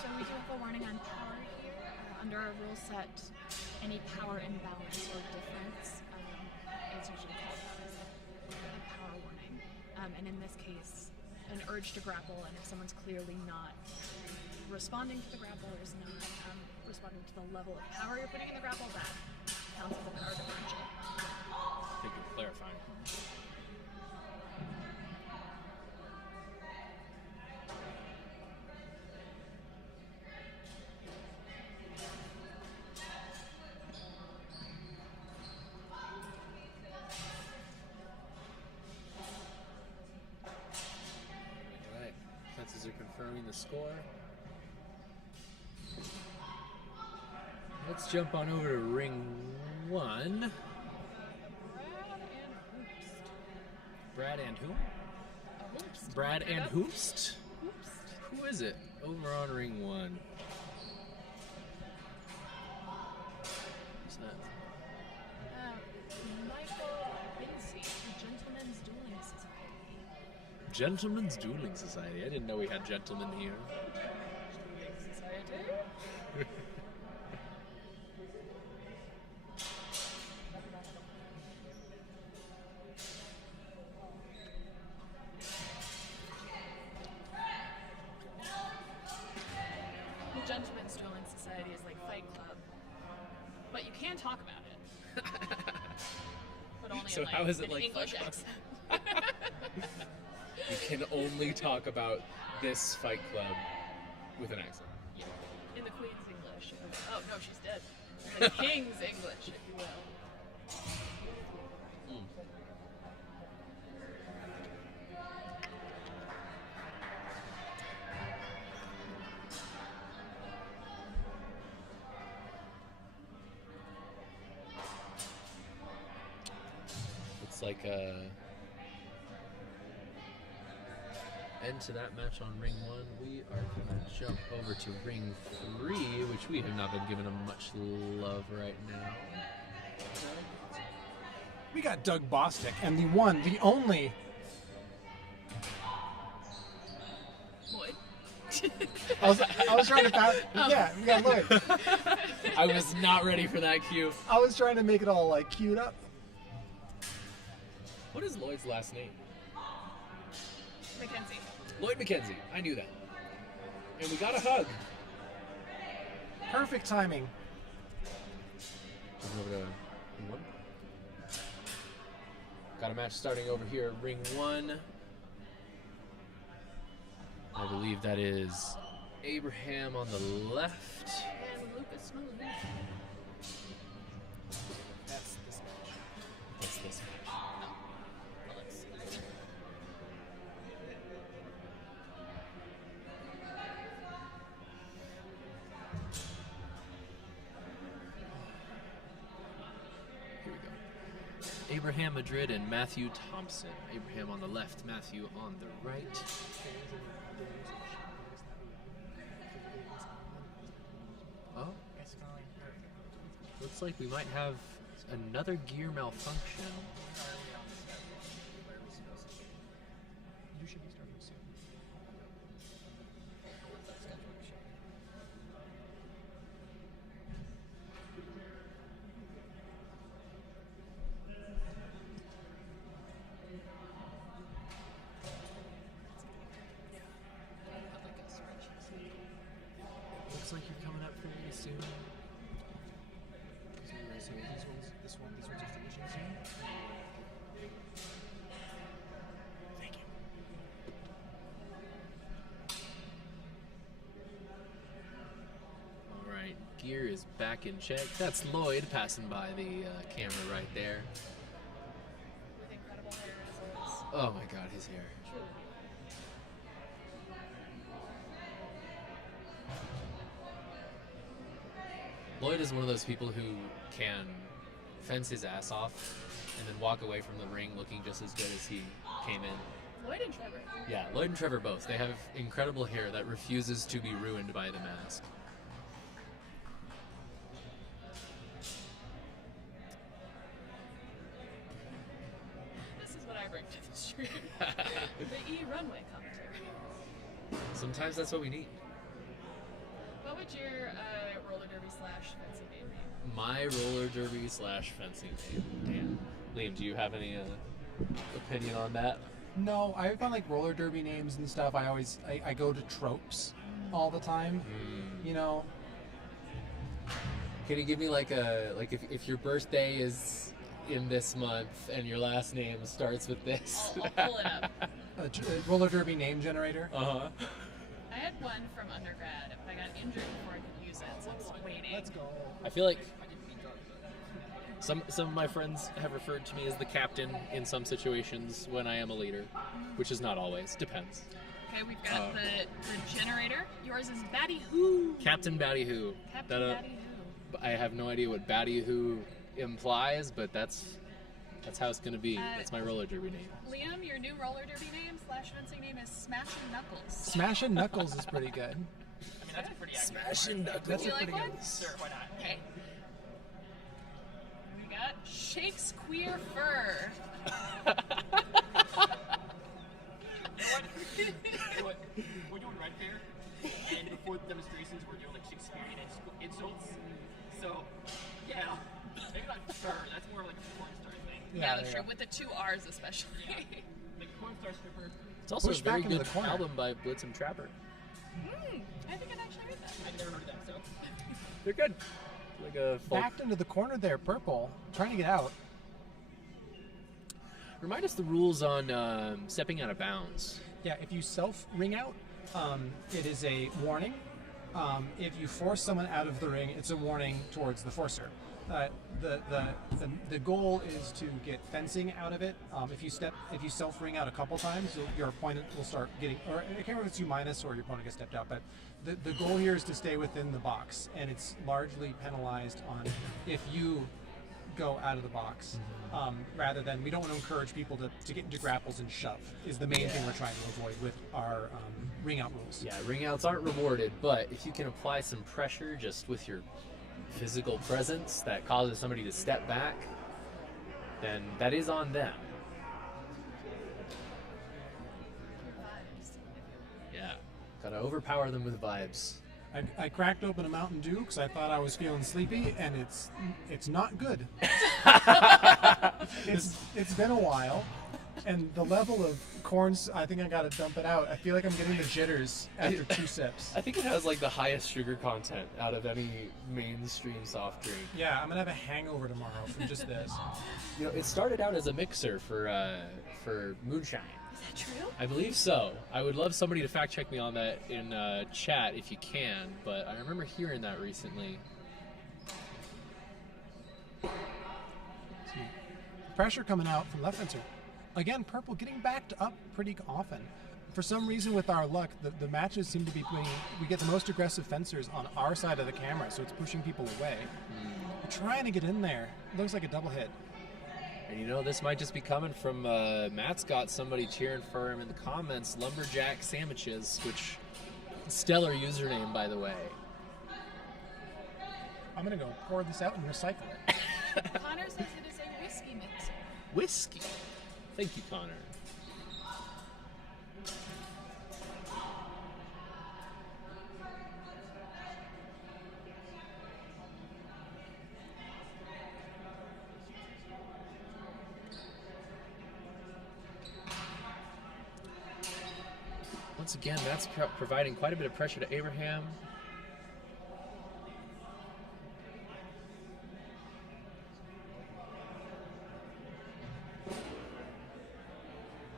So we do have a warning on power here. Under our rule set, any power imbalance or difference is usually called out as a power warning. And in this case, an urge to grapple, and if someone's clearly not responding to the grapple or is not responding to the level of power you're putting in the grapple, that counts as a power differential. Thank you for clarifying. Alright, fences are confirming the score. Let's jump on over to ring 1. Brad and who? Brad and Hoopst? Who is it? Over on ring 1. Who's that? Michael Vinci, the Gentlemen's Dueling Society. Gentlemen's Dueling Society. I didn't know we had gentlemen here. Dueling Society? The Gentlemen's Dueling Society is like Fight Club, but you can talk about it. But only So in, like, how is it an like English Fight Club? accent. You can only talk about this Fight Club with an accent. Yeah. In the Queen's English. Oh no, she's dead. The King's English, if you will. It's like a end to that match on ring 1. We are going to jump over to ring 3, which we have not been given much love right now. We got Doug Bostic and the one, the only. Lloyd. I was trying to pass. Yeah, we got Lloyd. I was not ready for that cue. I was trying to make it all like queued up. What is Lloyd's last name? Mackenzie. Lloyd McKenzie. I knew that. And we got a hug. Perfect timing. Over to ring 1. Got a match starting over here at ring 1. I believe that is Abraham on the left. And Lucas Malone. That's this match. What's this match? Well, let's see. Here we go. Abraham Madrid and Matthew Thompson. Abraham on the left, Matthew on the right. Oh, looks like we might have another gear malfunction. You should be starting soon. Looks like you're coming up pretty soon. So these ones are finishing soon. Thank you. All right, gear is back in check. That's Lloyd passing by the camera right there. With incredible hair as always. Oh my God, his hair. Truly. Lloyd is one of those people who can fence his ass off and then walk away from the ring looking just as good as he came in. Lloyd and Trevor. Yeah, Lloyd and Trevor both. They have incredible hair that refuses to be ruined by the mask. This is what I bring to the stream. The E-runway commentary. Sometimes that's what we need. What would your roller derby / fencing name be? My roller derby / fencing name. Dan. Liam, do you have any opinion on that? No, I find like roller derby names and stuff. I go to tropes all the time. You know. Can you give me like if your birthday is in this month and your last name starts with this? I'll pull it up. A roller derby name generator. Uh-huh. I had one from undergrad, but I got injured before I could use it, so I'm still waiting. Let's go. I feel like some of my friends have referred to me as the captain in some situations when I am a leader, which is not always. Depends. Okay, we've got the generator. Yours is Batty Who. Captain Batty Who. Captain Batty Who. I have no idea what Batty Who implies, but that's how it's gonna be. That's my roller derby name. Liam, your new roller derby name / fencing name is Smashing Knuckles. Smashing Knuckles is pretty good. I mean, that's a pretty accurate. Smashing Knuckles. That's You a like pretty one? good. Sure, why not? Okay. We got Shakespeare Fur. We're doing Red Fair, and before the demonstrations, we're doing like Shakespearean insults. So, yeah, maybe not sure. That's more like a porn star thing. Yeah, that's there true. you With the 2 R's especially. Like porn star stripper. It's also Push a very back into good the corner. album by Blitz and Trapper. I think I'd actually read that. I've never heard of that, so. They're good. Like a folk. Backed into the corner there, purple. Trying to get out. Remind us the rules on stepping out of bounds. Yeah, if you self ring out, it is a warning. If you force someone out of the ring, it's a warning towards the forcer. The goal is to get fencing out of it. If you self ring out a couple times, your opponent will start getting, or I can't remember if it's U- or your opponent gets stepped out, but the goal here is to stay within the box, and it's largely penalized on if you go out of the box, rather than we don't want to encourage people to get into grapples and shove is the main thing we're trying to avoid with our ring out rules. Yeah, ring outs aren't rewarded, but if you can apply some pressure just with your physical presence that causes somebody to step back, then that is on them. Yeah, gotta overpower them with vibes. I cracked open a Mountain Dew because I thought I was feeling sleepy, and it's not good. It's been a while, and the level of corns, I think I gotta dump it out. I feel like I'm getting the jitters after 2 sips. I think it has like the highest sugar content out of any mainstream soft drink. Yeah, I'm gonna have a hangover tomorrow from just this. You know, it started out as a mixer for moonshine. Is that true? I believe so. I would love somebody to fact check me on that in chat if you can, but I remember hearing that recently. Pressure coming out from left fencer. Again, purple getting backed up pretty often. For some reason, with our luck, the matches seem to be putting. We get the most aggressive fencers on our side of the camera, so it's pushing people away. We're trying to get in there. Looks like a double hit. And you know, this might just be coming from Matt's got somebody cheering for him in the comments. Lumberjack Sandwiches, which stellar username, by the way. I'm gonna go pour this out and recycle it. Connor says it is a whiskey mixer. Whiskey. Thank you, Connor. Once again, that's providing quite a bit of pressure to Abraham.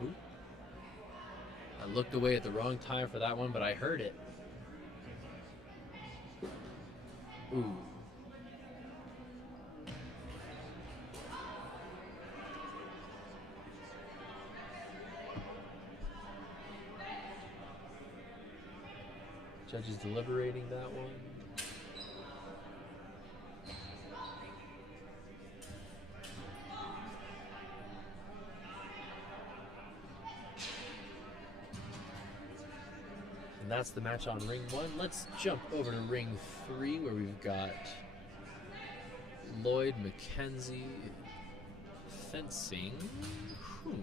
Ooh. I looked away at the wrong time for that one, but I heard it. Ooh. Judge is deliberating that one. And that's the match on ring 1. Let's jump over to ring 3 where we've got Lloyd McKenzie fencing whom?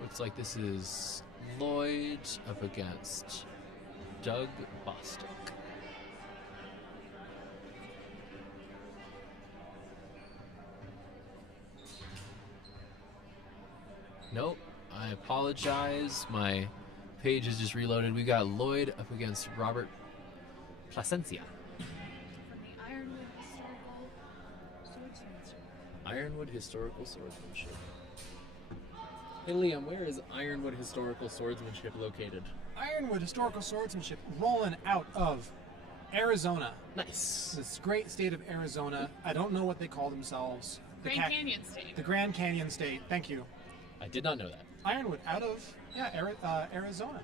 Looks like this is Lloyd up against Doug Bostock. Nope, I apologize. My page is just reloaded. We got Lloyd up against Robert Placencia. From the Ironwood Historical Swordsmanship. Ironwood Historical Swordsmanship. Hey Liam, where is Ironwood Historical Swordsmanship located? Ironwood Historical Swordsmanship rolling out of Arizona. Nice. This great state of Arizona. I don't know what they call themselves. Grand Canyon State. The Grand Canyon State. Thank you. I did not know that. Ironwood out of Arizona.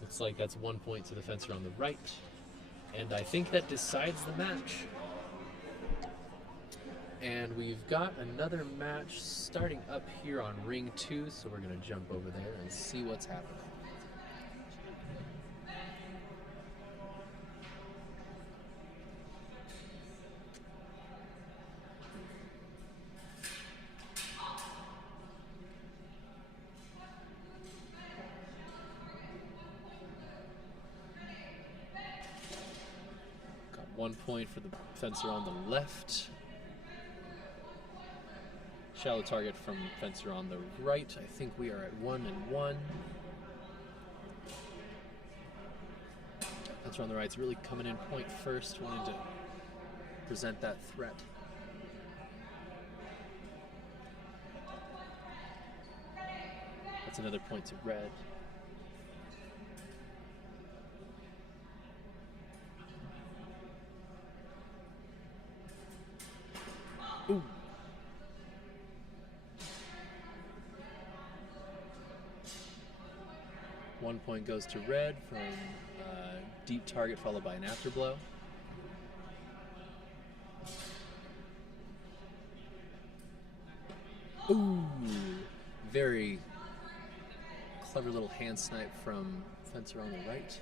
Looks like that's 1 point to the fencer on the right. And I think that decides the match. And we've got another match starting up here on ring 2, so we're going to jump over there and see what's happening. Got 1 point for the fencer on the left. Shallow target from fencer on the right. I think we are at 1-1. Fencer on the right's really coming in point first, wanting to present that threat. That's another point to red. Ooh. 1 point goes to red from deep target followed by an afterblow. Ooh, very clever little hand snipe from fencer on the right.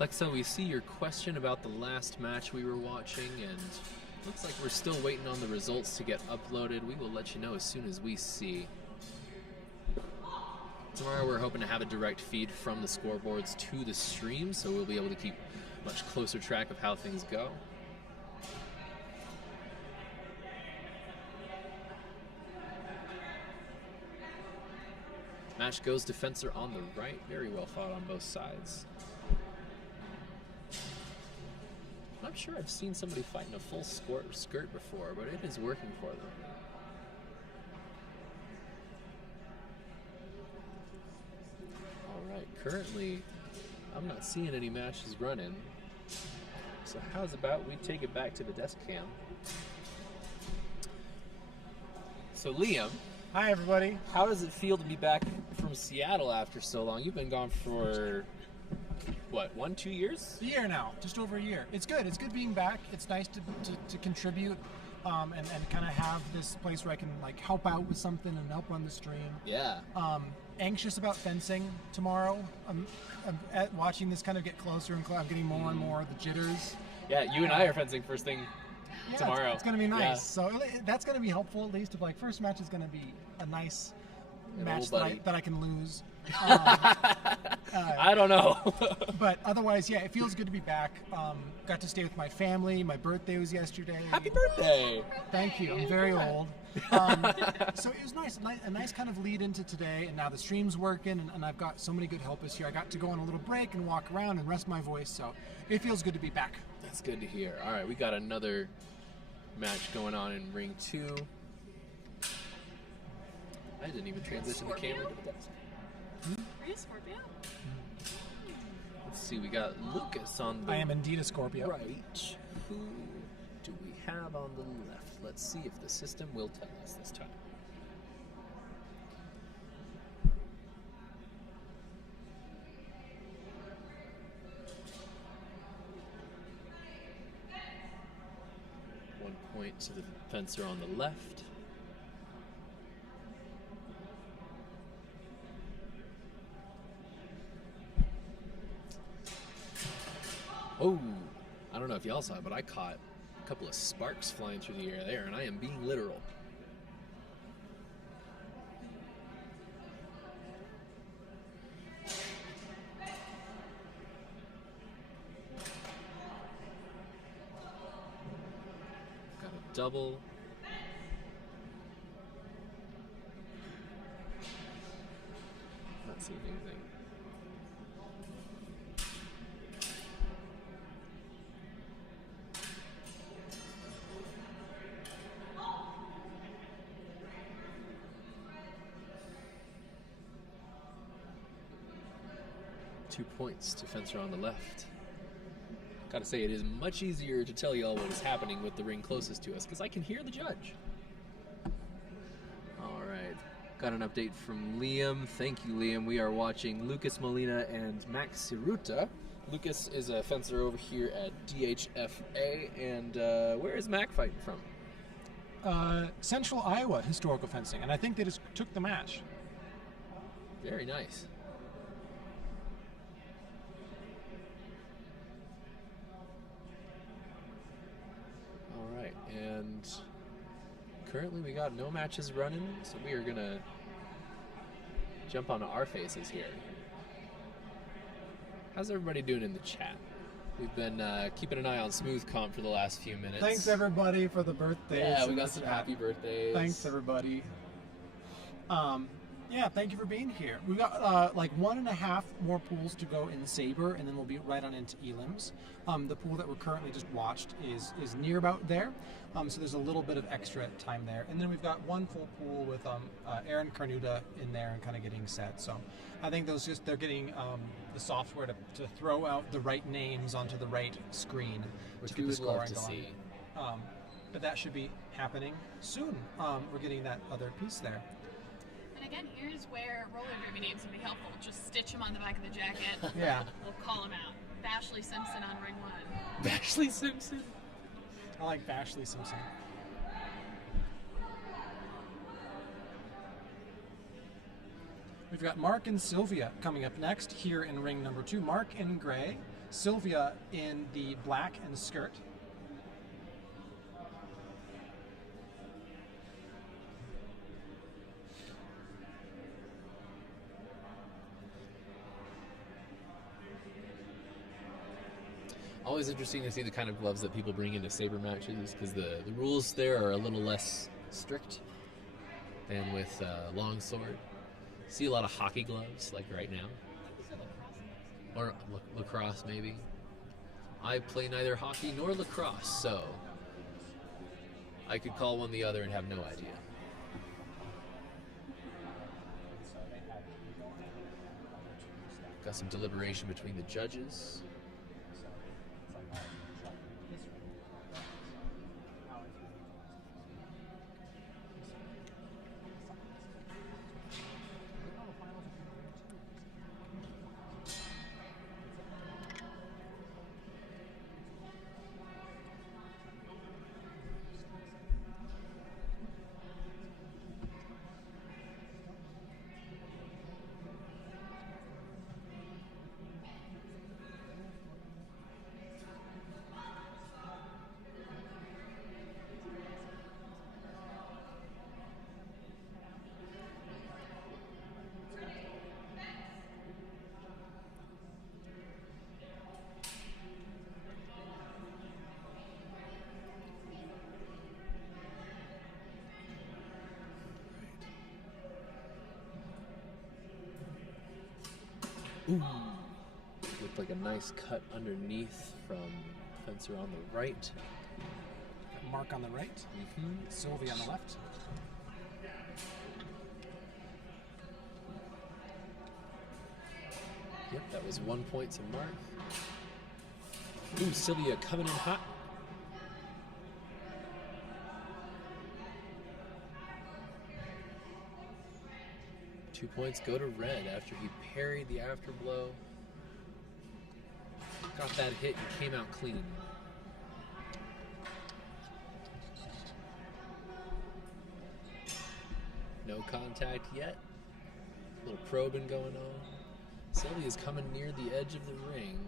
Lexa, we see your question about the last match we were watching, and looks like we're still waiting on the results to get uploaded. We will let you know as soon as we see. Tomorrow we're hoping to have a direct feed from the scoreboards to the stream, so we'll be able to keep much closer track of how things go. Match goes to fencer on the right. Very well fought on both sides. I'm sure I've seen somebody fight in a full skirt before, but it is working for them. Alright, currently I'm not seeing any matches running. So how's about we take it back to the desk cam? So Liam. Hi everybody. How does it feel to be back from Seattle after so long? You've been gone for what, 1-2 years? A year now, just over a year. It's good. It's good being back. It's nice to contribute and kind of have this place where I can like help out with something and help run the stream. Yeah. Anxious about fencing tomorrow. I'm watching this kind of get closer and I'm getting more and more of the jitters. Yeah, you and I are fencing first thing tomorrow. It's going to be nice. Yeah. So that's going to be helpful at least. If like first match is going to be a nice match that I can lose. I don't know. But otherwise, yeah, it feels good to be back. Got to stay with my family. My birthday was yesterday. Happy birthday! Thank you. I'm very old. So it was nice. A nice kind of lead into today, and now the stream's working, and I've got so many good helpers here. I got to go on a little break and walk around and rest my voice, so it feels good to be back. That's good to hear. All right, we got another match going on in ring 2. I didn't even transition the camera to the desk. Are you a Scorpio? Let's see, we got Lucas on the I am indeed a Scorpio. right. Who do we have on the left? Let's see if the system will tell us this time. One point to the fencer on the left. Oh, I don't know if y'all saw it, but I caught a couple of sparks flying through the air there, and I am being literal. Got a double. Not seeing anything. Two points to fencer on the left. Gotta say, it is much easier to tell y'all what is happening with the ring closest to us, because I can hear the judge. Alright, got an update from Liam. Thank you, Liam. We are watching Lucas Molina and Max Ciruta. Lucas is a fencer over here at DHFA, and where is Mac fighting from? Central Iowa Historical Fencing, and I think they just took the match. Very nice. Alright, and currently we got no matches running, so we are gonna jump onto our faces here. How's everybody doing in the chat? We've been keeping an eye on Smooth Comp for the last few minutes. Thanks everybody for the birthdays. Yeah, we in got the some chat. happy birthdays. Thanks everybody. Yeah, thank you for being here. We've got like 1.5 more pools to go in Sabre, and then we'll be right on into elims. The pool that we're currently just watched is near about there, so there's a little bit of extra time there. And then we've got one full pool with Aaron Carnuda in there and kind of getting set. So I think they're getting the software to throw out the right names onto the right screen, Which to get we the would love scoring to going. see. But that should be happening soon. We're getting that other piece there. And again, here's where roller derby names would be helpful. Just stitch them on the back of the jacket. Yeah. We'll call them out. Bashley Simpson on ring 1. Bashley Simpson. I like Bashley Simpson. We've got Mark and Sylvia coming up next here in ring number 2. Mark in gray, Sylvia in the black and skirt. Always interesting to see the kind of gloves that people bring into saber matches, because the rules there are a little less strict than with longsword. See a lot of hockey gloves, like right now. Or lacrosse, maybe. I play neither hockey nor lacrosse, so I could call one the other and have no idea. Got some deliberation between the judges. Ooh. Looked like a nice cut underneath from fencer on the right. Mark on the right, Sylvia on the left. Yep, that was 1 point to Mark. Ooh, Sylvia coming in hot. Two points go to Red after he parried the afterblow. Got that hit and came out clean. No contact yet. A little probing going on. Sylvia's coming near the edge of the ring.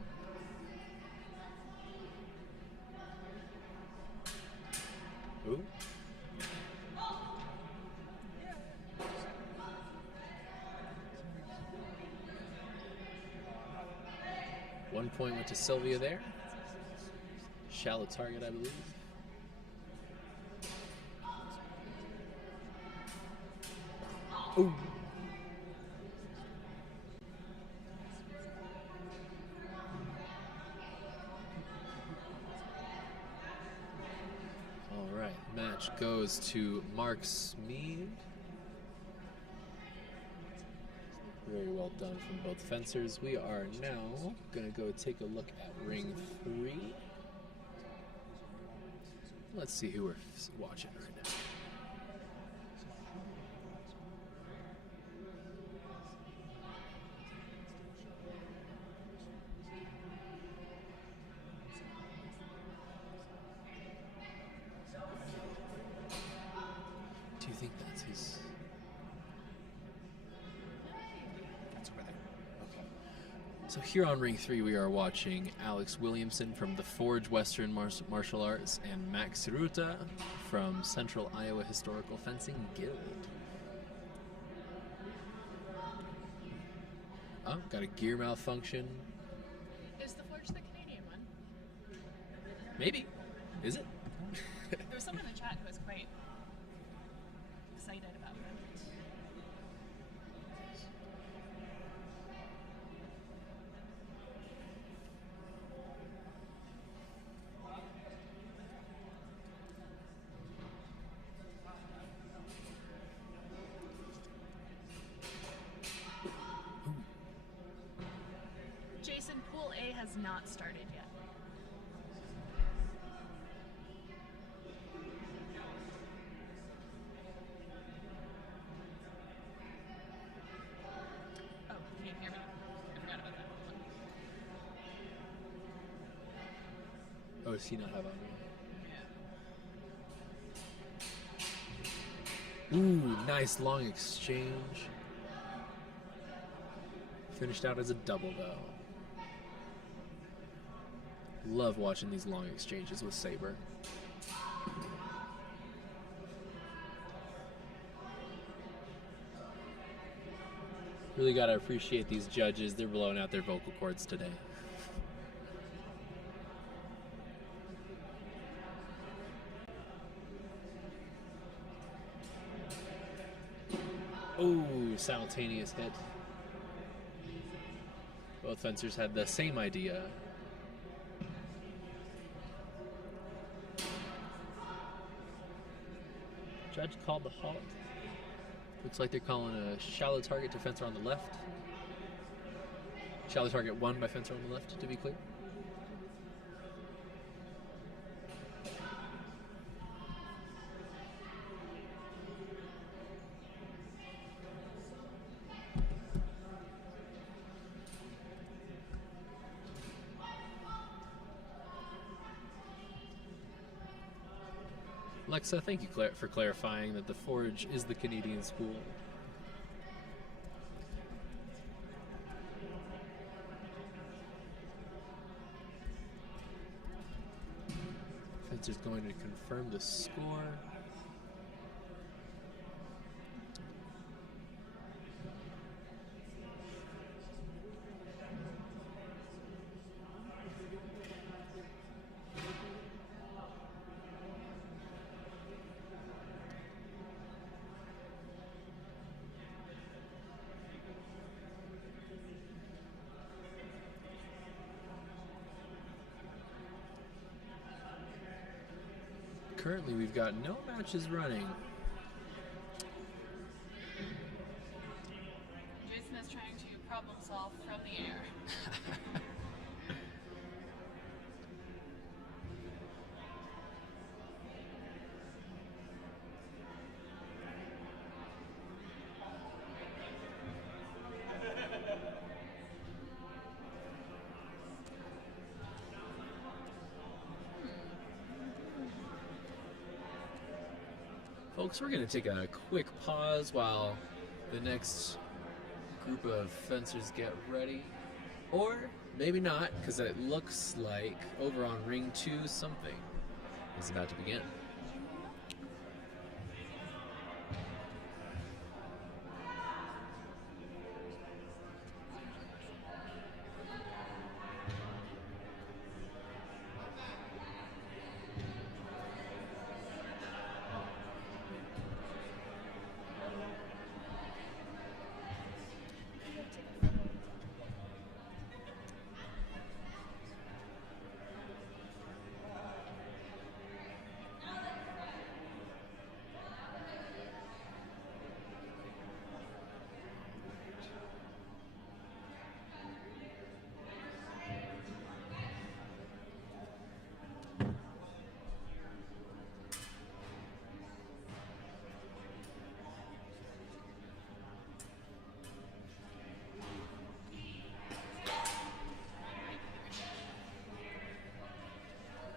Ooh. One point went to Sylvia there. Shallow target, I believe. Ooh. All right, match goes to Mark Smead. Very well done from both fencers. We are now going to go take a look at ring 3. Let's see who we're watching right now. Do you think that's his? So here on Ring 3, we are watching Alex Williamson from the Forge Western Martial Arts and Max Ruta from Central Iowa Historical Fencing Guild. Oh, got a gear malfunction. Is the Forge the Canadian one? Maybe. Is it? There was someone in the chat who was quite excited about it. Jason, Pool A has not started yet. Oh, can you hear me? I forgot about that. Oh, does he not have on? Ooh, nice long exchange. Finished out as a double, though. Love watching these long exchanges with Saber. Really gotta appreciate these judges. They're blowing out their vocal cords today. Ooh, simultaneous hit. Both fencers had the same idea. Judge called the halt. Looks like they're calling a shallow target to fencer on the left. Shallow target won by fencer on the left, to be clear. Alexa, thank you for clarifying that the Forge is the Canadian school. Fencer's going to confirm the score. Currently, we've got no matches running. Jason is trying to problem solve from the air. Folks, we're going to take a quick pause while the next group of fencers get ready. Or maybe not, because it looks like over on ring 2 something is about to begin.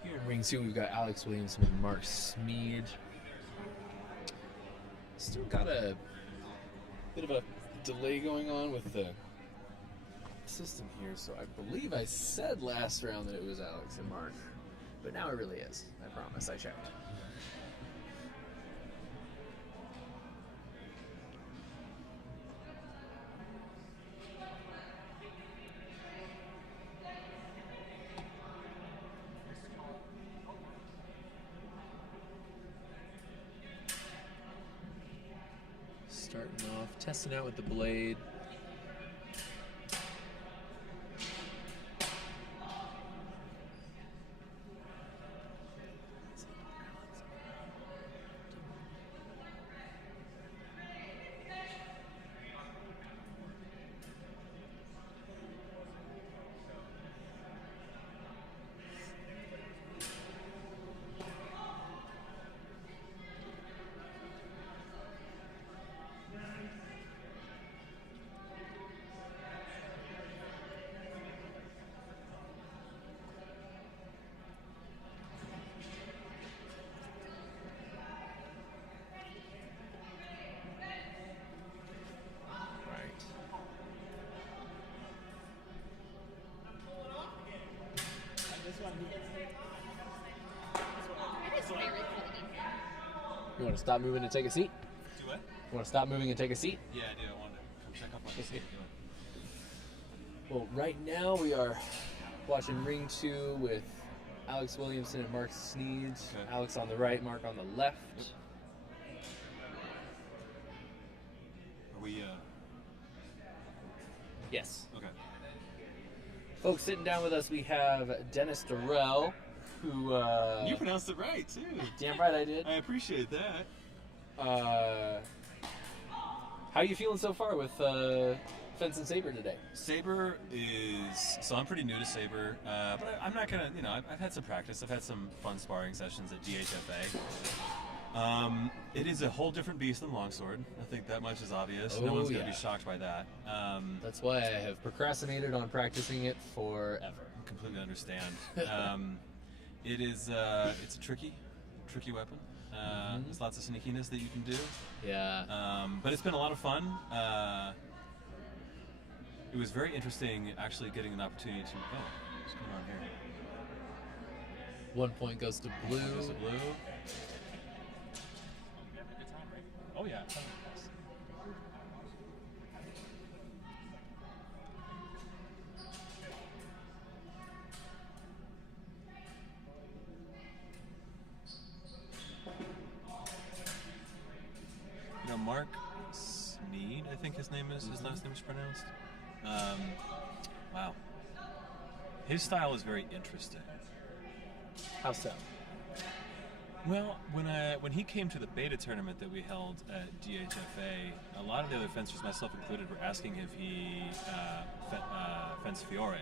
Here in ring 2, we've got Alex Williamson and Mark Smead. Still got a bit of a delay going on with the system here, so I believe I said last round that it was Alex and Mark, but now it really is. I promise, I checked. starting off, testing out with the blade. You want to stop moving and take a seat? Do what? You want to stop moving and take a seat? Yeah, I do. I wanted to check up on this. Well, right now we are watching Ring 2 with Alex Williamson and Mark Sneed. Okay. Alex on the right, Mark on the left. Are we, Yes. okay. Folks, sitting down with us, we have Dennis Durrell, who... You pronounced it right, too. Damn right I did. I appreciate that. How are you feeling so far with Fence and Saber today? Saber is... So I'm pretty new to Saber, but I'm not going to... You know, I've had some practice. I've had some fun sparring sessions at DHFA. It is a whole different beast than Longsword. I think that much is obvious. No one's going to be shocked by that. That's why I have procrastinated on practicing it forever. I completely understand. It is... it's a tricky weapon. There's lots of sneakiness that you can do. Yeah. But it's been a lot of fun. It was very interesting actually getting an opportunity to... Oh, what's going on here? 1 point goes to blue. Goes to blue. Oh yeah. You know, Mark Sneed, I think his name is. His last name is pronounced. Wow. His style is very interesting. How so? Well, when he came to the beta tournament that we held at DHFA, a lot of the other fencers, myself included, were asking if he fenced Fiore,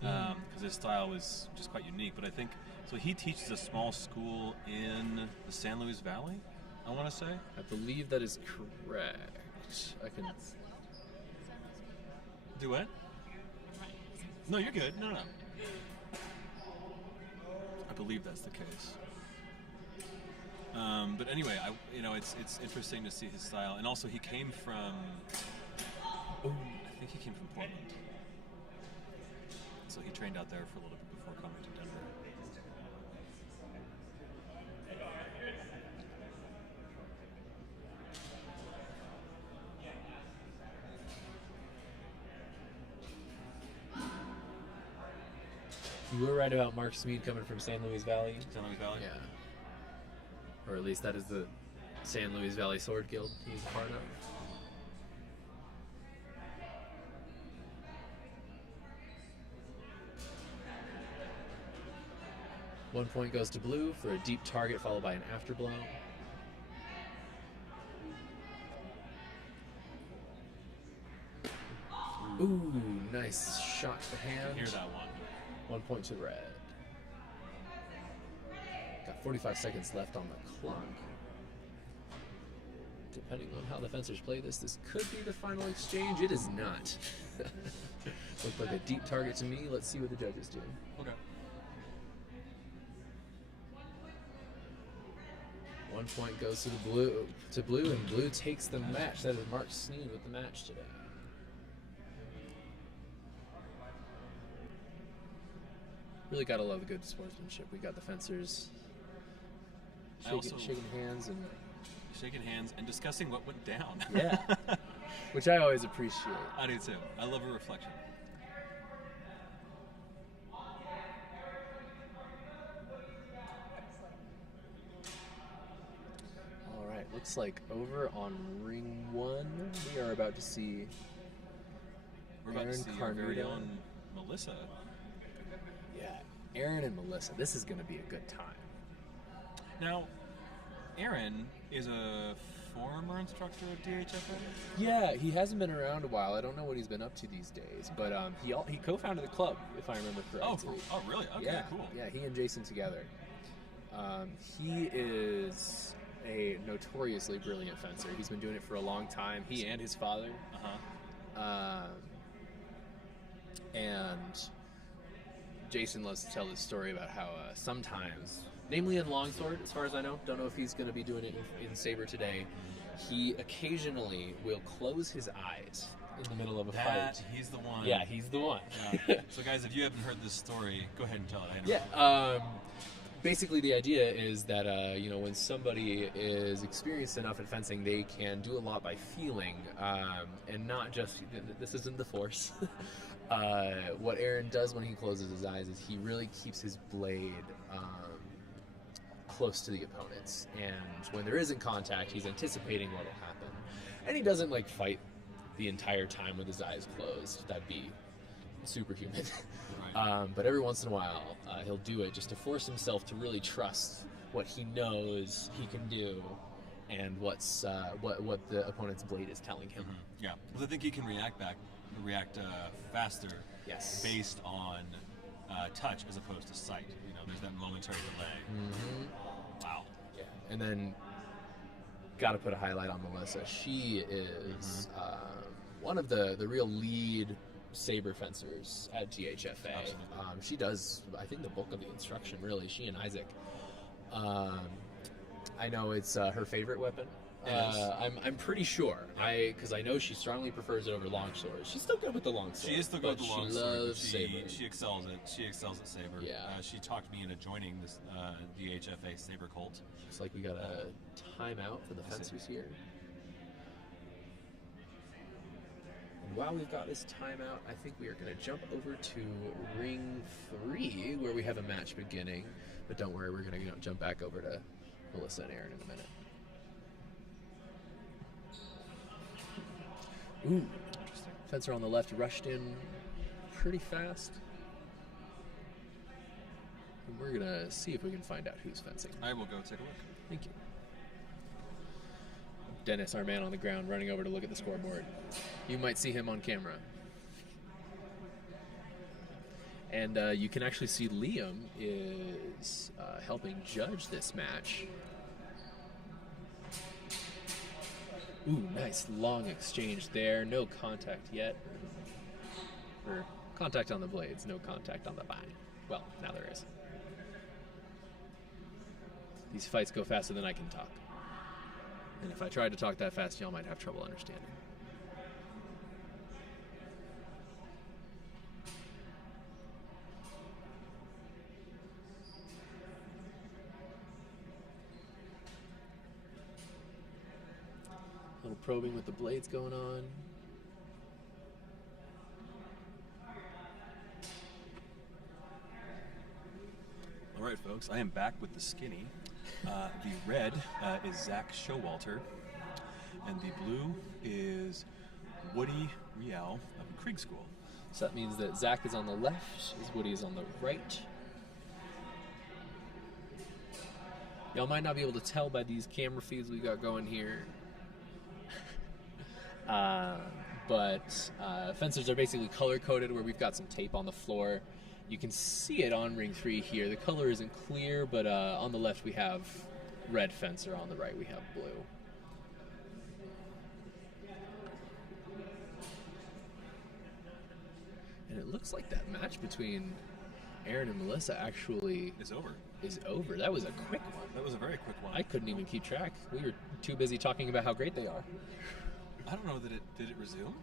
because his style was just quite unique. But I think so. He teaches a small school in the San Luis Valley, I want to say. I believe that is correct. I can. Do what? No, you're good. No. I believe that's the case. But anyway, it's interesting to see his style, and also he came from. I think he came from Portland, so he trained out there for a little bit before coming to Denver. You were right about Mark Smead coming from San Luis Valley. San Luis Valley. Yeah. Or at least that is the San Luis Valley Sword Guild he's a part of. One point goes to blue for a deep target followed by an afterblow. Ooh, nice shot to the I hand. hear that one. 1 point to red. Got 45 seconds left on the clock. Depending on how the fencers play this could be the final exchange. It is not. Looked like a deep target to me. Let's see what the judges do. Okay. 1 point goes to the blue, and blue takes the match. That is Mark Sneed with the match today. Really gotta love the good sportsmanship. We got the fencers shaking hands and shaking hands and discussing what went down. yeah, which I always appreciate. I do too. I love a reflection. All right, right, looks like over on ring 1, we are about to see We're about to Aaron see our very Carnita. own Melissa. Yeah, Aaron and Melissa. This is going to be a good time. Now, Aaron is a former instructor at DHFA. Yeah, he hasn't been around a while. I don't know what he's been up to these days, but he co-founded the club, if I remember correctly. Oh, really? Okay, yeah, cool. Yeah, he and Jason together. He is a notoriously brilliant fencer. He's been doing it for a long time. He and his father. And Jason loves to tell this story about how sometimes, namely in longsword, as far as I know, don't know if he's going to be doing it in saber today, he occasionally will close his eyes in the middle of a fight. He's the one. Yeah, he's the one. So, guys, if you haven't heard this story, go ahead and tell it. I know. Yeah. Basically, the idea is that when somebody is experienced enough at fencing, they can do a lot by feeling, and not just. This isn't the force. What Aaron does when he closes his eyes is he really keeps his blade close to the opponents, and when there isn't contact, he's anticipating what will happen, and he doesn't fight the entire time with his eyes closed. That'd be superhuman. But every once in a while, he'll do it just to force himself to really trust what he knows he can do, and what the opponent's blade is telling him. Yeah, because I think he can react faster. Yes. Based on touch as opposed to sight. There's that momentary delay. Wow. Yeah, and then got to put a highlight on Melissa. She is one of the real lead saber fencers at DHFA. She does, I think, the bulk of the instruction, really. She and Isaac. I know it's her favorite weapon. I'm pretty sure, because I know she strongly prefers it over longswords. She's still good with the longsword. She is still good with the longsword. She excels it. She excels at saber. Yeah. She talked me into joining this DHFA saber cult. Looks like we got a timeout for the fencers here. And while we've got this timeout, I think we are going to jump over to ring 3, where we have a match beginning. But don't worry, we're going to jump back over to Melissa and Aaron in a minute. Ooh, interesting. Fencer on the left rushed in pretty fast. And we're going to see if we can find out who's fencing. I will go take a look. Thank you. Dennis, our man on the ground, running over to look at the scoreboard. You might see him on camera. And you can actually see Liam is helping judge this match. Ooh, nice long exchange there. No contact yet. Or contact on the blades, no contact on the body. Well, now there is. These fights go faster than I can talk. And if I tried to talk that fast, y'all might have trouble understanding. A little probing with the blades going on. All right, folks, I am back with the skinny. The red is Zach Showalter, and the blue is Woody Rial of Krieg School. So that means that Zach is on the left, as Woody is on the right. Y'all might not be able to tell by these camera feeds we got going here. But fencers are basically color-coded, where we've got some tape on the floor. You can see it on ring 3 here. The color isn't clear, but on the left we have red fencer, on the right we have blue. And it looks like that match between Aaron and Melissa actually Is over. That was a quick one. That was a very quick one. I couldn't even keep track. We were too busy talking about how great they are. I don't know that did it resume?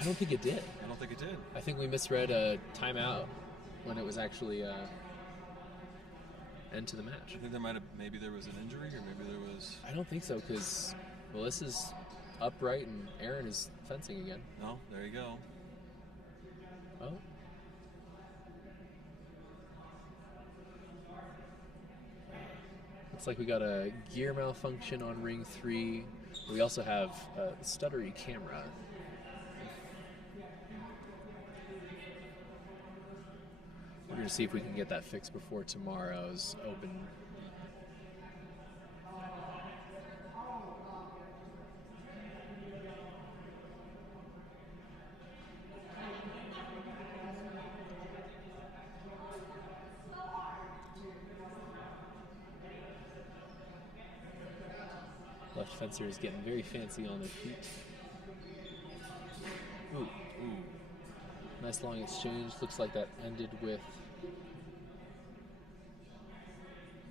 I don't think it did. I don't think it did. I think we misread a timeout when it was actually end to the match. I think maybe there was an injury, or maybe there was... I don't think so, because Melissa's upright and Aaron is fencing again. No, there you go. Oh. Looks like we got a gear malfunction on ring 3. We also have a stuttery camera. We're going to see if we can get that fixed before tomorrow's open. Left fencer is getting very fancy on their feet. Ooh. Nice long exchange. Looks like that ended with,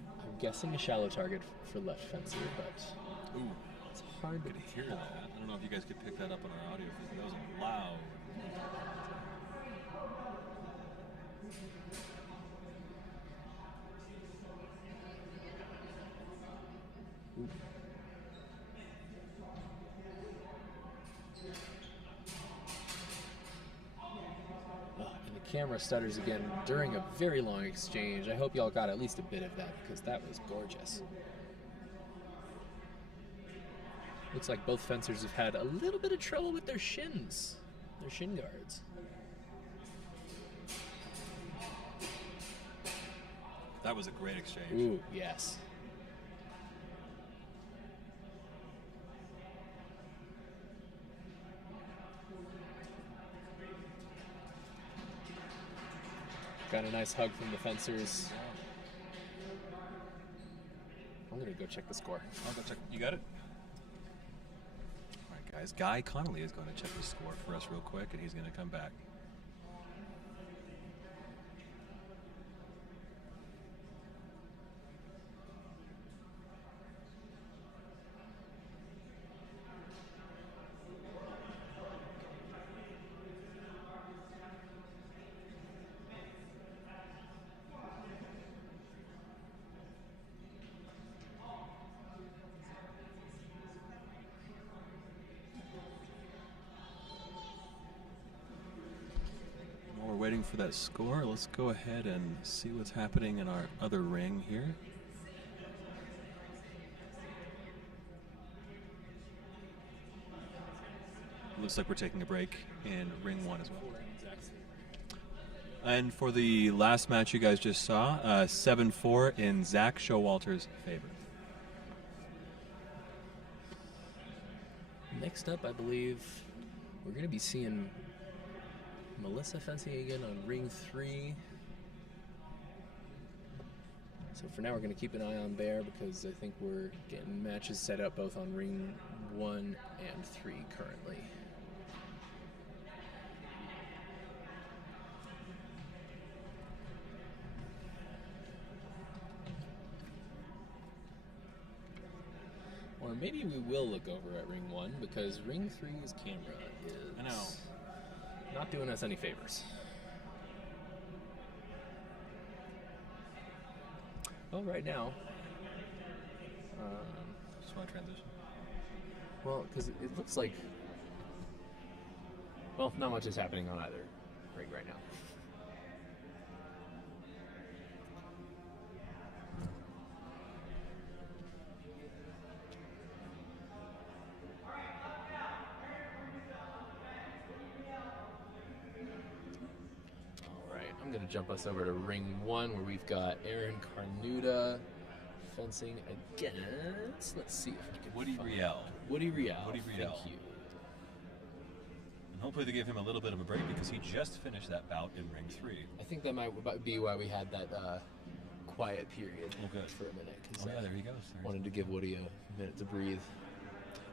I'm guessing, a shallow target for left fencer, but Ooh. it's hard to Hear tell. that. I don't know if you guys could pick that up on our audio feed. That was loud. And the camera stutters again during a very long exchange. I hope y'all got at least a bit of that because that was gorgeous. Looks like both fencers have had a little bit of trouble with their shins, their shin guards. That was a great exchange. Ooh, yes. Got a nice hug from the fencers. I'm gonna go check the score. I'll go check. You got it? All right, guys. Guy Connolly is going to check the score for us real quick, and he's going to come back. While we're waiting for that score, let's go ahead and see what's happening in our other ring here. Looks like we're taking a break in ring 1 as well. And for the last match you guys just saw, 7-4 in Zach Showalter's favor. Next up, I believe we're going to be seeing Melissa fencing again on ring 3. So for now, we're going to keep an eye on there because I think we're getting matches set up both on ring 1 and 3 currently. Or maybe we will look over at ring 1 because ring 3's camera is I know. not doing us any favors. Well, right now, Just want to transition. well, because it looks like, well, not much is happening on either rig right now. I'm going to jump us over to ring 1 where we've got Aaron Carnuda fencing against, let's see if we can Woody find- Riel. Woody Riel. Woody Riel. Thank you. And hopefully they give him a little bit of a break because he just finished that bout in ring 3. I think that might be why we had that quiet period Oh, good. for a minute. Cause, Oh, yeah, there he goes. wanted to give Woody a minute to breathe.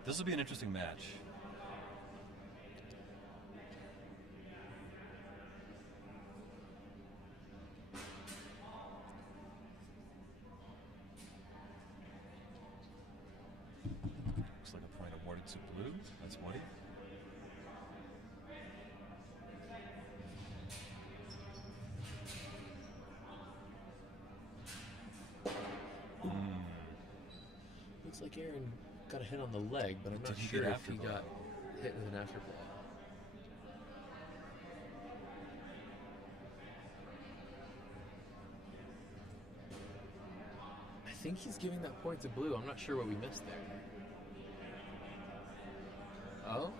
This will be an interesting match. Looks like a point awarded to blue. That's Woody. Looks like Aaron got a hit on the leg, but I'm not Did he sure get if he afterblow? got hit with an afterblow. I think he's giving that point to blue. I'm not sure what we missed there. Oh,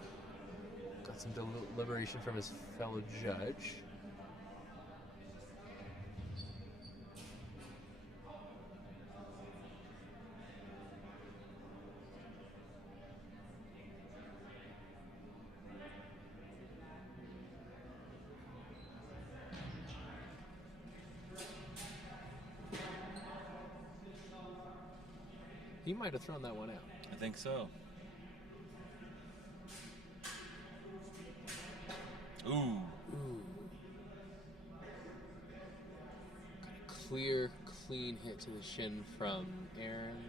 got some deliberation from his fellow judge. He might have thrown that one out. I think so. Ooh. Ooh. Got a clear, clean hit to the shin from Aaron.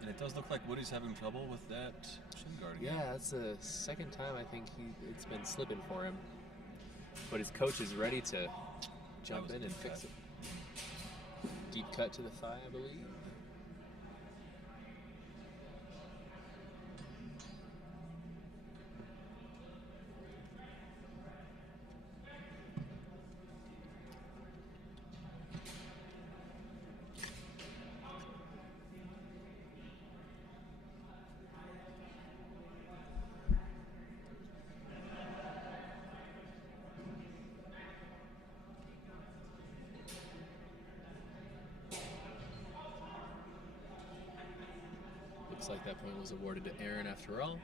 And it does look like Woody's having trouble with that shin guard again. Yeah, that's the second time I think it's been slipping for him. But his coach is ready to jump was a in and deep fix cut. it. Deep cut to the thigh, I believe. Looks like that point was awarded to Aaron after all.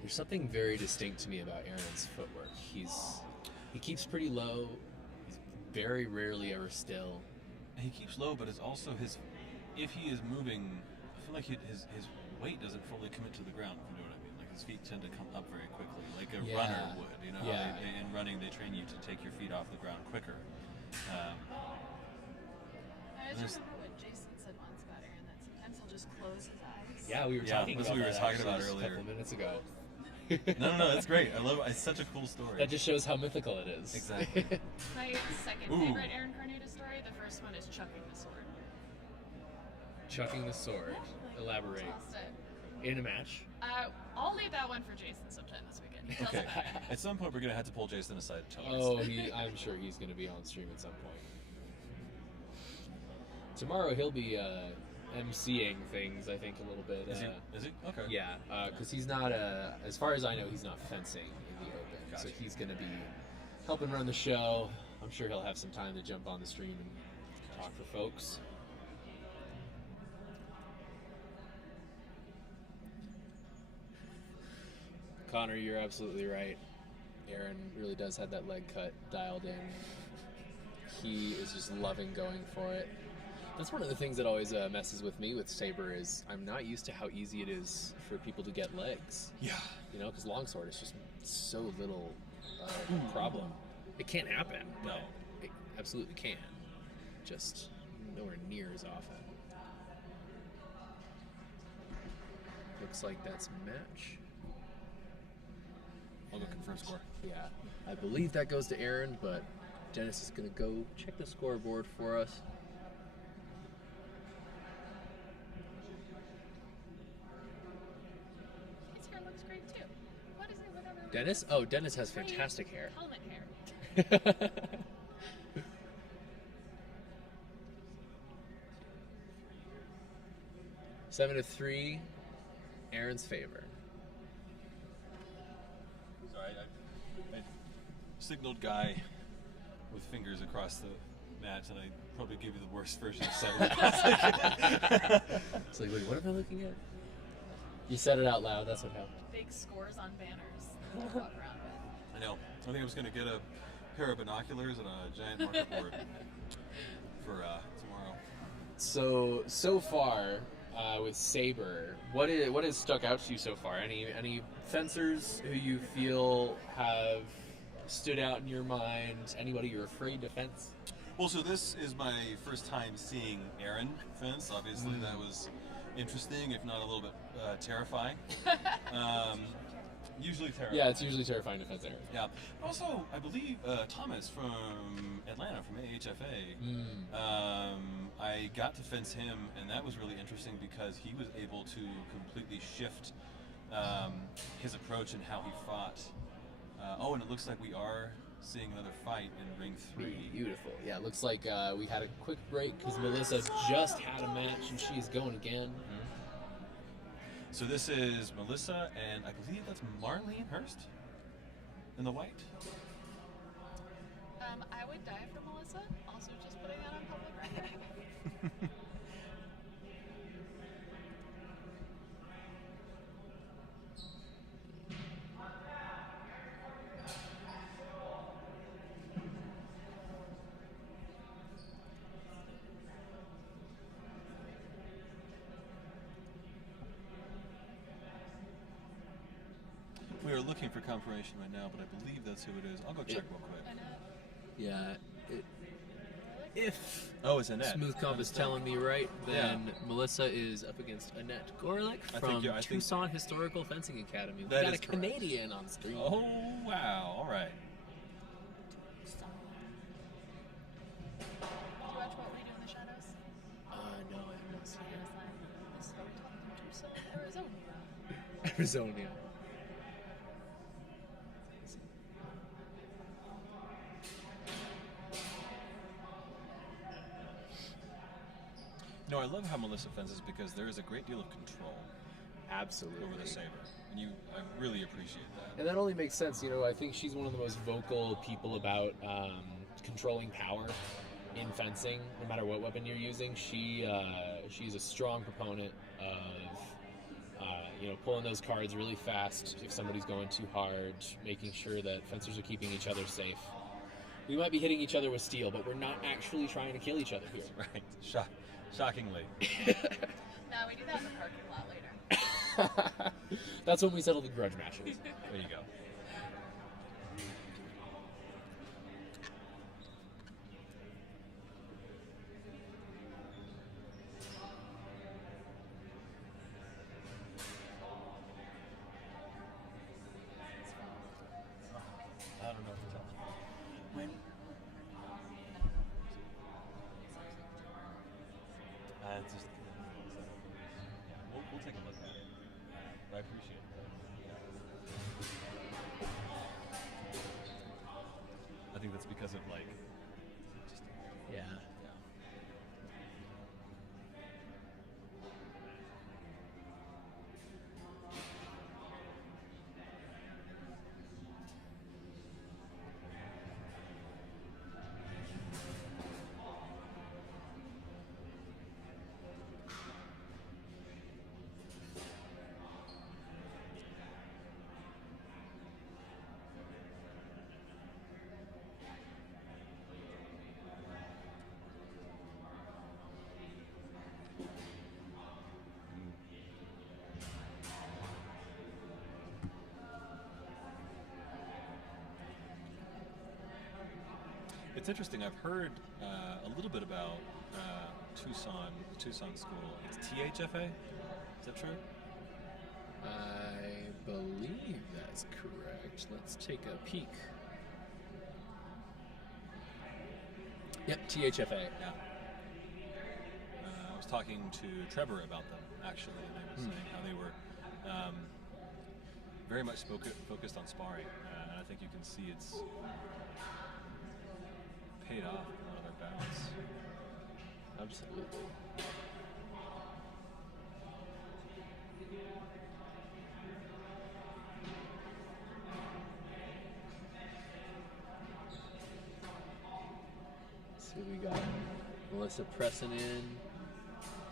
There's something very distinct to me about Aaron's footwork. He keeps pretty low. He's very rarely ever still. He keeps low, but it's also if he is moving, I feel like his weight doesn't fully commit to the ground, if you know what I mean. Like his feet tend to come up very quickly, like a runner would. You know, Yeah. in running they train you to take your feet off the ground quicker. I just remember what Jason said once about Aaron, that sometimes he'll just close his eyes. Yeah, we were talking that's about what we were that talking actually about just earlier. a couple minutes ago. No, that's great. I love it. It's such a cool story. That just shows how mythical it is. Exactly. My second Ooh. favorite Aaron Carnita story, the first one is chucking the sword. Chucking the sword. Elaborate. Tossed it. In a match. I'll leave that one for Jason sometime this weekend. He Okay. doesn't matter. At some point, we're gonna have to pull Jason aside to tell us. Oh, I'm sure he's going to be on stream at some point. Tomorrow he'll be emceeing things, I think, a little bit. Is he? Okay. Yeah, because he's not, as far as I know, he's not fencing in the open. Gotcha. So he's going to be helping run the show. I'm sure he'll have some time to jump on the stream and talk for folks. Connor, you're absolutely right. Aaron really does have that leg cut dialed in. He is just loving going for it. That's one of the things that always messes with me with Saber is I'm not used to how easy it is for people to get legs. Yeah. You know, because longsword is just so little problem. It can't happen. No. It absolutely can. Just nowhere near as often. Looks like that's match. I'll go confirm score. Yeah, I believe that goes to Aaron, but Dennis is going to go check the scoreboard for us. His hair looks great too. What is it with everyone? Dennis? Oh, Dennis has fantastic hair. Helmet hair. 7-3, Aaron's favor. Sorry, I signaled Guy with fingers across the match, and I probably gave you the worst version of 7. It's like, wait, what am I looking at? You said it out loud, that's what happened. Big scores on banners that we walk around with. I know. I think I was going to get a pair of binoculars and a giant marker board for tomorrow. So far, with Saber, what has stuck out to you so far? Any fencers who you feel have stood out in your mind? Anybody you're afraid to fence? Well, so this is my first time seeing Aaron fence. Obviously, that was interesting, if not a little bit terrifying. Usually terrifying. Yeah, it's usually terrifying to fence Aaron. Yeah. Also, I believe Thomas from Atlanta, from AHFA, I got to fence him, and that was really interesting because he was able to completely shift his approach and how he fought. And it looks like we are seeing another fight in ring 3. Beautiful. Yeah, it looks like we had a quick break because Melissa's just had a match and she's going again. So this is Melissa, and I believe that's Marlene Hurst in the white. I would die for Melissa. Also, just putting that on public record. We are looking for confirmation right now, but I believe that's who it is. I'll go check real quick. Yeah. If It's Annette. Smooth Comp is telling me right, then Melissa is up against Annette Gorlick from Tucson Historical Fencing Academy. We got a Canadian on screen. Oh, wow. All right. Did you watch What We Do in the Shadows? No, I have not seen Is Tucson, Arizona? it. Arizona. No, I love how Melissa fences because there is a great deal of control Absolutely. over the saber, and I really appreciate that. And that only makes sense. I think she's one of the most vocal people about controlling power in fencing, no matter what weapon you're using. She's a strong proponent of pulling those cards really fast if somebody's going too hard, making sure that fencers are keeping each other safe. We might be hitting each other with steel, but we're not actually trying to kill each other here. Right. Shockingly. No, we do that in the parking lot later. That's when we settle the grudge matches. There you go. I don't know what to tell you. When? Just we'll take a look at it. I appreciate that. I think that's because of just Yeah. It's interesting. I've heard a little bit about the Tucson school. It's THFA. Is that true? I believe that's correct. Let's take a peek. Yep, THFA. Yeah. I was talking to Trevor about them, actually, and they were saying how they were very much focused on sparring. And I think you can see it's paid off in a lot of their bouts. Absolutely. So we got Melissa pressing in.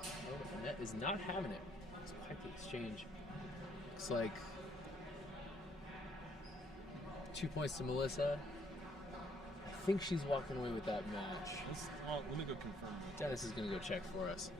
Oh, Annette is not having it. It's quite the exchange. Looks like 2 points to Melissa. I think she's walking away with that match. Let me go confirm. Dennis is going to go check for us.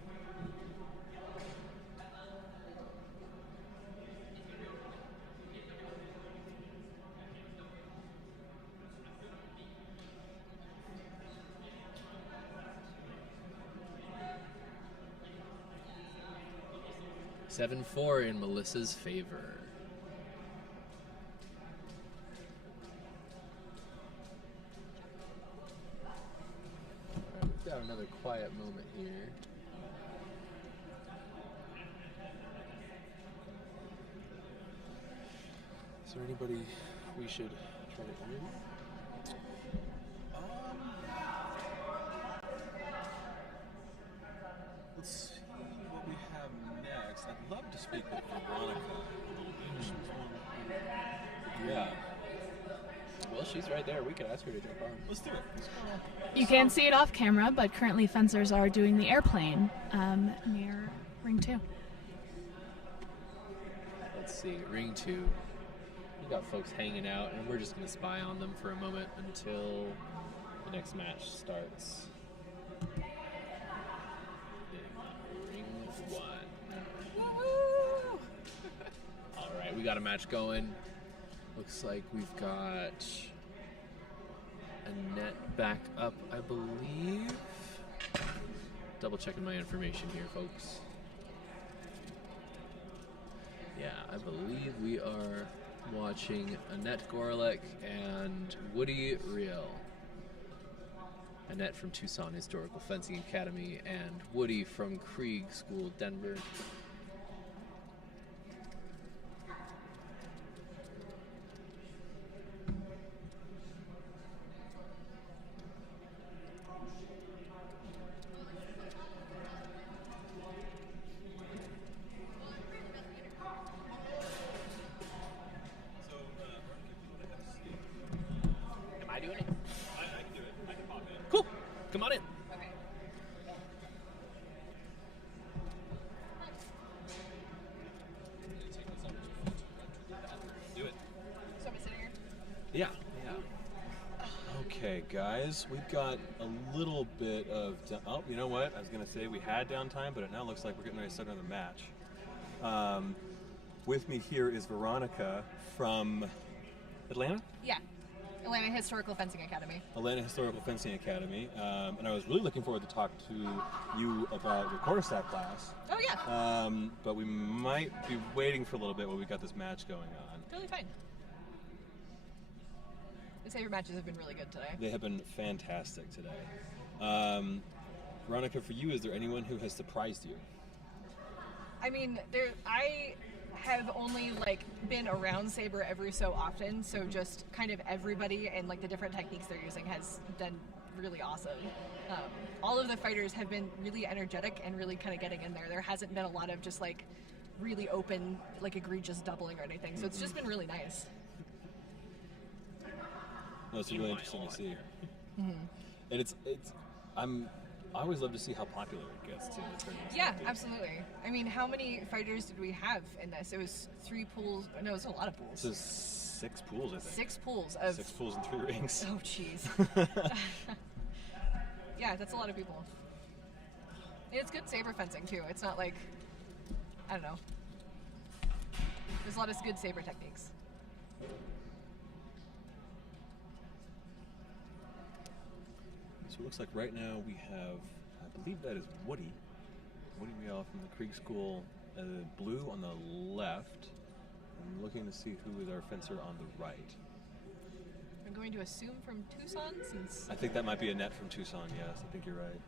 Seven 4 in Melissa's favor. We've got another quiet moment here. Is there anybody we should try to interview? love to speak with Veronica a little bit. Yeah. Well, she's right there. We could ask her to jump on. Let's do it. You can see it off camera, but currently fencers are doing the airplane near ring 2. Let's see, ring 2. We got folks hanging out, and we're just going to spy on them for a moment until the next match starts. Ring 1. Woohoo! All right, we got a match going. Looks like we've got Annette back up, I believe. Double checking my information here, folks. Yeah, I believe we are watching Annette Gorelick and Woody Riel. Annette from Tucson Historical Fencing Academy and Woody from Krieg School, Denver. Am I doing it? I can do it. I can pop in. Cool. Come on in. Okay. Do it. Somebody sitting here? Yeah. Okay, guys, we've got a little bit of. Oh, you know what? I was gonna say we had downtime, but it now looks like we're getting ready to start another match. With me here is Veronica from Atlanta. Yeah, Atlanta Historical Fencing Academy. Atlanta Historical Fencing Academy, and I was really looking forward to talk to you about your quarterstaff class. Oh yeah, But we might be waiting for a little bit while we got this match going on. totally fine. The saber matches have been really good today. They have been fantastic today. Veronica, for you, is there anyone who has surprised you? I mean, I have only been around saber every so often, so just kind of everybody and the different techniques they're using has done really awesome. All of the fighters have been really energetic and really kind of getting in there. There hasn't been a lot of just really open, egregious doubling or anything, so it's just been really nice. No, it's really interesting to see. And I always love to see how popular it gets too. Yeah, absolutely. I mean, how many fighters did we have in this? It was 3 pools. No, it was a lot of pools. So 6 pools, I think. 6 pools of. 6 pools and 3 rings. Oh, jeez. Yeah, that's a lot of people. And it's good saber fencing too. It's not I don't know. There's a lot of good saber techniques. So it looks like right now we have, I believe that is Woody Riel from the Krieg School, blue on the left. I'm looking to see who is our fencer on the right. I'm going to assume from Tucson since. I think that might be Annette from Tucson, yes, I think you're right.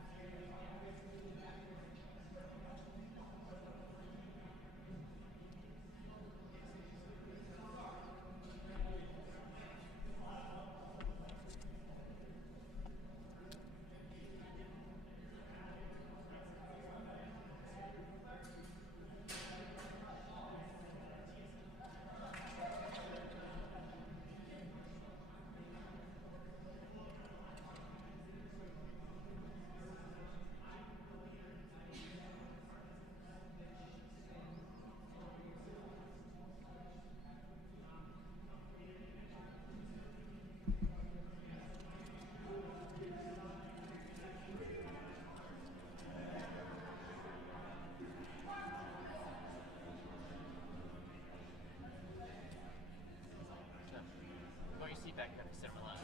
Go your seat back there, center left.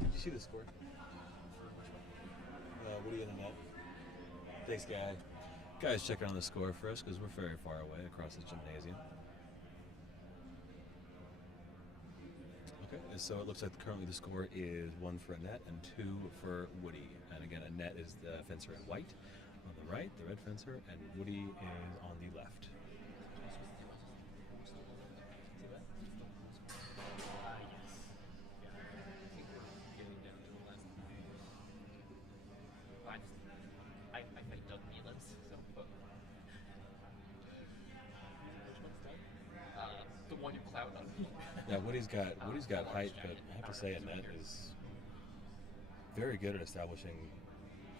Did you see the score? Woody and Annette. Thanks, guy. Guys, check on the score for us because we're very far away across this gymnasium. Okay, so it looks like currently the score is 1 for Annette and 2 for Woody. And again, Annette is the fencer in white on the right, the red fencer, and Woody is on the left. I fight Doug Elims, so. Yeah, Woody's got height, but I have to say Annette is very good at establishing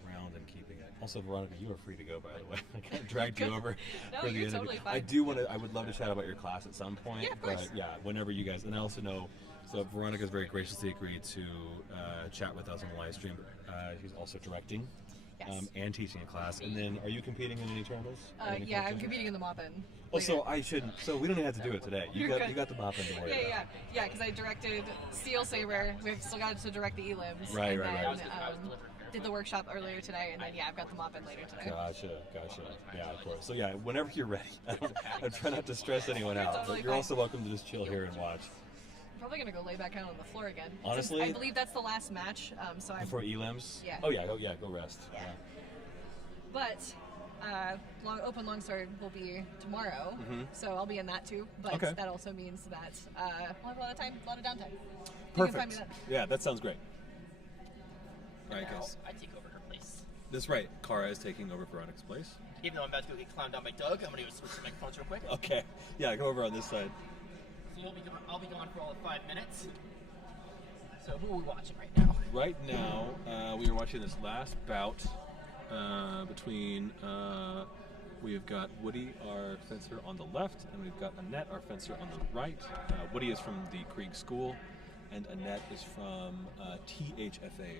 ground and keeping it. Also, Veronica, you are free to go, by the way. I kind of dragged you over No, for the you're interview. totally fine. I would love to chat about your class at some point. Yeah, of course. But yeah, whenever you guys, and I also know, so Veronica's very graciously agreed to chat with us on the live stream. She's also directing. Yes. And teaching a class. And then, are you competing in any tournaments? Yeah, I'm competing in the mop-in. Oh, so I shouldn't. So we don't even have to do it today. You got the mop-in to worry about. Yeah, because I directed Steel Saber. We've still got to direct the elims. Right, and right, then, right. did the workshop earlier today, and then I've got the mop-in later today. Gotcha. Yeah, of course. So yeah, whenever you're ready. I try not to stress anyone out, Totally but you're fine. also welcome to just chill here and watch. I'm probably gonna go lay back out on the floor again. Honestly? Since I believe that's the last match. So I'm. Before elims? Yeah. Oh yeah, go rest. Yeah. But open longsword will be tomorrow, so I'll be in that too. But Okay. that also means that we'll have a lot of time, a lot of downtime. You can find Perfect. me then. Yeah, that sounds great. All right, Now, guys. I take over her place. That's right. Kara is taking over Veronica's place. Even though I'm about to go get clowned down by Doug, I'm gonna go switch the microphones real quick. Okay. Yeah, go over on this side. So I'll be gone for all of 5 minutes. So who are we watching right now? Right now, we are watching this last bout between. We have got Woody, our fencer, on the left, and we've got Annette, our fencer, on the right. Woody is from the Krieg School, and Annette is from THFA,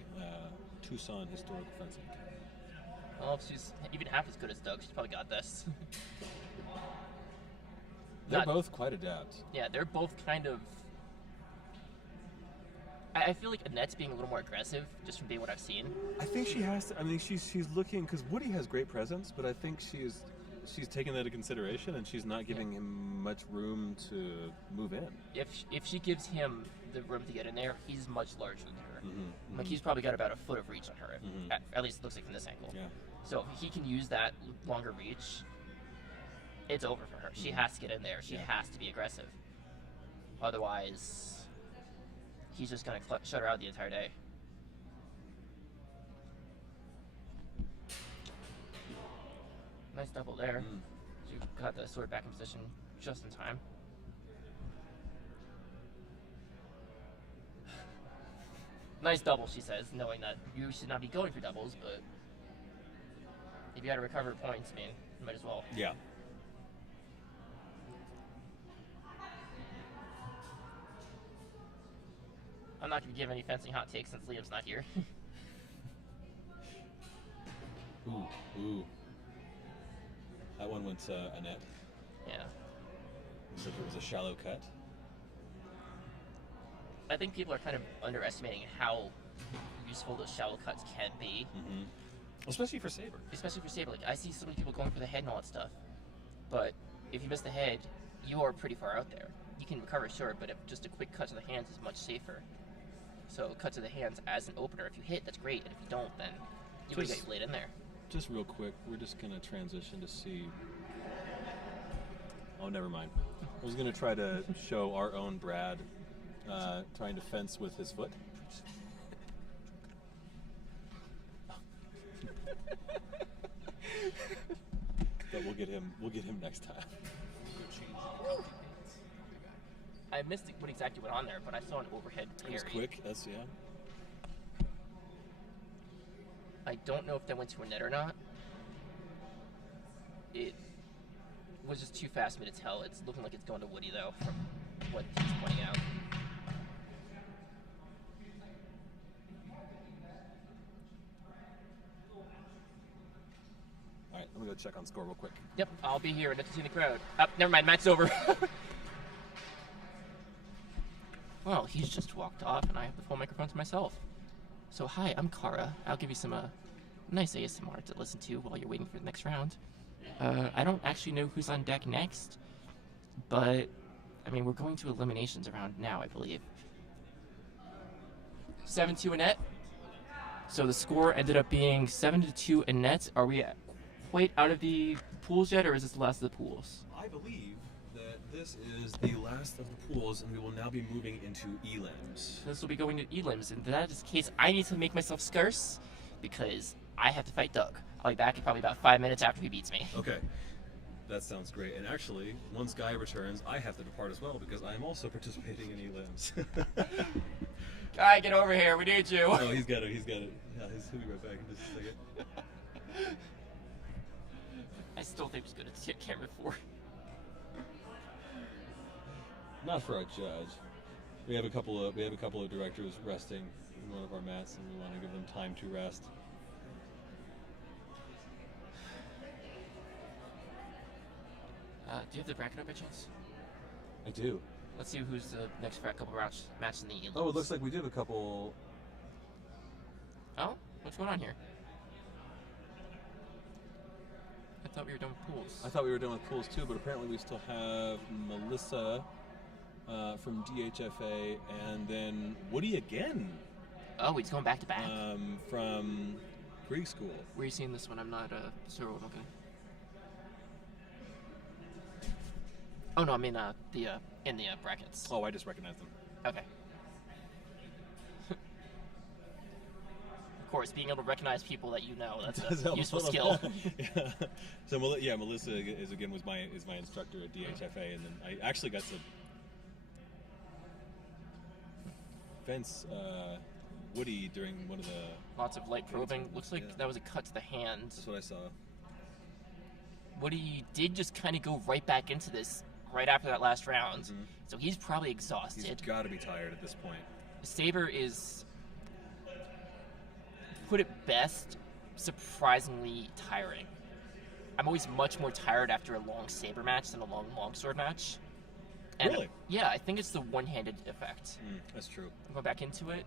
Tucson Historical Fencing. Well, if she's even half as good as Doug, she's probably got this. They're Not- both quite adept. Yeah, they're both kind of. I feel like Annette's being a little more aggressive, just from what I've seen. I think she has to. I mean, she's looking, because Woody has great presence, but I think she's taking that into consideration, and she's not giving him much room to move in. If she gives him the room to get in there, he's much larger than her. Mm-hmm. Like he's probably got about a foot of reach on her. Mhm. At least it looks like from this angle. Yeah. So if he can use that longer reach, it's over for her. She has to get in there. She Yeah. has to be aggressive. Otherwise, he's just gonna shut her out the entire day. Nice double there. You got the sword back in position just in time. Nice double, she says, knowing that you should not be going for doubles, but if you had to recover points, I mean, you might as well. Yeah. I'm not going to give any fencing hot takes since Liam's not here. Ooh. That one went Annette. Yeah. Looks like it was a shallow cut. I think people are kind of underestimating how useful those shallow cuts can be. Mm-hmm. Especially for Saber. Especially for Saber. Like, I see so many people going for the head and all that stuff. But if you miss the head, you are pretty far out there. You can recover short, but if just a quick cut to the hands is much safer. So cut to the hands as an opener. If you hit, that's great. And if you don't, then you would get your blade in there. Just real quick, we're just going to transition to see... Oh, never mind. I was going to try to show our own Brad trying to fence with his foot. But we'll get him next time. I missed what exactly went on there, but I saw an overhead It was parry. quick, that's, yeah. I don't know if that went to a net or not. It was just too fast for me to tell. It's looking like it's going to Woody, though, from what he's pointing out. Alright, let me go check on score real quick. Yep, I'll be here and see the crowd. Never mind, match's over. Well, he's just walked off and I have the full microphone to myself. So hi, I'm Kara. I'll give you some nice ASMR to listen to while you're waiting for the next round. I don't actually know who's on deck next, but I mean, we're going to eliminations around now, I believe. 7-2 Annette. So the score ended up being 7-2 Annette. Are we quite out of the pools yet, or is this the last of the pools? I believe that this is the last of the pools, and we will now be moving into elims. This will be going to elims, and if that is the case, I need to make myself scarce because I have to fight Doug. I'll be back in probably about 5 minutes after he beats me. Okay. That sounds great. And actually, once Guy returns, I have to depart as well because I am also participating in elims. Guy, get over here. We need you. Oh, he's got it. He's got it. Yeah, he'll be right back in just a second. I still think he's good at camera 4. Not for our judge. We have a couple of directors resting in one of our mats, and we want to give them time to rest. Do you have the bracket up by chance? I do. Let's see who's the next couple rounds match in the elims. Oh, it looks like we do have a couple. Oh, what's going on here? I thought we were done with pools. I thought we were done with pools too, but apparently we still have Melissa from DHFA, and then Woody again. Oh, he's going back to back. From Greek school. Where are you seeing this one? I'm not so okay. Oh no, I mean in the brackets. Oh, I just recognized them. Okay. Of course, being able to recognize people that you know, that's a useful skill. Yeah. So Melissa was my instructor at DHFA, and then I actually got to fence Woody during one of the lots of light probing. Looks like that was a cut to the hand. That's what I saw. Woody did just kind of go right back into this right after that last round, so he's probably exhausted. He's got to be tired at this point. Saber is, put it best, surprisingly tiring. I'm always much more tired after a long saber match than a long longsword match. And really? Yeah, I think it's the one-handed effect. That's true. I'm going back into it,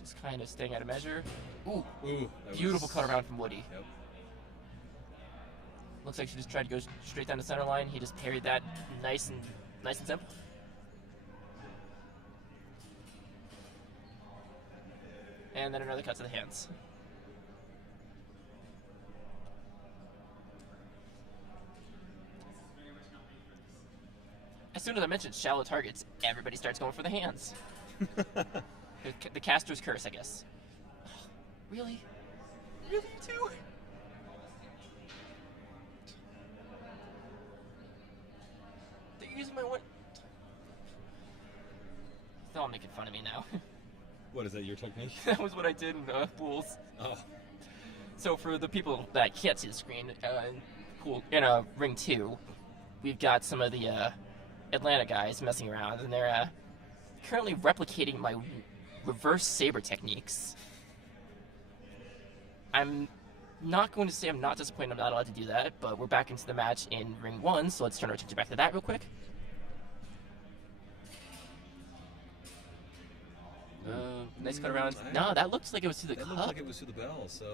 just kind of staying out of measure. Ooh, that beautiful cut around from Woody. Yep. Looks like she just tried to go straight down the center line. He just parried that nice and simple. And then another cut to the hands. As soon as I mentioned shallow targets, everybody starts going for the hands. the caster's curse, I guess. Really? Really, you too? They're using my one. They're all making fun of me now. What is that? Your technique? That was what I did in pools. Oh. So for the people that can't see the screen, in ring 2, we've got some of the Atlanta guys messing around, and they're currently replicating my reverse saber techniques. I'm not going to say I'm not disappointed I'm not allowed to do that, but we're back into the match in ring 1, so let's turn our attention back to that real quick. Nice cut around. No, that looks like it was through the cup. That looked like it was through the bell, so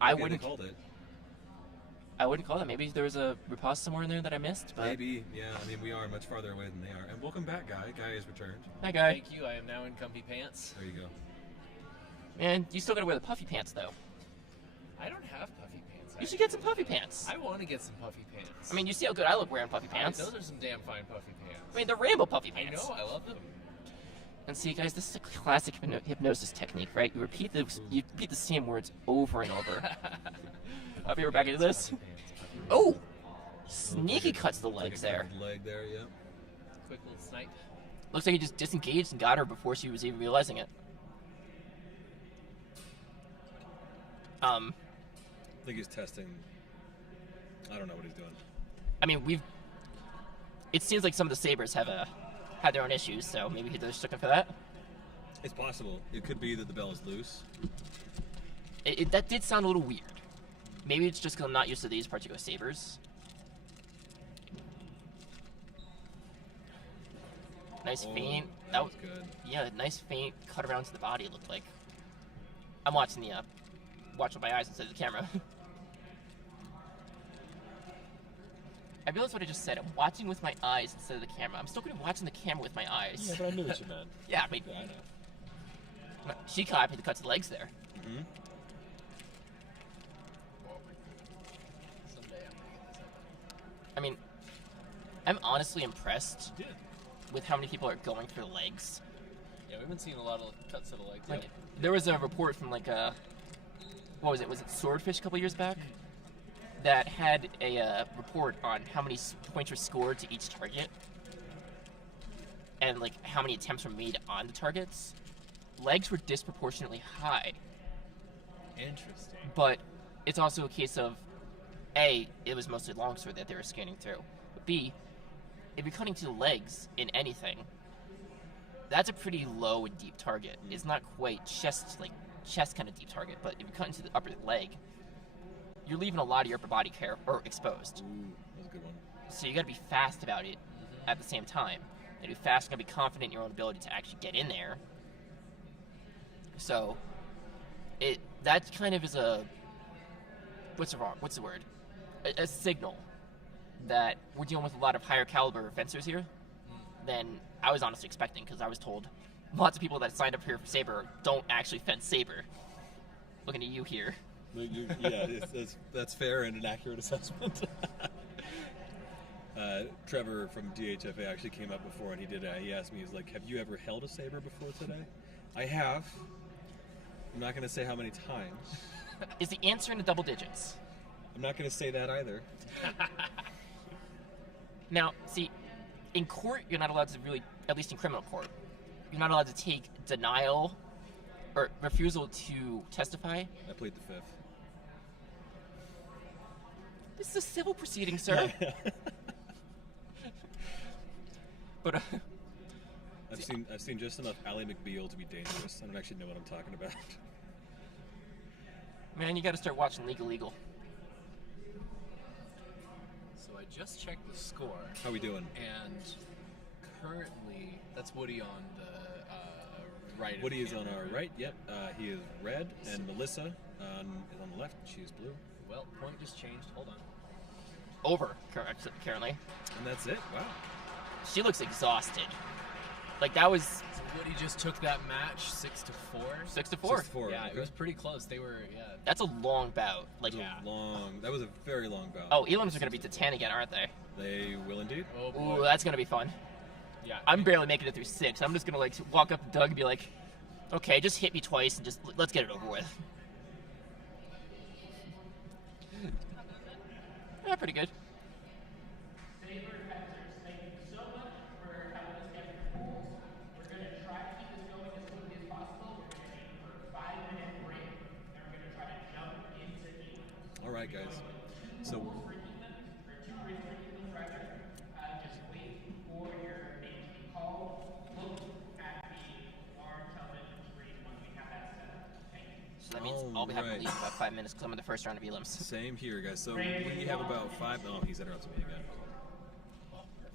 I wouldn't called it. I wouldn't call that. Maybe there was a riposte somewhere in there that I missed. But maybe, yeah. I mean, we are much farther away than they are. And welcome back, Guy. Guy has returned. Hi, Guy. Thank you. I am now in comfy pants. There you go. Man, you still gotta wear the puffy pants, though. I don't have puffy pants. You should get some puffy pants. I want to get some puffy pants. I mean, you see how good I look wearing puffy pants. Those are some damn fine puffy pants. I mean, they're rainbow puffy pants. I know. I love them. And see, guys, this is a classic hypnosis technique, right? You repeat the same words over and over. I'll be right back into this. Oh! Sneaky cuts the legs there. Leg there, yeah. Quick little snipe. Looks like he just disengaged and got her before she was even realizing it. I think he's testing. I don't know what he's doing. I mean, it seems like some of the sabers have had their own issues, so maybe they're just looking for that. It's possible. It could be that the bell is loose. That did sound a little weird. Maybe it's just because I'm not used to these particular sabers. Nice feint. That was good. Yeah, nice feint cut around to the body, it looked like. I'm watching watch with my eyes instead of the camera. I realized what I just said. I'm watching with my eyes instead of the camera. I'm still going to be watching the camera with my eyes. Yeah, but I knew what you meant. Yeah, I mean, yeah, I know. She copied the cuts of legs there. Mm-hmm. I mean, I'm honestly impressed with how many people are going for the legs. Yeah, we've been seeing a lot of cuts to the legs. Like, there was a report from what was it? Was it Swordfish a couple years back? That had a report on how many points were scored to each target, and like how many attempts were made on the targets, legs were disproportionately high. Interesting. But it's also a case of A, it was mostly longsword that they were scanning through. But B, if you're cutting to the legs in anything, that's a pretty low and deep target. It's not quite chest kind of deep target, but if you're cutting to the upper leg, you're leaving a lot of your upper body exposed. Ooh, that's a good one. So you got to be fast about it at the same time. And be fast, and be confident in your own ability to actually get in there. So that kind of is what's the word? A signal that we're dealing with a lot of higher caliber fencers here than I was honestly expecting, because I was told lots of people that signed up here for Saber don't actually fence Saber. Looking at you here. That's fair and an accurate assessment. Trevor from DHFA actually came up before, and he asked me, he's like, have you ever held a Saber before today? I have. I'm not going to say how many times. Is the answer in the double digits? I'm not going to say that either. Now, see, in court, you're not allowed to really, at least in criminal court, you're not allowed to take denial or refusal to testify. I plead the fifth. This is a civil proceeding, sir. But I've seen just enough Ally McBeal to be dangerous. I don't actually know what I'm talking about. Man, you got to start watching Legal. So I just checked the score. How we doing? And currently, that's Woody on the right. Woody is on our right. Yep. He is red, and Melissa is on the left. She is blue. Well, point just changed. Hold on. Over, currently. And that's it. Wow. She looks exhausted. Like, that was... So Woody just took that match 6-4. 6-4. 6-4. Yeah, okay. it was pretty close. They were, That's a long bout. Like, That was a very long bout. Oh, elims are going to be to 10 again, aren't they? They will indeed. Oh, boy. Ooh, that's going to be fun. Yeah. I'm barely making it through 6. I'm just going to, like, walk up to Doug and be like, okay, just hit me twice and just, let's get it over with. Yeah, pretty good. All right, guys. So. So that means I'll be having to leave in about 5 minutes because I'm in the first round of elims. Same here, guys. So we have about 5. Oh, he's interrupting me again.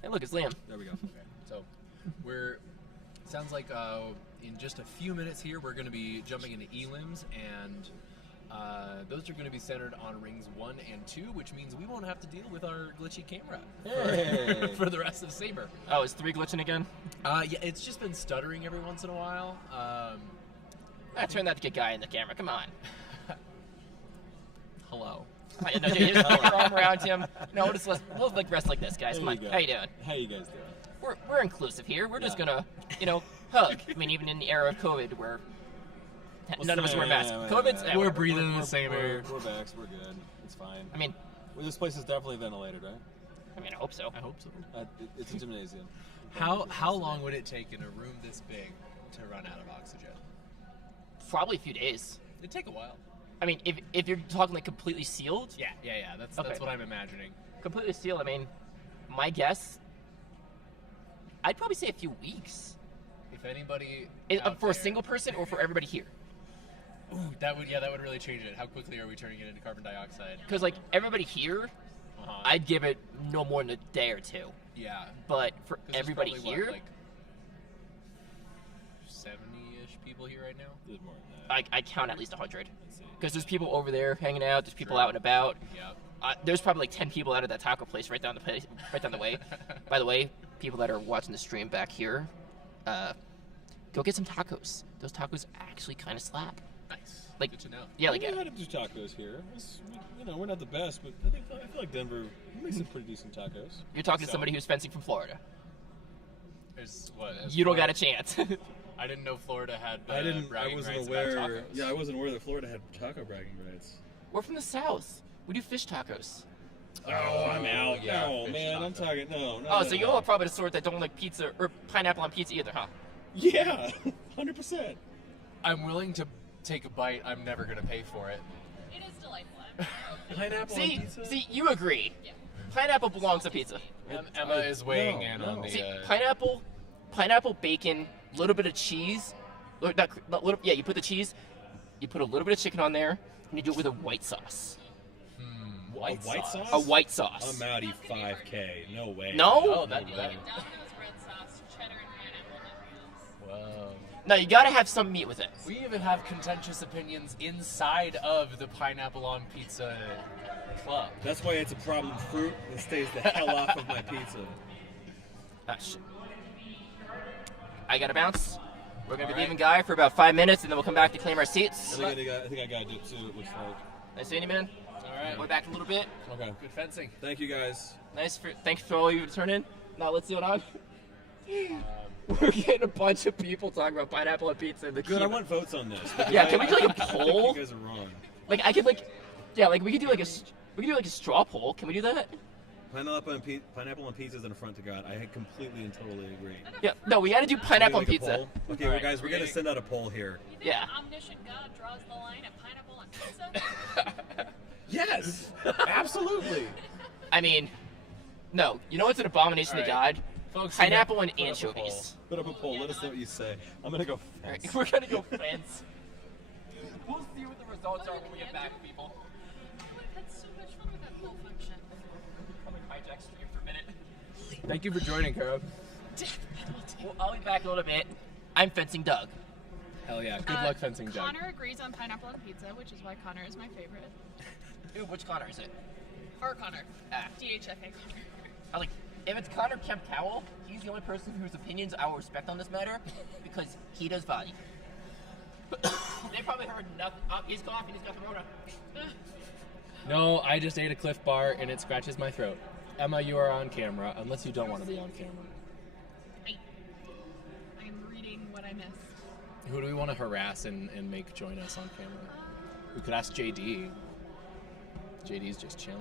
Hey, look, it's Liam. There we go. Okay. So sounds like in just a few minutes here, we're going to be jumping into elims, and those are going to be centered on rings 1 and 2, which means we won't have to deal with our glitchy camera for the rest of Saber. Oh, is 3 glitching again? Yeah, it's just been stuttering every once in a while. I turned that to get guy in the camera. Come on. Hello. No, dude, just put your arm around him. No, we'll like rest like this, guys. Come on. Go. How you doing? How you guys doing? We're inclusive here. We're just gonna, hug. I mean, even in the era of COVID, where none of us wear masks. COVID's. We're breathing in the same air. We're vaxxed. We're good. It's fine. I mean, well, this place is definitely ventilated, right? I mean, I hope so. I hope so. It's a gymnasium. How long would it take in a room this big to run out of oxygen? Probably a few days. It'd take a while. I mean, if you're talking like completely sealed. Yeah. That's what I'm imagining. Completely sealed. I mean, my guess, I'd probably say a few weeks. If anybody for a single person or for everybody here. Ooh, that would really change it. How quickly are we turning it into carbon dioxide? Because like everybody here, I'd give it no more than a day or 2. Yeah. But for everybody here, like 70-ish people here right now. There's more than that. I count at least 100. Because there's people over there hanging out. There's people out and about. Yeah. There's probably like 10 people out of that taco place right down the way. By the way, people that are watching the stream back here, go get some tacos. Those tacos actually kind of slap. Nice. Like, good to know. Yeah, like we had to do tacos here. We're not the best, but I feel like Denver makes some pretty decent tacos. You're talking to somebody who's fencing from Florida. You don't got a chance. I didn't know Florida had. I wasn't aware. Yeah, I wasn't aware that Florida had taco bragging rights. We're from the South. We do fish tacos. Oh, I'm out. Yeah, no, fish man, I'm taco. talking. No. Oh, so you're probably the sort that don't like pizza or pineapple on pizza either, huh? Yeah, 100%. I'm willing to take a bite. I'm never gonna pay for it. It is delightful. Pineapple on See, pizza? see, you agree. Pineapple belongs to pizza. Emma is weighing in no. on the. See, pineapple, bacon, a little bit of cheese. Yeah, you put the cheese, you put a little bit of chicken on there, and you do it with a white sauce. White sauce? A white sauce. I'm out 5K. No way. No? Oh, that. way. Domino's red sauce, cheddar and pineapple, nothing else. Whoa. No, you gotta have some meat with it. We even have contentious opinions inside of the pineapple on pizza club. That's why it's a problem fruit and stays the hell off of my pizza. Ah, shit. I gotta bounce. We're gonna be All right. leaving Guy for about 5 minutes, and then we'll come back to claim our seats. I think I got to dip too, it looks like. Nice seeing you, man. All right. We're back a little bit. Okay. Good fencing. Thank you guys. Thanks for all of you to turn in. Now let's see what on. We're getting a bunch of people talking about pineapple on pizza in the Good, I keynote. want votes on this. because Yeah, can we do like a I think poll? you guys are wrong. Like I could like, yeah, like we could do like a straw poll. Can we do that? Pineapple on pizza is an affront to God. I completely and totally agree. Yeah. No, we gotta do pineapple on Can we make a pizza. poll? Okay, All well, right, guys, we're we're gonna gonna- send out a poll here. You think Yeah. the omniscient God draws the line at pineapple on pizza? Yes, absolutely. I mean, no. You know what's an abomination All to right. God? Folks, Pineapple and put up a anchovies. Put up a poll. Let us know what you say. I'm gonna go. All right, we're gonna go fence. We'll see what the results are when we get back, people. We've had so much fun with that whole function. I'm gonna hijack stream for a minute. Thank you for joining, Kara. Well, I'll be back in a little bit. I'm fencing Doug. Hell yeah. Good luck fencing, Doug. Connor agrees on pineapple on pizza, which is why Connor is my favorite. Ooh, which Connor is it? Or Connor. Ah. DHFA Connor. I was like, if it's Connor Kemp Cowell, he's the only person whose opinions I will respect on this matter because he does body. They probably heard nothing. Oh, he's coughing. He's got the Rona. No, I just ate a Cliff Bar and it scratches my throat. Emma, you are on camera, unless you don't want to be on camera. I'm reading what I missed. Who do we want to harass and make join us on camera? We could ask JD. JD's just chilling.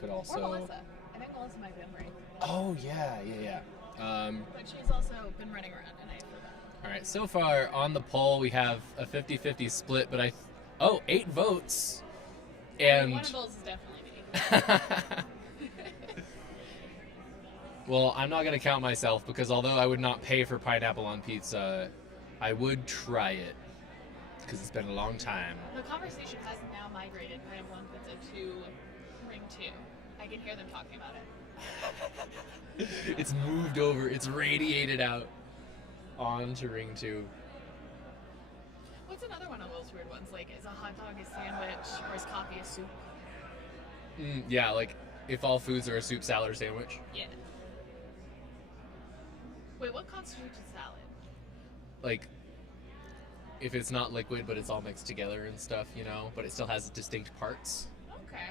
Could also. Or Melissa. I think Melissa might be on break. Oh yeah. But she's also been running around and I forgot. All right. So far on the poll, we have a 50-50 split, but 8 votes, and One of those is definitely me. well, I'm not gonna count myself because although I would not pay for pineapple on pizza, I would try it because it's been a long time. The conversation has now migrated pineapple on pizza to Ring 2. I can hear them talking about it. It's moved over. It's radiated out onto Ring 2. What's another one of those weird ones? Like, is a hot dog a sandwich or is coffee a soup? Yeah, like if all foods are a soup, salad, or sandwich. Yeah. Wait, what constitutes a salad? Like if it's not liquid but it's all mixed together and stuff, you know, but it still has distinct parts. Okay.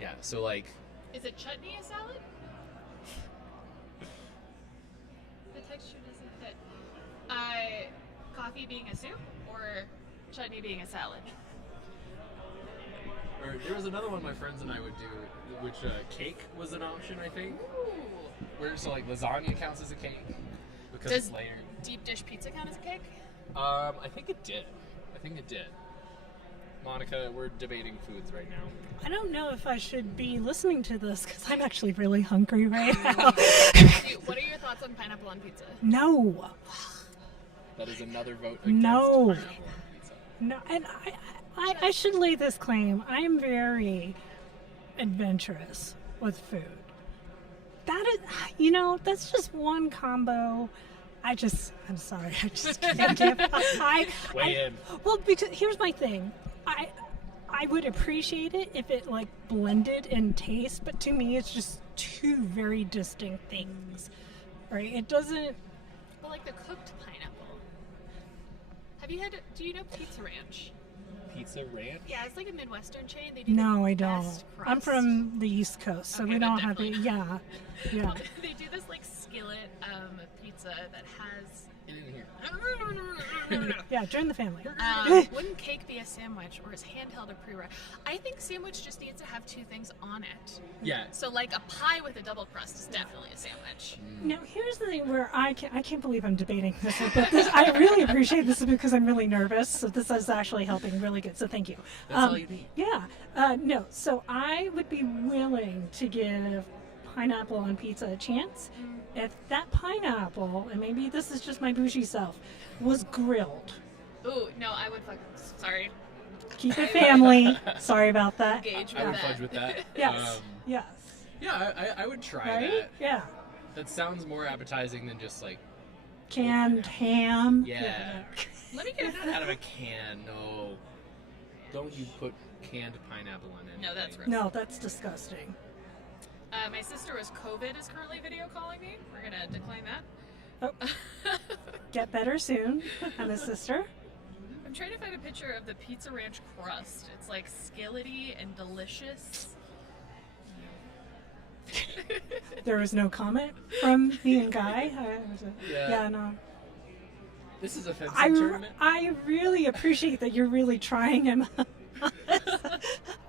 Yeah, so like Is it chutney a salad? The texture doesn't fit. Coffee being a soup or chutney being a salad? or there was another one my friends and I would do, which cake was an option, I think. Ooh. Where so like lasagna counts as a cake because Does it's layered. deep dish pizza count as a cake? I think it did. Monica, we're debating foods right now. I don't know if I should be listening to this because I'm actually really hungry right now. What are your thoughts on pineapple on pizza? No. That is another vote against No. pineapple on pizza. No, and I should lay this claim. I am very adventurous with food. That is, that's just one combo. I'm sorry, I just can't give. Weigh in. Well, because here's my thing. I would appreciate it if it like blended in taste, but to me, it's just two very distinct things, right? It doesn't. But like the cooked pineapple. Do you know Pizza Ranch? Pizza Ranch? Yeah, it's like a Midwestern chain. They do No, the I don't. best I'm crust. from the East Coast, so Okay, we then don't have it. definitely Yeah. They do this like skillet pizza pizza that has. Get in here. Yeah, join the family. Wouldn't cake be a sandwich, or is handheld a pre-ride? I think sandwich just needs to have two things on it. Yeah. So like a pie with a double crust is definitely a sandwich. Now, here's the thing where I can't believe I'm debating this, but I really appreciate this because I'm really nervous. So this is actually helping really good. So thank you. That's all you need. Yeah. No. So I would be willing to give pineapple on pizza a chance if that pineapple, and maybe this is just my bougie self, was grilled. Ooh, no, I would fucking. Sorry. Keep it family. Sorry about that. Engage I with would that. fudge with that. Yes. Yes. Yeah, I would try Right? that. Yeah. That sounds more appetizing than just like, Canned ham. yeah. Let me get Not out of a can, no. Don't you put canned pineapple on anything. No, that's gross. No, that's disgusting. My sister was COVID is currently video calling me. We're gonna decline that. Oh. Get better soon. I'm a sister. I'm trying to find a picture of the Pizza Ranch crust. It's like skillety and delicious. There was no comment from me and Guy. Yeah, no. This is a fencing I tournament? really appreciate that you're really trying him.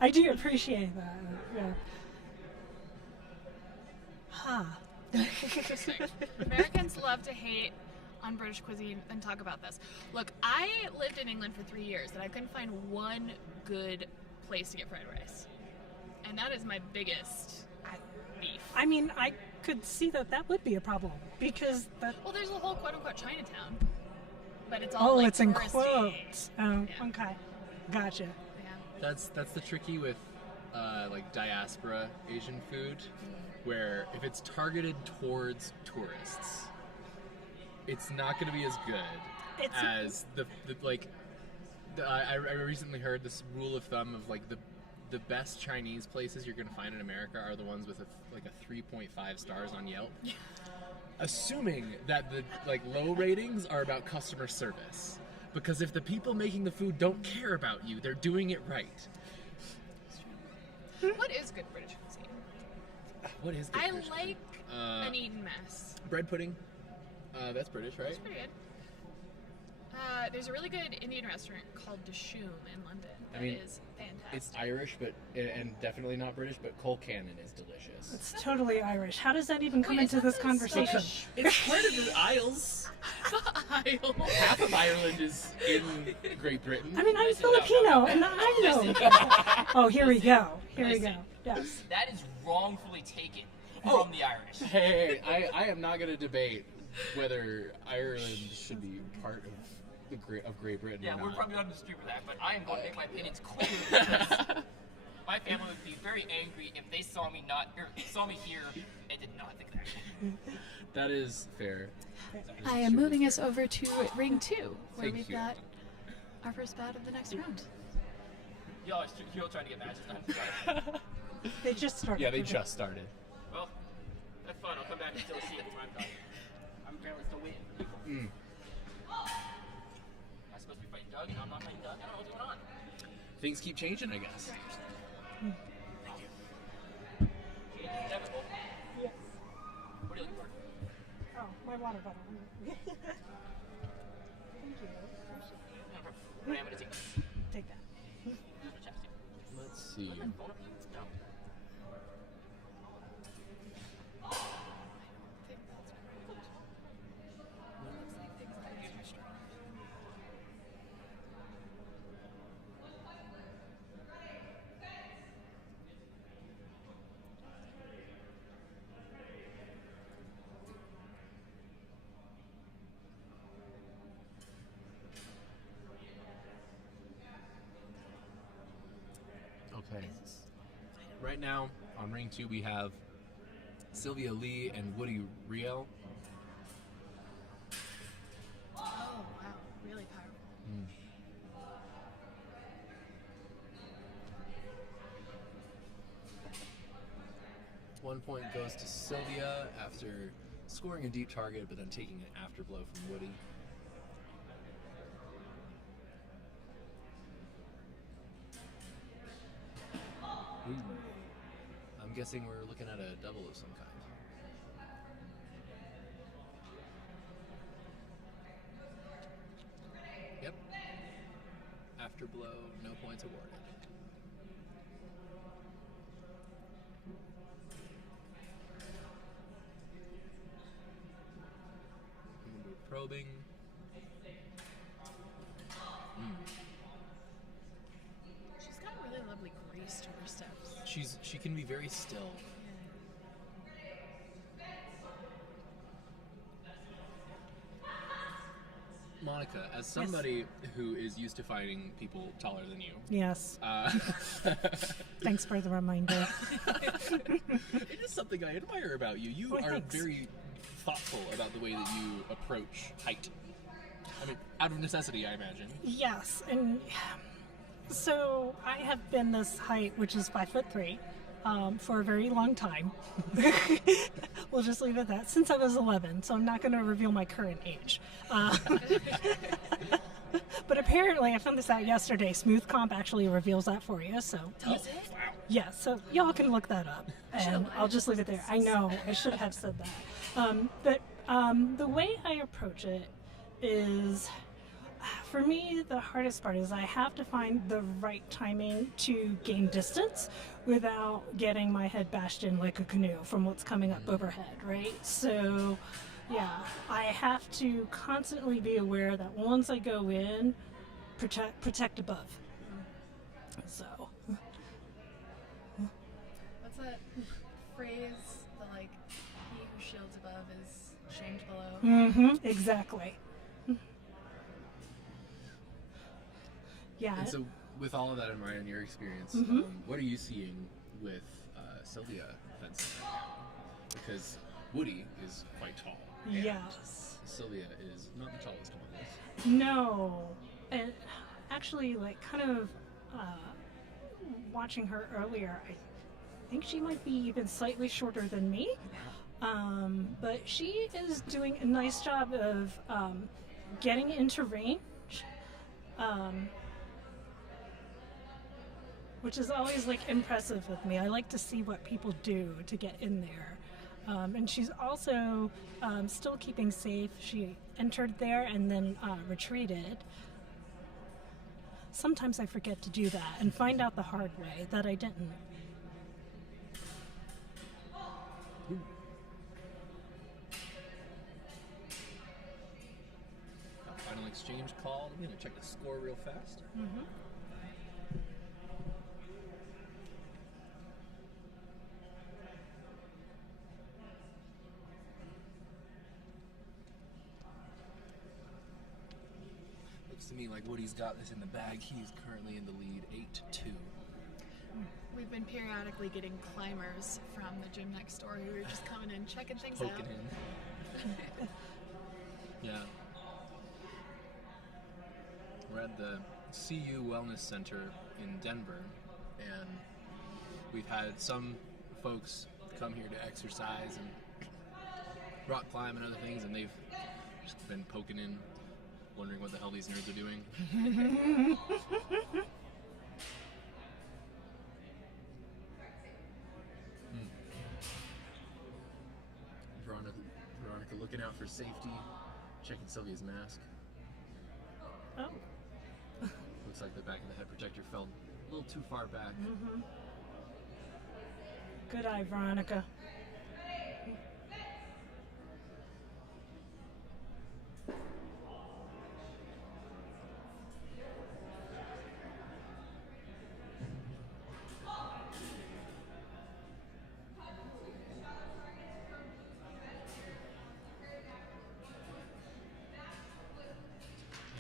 I do appreciate that. Yeah. Huh. Interesting. Americans love to hate on British cuisine and talk about this. Look, I lived in England for 3 years and I couldn't find one good place to get fried rice. And that is my biggest beef. I mean, I could see that would be a problem because that. Well, there's a whole quote-unquote Chinatown. But it's all Oh, like it's in touristy. quotes. Oh, Yeah. okay. Gotcha. Yeah. That's the tricky with like diaspora Asian food, where if it's targeted towards tourists, it's not going to be as good It's- as the like. I recently heard this rule of thumb of like the best Chinese places you're going to find in America are the ones with like a 3.5 stars on Yelp. Assuming that the like low ratings are about customer service, because if the people making the food don't care about you, they're doing it right. What is good British cuisine? What is good I British like cuisine? an eaten mess. Bread pudding. That's British, right? It's pretty good. There's a really good Indian restaurant called Dishoom in London. That is fantastic. It's Irish, but and definitely not British. But Cole Cannon is delicious. It's totally Irish. How does that even come Wait, is into that this the conversation? Scottish- It's part of the Isles. Isle. Half of Ireland is in Great Britain. I mean, I'm Filipino, and I know. Oh, here we go. Here we go. Yes. That is wrongfully taken Oh. from the Irish. Hey, I am not going to debate whether Ireland should be part of Great Britain Yeah, or we're not. probably on the street for that, but I am going to make my opinions clear because my family would be very angry if they saw me saw me here and did not think that. That is fair. I am moving us over to Ring 2, where Thank we've you. got our first bout of the next round. Y'all are trying to get matches done. They just started. Yeah, they just started. Well, that's fun. I'll come back and still see it when I'm done. I'm apparently still waiting. I'm supposed to be fighting Doug, and I'm not fighting Doug. I don't know what's going on. Things keep changing, I guess. Inevitable. Yes. What are you looking for? Oh, my water bottle. Thank you. What am I going to take? Take that. Let's see. No. Okay. Right now, on Ring 2, we have Sylvia Lee and Woody Riel. Oh, wow. Really powerful. 1 point goes to Sylvia after scoring a deep target, but then taking an after blow from Woody. Ooh. I'm guessing we're looking at a double of some kind. no points awarded. We're probing. She's got a really lovely grace to her steps. She can be very still. Monica, as somebody who is used to fighting people taller than you, Yes. uh, Thanks for the reminder. it is something I admire about you. You Oh, are thanks. very thoughtful about the way that you approach height. I mean, out of necessity, I imagine. Yes, and so I have been this height, which is 5'3", for a very long time. We'll just leave it at that. Since I was 11, so I'm not going to reveal my current age. But apparently, I found this out yesterday. Smooth Comp actually reveals that for you. So Does it? yeah, so y'all can look that up, and I'll just leave it there. I know I should have said that, but the way I approach it is, for me, the hardest part is I have to find the right timing to gain distance without getting my head bashed in like a canoe from what's coming up overhead, right? So, yeah, I have to constantly be aware that once I go in, protect above. So, What's that phrase? The like, he who shields above is shamed below. exactly. Yeah. And so, with all of that in mind, in your experience, what are you seeing with Sylvia fencing right now? Because Woody is quite tall. and Yes. Sylvia is not the tallest among us. No, and actually, like, kind of watching her earlier, I think she might be even slightly shorter than me. But she is doing a nice job of getting into range, which is always like impressive with me. I like to see what people do to get in there. And she's also still keeping safe. She entered there and then retreated. Sometimes I forget to do that and find out the hard way that I didn't. Final exchange called. I'm going to check the score real fast. Looks to me like Woody's got this in the bag. He's currently in the lead, 8-2. We've been periodically getting climbers from the gym next door who are just coming in, checking things Poking out. him. Yeah. We're at the CU Wellness Center in Denver, and we've had some folks come here to exercise and rock climb and other things, and they've just been poking in, wondering what the hell these nerds are doing. Veronica looking out for safety, checking Sylvia's mask. Oh. Looks like the back of the head protector fell a little too far back. Good eye, Veronica.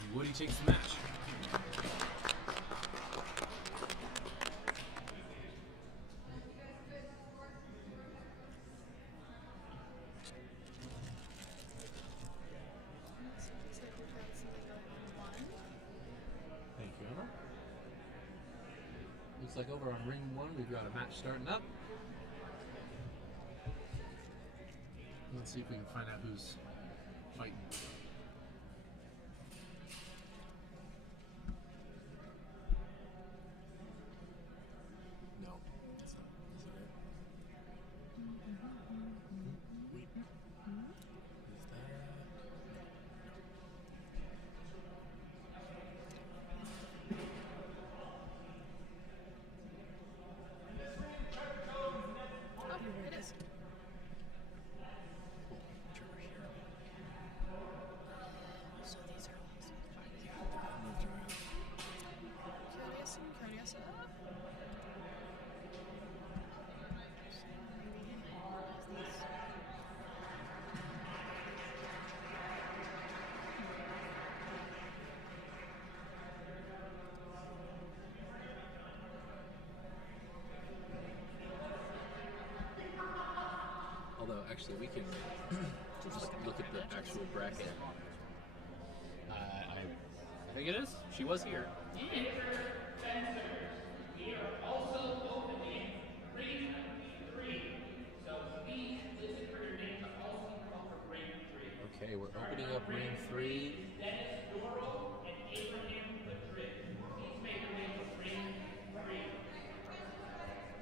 And Woody takes the match. Looks like we've got something going on one. Thank you, Emma. Looks like over on ring one, we've got a match starting up. Let's see if we can find out who's fighting. No, that's not it. Wait. Is that? actually. We can just look at the actual bracket. I think it is. She was here. Okay, we're opening up ring 3.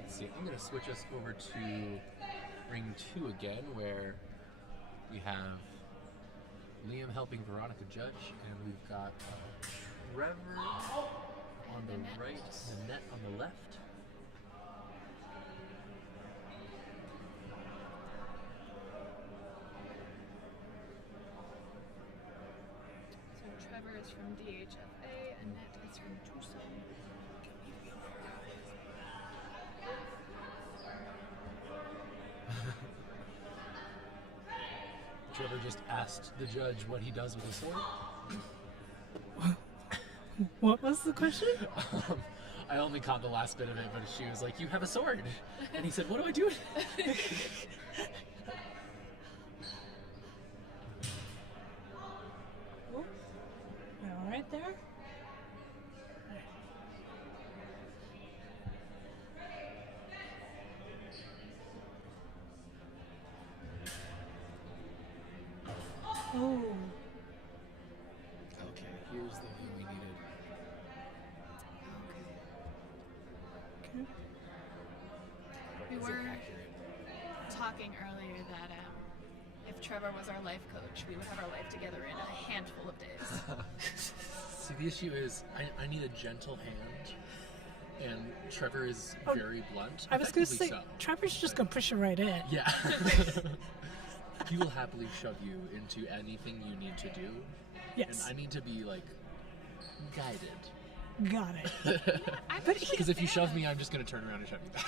Let's see, I'm going to switch us over to ring 2 again, where we have Liam helping Veronica judge, and we've got Trevor on the right, Nanette on the left. So Trevor is from DHFA, Annette is from Tucson. Trevor just asked the judge what he does with his sword. What was the question? I only caught the last bit of it, but she was like, "You have a sword," and he said, "What do I do with it?" Oh, all right there. Oh. Okay, here's the view we needed. Okay. We Is it were accurate? talking earlier that if Trevor was our life coach, we would have our life together in a handful of days. See, the issue is I need a gentle hand, and Trevor is very blunt. I was going to say, effectively so. Trevor's just going to push you right in. Yeah. He will happily shove you into anything you need to do. Yes. And I need to be, like, guided. Got it. Because if you shove me, I'm just going to turn around and shove you back.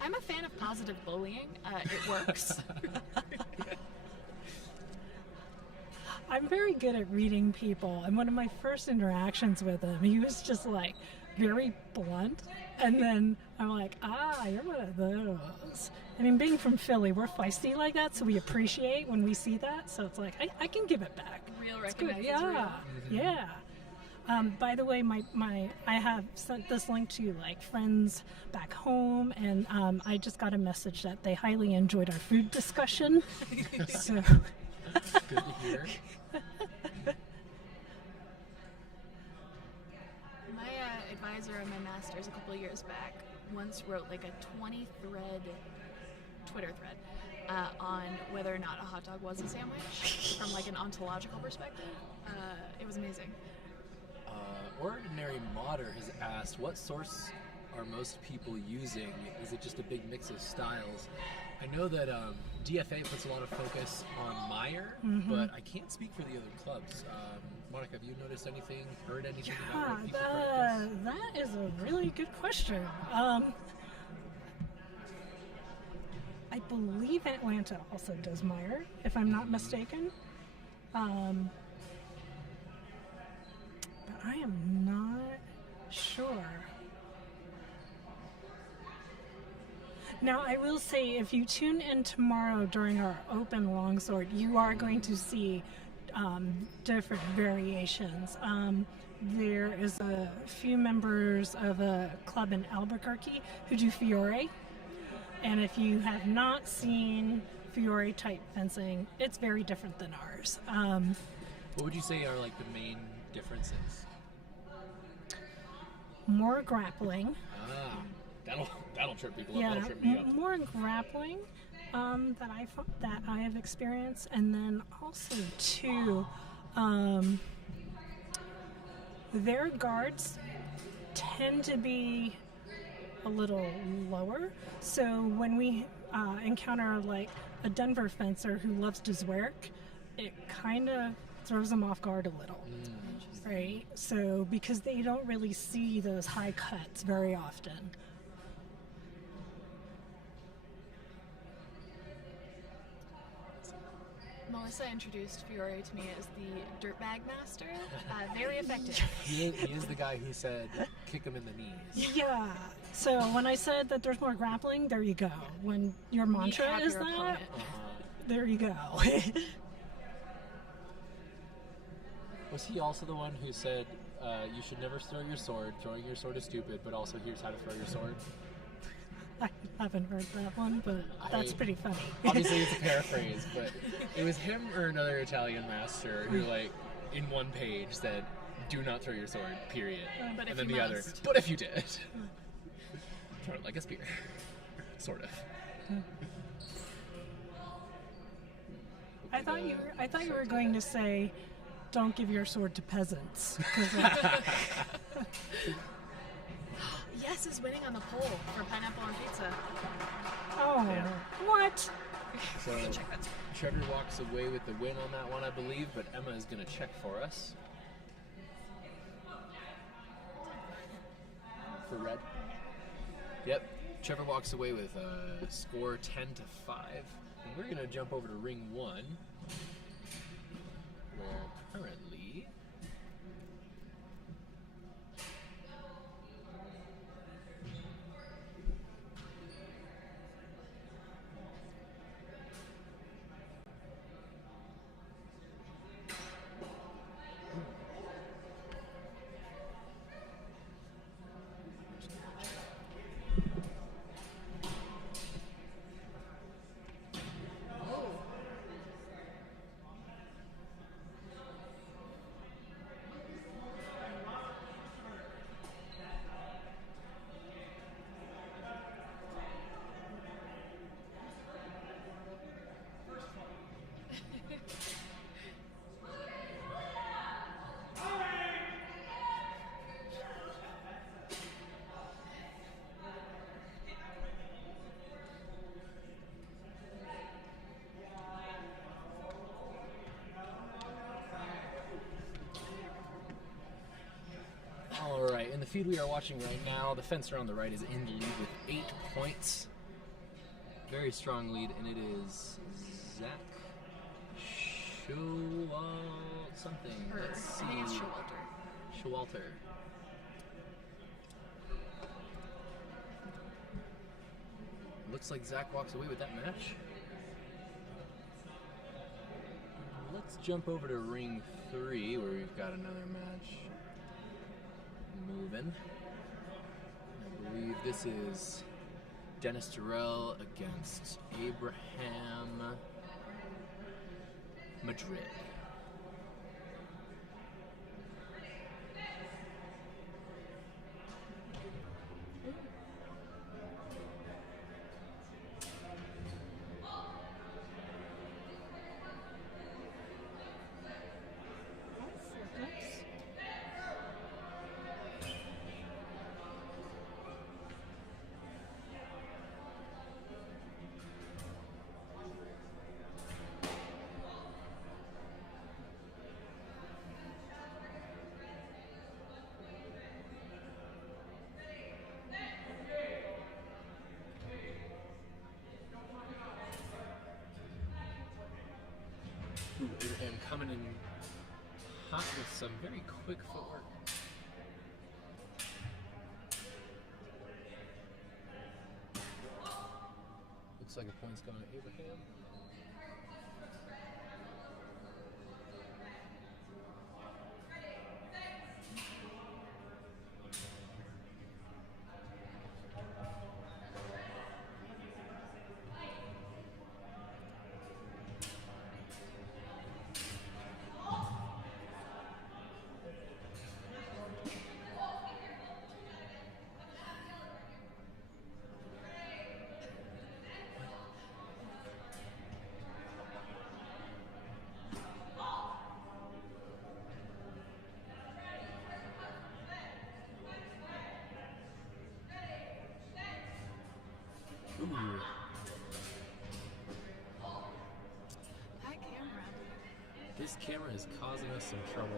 I'm a fan of positive bullying. It works. I'm very good at reading people, and one of my first interactions with him, he was just like very blunt, and then I'm like, you're one of those. I mean, being from Philly, we're feisty like that, so we appreciate when we see that, so it's like, I can give it back. Real It's good. recognizes Yeah, real. yeah. By the way, I have sent this link to like friends back home, and I just got a message that they highly enjoyed our food discussion. So Good to hear. My advisor on my master's a couple of years back once wrote like a 20-thread Twitter thread on whether or not a hot dog was a sandwich from like an ontological perspective. It was amazing. Ordinary Modder has asked, what source are most people using? Is it just a big mix of styles? I know that DFA puts a lot of focus on Meyer, but I can't speak for the other clubs. Monica, have you noticed anything, heard anything about what people practice? that is a really good question. I believe Atlanta also does Meyer, if I'm not mistaken. But I am not sure. Now, I will say, if you tune in tomorrow during our open longsword, you are going to see different variations. There is a few members of a club in Albuquerque who do Fiore. And if you have not seen Fiore type fencing, it's very different than ours. What would you say are like the main differences? More grappling. That'll trip people up. Yeah, That'll trip me up. more grappling that I have experienced, and then also too, their guards tend to be a little lower. So when we encounter like a Denver fencer who loves to zwerk, it kind of throws them off guard a little. Right? So because they don't really see those high cuts very often. Melissa introduced Fiore to me as the dirtbag master. Very effective. He is the guy who said, kick him in the knees. Yeah. So when I said that there's more grappling, there you go. When your mantra Kneecap is your that, opponent. there you go. Was he also the one who said you should never throw your sword? Throwing your sword is stupid, but also here's how to throw your sword. I haven't heard that one, but that's pretty funny. Obviously, it's a paraphrase, but it was him or another Italian master who, like, in one page said, "Do not throw your sword." Period. But and if then you the other, must. "But if you did, throw it like a spear." Sort of. I thought you were going to say, "Don't give your sword to peasants." 'Cause, Yes is winning on the poll for pineapple on pizza. oh, Yeah. what? So Trevor walks away with the win on that one, I believe, but Emma is going to check for us. For red. Yep. Trevor walks away with a score 10-5. And we're going to jump over to ring 1. Where currently Alright, in the feed we are watching right now, the fencer on the right is in the lead with 8 points. Very strong lead, and it is Zach something. Let's see. I think it's Showalter. Showalter. Looks like Zach walks away with that match. Let's jump over to ring 3, where we've got another match moving. I believe this is Dennis Terrell against Abraham Madrid. Ooh, Abraham coming in hot with some very quick footwork. Looks like a point's going to Abraham. Ooh. That camera. This camera is causing us some trouble.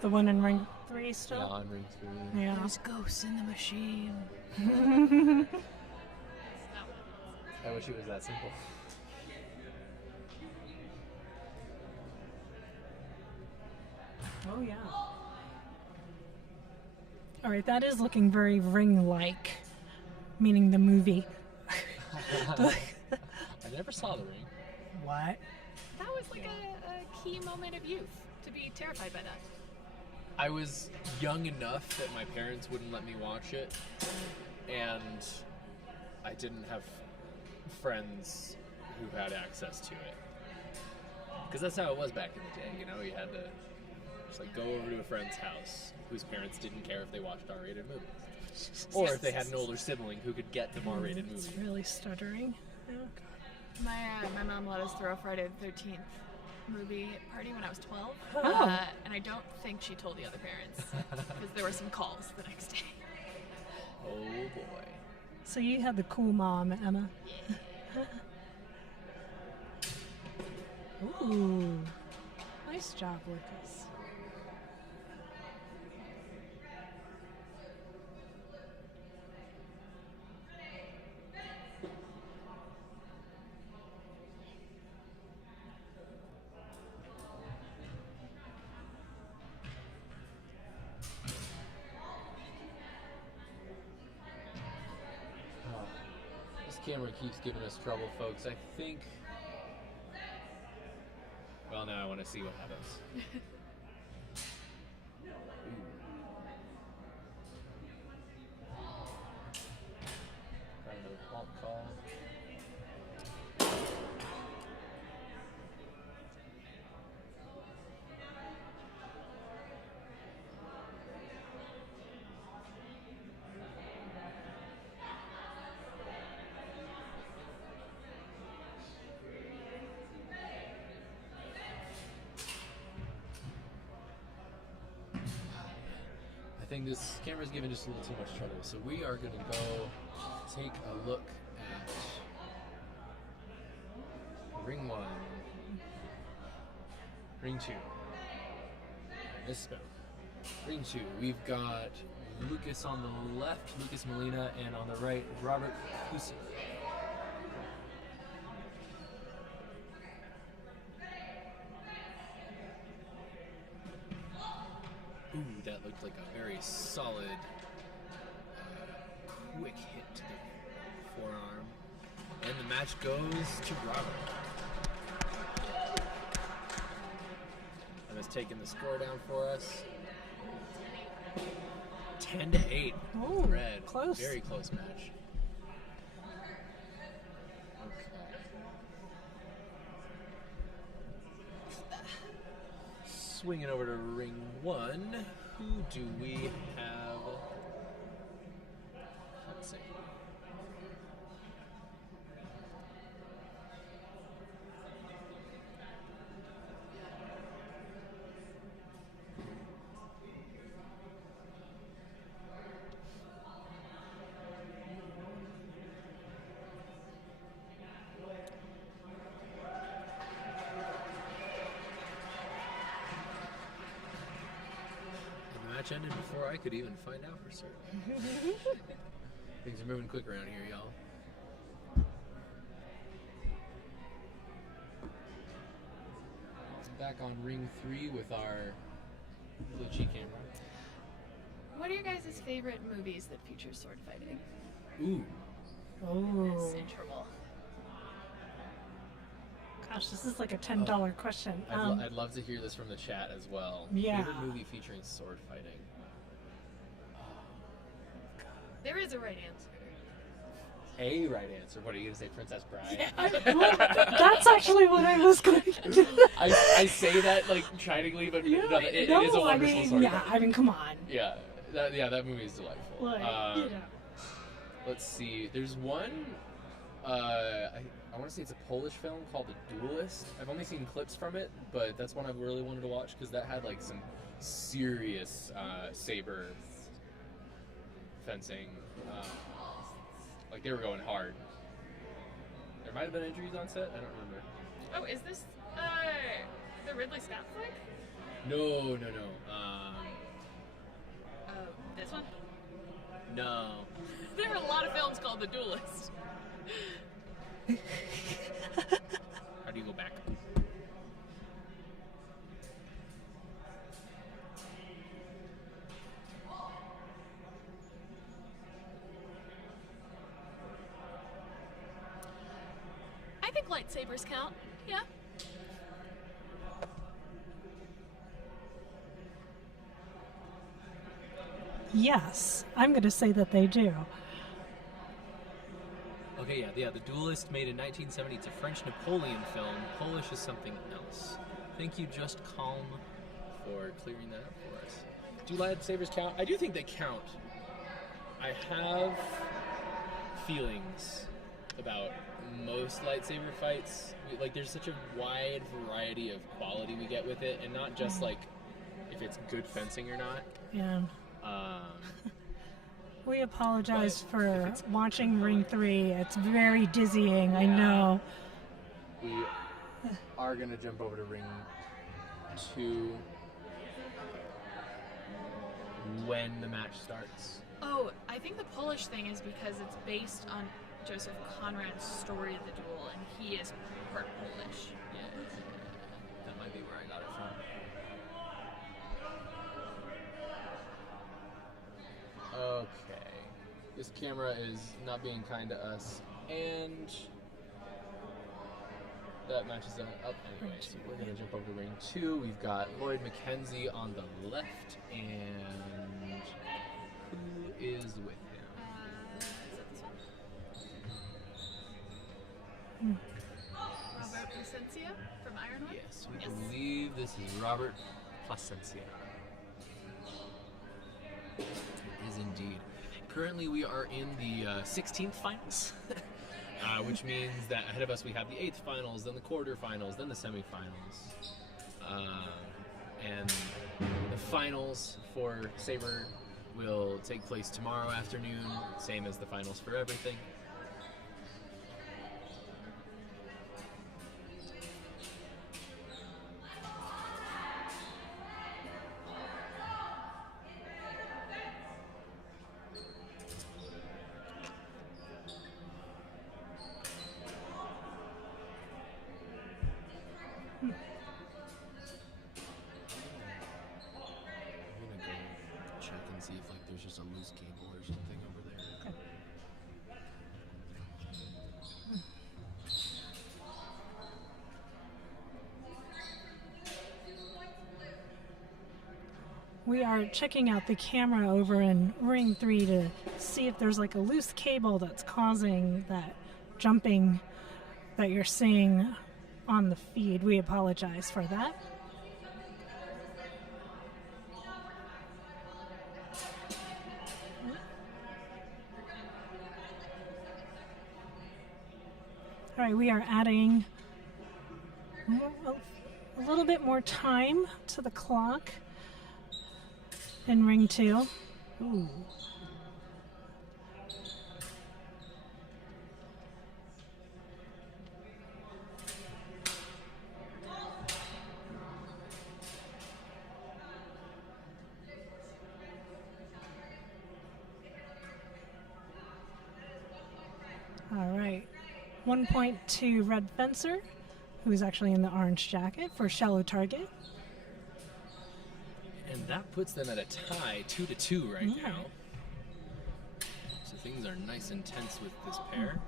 The one in ring 3 still? Yeah, on ring 3. Yeah. There's ghosts in the machine. I wish it was that simple. Oh, yeah. All right, that is looking very ring-like, meaning the movie. I never saw the ring. What? That was like a key moment of youth to be terrified by that. I was young enough that my parents wouldn't let me watch it, and I didn't have friends who had access to it. Because that's how it was back in the day, you know? You had to just like go over to a friend's house whose parents didn't care if they watched R-rated movies. Or if they had an older sibling who could get them R-rated movies. It's really stuttering. Oh, My mom let us throw a Friday the 13th movie party when I was 12. Oh. And I don't think she told the other parents because there were some calls the next day. Oh boy. So you had the cool mom, Emma. Ooh. Nice job, Lucas. This camera keeps giving us trouble, folks. I think. Well, now I want to see what happens. Trying to fault call. I think this camera's giving just a little too much trouble, so we are going to go take a look at ring 1, ring 2. I misspelled. Ring 2, we've got Lucas on the left, Lucas Molina, and on the right, Robert Husin. Ooh, that looked like a very solid, quick hit to the forearm. And the match goes to Robert. And has taken the score down for us. 10-8. Ooh, Red. close. Very close match. Swinging over to ring 1. Who do we have? Let's see. Match ended before I could even find out for certain. Things are moving quick around here, y'all. Back on ring 3 with our glitchy camera. What are your guys' favorite movies that feature sword fighting? Ooh. Oh. This interval. Gosh, this is like a $10 question. I'd love to hear this from the chat as well. Yeah. Favorite movie featuring sword fighting? There is a right answer. A right answer. What are you going to say, Princess Bride? Well, that's actually what I was going to do. I say that like chidingly, but no, it is a wonderful I mean, sword yeah, fight. I mean, come on. Yeah, that movie is delightful. Like, you know. Let's see. There's one. I want to say it's a Polish film called The Duelist. I've only seen clips from it, but that's one I've really wanted to watch because that had like some serious saber fencing. Like they were going hard. There might have been injuries on set. I don't remember. Oh, is this the Ridley Scott flick? No. This one? No. There are a lot of films called The Duelist. How do you go back? I think lightsabers count. Yeah. Yes, I'm going to say that they do. Okay, yeah. The Duelist, made in 1970. It's a French Napoleon film. Polish is something else. Thank you, Just Calm, for clearing that up for us. Do lightsabers count? I do think they count. I have feelings about most lightsaber fights. Like, there's such a wide variety of quality we get with it, and not just like if it's good fencing or not. Yeah. Um, We apologize But for if it's- watching Ring 3. It's very dizzying, I know. We are going to jump over to ring 2 when the match starts. Oh, I think the Polish thing is because it's based on Joseph Conrad's story of the duel, and he is part Polish. Yeah, that might be where I got it from. Okay. This camera is not being kind to us, and that matches up anyway. So we're going to jump over to ring 2. We've got Lloyd McKenzie on the left, and who is with him? Is that this one? Robert Placencia from Ironwood? Yes, we believe this is Robert Placencia. It is indeed. Currently, we are in the 16th finals, which means that ahead of us we have the 8th finals, then the quarterfinals, then the semifinals. And the finals for Saber will take place tomorrow afternoon, same as the finals for everything. I'm gonna go check and see if like there's just a loose cable or something over there. We are checking out the camera over in Ring 3 to see if there's like a loose cable that's causing that jumping that you're seeing on the feed. We apologize for that. All right, we are adding a little bit more time to the clock in Ring 2. Ooh. All right. 1 point to Red Fencer, who is actually in the orange jacket for shallow target. And that puts them at a tie, 2-2 right Okay. now. So things are nice and tense with this pair.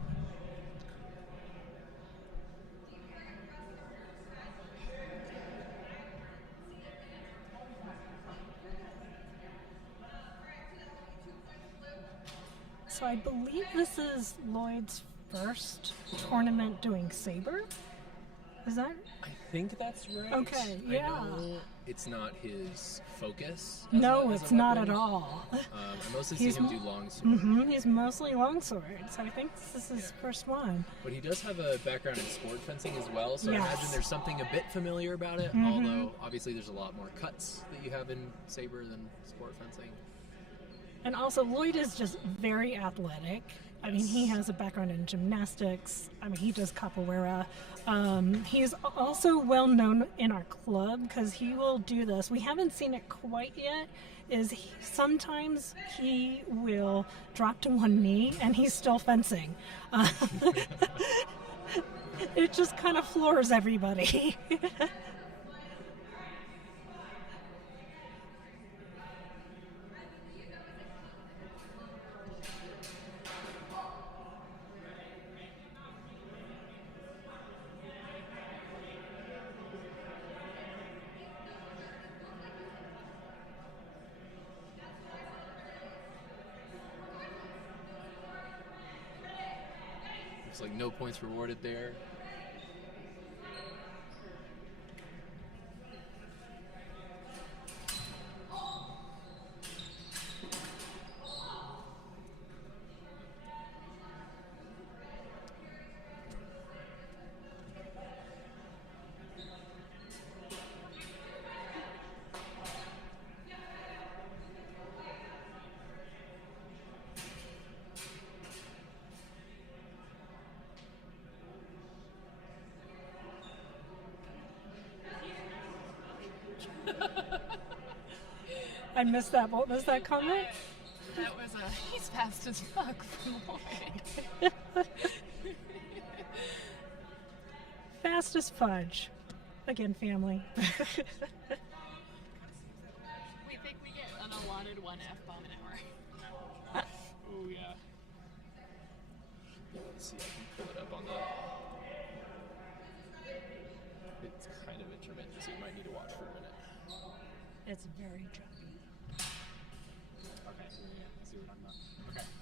So I believe this is Lloyd's first tournament doing Saber. Is that? I think that's right. Okay, yeah. I know it's not his focus. No, as a it's not weapon. at all. I mostly see He's him m- do longsword. He's mostly longsword, so I think this is his first one. But he does have a background in sport fencing as well, so Yes. I imagine there's something a bit familiar about it, although obviously there's a lot more cuts that you have in Saber than sport fencing. And also, Lloyd is just very athletic. I mean, he has a background in gymnastics. I mean, he does capoeira. He's also well known in our club because he will do this. We haven't seen it quite yet. Sometimes he will drop to one knee and he's still fencing. It just kind of floors everybody. like no points rewarded there. I missed that. What was that comment? That was he's fast as fuck from Lloyd. Fast as fudge. Again, family. We think we get an allotted one F-bomb an hour. Oh yeah. Yeah, let's see. I can pull it up on the. It's kind of intermittent, so you might need to watch for a minute. It's very jumpy. Okay, so yeah, I see what we're talking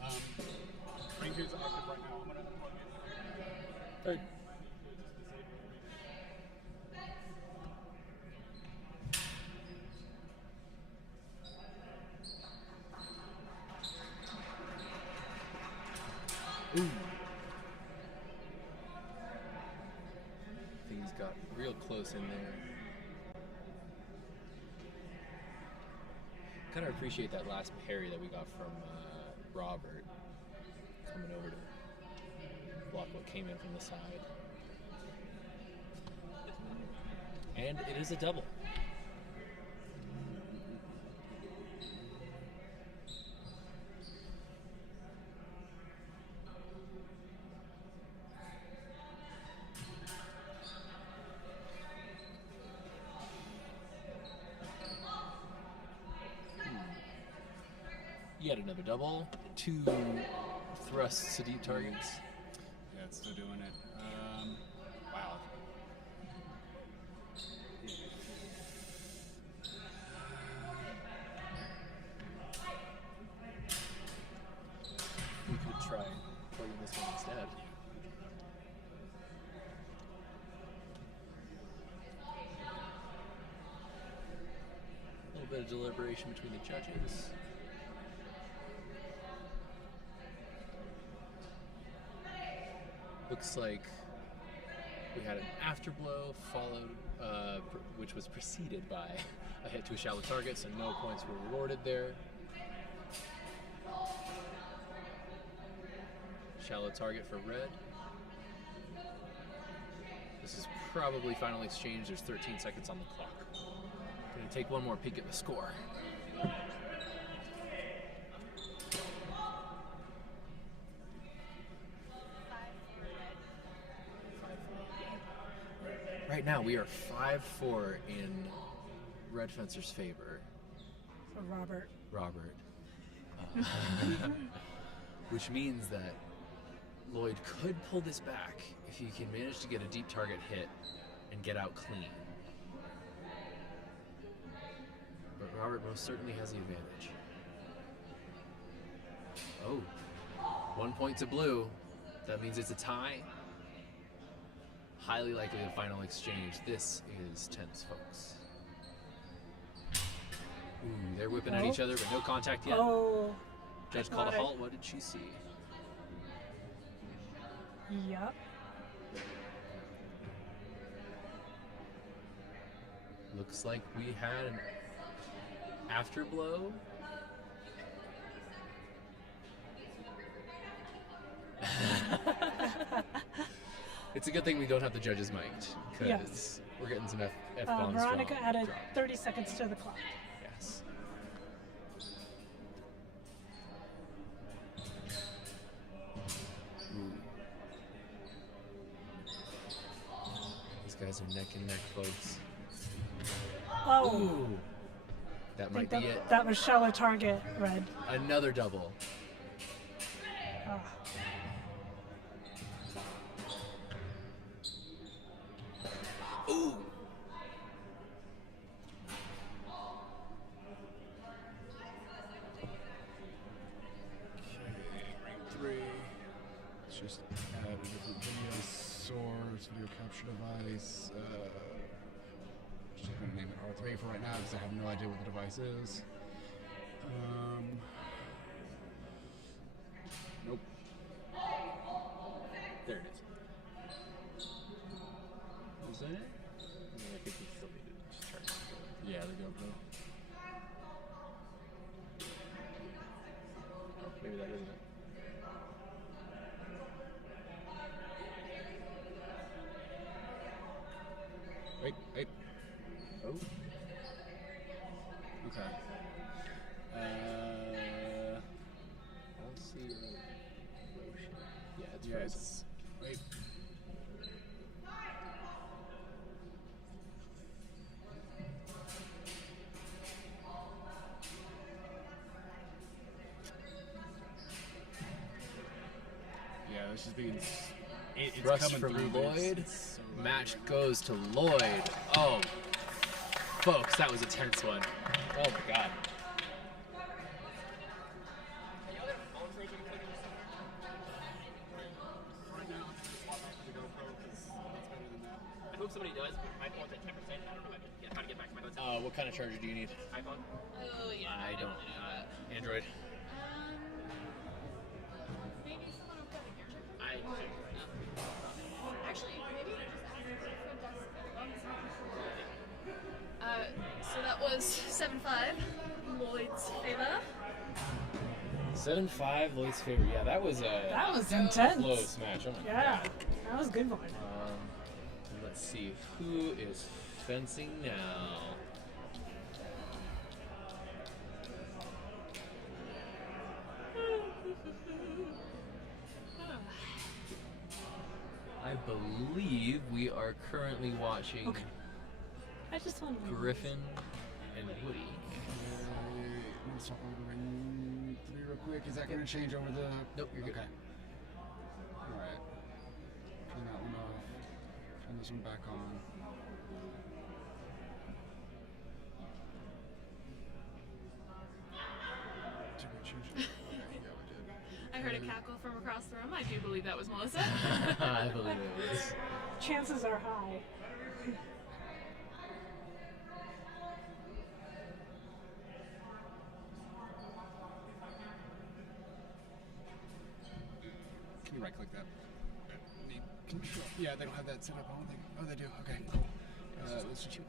about. Okay, Rangers are active right now. I'm gonna plug in. Hey. Ooh. Things got real close in there. Kind of appreciate that last parry that we got from Robert coming over to block what came in from the side. And it is a double. Yet another double. 2 thrusts to deep targets. Yeah, it's still doing it. Wow. We could try playing this one instead. A little bit of deliberation between the judges. Looks like we had an afterblow followed, which was preceded by a hit to a shallow target, so no points were rewarded there. Shallow target for red. This is probably final exchange. There's 13 seconds on the clock. Gonna take one more peek at the score. Right now, we are 5-4 in Red Fencer's favor. So Robert. Robert. Which means that Lloyd could pull this back if he can manage to get a deep target hit and get out clean. But Robert most certainly has the advantage. Oh, 1 point to blue. That means it's a tie. Highly likely the final exchange. This is tense, folks. Ooh, they're whipping at each other, but no contact yet. Oh. Judge called a halt. What did she see? Yep. Looks like we had an afterblow. It's a good thing we don't have the judges mic'd, because Yes. we're getting some F-bombs. Veronica added dropped. 30 seconds to the clock. Yes. Ooh. These guys are neck and neck, folks. Oh. Ooh. That I might think be it. that was shallow target, red. Another double. Ah. Ooh. Rank 3. Let's just add a different capture device. Just going to name it R3 for right now because I have no idea what the device is. Nope. There it is. Was that it? I think we still need to just charge it. Yeah, the GoPro. Oh, maybe that isn't it. Wait. Oh. Okay. I don't see a motion. Yeah, it's Yeah, frozen. it's. Wait. Yeah, this is being. It's Thrust coming from through, but Lloyd. it's so loud Match right now. goes to Lloyd. Oh, folks, that was a tense one. Oh my god. Right now, I'm just gonna swap back to the GoPro because it's better than that. I hope somebody does. My phone's at 10%. I don't know how to get back to my hotel. What kind of charger do you need? iPhone? Oh yeah. I don't. Android. Maybe someone will put a gear checker. Actually, maybe just ask the front desk. So that was 7-5. Lloyd's favor. 7-5, Lloyd's favorite. Yeah, that was a That was intense. close match. Oh my Yeah, god. that was a good one. Let's see who is fencing now. I believe we are currently watching I just want to. Griffin and Woody. Let's talk over ring 3 real quick. Is that going to change over the? Nope, you're good. Okay. All right. Turn that one off. Turn this one back on. Did we change it? Okay, yeah, we did. I heard a cackle from across the room. I do believe that was Melissa. I believe it was. Chances are high. Can you right click that? Need control. Yeah, they don't have that set up. I don't think. Oh, they do. Okay, cool. Let's just. Okay.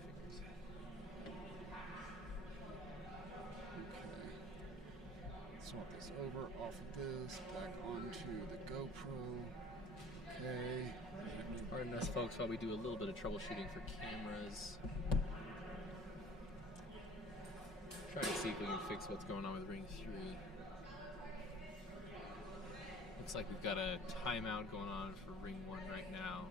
Swap this over off of this, back onto the GoPro. Okay. Pardon us, folks, while we do a little bit of troubleshooting for cameras. Trying to see if we can fix what's going on with Ring 3. Looks like we've got a timeout going on for Ring 1 right now.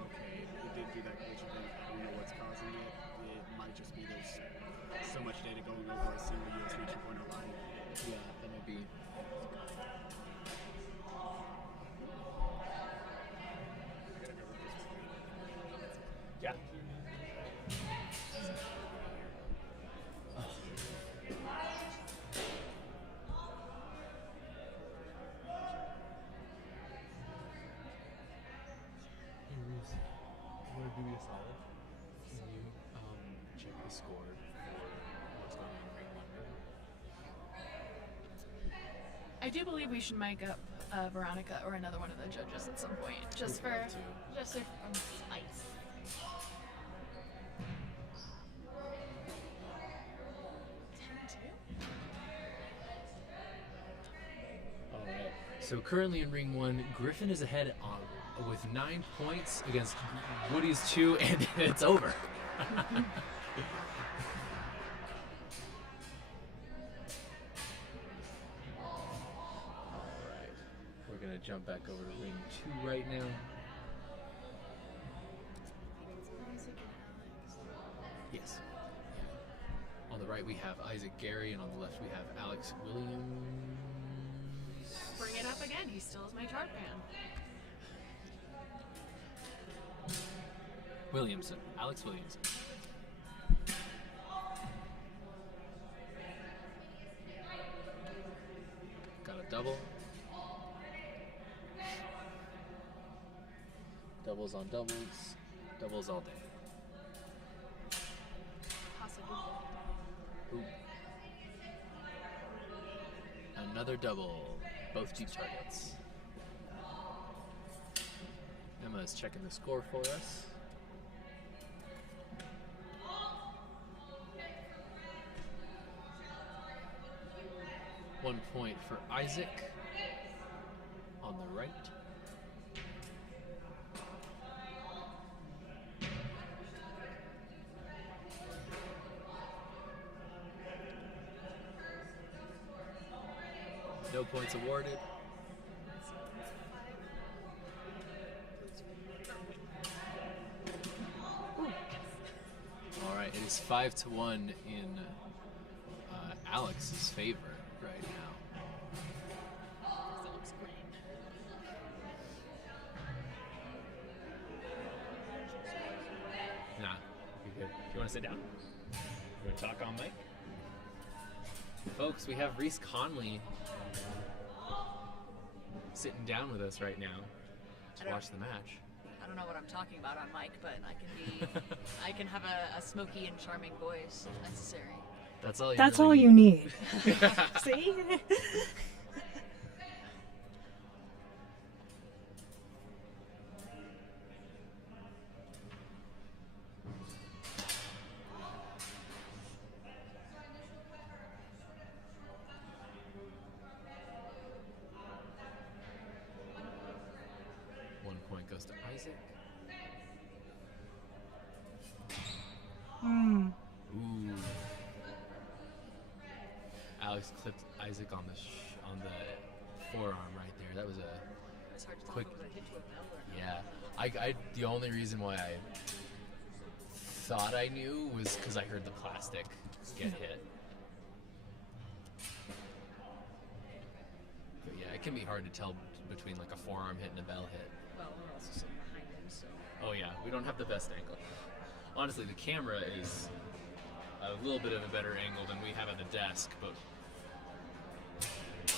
Okay, we did do that glitch event. I don't know what's causing it. It might just be there's so much data going over a single USB 2.0 line. Yeah, that might be. Yeah. Want to do me a solid? Can you check the score for what's going on in Ring 1? I do believe we should mic up Veronica or another one of the judges at some point, just for spice. Alright. So currently in Ring 1, Griffin is ahead with 9 points against Woody's 2, and it's over. Alright. We're going to jump back over to Ring 2 right now. Yes. On the right we have Isaac Gary, and on the left we have Alex Williams. Bring it up again. He still is my chart fan. Williamson. Alex Williamson. double. Doubles on doubles. Doubles all day. Possibly. Ooh. Another double. Both deep targets. Emma is checking the score for us. One point for Isaac on the right. No points awarded. All right, it is 5-1 in Alex's favor right now. That looks great. Nah, you're good. You want to sit down? You want to talk on mic? Folks, we have Reese Conley sitting down with us right now to watch the match. I don't know what I'm talking about on mic, but I can have a smoky and charming voice if necessary. That's all. That's all you need. See? One point goes to Isaac. Ooh. Alex clipped Isaac on the forearm right there. That was a It's hard to quick. tell if it hit you a bell or not. Yeah. I the only reason why I thought I knew was because I heard the plastic get hit. But yeah, it can be hard to tell between like a forearm hit and a bell hit. Well, we're also sitting behind him, so. Oh yeah, we don't have the best angle. Honestly, the camera is a little bit of a better angle than we have at the desk, but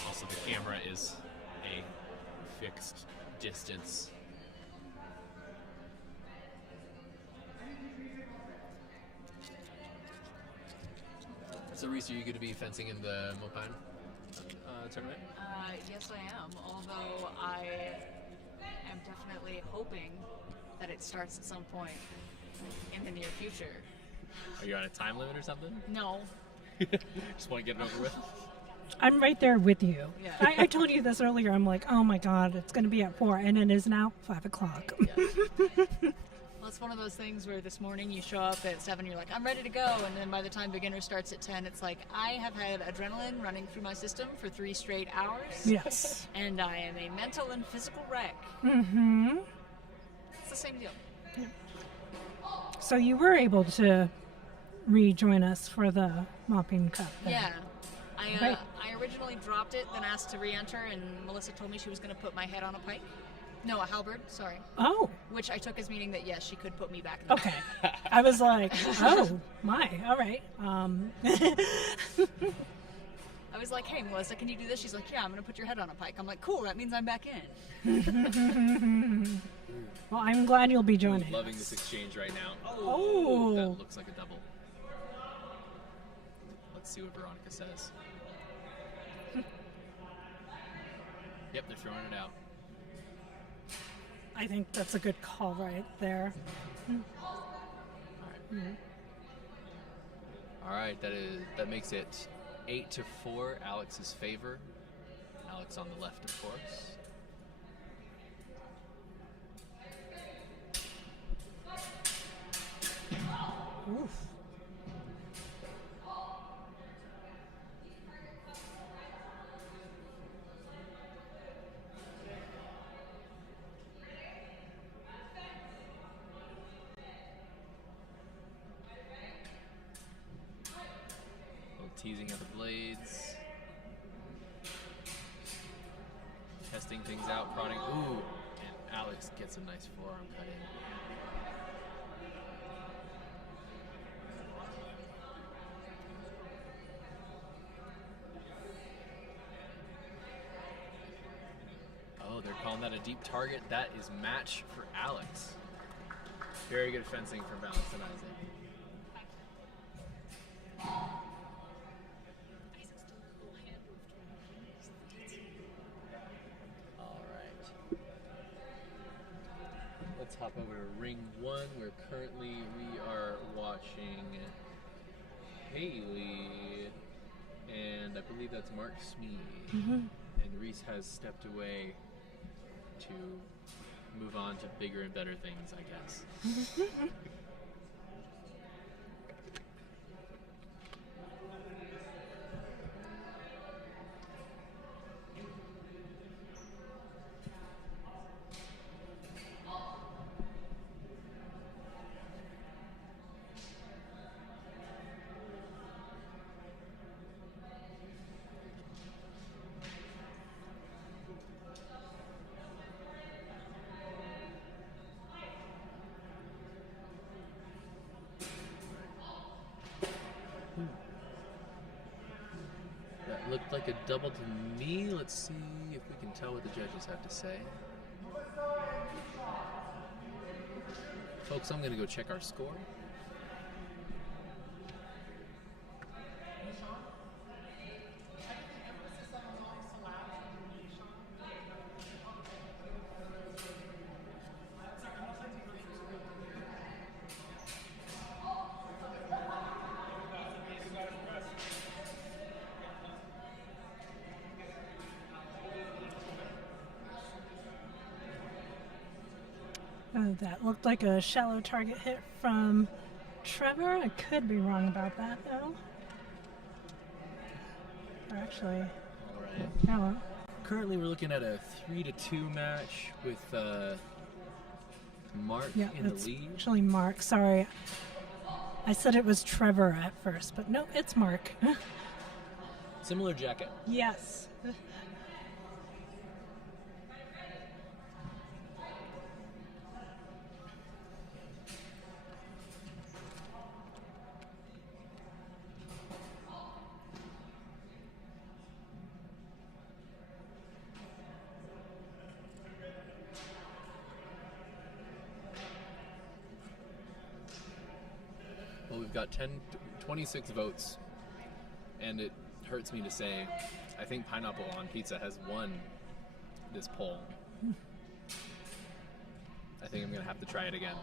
also the camera is a fixed distance. So Reese, are you going to be fencing in the Mopine tournament? Yes, I am. Although I am definitely hoping that it starts at some point in the near future. Are you on a time limit or something? No. Just want to get it over with? I'm right there with you. Yeah. I told you this earlier. I'm like, oh my God, it's going to be at 4, and it is now 5 o'clock. Well, it's one of those things where this morning you show up at 7, you're like, I'm ready to go, and then by the time beginner starts at 10, it's like, I have had adrenaline running through my system for 3 straight hours. Yes. And I am a mental and physical wreck. Mm-hmm. It's the same deal. So you were able to rejoin us for the Mopping Cup. then. Yeah. Right. I originally dropped it, then asked to re-enter, and Melissa told me she was going to put my head on a pike. No, a halberd, sorry. Oh. Which I took as meaning that, yes, she could put me back in the Okay. I was like, oh, my. All right. I was like, hey, Melissa, can you do this? She's like, yeah, I'm going to put your head on a pike. I'm like, cool, that means I'm back in. Well, I'm glad you'll be joining. Loving this exchange right now. Oh. That looks like a double. Let's see what Veronica says. Yep, they're throwing it out. I think that's a good call right there. All right, that makes it 8-4, Alex's favor. Alex on the left, of course. Oof. Teasing of the blades. Testing things out, prodding. Ooh! And Alex gets a nice forearm cut in. calling that a deep target. That is match for Alex. Very good fencing from Alex and Isaac. All right. Let's hop over to ring 1, where currently we are watching Haley, and I believe that's Mark Smee. And Reese has stepped away to move on to bigger and better things, I guess. That looked like a double to me. Let's see if we can tell what the judges have to say. Folks, I'm going to go check our score. That looked like a shallow target hit from Trevor. I could be wrong about that, though. Or actually, All right. no. Currently, we're looking at a 3-2 match with Mark Yeah, in the it's lead. actually Mark. Sorry. I said it was Trevor at first, but no, it's Mark. Similar jacket. Yes. Well, we've got 26 votes, and it hurts me to say, I think Pineapple on Pizza has won this poll. I think I'm going to have to try it again.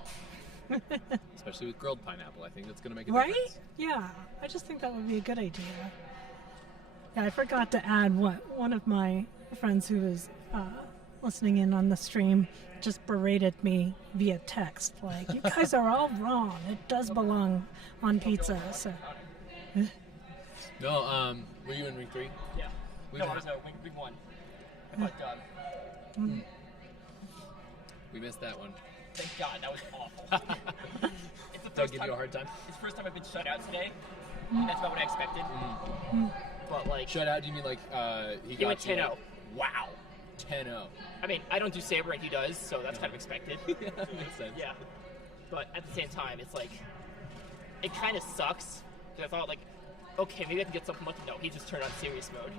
Especially with grilled pineapple. I think that's going to make a Right? difference. Yeah, I just think that would be a good idea. Yeah, I forgot to add one of my friends who was listening in on the stream just berated me via text. Like, you guys are all wrong. It does belong on pizza. So. No, were you in ring 3? Yeah. We No, did- I was ring 1. But We missed that one. thank God, that was awful. It's the Doug first give time, you a hard time? It's the first time I've been shut out today. That's about what I expected. But like, Shut out, do you mean like he got went you, 10-0. like, Wow. 10-0. I mean, I don't do Saber and he does, so that's kind of expected. Yeah, that makes sense. Yeah. But at the same time, it's like, it kind of sucks. Because I thought, like, okay, maybe I can get something. No, he just turned on serious mode.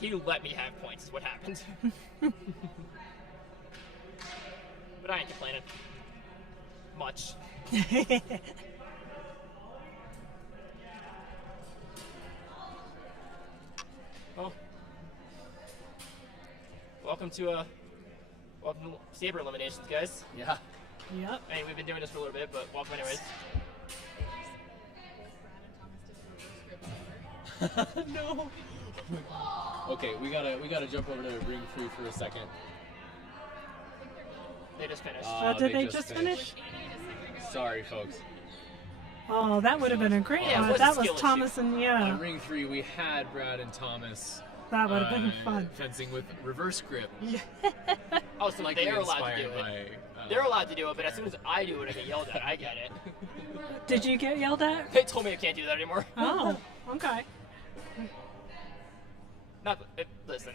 He let me have points, is what happened. But I ain't complaining. Much. Well, welcome to Saber Eliminations, guys. Yeah. Yep. I mean, we've been doing this for a little bit, but welcome anyways. No. Okay, we gotta jump over to ring 3 for a second. They just finished. Did they just finish? Sorry, folks. Oh, that would have been a great Yeah, it one. was a That was skill issue. Thomas and On ring 3, we had Brad and Thomas. That would have been fun. Fencing with reverse grip. Oh, so Likely they're allowed to inspired do it. by, They're allowed to do it, but as soon as I do it, I get yelled at. I get it. Did you get yelled at? They told me I can't do that anymore. Oh, okay. Not. Listen.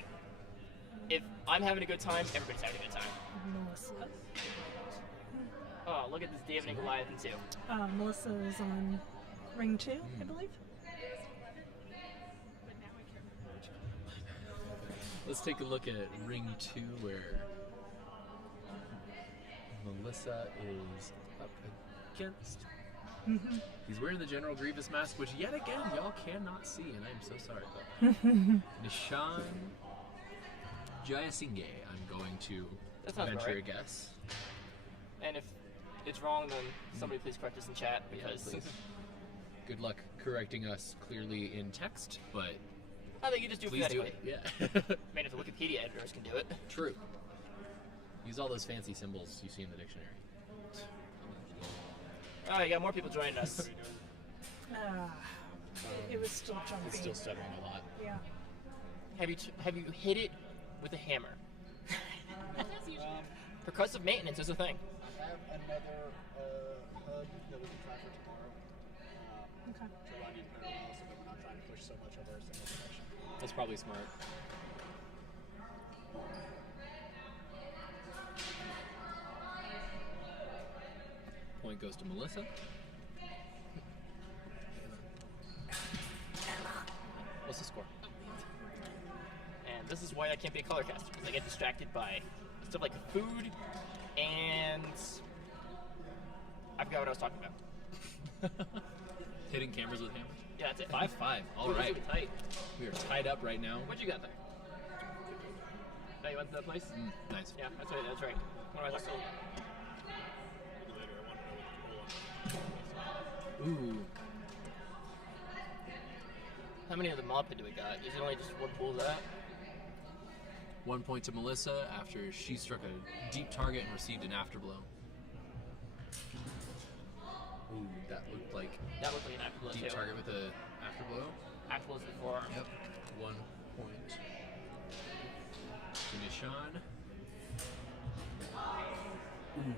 If I'm having a good time, everybody's having a good time. Melissa. Oh, look at this David and Goliath too. Melissa is on ring 2, I believe. Let's take a look at ring 2 where Melissa is up against. He's wearing the General Grievous mask, which yet again y'all cannot see, and I'm so sorry about that. Nishan Jayasinghe, I'm going to That sounds venture right. a guess. And if it's wrong, then somebody please correct us in chat because Please. Good luck correcting us clearly in text, but I think you just do it please do phonetically. it. Yeah. I mean, if the Wikipedia editors can do it. True. Use all those fancy symbols you see in the dictionary. Oh, you got more people joining us. It was still jumpy. It's still stuttering a lot. Yeah. Have you hit it with a hammer? Percussive maintenance is a thing. I have another HUD that we can try for tomorrow. Okay. To run in parallel so that we're not trying to push so much over a single direction. That's probably smart. Point goes to Melissa. What's the score? And this is why I can't be a color caster, because I get distracted by stuff like food and I forgot what I was talking about. Hitting cameras with hammers? Yeah, that's it. 5-5. All Ooh, this right. will be tight. We are tied up right now. What you got there? Oh, you went to that place? Nice. Yeah, that's right. That's right. What am I talking about? Ooh. How many of the mob pit do we got? Is it only just one pool of that? 1 point to Melissa after she struck a deep target and received an afterblow. Ooh, that looked like That looked like an afterblow deep too. target with a afterblow. Afterblows in the forearm. Yep. 1 point to Nishan. Ooh.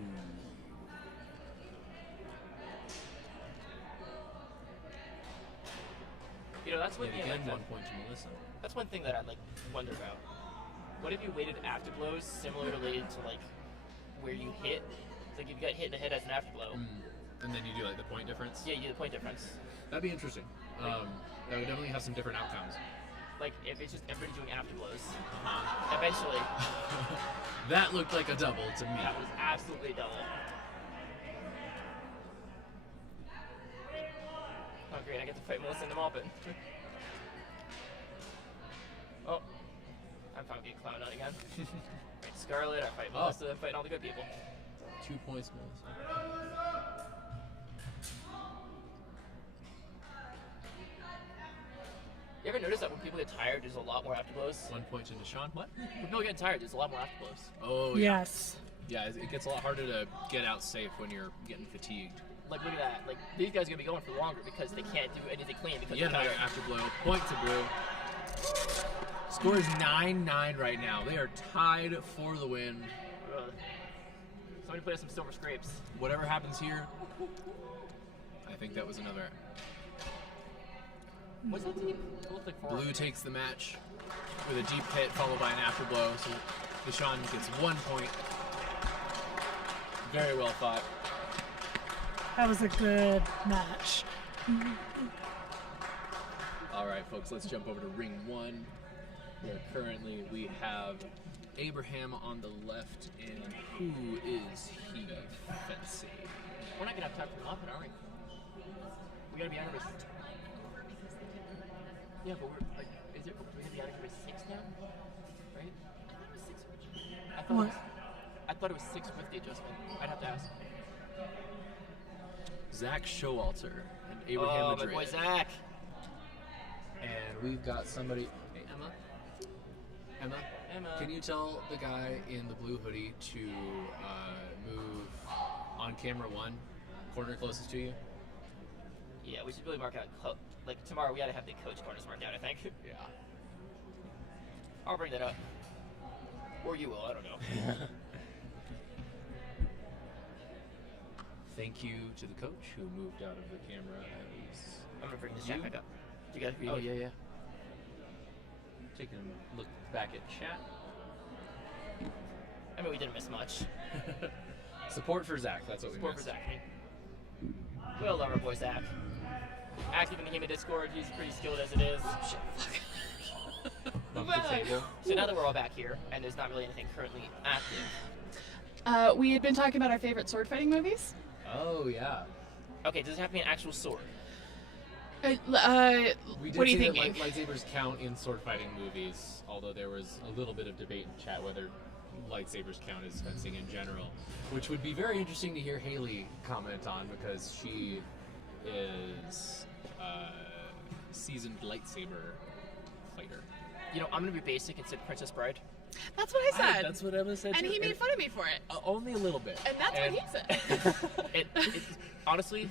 You know, that's one Yet thing. again, I 1 point to Melissa. That's one thing that I like wonder about. What if you weighted afterblows similar related to like where you hit? It's like if you got hit in the head as an afterblow. And then you do like the point difference? Yeah, you do the point difference. That'd be interesting. That would definitely have some different outcomes. Like if it's just everybody doing afterblows. Eventually. That looked like a double to me. That was absolutely double. Oh great, I get to fight Melissa in the mob pit. Oh. I'm finally getting clowned on again. Right, Scarlet, I fight Melissa, fighting all the good people. 2 points, Melissa. You ever notice that when people get tired, there's a lot more afterblows? 1 point to Nishan. What? When people get tired, there's a lot more afterblows. Oh, yeah. Yes. Yeah, it gets a lot harder to get out safe when you're getting fatigued. Like, look at that. Like, these guys are going to be going for longer because they can't do anything clean because Yet they're another tired. afterblow. Point to Brew. Score is 9-9 right now. They are tied for the win. Somebody play us some Silver Scrapes. Whatever happens here, I think that was another. What's that team? It looks like four. Blue takes the match with a deep hit followed by an afterblow. So Nishan gets 1 point. Very well fought. That was a good match. All right, folks, let's jump over to ring 1, where currently we have Abraham on the left, and who is he fencing? We're not going to have time for nothing, are we? We got to be out of this. Yeah, but we're like, is it? We're going to be out of here by 6 now? Right? I thought it was 6 originally. What? I thought it was 6 with the adjustment. I'd have to ask. Zach Showalter and Abraham Oh, Madrid. my boy Zach. And we've got somebody. Hey, Emma. Emma. Can you tell the guy in the blue hoodie to move on camera 1, corner closest to you? Yeah, we should really mark out. Like tomorrow, we got to have the coach corners marked out. I think. Yeah. I'll bring that up. Or you will. I don't know. Thank you to the coach who moved out of the camera. I'm gonna bring this chat back up. You got it? Oh yeah. Taking a look back at chat. I mean, we didn't miss much. Support for Zach. That's what we Support for missed. Zach. We all love our boy Zach. Active in the human Discord. He's pretty skilled as it is. Bump the table. So now that we're all back here, and there's not really anything currently active. We had been talking about our favorite sword fighting movies. Oh yeah. Okay, does it have to be an actual sword? We did What are you say that thinking? lightsabers count in sword fighting movies, although there was a little bit of debate in chat whether lightsabers count as fencing in general, which would be very interesting to hear Haley comment on because she is a seasoned lightsaber fighter. You know, I'm gonna be basic and say Princess Bride. That's what I said. That's what Emma said. And too. he made fun of me for it. Only a little bit. And that's what he said. It honestly.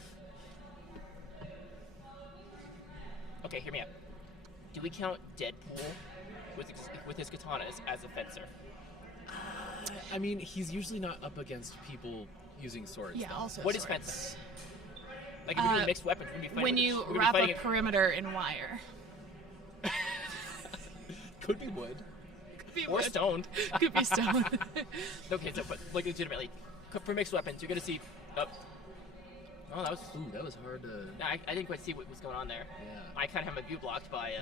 Okay, hear me out. Do we count Deadpool with his katanas as a fencer? I mean, he's usually not up against people using swords. Yeah, though. also What is swords. fencing? Like if we're doing mixed weapons, we're gonna be fighting. When you wrap a perimeter in wire. Could be wood. Could be or wood. stoned. Could be stoned. Okay, so but like legitimately, for mixed weapons, you're gonna see. Oh, that was. Ooh, that was hard to. I didn't quite see what was going on there. Yeah. I kind of have my view blocked by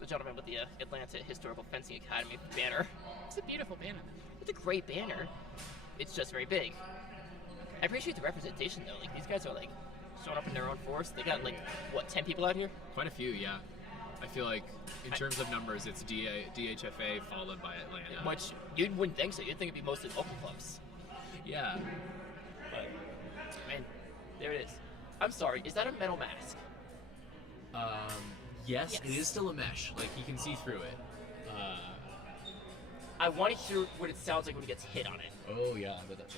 the gentleman with the Atlanta Historical Fencing Academy banner. It's a beautiful banner. It's a great banner. It's just very big. I appreciate the representation though. Like these guys are like showing up in their own force. They got like what 10 people out here? Quite a few, yeah. I feel like in terms of numbers, it's DHFA followed by Atlanta. Which you wouldn't think so. You'd think it'd be mostly local clubs. Yeah. But man, there it is. I'm sorry. Is that a metal mask? Yes, it is still a mesh. Like you can see through it. I want to hear what it sounds like when it gets hit on it. Oh yeah, I bet that's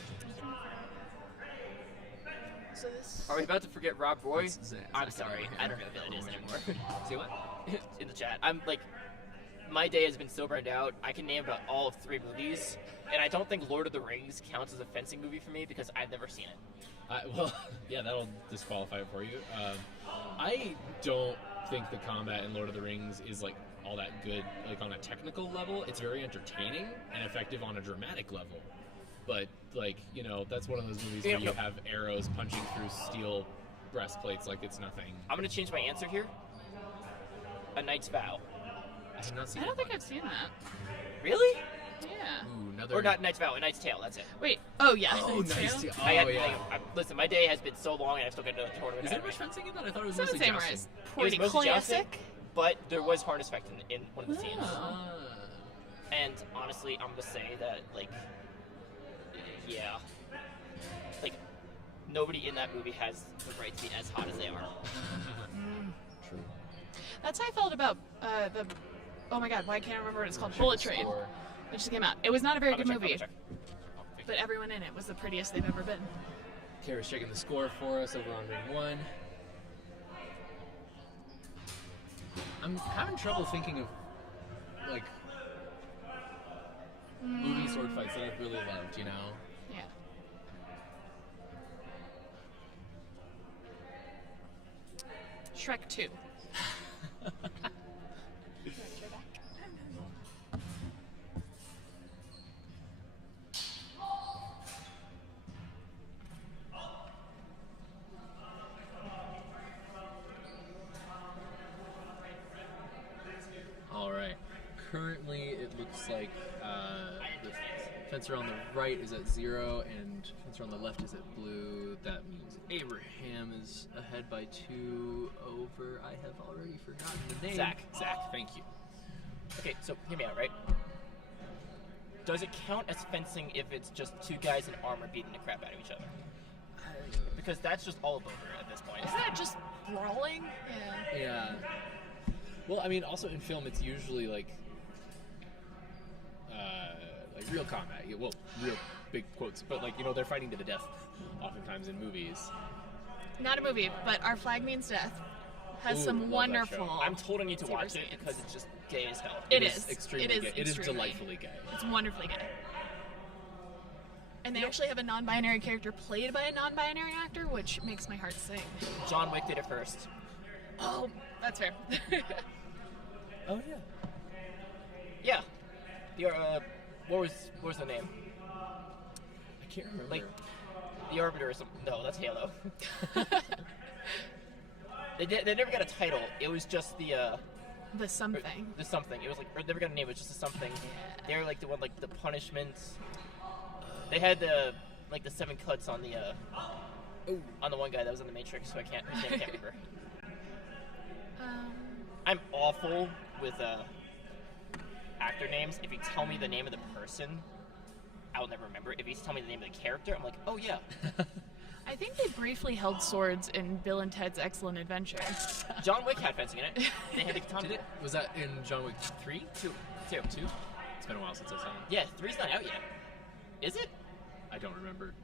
So this. Are we about to forget Rob Roy? Zach I'm sorry. I don't know who that is anymore. See what? In the chat. I'm like, my day has been so burned out. I can name about all of 3 movies, and I don't think Lord of the Rings counts as a fencing movie for me because I've never seen it. Well, yeah, that'll disqualify it for you. I don't think the combat in Lord of the Rings is like all that good, like on a technical level. It's very entertaining and effective on a dramatic level. But like, you know, that's one of those movies where you have arrows punching through steel breastplates like it's nothing. I'm gonna change my answer here. A Knight's Vow. I have not seen I don't that think I've seen that. Really? Yeah. Ooh, another. Or not Knight's Vow, A Knight's Tale. That's it. Wait. Oh yeah. Oh, Knight's nice. Tale. Listen, my day has been so long, and I still got another tournament. Is there much fencing in that? I thought it was Seven mostly Samurais. jousting. Pretty It was mostly jousting, classic. but there was harness effect in one of the scenes. Ah. And honestly, I'm gonna say that like, yeah, like nobody in that movie has the right to be as hot as they are. True. That's how I felt about the. Oh my god, why can't I remember what it's called? Bullet Train. It just came out. It was not a very good movie, but everyone in it was the prettiest they've ever been. Kara's checking the score for us over on Ring 1. I'm having trouble thinking of like movie sword fights that I've really loved, you know? Yeah. Shrek 2. All right. Currently, it looks like the fencer on the right is at 0 and fencer on the left is at blue. That means Abraham is ahead by 2 over. I have already forgotten the name. Zach. Thank you. Okay, so hear me out, right? Does it count as fencing if it's just 2 guys in armor beating the crap out of each other? Because that's just all over at this point. Isn't that just brawling? Yeah. Yeah. Well, I mean, also in film, it's usually like real combat. Well, real big quotes, but like, you know, they're fighting to the death, oftentimes in movies. Not a movie, but Our Flag Means Death has Ooh, some love that wonderful. show. I'm told I need to saber watch it scenes. because it's just gay as hell. It is extremely It is gay. It is extremely. delightfully gay. It's wonderfully gay. And they actually have a non-binary character played by a non-binary actor, which makes my heart sing. John Wick did it first. Oh, that's fair. Oh yeah. Yeah. The what was the name? I can't remember. Like the Arbiter or something. No, that's Halo. they never got a title. It was just the The something. The something. It was like, or they never got a name. It was just a something. They were like the one, like the punishments. They had the 7 cuts on the on the one guy that was in the Matrix, so his name I can't remember. I'm awful with actor names. If you tell me the name of the person, I'll never remember. If you tell me the name of the character, I'm like, oh yeah. I think they briefly held swords in Bill and Ted's Excellent Adventure. John Wick had fencing in it. They had the katana. Was that in John Wick 3? 2. It's been a while since I saw it. Yeah, 3's not out yet. Is it? I don't remember.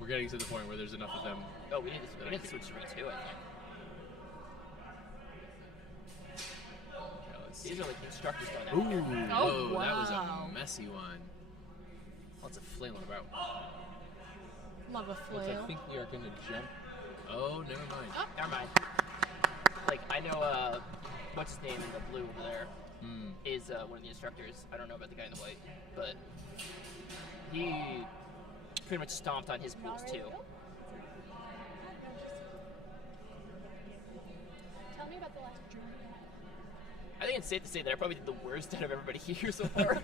We're getting to the point where there's enough of them. Oh, we need to switch to Ring 2, I think. These are like the instructors going out here. Oh, wow. That was a messy one. Lots of flailing about. Love a flail. I think we are going to jump. Oh, never mind. Oh. Never mind. Like, I know, what's his name in the blue over there is one of the instructors. I don't know about the guy in the white, but he pretty much stomped on his pools too. Tell me about the last journey. I think it's safe to say that I probably did the worst out of everybody here so far.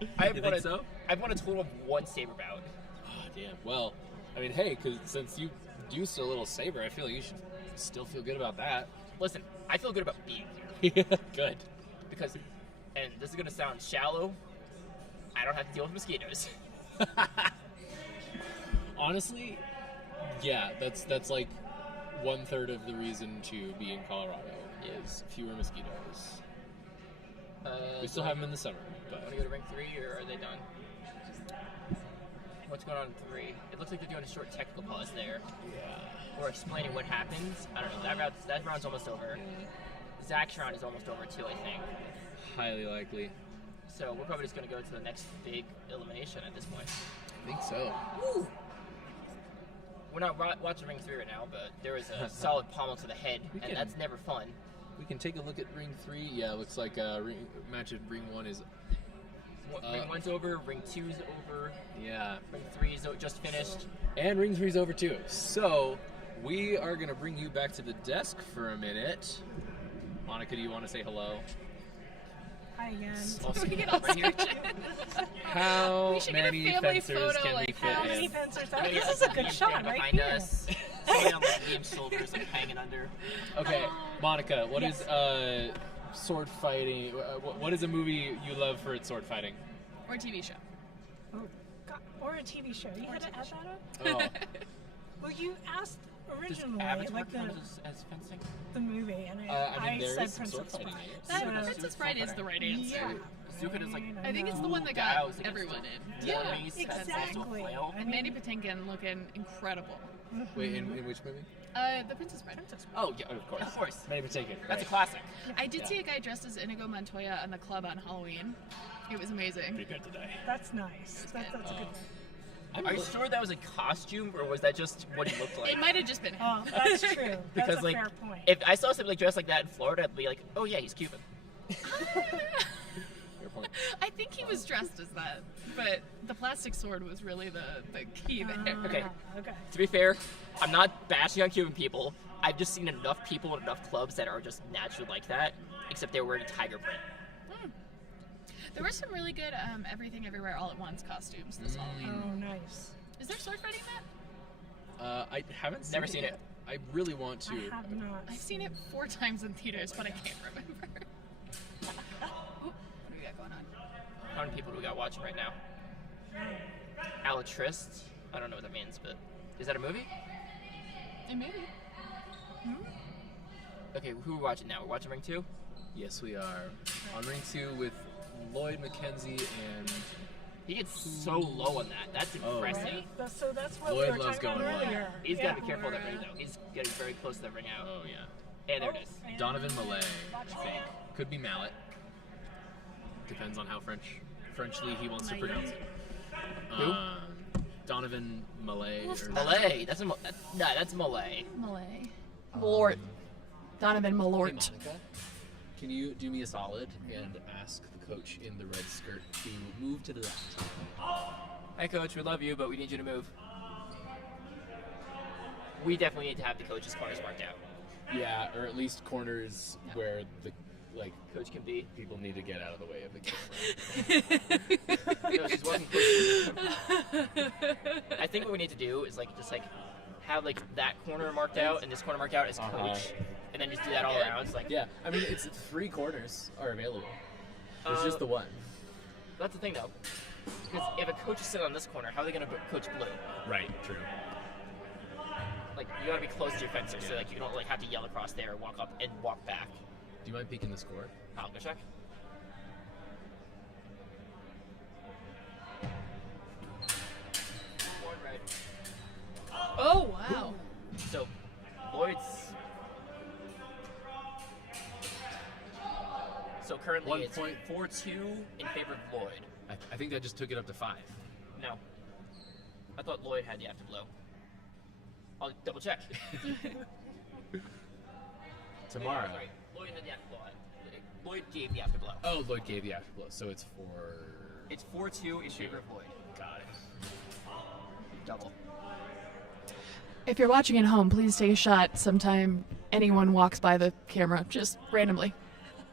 You think so? I've won a total of 1 saber bout. Oh, damn. Well, I mean, hey, because since you used a little saber, I feel like you should still feel good about that. Listen, I feel good about being here. Good. Because, and this is going to sound shallow, I don't have to deal with mosquitoes. Honestly, yeah, that's like 1/3 of the reason to be in Colorado is fewer mosquitoes. We still have them in the summer, but... Want to go to Ring 3, or are they done? What's going on in 3? It looks like they're doing a short technical pause there. Yeah. Or explaining what happens. I don't know. That round's almost over. Zach's round is almost over too, I think. Highly likely. So we're probably just going to go to the next big elimination at this point. I think so. Woo! We're not watching Ring 3 right now, but there was a solid pommel to the head, and that's never fun. We can take a look at Ring 3. Yeah, it looks like match at Ring 1 is... Ring 1's over, Ring 2's over. Yeah. Ring 3's just finished. And Ring 3's over too. So, we are going to bring you back to the desk for a minute. Monica, do you want to say hello? Hi again. How many fencers can we fit How many in? fencers? This is a good shot right behind here. us. Somebody on Liam's shoulders, like hanging under. Okay, Monica, what is sword fighting? What is a movie you love for its sword fighting? Or a TV show. Oh, God. Or a TV show. You had to add that Oh. up? Well, you asked originally, Avatar like count as fencing? the movie, and I mean, there said is some sword Princess fighting Bride. in it. That Princess Bride is the right answer. Yeah. Zuko is like... I think it's the one that got everyone in. Yeah, Armies has also exactly. flail. And Mandy Patinkin looking incredible. Wait, in which movie? The Princess Bride. Oh, yeah, of course. Of course. Mandy Patinkin. That's a classic. I did see a guy dressed as Inigo Montoya in the club on Halloween. It was amazing. Pretty good today. That's nice. That's a good one. Are you sure that was a costume, or was that just what he looked like? It might have just been him. Oh, that's true. That's Because, a like, fair point. if I saw somebody like dressed like that in Florida, I'd be like, oh yeah, he's Cuban. Fair point. I think he was dressed as that, but the plastic sword was really the key there. Okay. Okay. To be fair, I'm not bashing on Cuban people. I've just seen enough people in enough clubs that are just naturally like that, except they're wearing tiger print. There were some really good Everything Everywhere All at Once costumes this Halloween. Oh, nice. Is there sword fighting in that? I haven't Never seen it. I really want to. I have not. I've seen it 4 times in theaters, but I can't remember. Ooh, what do we got going on? How many people do we got watching right now? Alatrist. I don't know what that means, but is that a movie? It may be. Okay, who are we watching now? We're watching Ring 2? Yes, we are. On Ring 2 with Lloyd McKenzie and... He gets so low on that. That's impressive. Right? So that's what Lloyd we were loves talking about going low. earlier. He's Yeah. got to be careful of that ring, though. He's getting very close to that ring out. Oh, yeah. And there it is. And Donovan Mallet, I think. Could be Mallet. Depends on how Frenchly he wants to pronounce it. Who? Donovan Mallet. Malay. That's Malay. Malay. Malort. Donovan Hey, Malort. Monica, can you do me a solid and ask the coach in the red skirt to move to the left? Hey, Coach, we love you, but we need you to move. We definitely need to have the coach's corners marked out. Yeah, or at least corners where the like Coach can be. people need to get out of the way of the camera. No, she's walking close. I think what we need to do is just have that corner marked out and this corner marked out as coach, and then just do that all around. It's Yeah, I mean, it's 3 corners are available. It's just the one. That's the thing, though. Because if a coach is sitting on this corner, how are they going to coach blue? Right, true. You gotta be close to your fencer, so you don't have to yell across there, walk up and walk back. Do you mind peeking the score? I'll go check. Red. Oh, wow. So, Lloyd's. So currently it's 4-2 in favor of Lloyd. I think that just took it up to 5. No. I thought Lloyd had the afterblow. I'll double check. Tomorrow. Sorry, Lloyd had the afterblow. Lloyd gave the afterblow. Oh, Lloyd gave the afterblow, so it's 4. It's 4-2 in favor of Lloyd. Got it. Double. If you're watching at home, please take a shot sometime anyone walks by the camera, just randomly.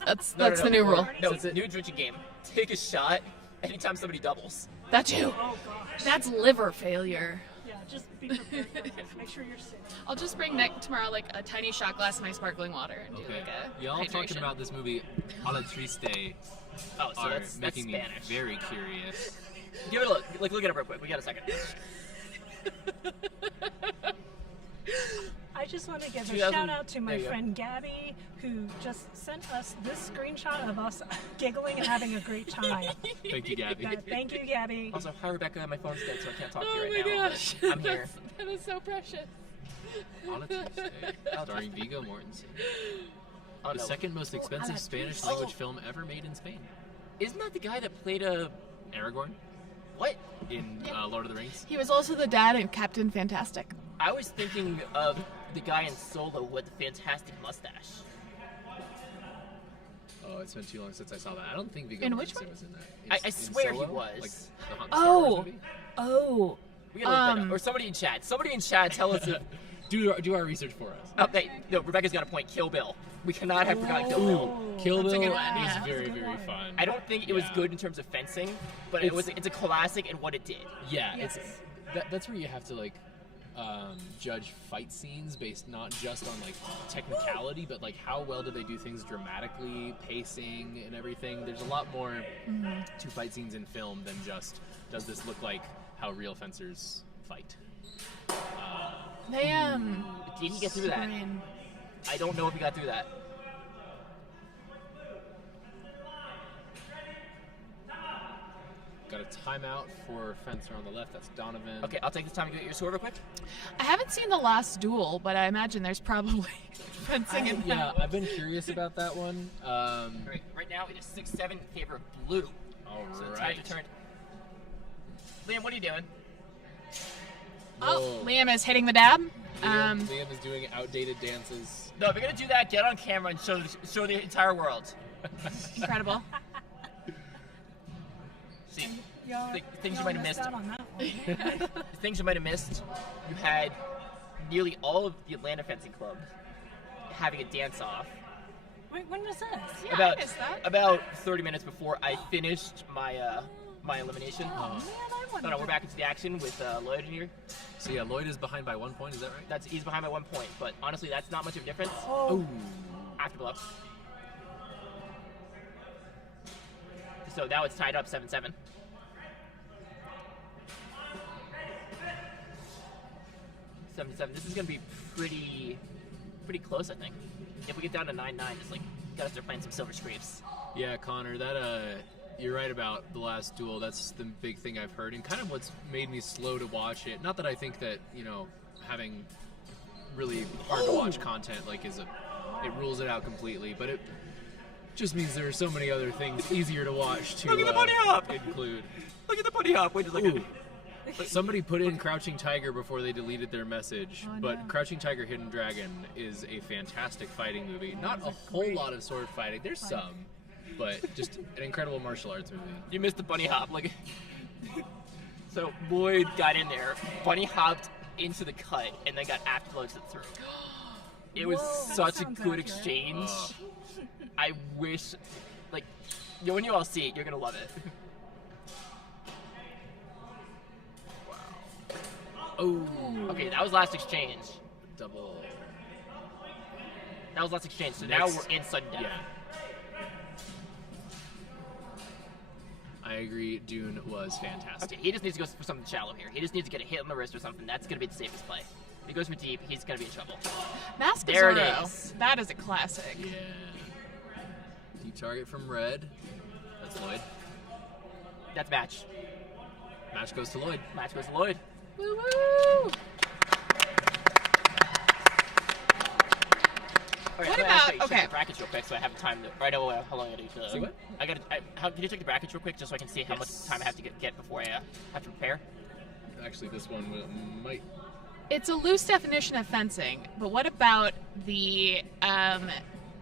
That's the new rule. No, it's a new drinking game. Take a shot anytime somebody doubles. That too. Oh gosh. That's liver failure. Yeah, just be prepared for this. Make sure you're safe. I'll just bring tomorrow a tiny shot glass of my sparkling water and do a Y'all hydration. talking about this movie A la Triste Oh, so are that's making me Spanish. very curious. Give it a look. Look it up real quick. We got a second. I just want to give a 2000 shout out to my there you go. friend Gabby, who just sent us this screenshot of us giggling and having a great time. Thank you, Gabby. Thank you, Gabby. Also, hi Rebecca. My phone's dead, so I can't talk to Oh you my right now. gosh. I'm here. That is so precious. On a Tuesday, starring Viggo Mortensen. Oh, The no. second most expensive a Spanish Tuesday. language film ever made in Spain. Isn't that the guy that played Aragorn what? in Lord of the Rings. He was also the dad in Captain Fantastic. I was thinking of the guy in Solo with the fantastic mustache. Oh, it's been too long since I saw that. I don't think Viggo In which Mortensen one? was in that. I In swear he Solo? was. Like the Star Wars movie? Oh. We gotta look that up. Or somebody in chat. Somebody in chat tell us if. Do our research for us. Oh, no, Rebecca's got a point. Kill Bill. We cannot have forgotten Kill Bill. Kill That's a Bill good one, is yeah. very, very fun. I don't think it was Yeah. good in terms of fencing, but it's a classic in what it did. Yeah, Yes. that's where you have to judge fight scenes based not just on technicality, but how well do they do things dramatically, pacing, and everything. There's a lot more to fight scenes in film than just does this look like how real fencers fight. They Did he get through that? Scream. I don't know if he got through that. Got a timeout for fencer on the left. That's Donovan. Okay, I'll take this time to get your sword real quick. I haven't seen the last duel, but I imagine there's probably fencing in Yeah, that. I've been curious about that one. Right now it is 6-7 in favor of blue. All So the right. tide to turn. Liam, what are you doing? Oh, Liam is hitting the dab. Liam is doing outdated dances. No, if you're gonna do that, get on camera and show the entire world. Incredible. See, Y'all, things you y'all might have missed. out on that one. Things you might have missed. You had nearly all of the Atlanta Fencing Club having a dance off. Wait, when was this? Yeah, I missed that. About 30 minutes before I finished my my elimination. Oh, man, I wanted No, we're back into the action with Lloyd in here. So yeah, Lloyd is behind by 1 point. Is that right? He's behind by 1 point, but honestly, that's not much of a difference. Oh, Afterblow. So now it's tied up 7-7. This is gonna be pretty close, I think. If we get down to 9-9, just gotta start playing some Silver Scrapes. Yeah, Connor, that you're right about the last duel. That's the big thing I've heard, and kind of what's made me slow to watch it. Not that I think that having really hard to watch content it rules it out completely, but it just means there are so many other things easier to watch to Look at the bunny hop! include. Look at the bunny hop! Wait just a second. Somebody put in Crouching Tiger before they deleted their message, but Crouching Tiger Hidden Dragon is a fantastic fighting movie. Not a whole lot of sword fighting. There's some, but just an incredible martial arts movie. You missed the bunny hop. So Lloyd got in there, bunny hopped into the cut, and then got afterloads through. It was Whoa, such a sounds good accurate. exchange. I wish, like, when you all see it, you're gonna love it. Oh. Okay, that was last exchange. Double. That was last exchange. So Next. now we're in sudden death. Yeah. I agree. Dune was fantastic. Okay, he just needs to go for something shallow here. He just needs to get a hit on the wrist or something. That's gonna be the safest play. If he goes for deep, he's gonna be in trouble. Mask of There it Zorro. is. That is a classic. Yeah. Deep target from red. That's Lloyd. That's match. Match goes to Lloyd. Match goes to Lloyd. Woo woo! Alright, What I'm gonna ask about- you to check okay. the brackets real quick so I have time to. Right away, how long I do to. See what? Can you check the brackets real quick just so I can see how much time I have to get before I have to prepare? Actually, this one might. It's a loose definition of fencing, but what about the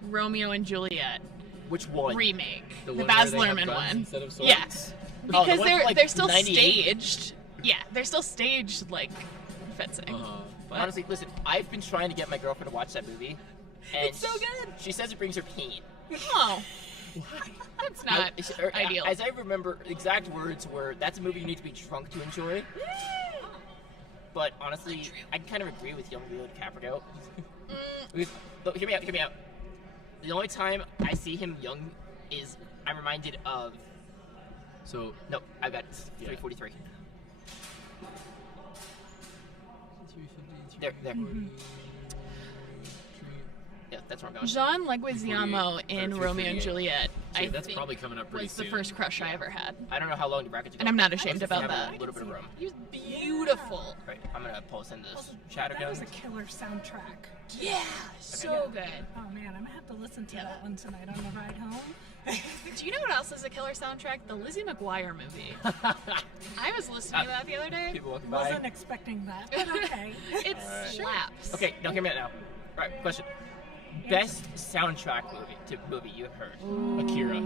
Romeo and Juliet Which one? remake? The one Baz where they have Luhrmann guns one. instead of swords? Yes. Oh, the Because one from, like, they're still 98? staged. Yeah, they're still staged like fencing. But Honestly, listen, I've been trying to get my girlfriend to watch that movie. And It's so good. She says it brings her pain. Oh. That's not ideal. As I remember, exact words were, "That's a movie you need to be drunk to enjoy." But honestly, I kind of agree with young Leo DiCaprio. Look, hear me out. The only time I see him young is I'm reminded of. So no, I got 343. There. Yeah, that's where I'm going. John Leguizamo in or Romeo and 348. Juliet, See, I that's think, probably coming up pretty was the soon. first crush I ever had. I don't know how long the brackets go. And I'm not ashamed Let's about have that. A little bit of room. He was beautiful. Right, I'm gonna post in this chat That again. was a killer soundtrack. Yeah, so good. Oh man, I'm gonna have to listen to that one tonight on the ride home. Do you know what else is a killer soundtrack? The Lizzie McGuire movie. I was listening to that the other day. People walking by. Wasn't expecting that, but okay. It Alright. slaps. Okay, now hear me out now. Right, question. Best soundtrack movie you've heard? Akira.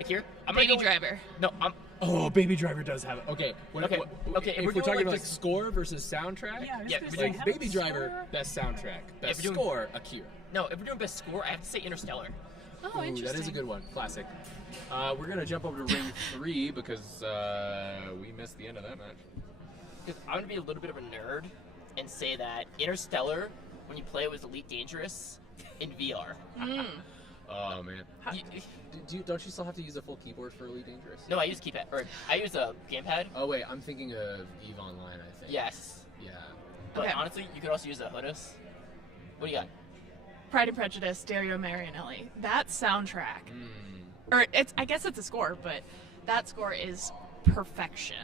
Akira? Baby Driver. No, I'm. Oh, Baby Driver does have it. Okay. Okay, okay, If if we're we're talking doing, like just- score versus soundtrack, Yeah, I was Yeah, gonna but say, like have Baby a Driver, score. best soundtrack. Best we're doing- score, Akira. No, if we're doing best score, I have to say Interstellar. Oh, Ooh, interesting. that is a good one. Classic. We're gonna jump over to Ring 3 because we missed the end of that match. Because I'm gonna be a little bit of a nerd and say that Interstellar, when you play it, was Elite Dangerous in VR. Oh man. Don't you still have to use a full keyboard for Elite Dangerous? No, I use keypad, or I use a gamepad. Oh wait, I'm thinking of EVE Online. I think. Yes, Yeah. but Okay. honestly, you could also use a HOTAS. What do you got? Pride and Prejudice, Dario Marianelli. That soundtrack, or I guess it's a score, but that score is perfection.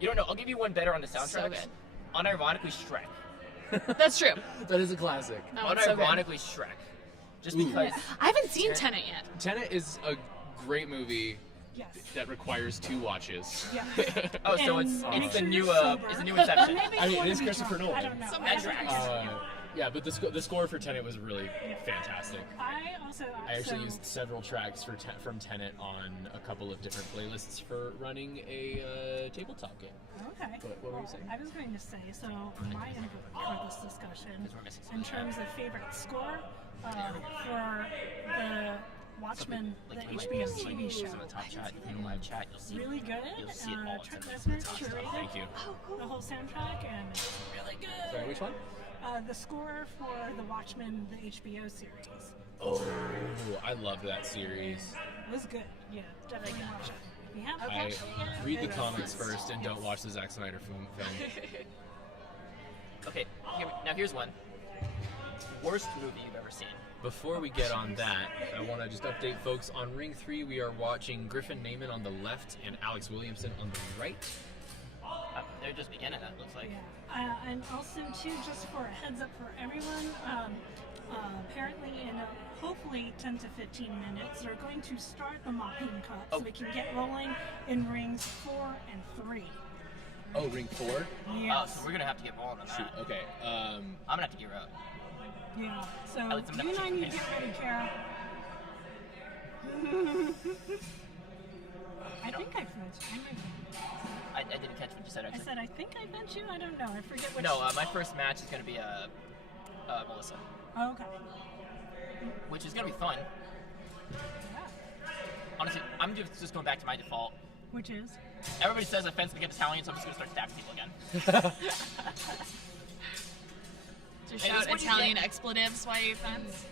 You don't know. I'll give you one better on the soundtrack. So good. Unironically, Shrek. That's true. That is a classic. Oh, it's so good. Unironically, Shrek. Just Ooh. because. I haven't seen Tenet yet. Tenet is a great movie Yes. that requires 2 watches. Yeah. Oh, so And it's make the sure new you're sober. it's the new Inception. Maybe I mean, you it is wanna be Christopher drunk. I Nolan. don't know. Some I don't metrics. know. Yeah, but the score for Tenet was really fantastic. I also. I actually so- used several tracks from Tenet on a couple of different playlists for running a tabletop game. Okay. What were you saying? I was going to say, so my input for this discussion, in terms of favorite score, for the Watchmen, the HBO TV show, On the top chat, in the live chat, you'll see. really good. You'll see it all. Trent It's in the Reznor top stuff. curated Thank you. the whole soundtrack, and it's really good. Sorry, which one? The score for the Watchmen, the HBO series. Oh, I loved that series. It was good. Yeah, definitely watch it. If you haven't I watched it yet, read the it's- comics first and don't watch the Zack Snyder film. Okay, now here's one. Worst movie you've ever seen. Before we get on that, I want to just update folks on Ring 3. We are watching Griffin Naiman on the left and Alex Williamson on the right. They're just beginning, it looks like. Yeah. And also, too, just for a heads up for everyone, apparently in hopefully 10 to 15 minutes, they're going to start the mopping cup so we can get rolling in rings 4 and 3. Oh, Ring 4? Yes. So we're gonna have to get rolling on that. Shoot, okay. I'm gonna have to gear up. Yeah. So Alex, I'm you and I not- need to get ready, Kara. I think I've met you. I didn't catch what you said, I actually. said I think I met you. I don't know. I forget which. No, my first match is gonna be Melissa. Okay. which is gonna be fun. Honestly, I'm just going back to my default. Which is? Everybody says I fence against Italian, so I'm just gonna start stabbing people again. To Hey, shout this one you Italian get- expletives while you fence.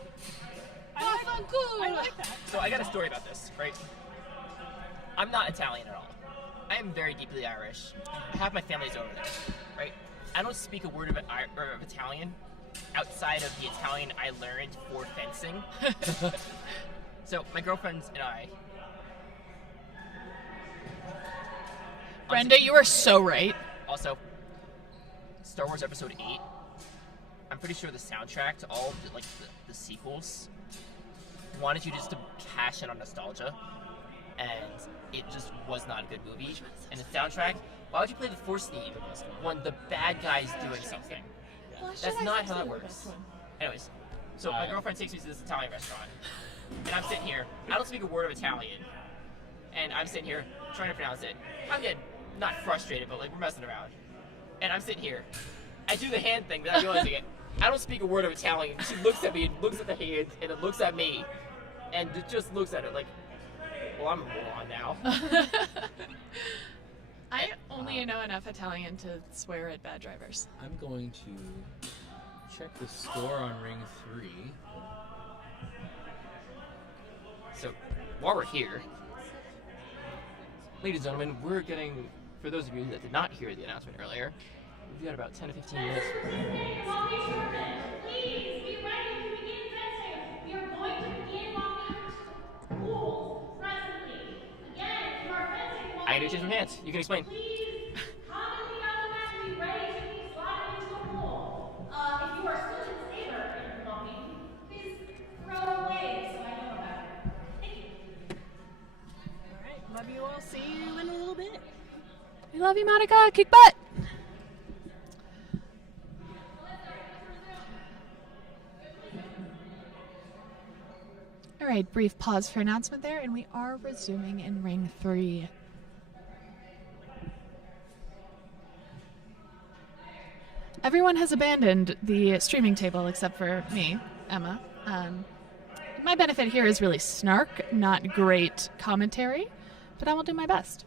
I like that. So I got a story about this, right? I'm not Italian at all. I am very deeply Irish. Half my family's over there, right? I don't speak a word of Italian outside of the Italian I learned for fencing. So my girlfriends and I. Brenda, you are so right. Also, Star Wars Episode 8. I'm pretty sure the soundtrack to all of the sequels wanted you just to cash in on nostalgia, and it just was not a good movie. And the soundtrack, why would you play the Force theme when the bad guy's doing something? That's not how that works. Anyways, so my girlfriend takes me to this Italian restaurant, and I'm sitting here. I don't speak a word of Italian, and I'm sitting here trying to pronounce it. I'm getting not frustrated, but like we're messing around, and I'm sitting here. I do the hand thing without realizing it. I don't speak a word of Italian. She looks at me and looks at the hand, and then looks at me, and it just looks at it like, well, I'm a moron now. I only know enough Italian to swear at bad drivers. I'm going to check the score on Ring 3. So, while we're here, ladies and gentlemen, we're getting, for those of you that did not hear the announcement earlier, we've got about 10 to 15 minutes. Please be ready to begin fencing. We are going to begin on rules presently. Again, if you are fencing, I gotta change my hands. You can explain. please come in the elements to be ready to be slotted into a pool. If you are still in saber and belonging, please throw away so I know about it. Thank you. All right. Love you all. See you in a little bit. We love you, Monica. Kick butt. All right, brief pause for announcement there, and we are resuming in Ring 3. Everyone has abandoned the streaming table except for me, Emma. My benefit here is really snark, not great commentary, but I will do my best.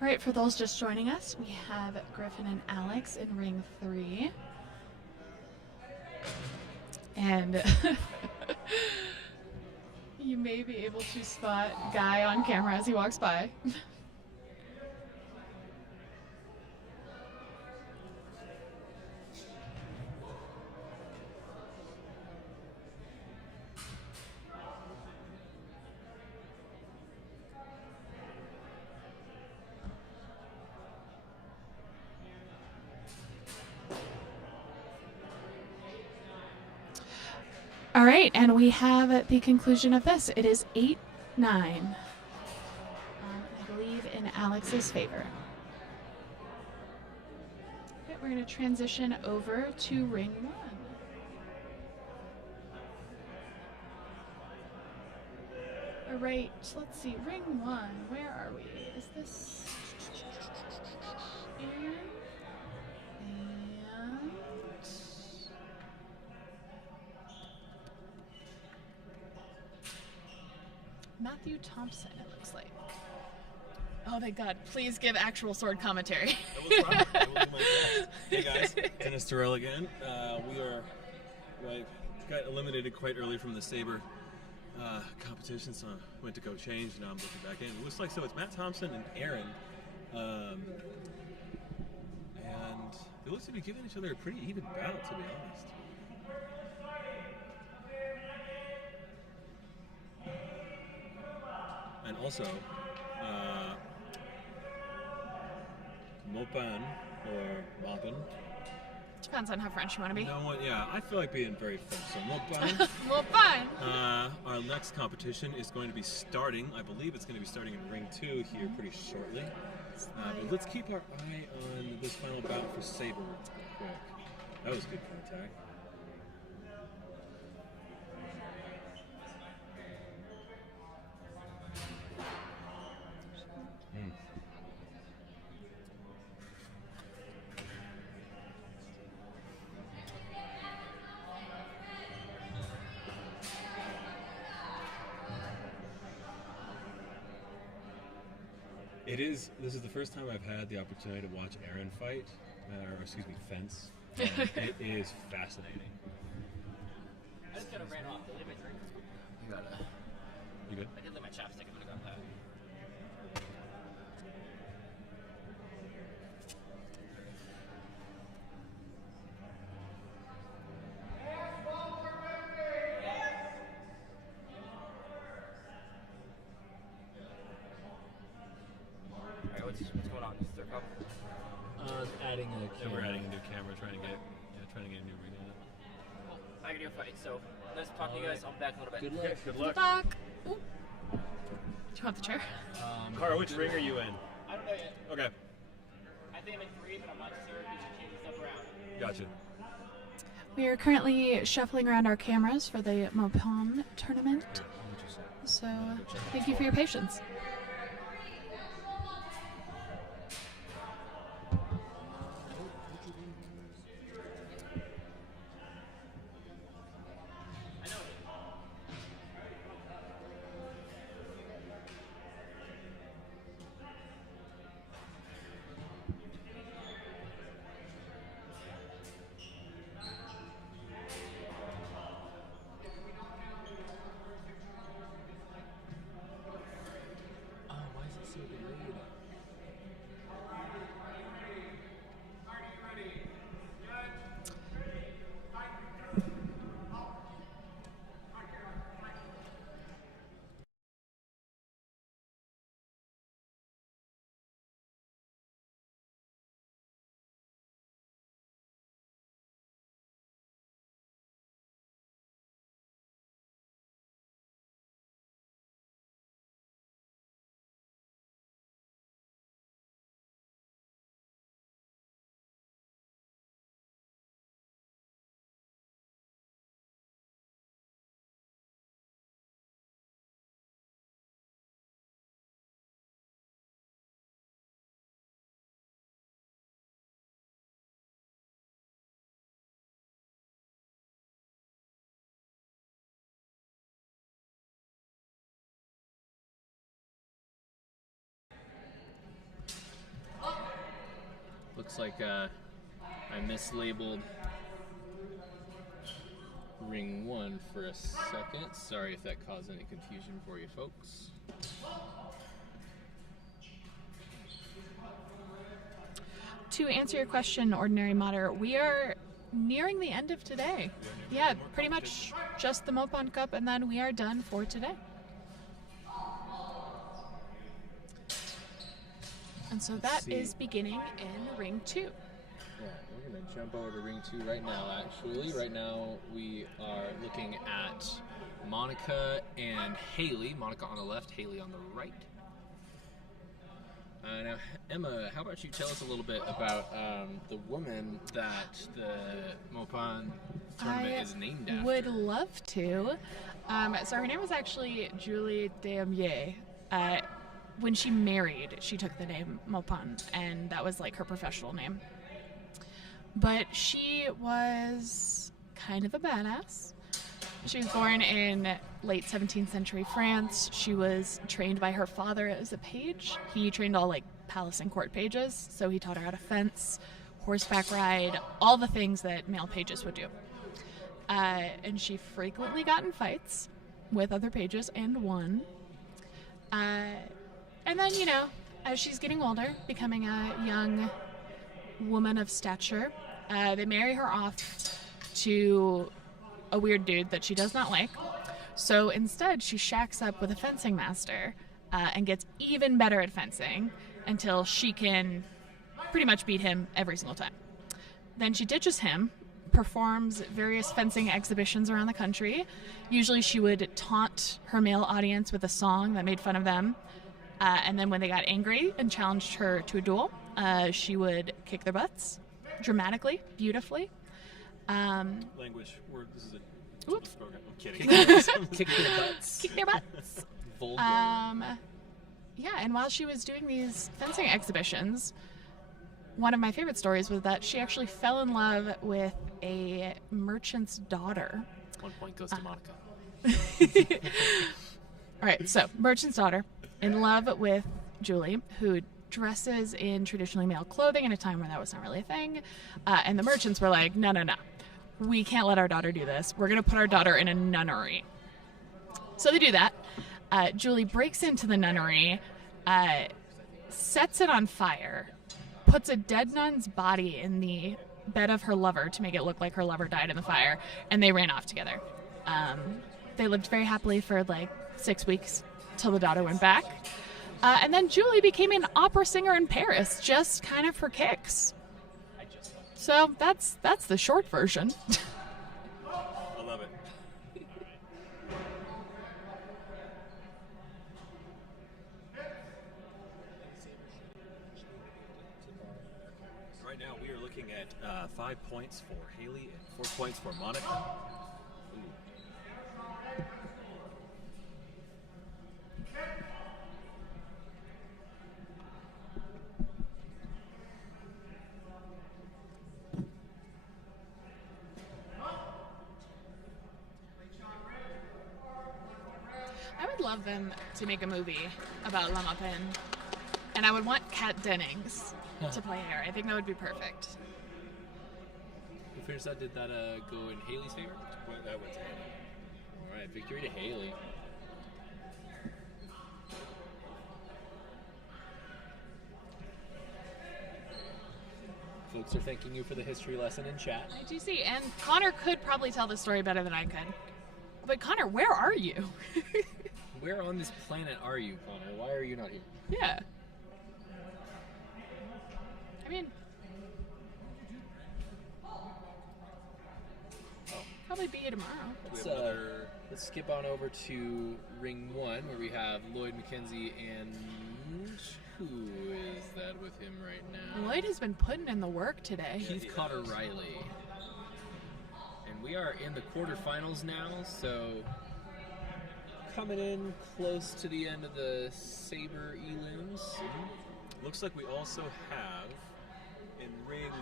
All right, for those just joining us, we have Griffin and Alex in Ring 3. And you may be able to spot Guy on camera as he walks by. All right, and we have the conclusion of this. It is 8-9. I believe in Alex's favor. Okay, we're going to transition over to Ring 1. All right, let's see. Ring 1, where are we? Is this... And... Matthew Thompson, it looks like. Oh, thank God. Please give actual sword commentary. I will try. I will do my best. Hey guys, Dennis Terrell again. I got eliminated quite early from the Saber competition, so I went to go change, and now I'm looking back in. It looks like, so it's Matt Thompson and Aaron. And they look to be giving each other a pretty even bout, to be honest. And also, Mopan or Mopan. Depends on how French you want to be. No one, yeah, I feel like being very French. So Mopan. Mopan. Our next competition is going to be starting. I believe it's going to be starting in Ring 2 here pretty shortly. But let's keep our eye on this final bout for Saber real quick. That was good contact. This is the first time I've had the opportunity to watch Aaron fight, or excuse me, fence. It is fascinating. I just got a ran off. Did I leave my drink? You gotta. You good? I did leave my chapstick. I'm gonna grab that. Alright, what's going on? Is there a couple? Adding a Yeah, we're adding a new camera, trying to get a new ring on it. Well, I can do a fight, so nice to talk to you guys. I'll be back in a little bit. Good luck. Good luck. Good luck. Ooh. Do you want the chair? Cara, which ring are you in? I don't know yet. Okay, I think I'm in 3, but I'm not sure. We should change stuff around. gotcha. We are currently shuffling around our cameras for the Mopon tournament. So thank you for your patience. Looks like I mislabeled ring 1 for a second. Sorry if that caused any confusion for you folks. To answer your question, Ordinary Modder, we are nearing the end of today. Yeah, pretty much just the Mopon Cup, and then we are done for today. And so that is beginning in Ring 2. Yeah, we're going to jump over to Ring 2 right now, actually. Right now, we are looking at Monica and Haley. Monica on the left, Haley on the right. Now, Emma, how about you tell us a little bit about the woman that the Mopon tournament is named after? I would love to. So her name was actually Julie Deamier. When she married, she took the name Mopon, and that was like her professional name. But she was kind of a badass. She was born in late 17th century France. She was trained by her father as a page. He trained all like palace and court pages, so he taught her how to fence, horseback ride, all the things that male pages would do. And she frequently got in fights with other pages and won. And then, you know, as she's getting older, becoming a young woman of stature, they marry her off to a weird dude that she does not like. So instead, she shacks up with a fencing master and gets even better at fencing until she can pretty much beat him every single time. Then she ditches him, performs various fencing exhibitions around the country. Usually she would taunt her male audience with a song that made fun of them. And then when they got angry and challenged her to a duel, she would kick their butts dramatically, beautifully. Language. This is a Oops. program. I'm kidding. Kick their butts. Kick their butts. Vulgar. Yeah, and while she was doing these fencing exhibitions, one of my favorite stories was that she actually fell in love with a merchant's daughter. 1 point goes to Monica. All right, so merchant's daughter, in love with Julie, who dresses in traditionally male clothing in a time when that was not really a thing. And the merchants were like, no. We can't let our daughter do this. We're going to put our daughter in a nunnery. So they do that. Julie breaks into the nunnery, sets it on fire, puts a dead nun's body in the bed of her lover to make it look like her lover died in the fire, and they ran off together. They lived very happily for like 6 weeks till the daughter went back. And then Julie became an opera singer in Paris, just kind of for kicks. So that's the short version. I love it. Right now we are looking at 5 points for Haley and 4 points for Monica. Ooh. I would love them to make a movie about La Maupin, and I would want Kat Dennings to play her. I think that would be perfect. Who finished that? Did that go in Haley's favor? That went to Haley. All right, victory to Haley. Folks are thanking you for the history lesson in chat. I do see, and Connor could probably tell this story better than I could. But Connor, where are you? Where on this planet are you, Connor? Why are you not here? Yeah. I mean, probably be here tomorrow. Let's skip on over to Ring 1, where we have Lloyd McKenzie and who is that with him right now? Lloyd has been putting in the work today. Keith Cotter Riley. And we are in the quarterfinals now, so coming in close to the end of the Saber elims. Looks like we also have in Ring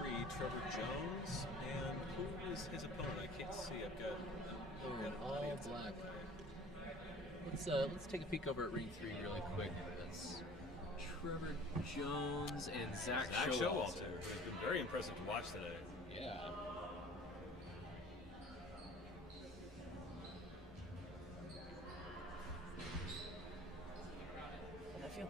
3 Trevor Jones, and who is his opponent? I can't see. I've got all black. Let's take a peek over at Ring 3 really quick. That's Trevor Jones and Zach Showalter. It's been very impressive to watch today. Yeah. How'd that feel?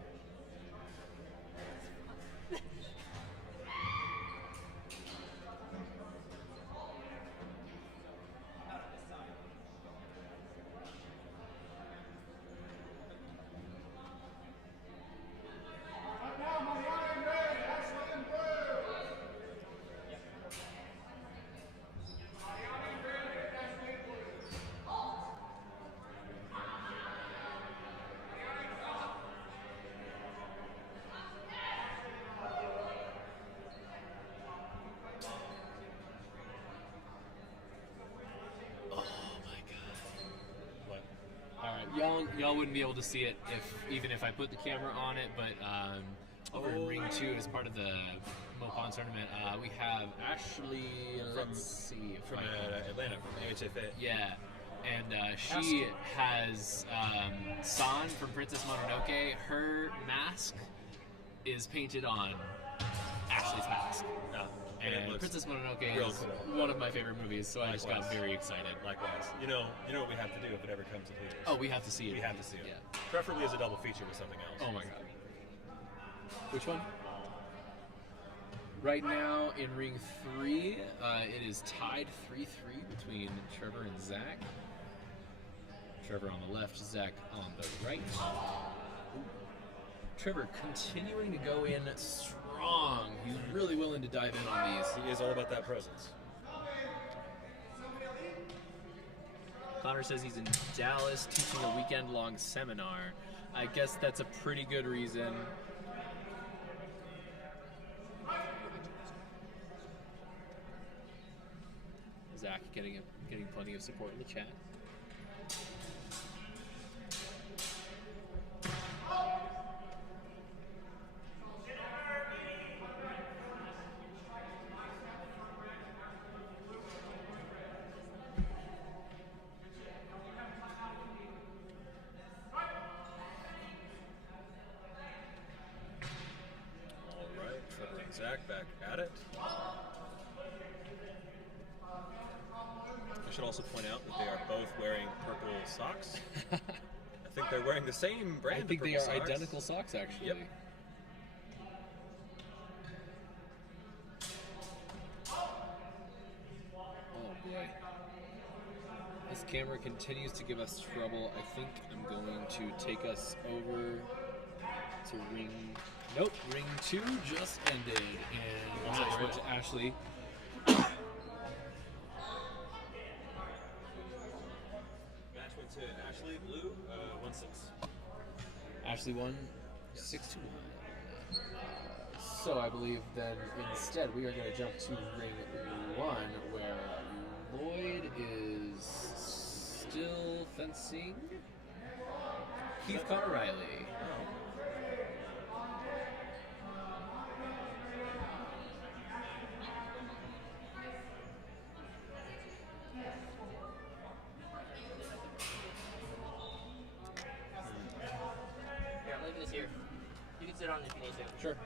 Y'all wouldn't be able to see it even if I put the camera on it, but over in Ring 2 as part of the MoPon tournament, we have Ashley from Atlanta, from MCHO. Yeah, and she has San from Princess Mononoke. Her mask is painted on Ashley's mask. And Princess Mononoke is one of my favorite movies, so I just got very excited. Likewise. You know what we have to do if it ever comes to theaters. Oh, we have to see it. We have to see it. Yeah. Preferably as a double feature with something else. Oh my god. Which one? Right now in Ring 3, it is tied 3-3 between Trevor and Zach. Trevor on the left, Zach on the right. Trevor continuing to go in strong. He's really willing to dive in on these. He is all about that presence. Connor says he's in Dallas teaching a weekend-long seminar. I guess that's a pretty good reason. Zach getting plenty of support in the chat. Zach back at it. I should also point out that they are both wearing purple socks. I think they're wearing the same brand. I think of they purple are socks. identical socks, actually. Yep. Oh boy. This camera continues to give us trouble. I think I'm going to take us over to ring. Nope, ring 2 just ended, and match went to Ashley. Match went to Ashley, blue, 1-6. Ashley won 6-1. So I believe then instead we are going to jump to ring 1, where Lloyd is still fencing Keith Connor Riley. Here, I'm leaving this here. You can sit on it if you need to. Sure.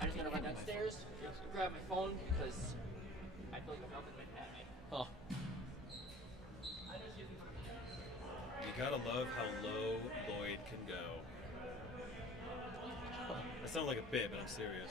I just gotta run downstairs, grab my phone because I feel like I'm helping my cat. Oh. You gotta love how low Lloyd can go. That sounds like a bit, but I'm serious.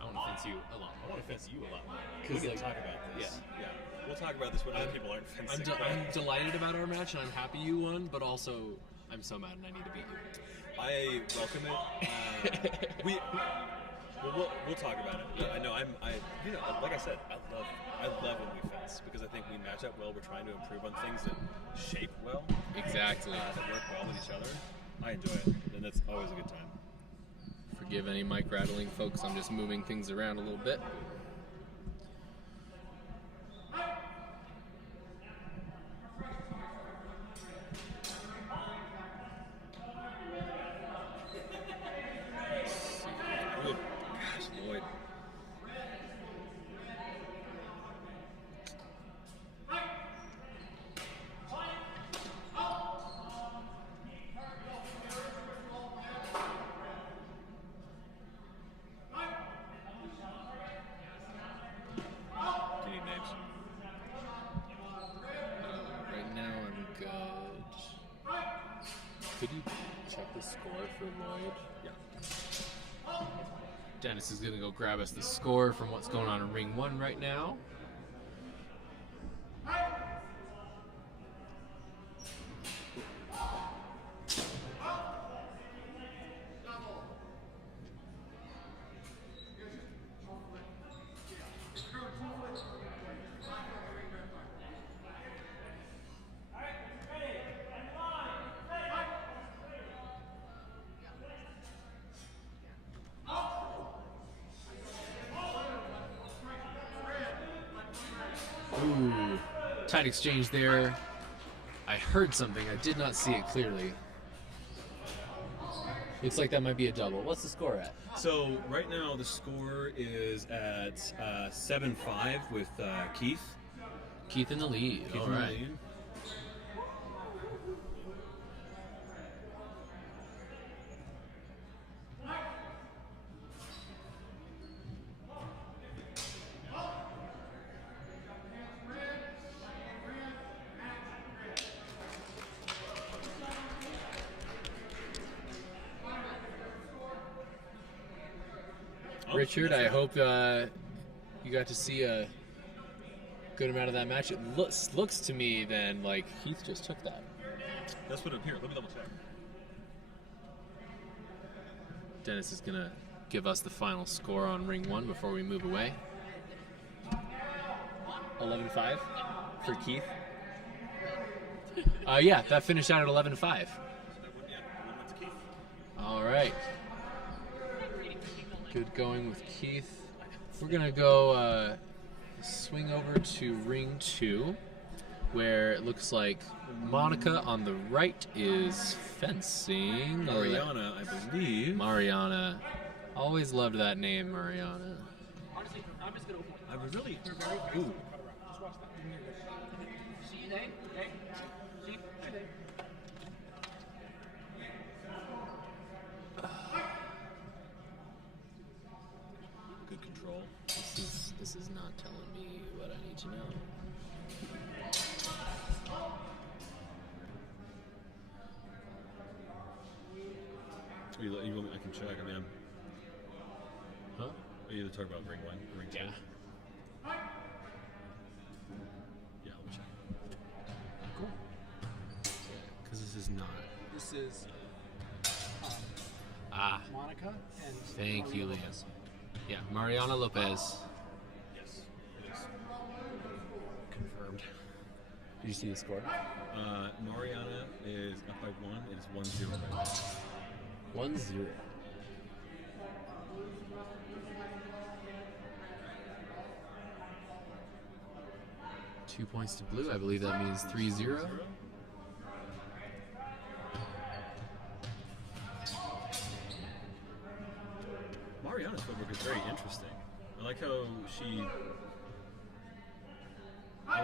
I want to fence you a lot. I want to fence you a lot more. We Because can talk about this. Yeah. We'll talk about this when other people aren't fencing. I'm delighted about our match, and I'm happy you won, but also I'm so mad and I need to beat you. I welcome it. We'll talk about it. I know like I said, I love when we fence because I think we match up well. We're trying to improve on things that shape well. Exactly. That work well with each other. I enjoy it, and that's always a good time. Forgive any mic rattling, folks. I'm just moving things around a little bit. Good. Gosh, Lloyd. Do you need names? Right now I'm good. Could you check the score for Lloyd? Yeah. Dennis is going to go grab us the score from what's going on in ring 1 right now. Ooh, tight exchange there. I heard something. I did not see it clearly. Looks like that might be a double. What's the score at? So right now the score is at 7-5 with Keith. Keith in the lead. Keith All in the right. lead. Richard, I hope you got to see a good amount of that match. It looks to me then like Keith just took that. That's what it appeared. Let me double check. Dennis is going to give us the final score on ring 1 before we move away. 11-5 for Keith. Yeah, that finished out at 11-5. All right. Good going with Keith. We're going to go swing over to ring 2, where it looks like Monica on the right is fencing. Mariana, I believe. Mariana. Always loved that name, Mariana. Honestly, I'm just gonna. I was really. Ooh. See, they. See, they. Good control. This is not telling me what I need to know. You want me, I can check. I mean, Huh? are you to talk about ring 1, ring 2? Yeah. Yeah, I'll check. Cool. Because this is not. This is Monica and Thank you, Maria Liam. Lopez. Yeah, Mariana Lopez. Yes. Confirmed. Did you see the score? Mariana is up by 1. It is 1-0 right now. 1-0. Two points to blue. I believe that means 3-0. Mariana's footwork is very interesting. I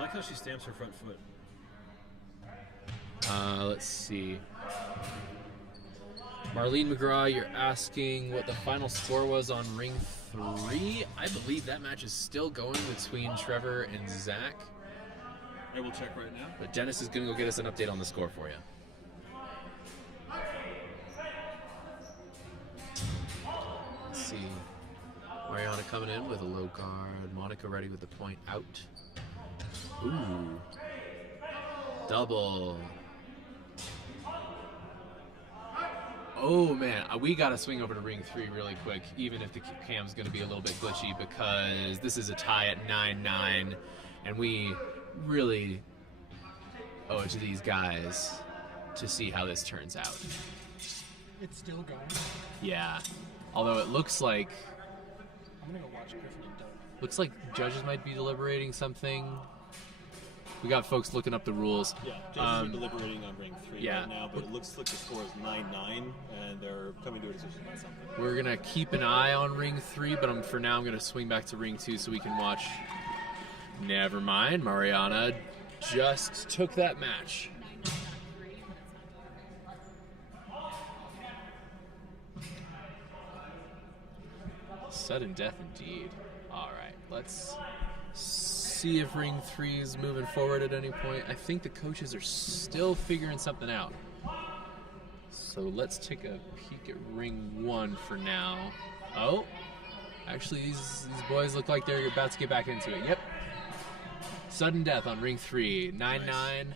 like how she stamps her front foot. Let's see. Marlene McGraw, you're asking what the final score was on ring 3. I believe that match is still going between Trevor and Zach. I will check right now. But Dennis is going to go get us an update on the score for you. Let's see. Mariana coming in with a low guard. Monica ready with the point out. Ooh. Double. Oh man, we gotta swing over to ring 3 really quick, even if the cam's gonna be a little bit glitchy, because this is a tie at 9-9, and we really owe it to these guys to see how this turns out. It's still going. Yeah, although it looks like I'm gonna go watch Griffin and Doug. looks like judges might be deliberating something. We got folks looking up the rules. Yeah, judges are deliberating on ring 3 yeah, right now, but it looks like the score is 9-9, and they're coming to a decision about something. We're gonna keep an eye on ring 3, but for now I'm gonna swing back to ring 2 so we can watch. Never mind, Mariana just took that match. Sudden death indeed. All right, let's see if ring 3 is moving forward at any point. I think the coaches are still figuring something out. So let's take a peek at ring 1 for now. Oh, actually these boys look like they're about to get back into it. Yep. Sudden death on ring 3. 9-9. Nice.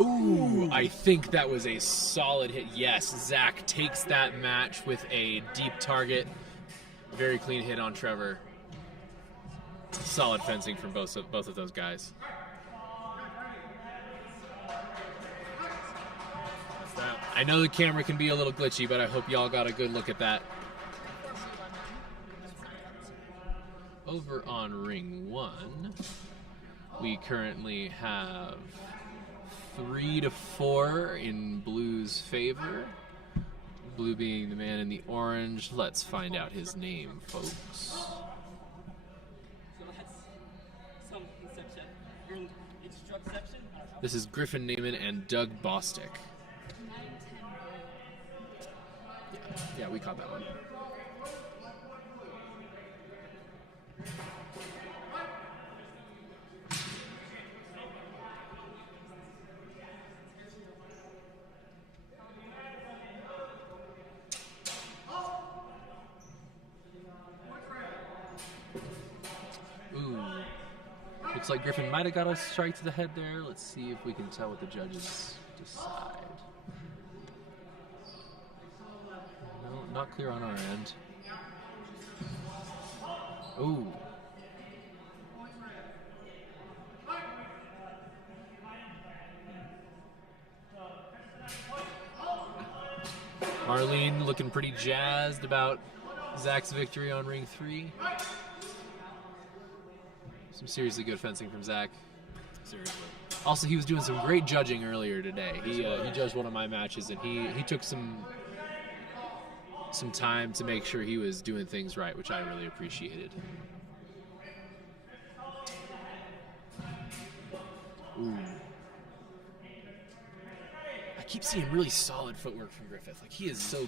Ooh, I think that was a solid hit. Yes, Zach takes that match with a deep target. Very clean hit on Trevor. Solid fencing from both of those guys. I know the camera can be a little glitchy, but I hope y'all got a good look at that. Over on ring 1, we currently have 3-4 in Blue's favor. Blue being the man in the orange. Let's find out his name, folks. So that's some inception. Your instruction. This is Griffin Naiman and Doug Bostick. Yeah, we caught that one. Looks like Griffin might have got a strike to the head there. Let's see if we can tell what the judges decide. No, not clear on our end. Ooh. Marlene looking pretty jazzed about Zach's victory on ring 3. Some seriously good fencing from Zach. Seriously. Also, he was doing some great judging earlier today. He judged one of my matches, and he took some time to make sure he was doing things right, which I really appreciated. Ooh. I keep seeing really solid footwork from Griffith. Like, he is so...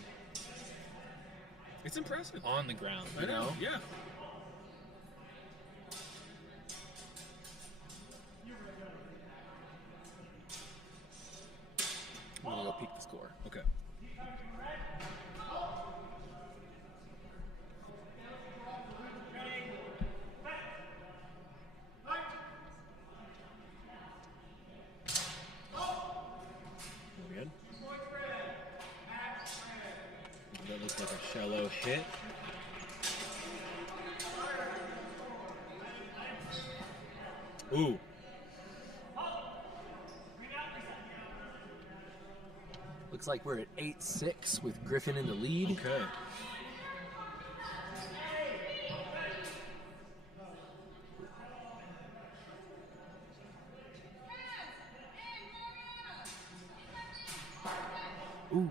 It's impressive. On the ground, I know, yeah. I'm gonna go peek the score. Okay. Good. That looks like a shallow hit. Ooh. Looks like we're at 8-6 with Griffin in the lead. Okay. Ooh.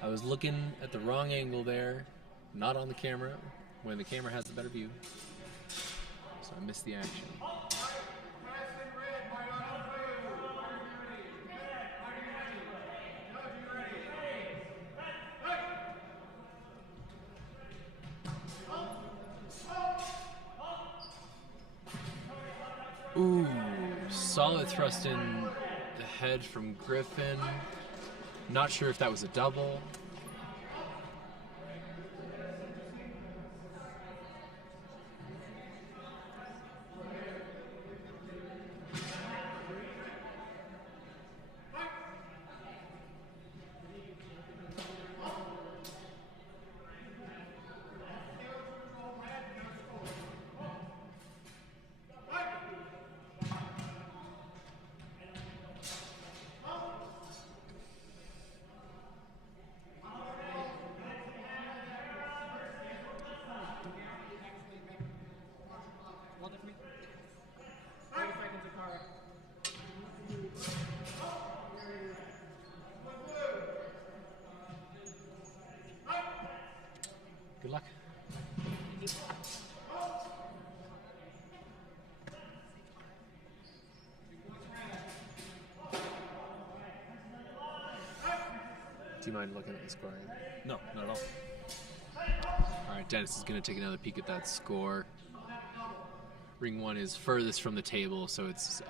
I was looking at the wrong angle there, not on the camera, when the camera has the better view. So I missed the action. Ooh, solid thrust in the head from Griffin. Not sure if that was a double. Good luck. Do you mind looking at the scoring? No, not at all. All right, Dennis is going to take another peek at that score. Ring 1 is furthest from the table, so it's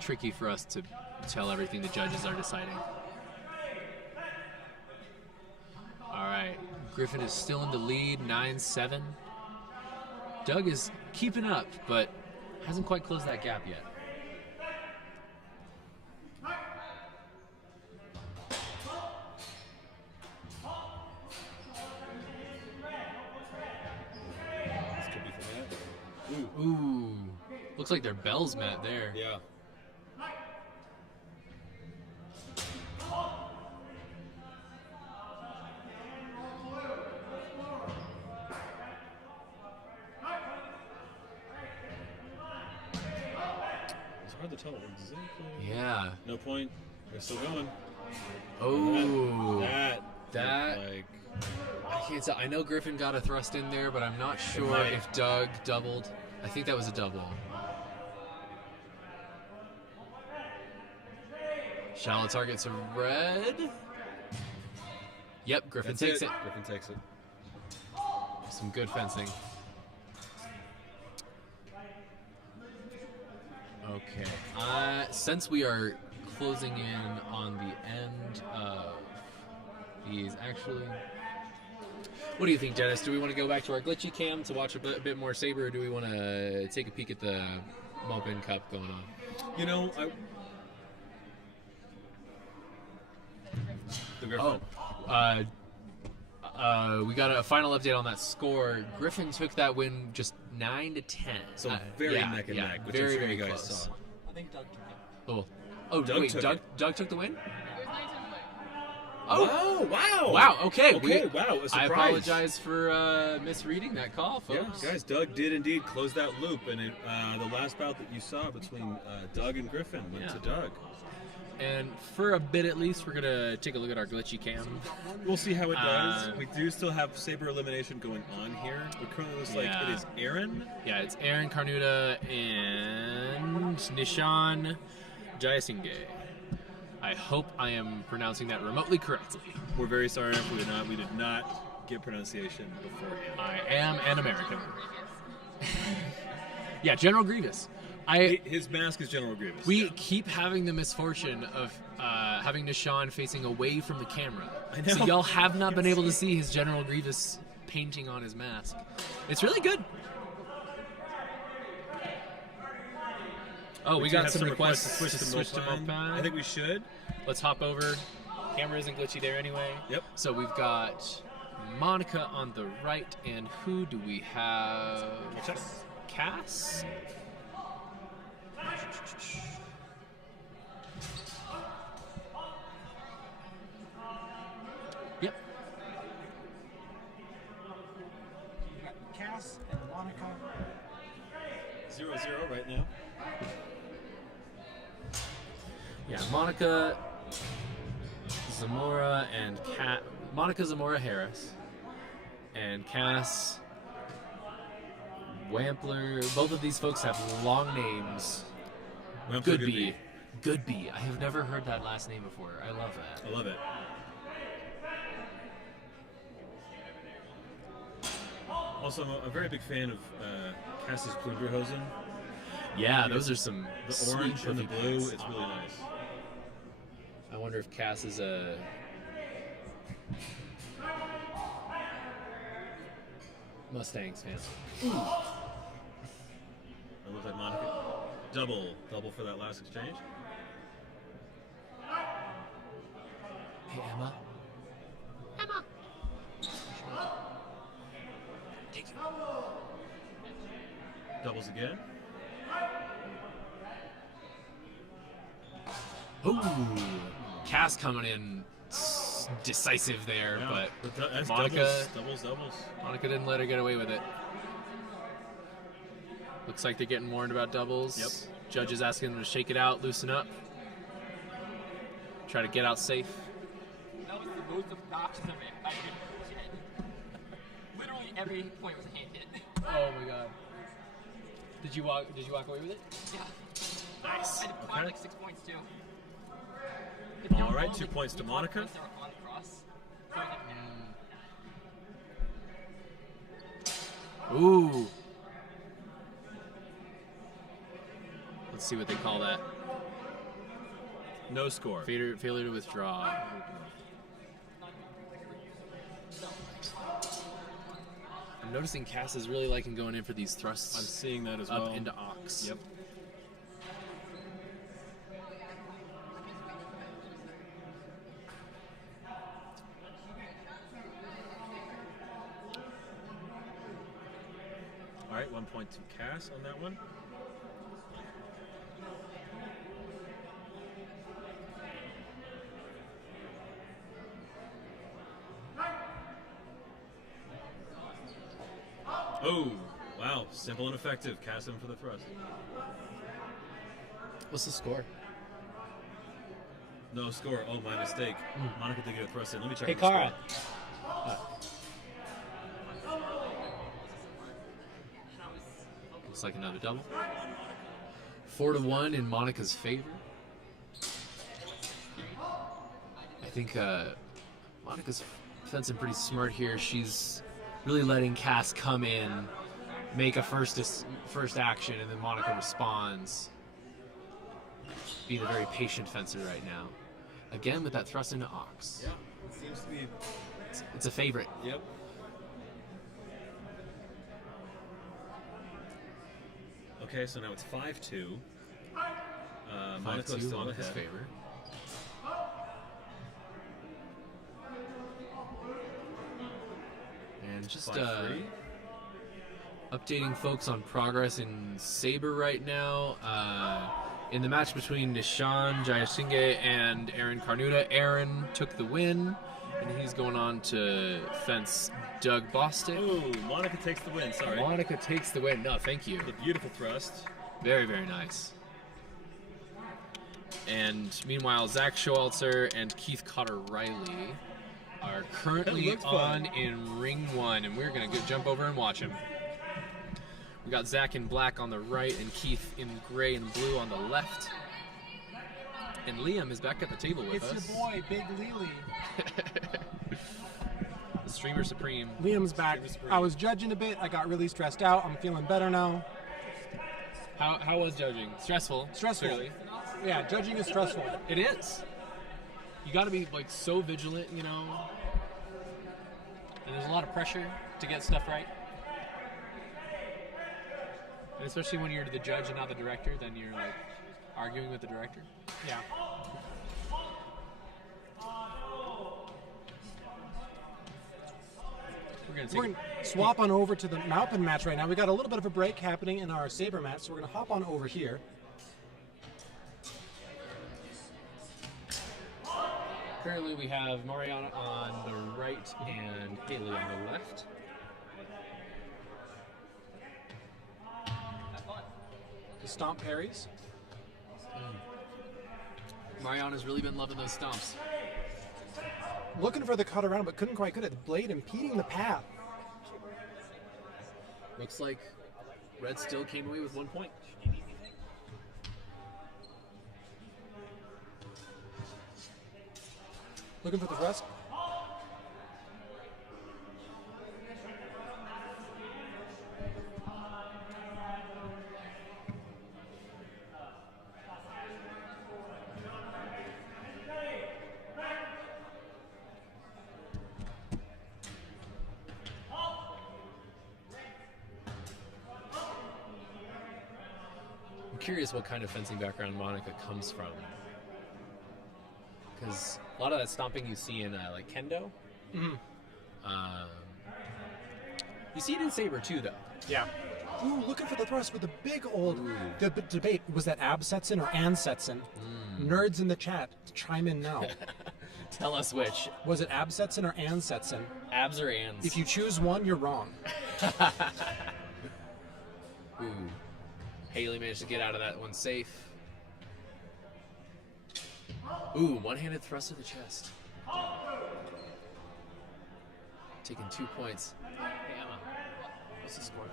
tricky for us to tell everything the judges are deciding. All right, Griffin is still in the lead, 9-7. Doug is keeping up, but hasn't quite closed that gap yet. Ooh, looks like their bells met there. Yeah. It's hard to tell exactly. Yeah. No point. They're still going. Oh, that like. I can't tell. I know Griffin got a thrust in there, but I'm not sure if Doug doubled. I think that was a double. Shallow target to red. Yep, Griffin takes it. Griffin takes it. Some good fencing. Okay. Since we are closing in on the end of these, actually, What do you think, Dennis? Do we want to go back to our glitchy cam to watch a bit more Saber, or do we want to take a peek at the Bump-In Cup going on? You know, the Griffin. We got a final update on that score. Griffin took that win just 9-10. So very neck and neck, which very, I'm sure very you guys close. saw. I think Doug took it. Doug wait, took Doug took the win? Oh, wow. Wow, okay. Wow, a surprise. I apologize for misreading that call, folks. Yeah, guys, Doug did indeed close that loop, and the last bout that you saw between Doug and Griffin went to Doug. And for a bit at least, we're going to take a look at our glitchy cam. We'll see how it does. We do still have Saber elimination going on here. It currently looks like it is Aaron. Yeah, it's Aaron Carnuta and Nishan Jayasinge. I hope I am pronouncing that remotely correctly. We're very sorry if we did not get pronunciation beforehand. I am an American. Yeah, General Grievous. His mask is General Grievous. We keep having the misfortune of having Nishan facing away from the camera. I know. So y'all have not been able to see his General Grievous painting on his mask. It's really good. Oh, we got some requests to switch to Moped. I think we should. Let's hop over. Camera isn't glitchy there anyway. Yep. So we've got Monica on the right, and who do we have? Cass? Yep. We got Cass and Monica. 0-0 right now. Yeah, Monica Zamora and Monica Zamora Harris and Cass Wampler. Both of these folks have long names. Goodby. Goodby. I have never heard that last name before. I love that. I love it. Also, I'm a very big fan of Cass's Plunderhosen. Yeah, those are some the orange and the blue. It's really nice. I wonder if Cass is a Mustangs fan. That looks like Monica. Double for that last exchange. Hey, Emma. Emma. Thank you. Doubles again. Ooh, Cass coming in decisive there, Yeah, but that's Monica doubles. Monica didn't let her get away with it. Looks like they're getting warned about doubles. Yep. Judge is asking them to shake it out, loosen up, try to get out safe. That was the most obnoxious event I did. Literally every point was a hand hit. Oh my god. Did you walk away with it? Yeah. Nice. I had like 6 points too. All right, 2 points to Monica. Ooh. Let's see what they call that. No score. Failure to withdraw. I'm noticing Cass is really liking going in for these thrusts. I'm seeing that as up well. into Ox. Yep. All right, 1 point to Cass on that one. Oh, wow. Simple and effective. Cass in for the thrust. What's the score? No score. Oh, my mistake. Monica did get a thrust in. Let me check. Hey, the Cara. score. Looks like another double. 4-1 in Monica's favor. I think Monica's fencing pretty smart here. She's really letting Cass come in, make a first action, and then Monica responds. Being a very patient fencer right now. Again with that thrust into Ox. Yeah, it seems to be. It's a favorite. Yep. Okay, so now it's 5-2. 5-2, Monaco's still in Monica's ahead. favor. And just 5-3. updating folks on progress in Saber right now. In the match between Nishan Jayasinghe and Aaron Carnuta, Aaron took the win, and he's going on to fence Doug Bostic. Oh, Monica takes the win. Sorry. Monica takes the win. No, thank you. The beautiful thrust. Very, very nice. And meanwhile, Zach Schowalzer and Keith Cotter-Riley are currently That looks fun. on in Ring 1, and we're going to jump over and watch them. We got Zach in black on the right and Keith in gray and blue on the left. And Liam is back at the table with It's us. your boy, Big Lily. The Streamer Supreme. Liam's back. I was judging a bit. I got really stressed out. I'm feeling better now. How was judging? Stressful. Stressful. Clearly. Yeah, judging is stressful. It is. You got to be like so vigilant, you know. And there's a lot of pressure to get stuff right. And especially when you're the judge and not the director, then you're like arguing with the director. Yeah. We're going to swap on over to the Malpin match right now. We got a little bit of a break happening in our Saber match, so we're going to hop on over here. Currently we have Mariana on the right and Haley on the left. The stomp parries. Mariana's really been loving those stomps. Looking for the cut around, but couldn't quite get it. The blade impeding the path. Looks like Red still came away with 1 point. Looking for the thrust. I'm curious what kind of fencing background Monica comes from. Because a lot of that stomping you see in like kendo. Mhm. You see it in Saber too, though. Yeah. Ooh, looking for the thrust with the big old debate. Was that Absetson or Ansetson? Nerds in the chat, chime in now. Tell us which. Was it Absetson or Ansetson? Abs or Ans? If you choose one, you're wrong. Ooh. Haley managed to get out of that one safe. Ooh, one-handed thrust to the chest. Taking 2 points. Hey, Emma, what's the score?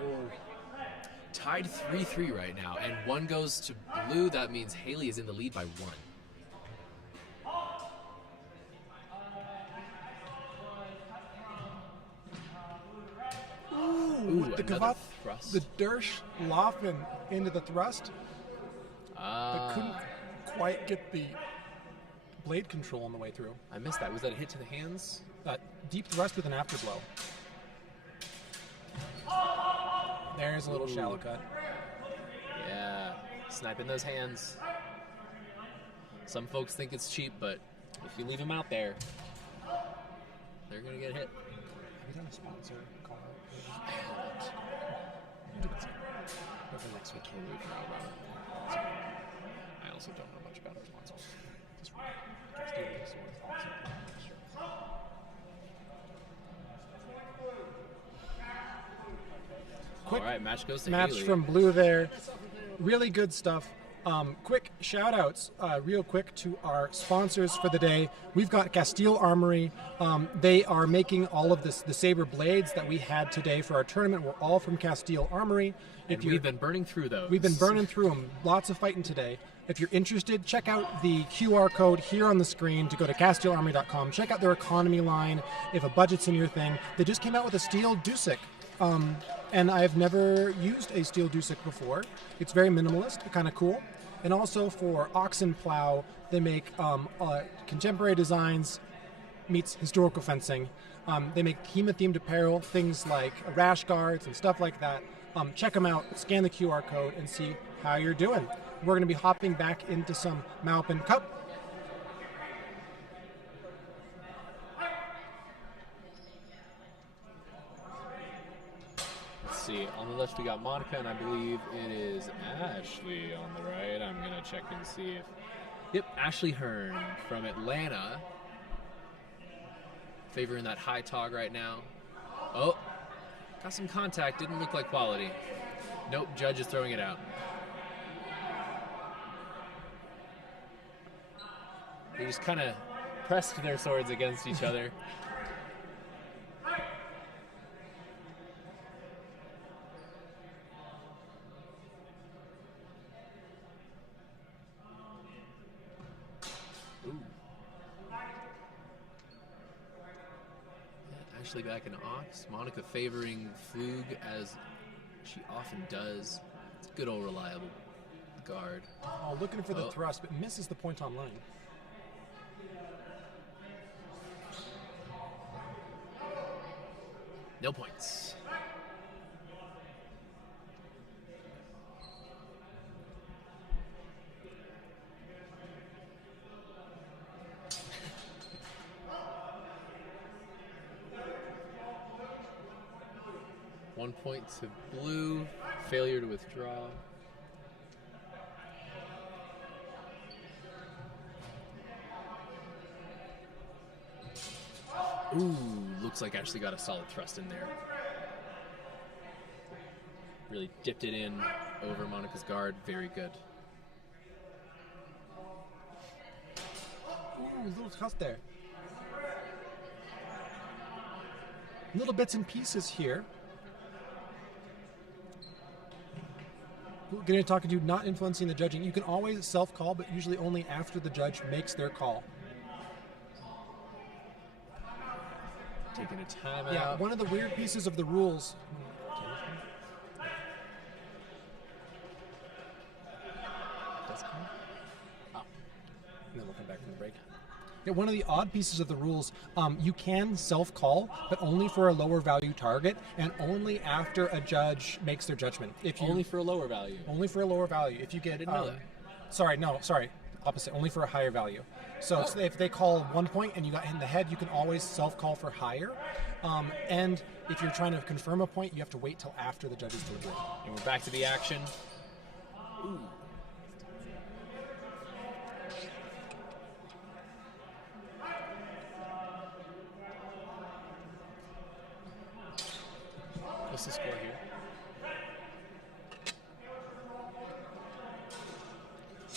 Oh. Tied 3-3 right now, and one goes to blue. That means Haley is in the lead by 1. Ooh, the another Gavat, thrust. the Dersh Laufen into the thrust. But couldn't quite get the blade control on the way through. I missed that. Was that a hit to the hands? Deep thrust with an afterblow. There's a little shallow cut. Yeah, sniping those hands. Some folks think it's cheap, but if you leave them out there, they're gonna get hit. Have you done a sponsor call? I haven't. But the next one totally forgot about it. I also don't know much about our sponsors. Just guess do this one also. Sure. Quick All right, match goes to match Haley. from blue there. Really good stuff. Quick shout outs, real quick, to our sponsors for the day. We've got Castile Armory. They are making all of the saber blades that we had today for our tournament. We're all from Castile Armory. And we've been burning through those. We've been burning through them. Lots of fighting today. If you're interested, check out the QR code here on the screen to go to CastileArmory.com. Check out their economy line if a budget's in your thing. They just came out with a steel Dusik. And I've never used a steel Dusik before. It's very minimalist, kind of cool. And also for Oxen Plow, they make contemporary designs, meets historical fencing. They make HEMA-themed apparel, things like rash guards and stuff like that. Check them out, scan the QR code, and see how you're doing. We're going to be hopping back into some Maupin Cup. Let's see. On the left, we got Monica, and I believe it is Ashley on the right. I'm going to check and see if... Yep, Ashley Hearn from Atlanta. Favoring that high tog right now. Oh, got some contact. Didn't look like quality. Nope, judge is throwing it out. They just kind of pressed their swords against each other. Ooh. Ashley back in Ox. Monica favoring Flug as she often does. It's a good old reliable guard. Oh, looking for the thrust, but misses the point on line. No points. One point to blue. Failure to withdraw. Ooh, looks like Ashley got a solid thrust in there. Really dipped it in over Monica's guard. Very good. Ooh, little thrust there. Little bits and pieces here. Going to talk to you, not influencing the judging. You can always self-call, but usually only after the judge makes their call. Taking a timeout. Yeah, one of the weird pieces of the rules. Oh. And then we'll come back from the break. Yeah, one of the odd pieces of the rules, you can self-call, but only for a lower value target, and only after a judge makes their judgment. If you, Only for a lower value. Only for a lower value. If you get, didn't know that. Sorry, opposite. Only for a higher value. So if they call 1 point and you got hit in the head, you can always self-call for higher. And if you're trying to confirm a point, you have to wait till after the judges deliberate. And we're back to the action. Ooh. What's the score here?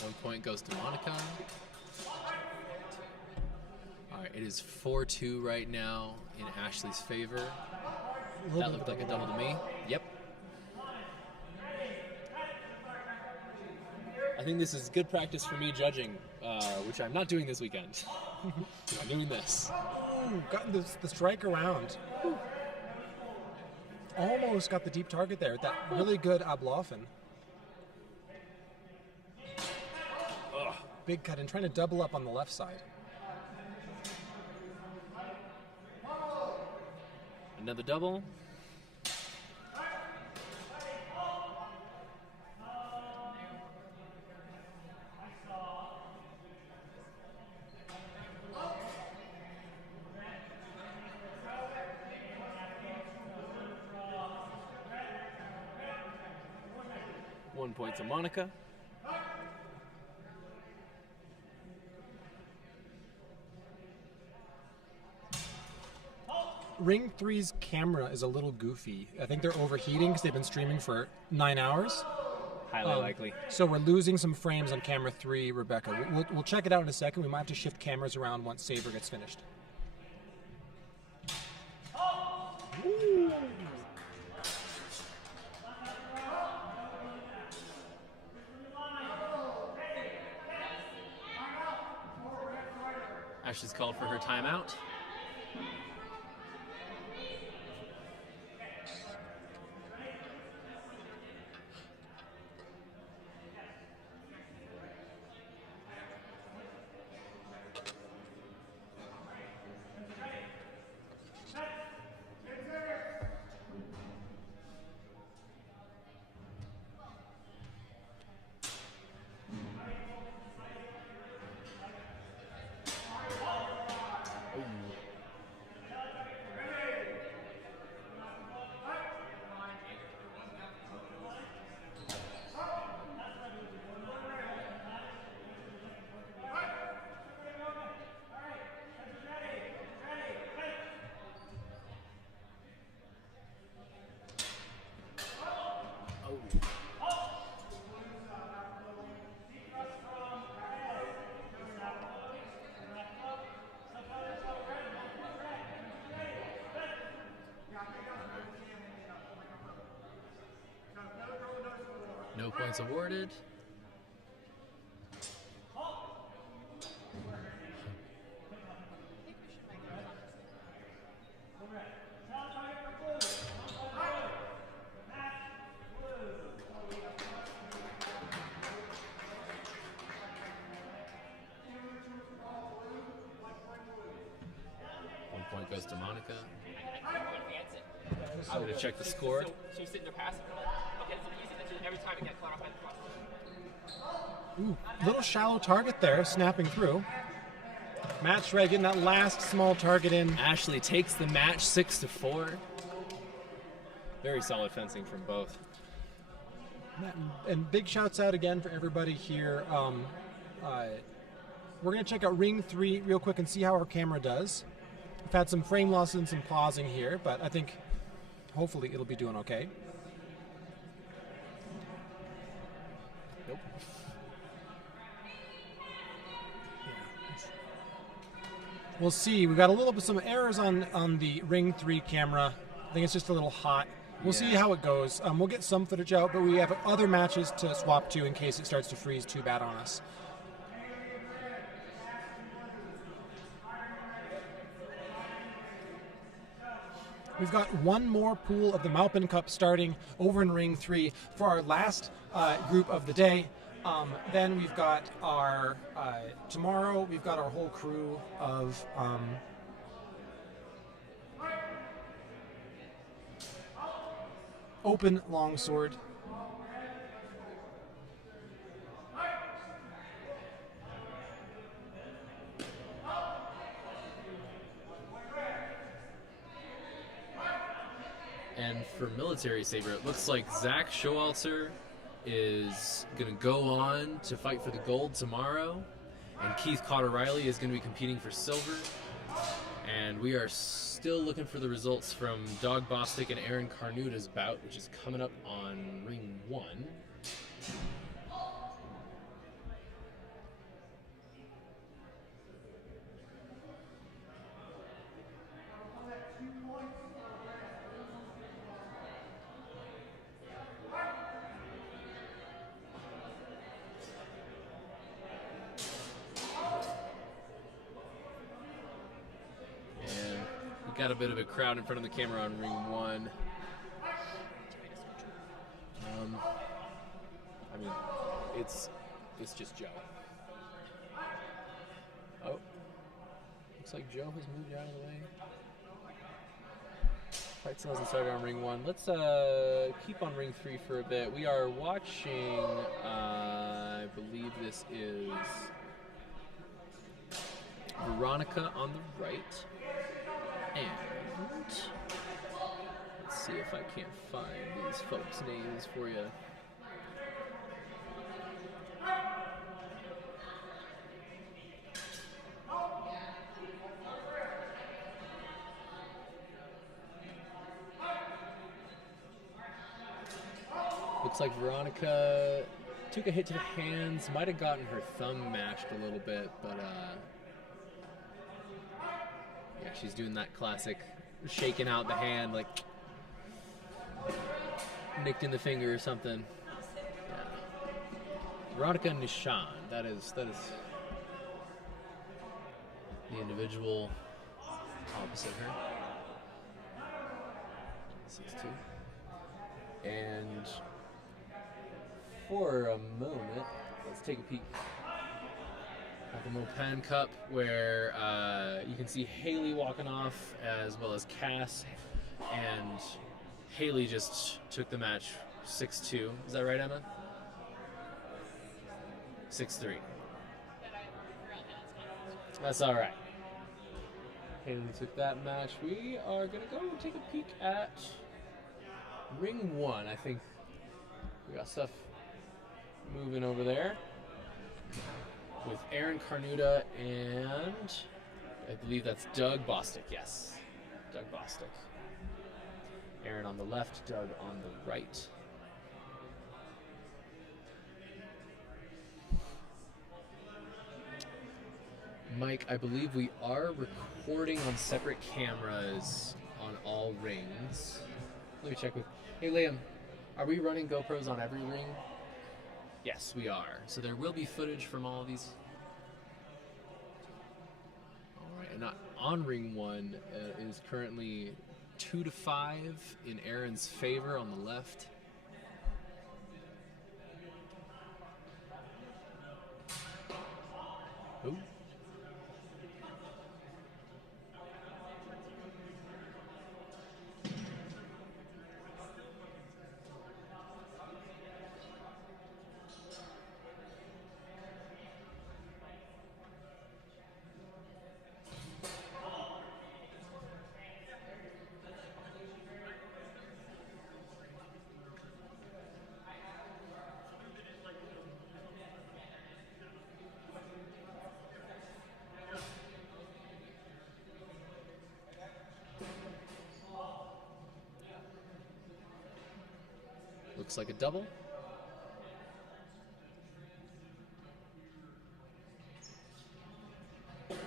1 point goes to Monica. All right, it is 4-2 right now in Ashley's favor. That looked like a double to me. Yep. I think this is good practice for me judging, which I'm not doing this weekend. I'm doing this. Ooh, got the strike around. Ooh. Almost got the deep target there. That really good Ablaufen. Big cut and trying to double up on the left side. Another double. One point to Monica. Ring 3's camera is a little goofy. I think they're overheating because they've been streaming for 9 hours. Highly likely. So we're losing some frames on camera 3, Rebecca. We'll check it out in a second. We might have to shift cameras around once Saber gets finished. Ooh. Ashley's called for her timeout. points awarded. One point goes to Monica. I'm going to check the score. So she's sitting there passing. Okay, so easy that every time I get caught off by the thrust. Ooh, little shallow target there, snapping through. Match Ray getting that last small target in. Ashley takes the match 6-4. Very solid fencing from both. And big shouts out again for everybody here. We're going to check out Ring 3 real quick and see how our camera does. We've had some frame loss and some pausing here, but I think hopefully it'll be doing okay. Nope. We'll see. We've got a little bit some errors on the Ring 3 camera. I think it's just a little hot. We'll see how it goes. We'll get some footage out, but we have other matches to swap to in case it starts to freeze too bad on us. We've got one more pool of the Maupin Cup starting over in Ring 3 for our last group of the day. Then we've got our, tomorrow we've got our whole crew of open longsword. And for military saber, it looks like Zach Showalter is going to go on to fight for the gold tomorrow, and Keith Cotter-Riley is going to be competing for silver. And we are still looking for the results from Doug Bostic and Aaron Carnuta's bout, which is coming up on Ring 1. Got a bit of a crowd in front of the camera on Ring 1. I mean, it's just Joe. Oh, looks like Joe has moved out of the way. Fight still hasn't started on Ring 1. Let's keep on Ring 3 for a bit. We are watching, I believe this is Veronica on the right. And let's see if I can't find these folks' names for you. Looks like Veronica took a hit to the hands, might have gotten her thumb mashed a little bit, but yeah, she's doing that classic shaking out the hand, like nicked in the finger or something. Yeah. Veronica Nishan, that is the individual opposite her. 6'2". And for a moment, let's take a peek at the Maupin Cup, where you can see Haley walking off as well as Cass, and Haley just took the match 6-2. Is that right, Emma? 6-3. That's all right. Haley took that match. We are gonna go and take a peek at Ring 1. I think we got stuff moving over there with Aaron Carnuta and I believe that's Doug Bostic. Yes, Doug Bostic. Aaron on the left, Doug on the right. Mike, I believe we are recording on separate cameras on all rings. Let me check with... Hey, Liam, are we running GoPros on every ring? Yes, we are. So there will be footage from all of these. All right, and on ring 1 is currently 2-5 in Aaron's favor on the left. Ooh. Looks like a double.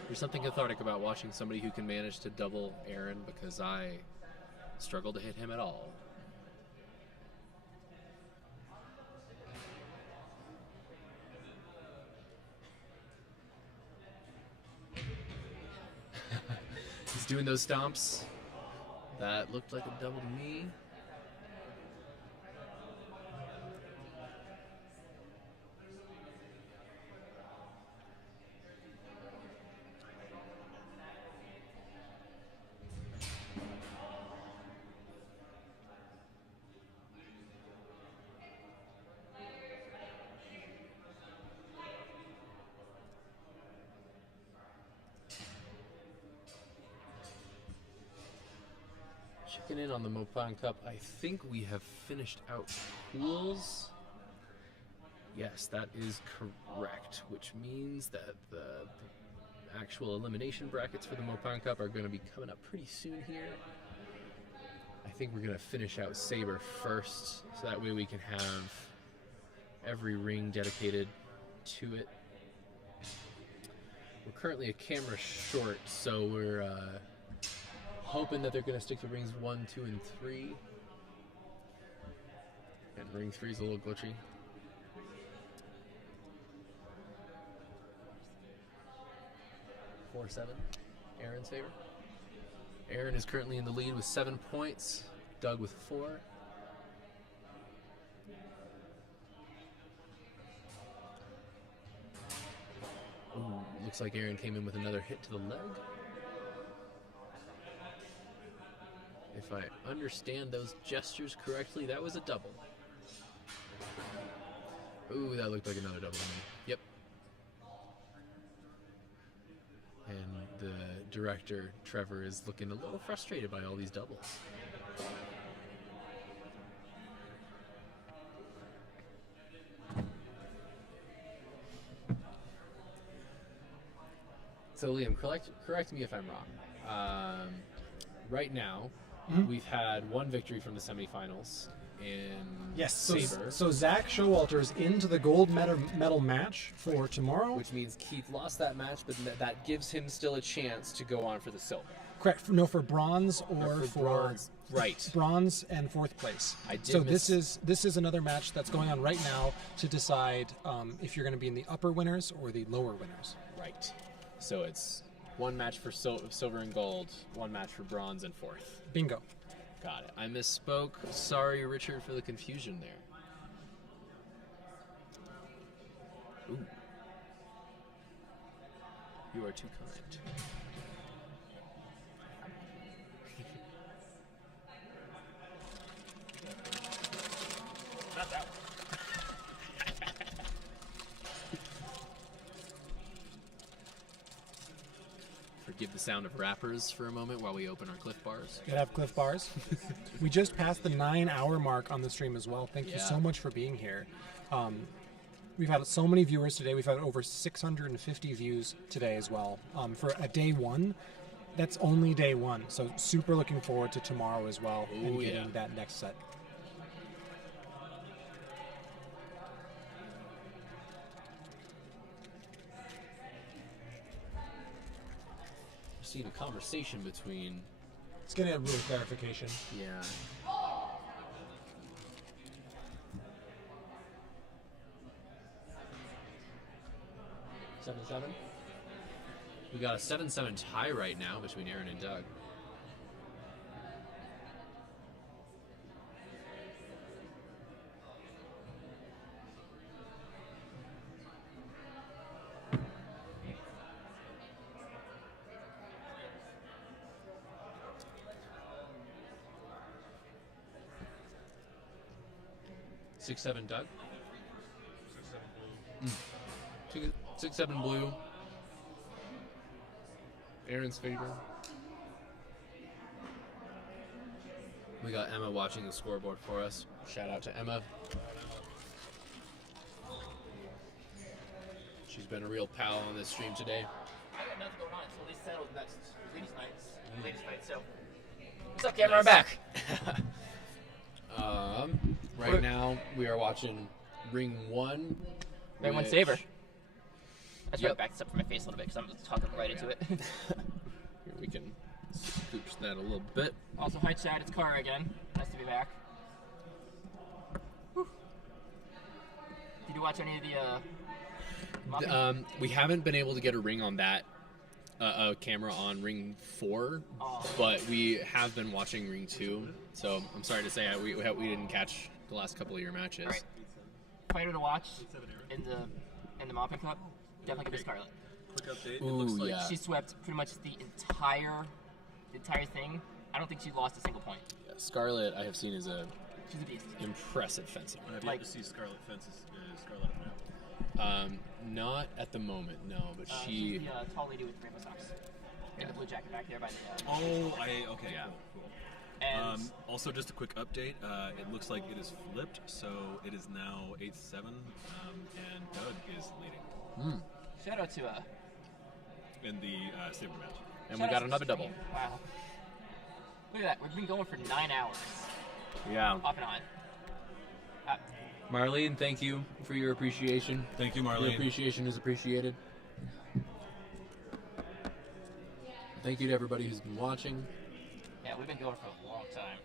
There's something cathartic about watching somebody who can manage to double Aaron, because I struggle to hit him at all. He's doing those stomps. That looked like a double to me. Checking in on the Mopang Cup. I think we have finished out pools. Yes, that is correct, which means that the actual elimination brackets for the Mopang Cup are going to be coming up pretty soon here. I think we're going to finish out Sabre first, so that way we can have every ring dedicated to it. We're currently a camera short, so we're hoping that they're going to stick to rings 1, 2, and 3. And ring 3 is a little glitchy. Four, 7. Aaron's favor. Aaron is currently in the lead with 7 points. Doug with 4. Ooh, looks like Aaron came in with another hit to the leg. If I understand those gestures correctly, that was a double. Ooh, that looked like another double to me. Yep. And the director, Trevor, is looking a little frustrated by all these doubles. So Liam, correct me if I'm wrong. Right now, we've had one victory from the semifinals in Sabre. So Zach Showalter's into the gold medal match for tomorrow. Which means Keith lost that match, but that gives him still a chance to go on for the silver. Correct. No, for bronze or for bronze. Right. Bronze and 4th place. This is another match that's going on right now to decide if you're going to be in the upper winners or the lower winners. Right. So it's one match for silver and gold, one match for bronze and 4th. Bingo. Got it. I misspoke. Sorry, Richard, for the confusion there. Ooh. You are too kind. Not that one. Forgive the sound of rappers for a moment while we open our Cliff Bars. Gotta have Cliff Bars. We just passed the 9-hour mark on the stream as well. Thank you so much for being here. We've had so many viewers today. We've had over 650 views today as well. For a day one, that's only day one. So super looking forward to tomorrow as well and getting that next set. Seeing a conversation between... It's getting a real clarification. Yeah. 7-7. We got a 7-7 tie right now between Aaron and Doug. Six, 7, Doug. 6-7 blue. Aaron's favor. We got Emma watching the scoreboard for us. Shout out to Emma. She's been a real pal on this stream today. I got nothing going on until they settle next ladies' night. So, what's up, camera? I'm back. Right now we are watching Ring 1. Ring 1 Saber. That's right. Back this up for my face a little bit because I'm talking right into it. Here we can scooch that a little bit. Also, hi chat, it's Kara again. Nice to be back. Whew. Did you watch any of the? We haven't been able to get a ring on that. A camera on Ring 4, but we have been watching Ring 2. So I'm sorry to say we didn't catch the last couple of your matches. All right. Fighter to watch in the Mopping Cup. Definitely give it Scarlet. Quick update. Ooh, it looks like she swept pretty much the entire thing. I don't think she lost a single point. Yeah, Scarlet, I have seen, is she's a beast. Impressive fencer. Have you ever seen Scarlet fences? Scarlet now? Not at the moment, no. But she's the tall lady with rainbow socks. In the blue jacket back there by the. Okay, yeah. Cool. And also, just a quick update. It looks like it is flipped, so it is now 8-7, and Doug is leading. Shout out to in the Saber match. And we got another double. Wow. Look at that. We've been going for 9 hours. Yeah. Off and on. Marlene, thank you for your appreciation. Thank you, Marlene. Your appreciation is appreciated. Thank you to everybody who's been watching. Yeah, we've been going for a long time.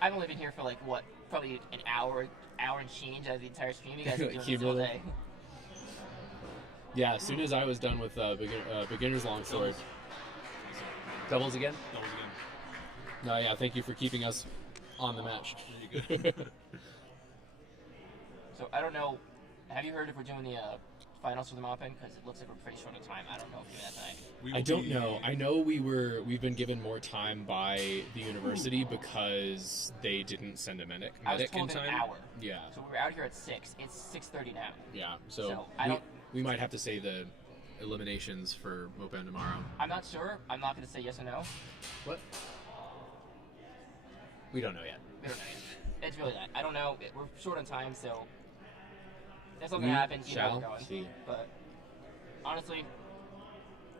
I've only been here for like what, probably an hour and change out of the entire stream. You guys have been doing this all day. Yeah, as soon as I was done with beginner's longsword. Doubles again? Doubles again. No, yeah, thank you for keeping us on the match. So I don't know. Have you heard if we're doing the finals for the mopping? Because it looks like we're pretty short on time. I don't know if we're doing that tonight. I don't know. I know we've been given more time by the university because they didn't send a medic I was told in time. an hour. Yeah. So we're out here at 6. It's 6:30 now. Yeah. So we might have to say the eliminations for Mopan tomorrow. I'm not sure. I'm not going to say yes or no. What? We don't know yet. We don't know yet. It's really that. I don't know. We're short on time, so if something happens, you know where we're going. But honestly,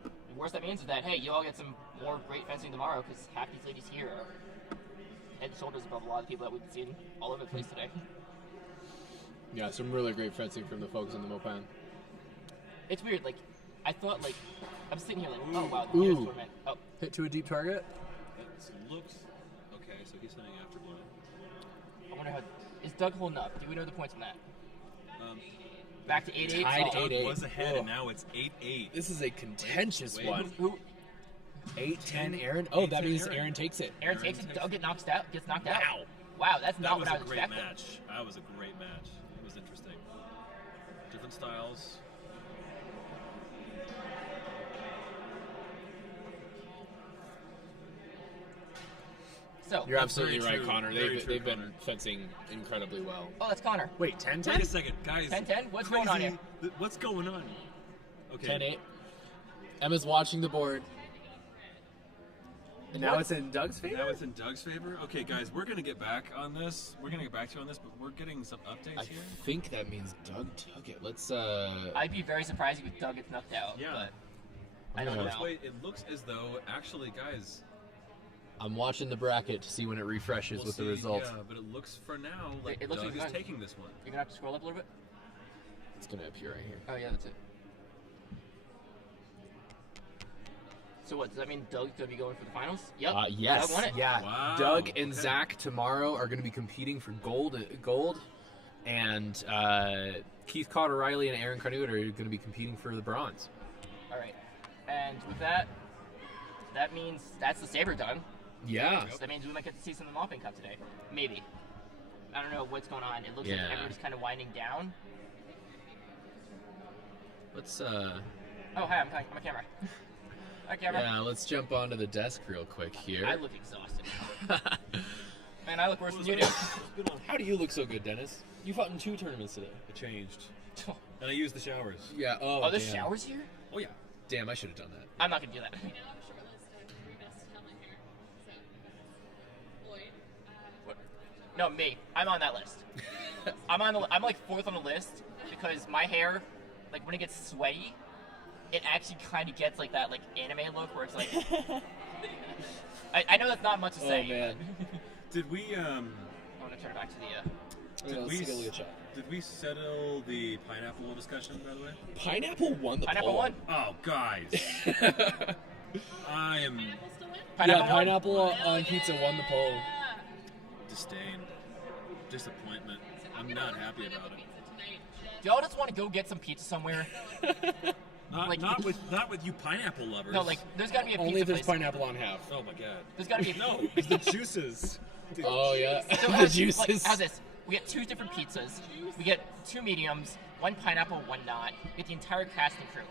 the worst that means is that, hey, you all get some more great fencing tomorrow because half these ladies here are head and shoulders above a lot of people that we've seen all over the place today. Yeah, some really great fencing from the folks in the Mopan. It's weird. Like, I thought, like, I'm sitting here like, oh, wow, the Bears tournament. Oh. Hit to a deep target. It looks... Okay, so he's sending after blue. I wonder how... Is Doug holding up? Do we know the points on that? Back to 8-8? Tied 8-8. Doug was ahead, and now it's 8-8. This is a contentious one. Who? 8-10 Aaron. Oh, that means Aaron takes it. Aaron takes it. Doug gets knocked out. Wow, that's not what I was expecting. That was a great match. It was interesting. Different styles. So you're absolutely right, Connor. They've been fencing incredibly well. Oh, that's Connor. Wait, 10-10? Wait a second, guys. 10-10? What's going on here? What's going on? Okay. 10-8. Emma's watching the board. And now it's in Doug's favor? Now it's in Doug's favor? Okay, guys, we're going to get back on this. We're going to get back to you on this, but we're getting some updates here. I think that means Doug took it. Let's, I'd be very surprised if Doug gets knocked out. Yeah. But I don't know. Wait, it looks as though, actually, guys... I'm watching the bracket to see when it refreshes with the results. Yeah, but it looks for now like it looks Doug like is taking this one. You're going to have to scroll up a little bit? It's going to appear right here. Oh, yeah, that's it. So what, does that mean Doug's going to be going for the finals? Yep. Yes. Doug won it? Yeah. Wow. Doug and Zach tomorrow are going to be competing for gold. And Keith Cotter Riley and Aaron Carnute are going to be competing for the bronze. All right. And with that means that's the saber done. Yeah. So that means we might get to see some of the Mopping Cup today. Maybe. I don't know what's going on. It looks like everybody's kind of winding down. Let's Oh, hi, I'm a camera. Hi, camera. Yeah, let's jump onto the desk real quick here. I look exhausted now. Man, I look worse than you do. How do you look so good, Dennis? You fought in 2 tournaments today. I changed. And I used the showers. Yeah. Oh, there's showers here? Oh, yeah. Damn, I should have done that. I'm not going to do that. No, me. I'm on that list. I'm like 4th on the list because my hair, like when it gets sweaty, it actually kind of gets like that like anime look where it's like. I know that's not much to say. Oh man. Did we I'm gonna turn it back to the. Did we settle the pineapple discussion, by the way? Pineapple won the Pineapple poll. won. Oh, guys. I am Pineapple on pizza won the poll. disdain, disappointment. I'm not happy about it. Do y'all just want to go get some pizza somewhere? Not with you pineapple lovers. No, like there's gotta be a pizza Only if there's place. pineapple on half. Oh my god. There's gotta be a No, it's the juices. Oh yeah, So the like, juices. how's this? We get 2 different pizzas. We get 2 mediums, 1 pineapple, 1 not. We get the entire cast and crew.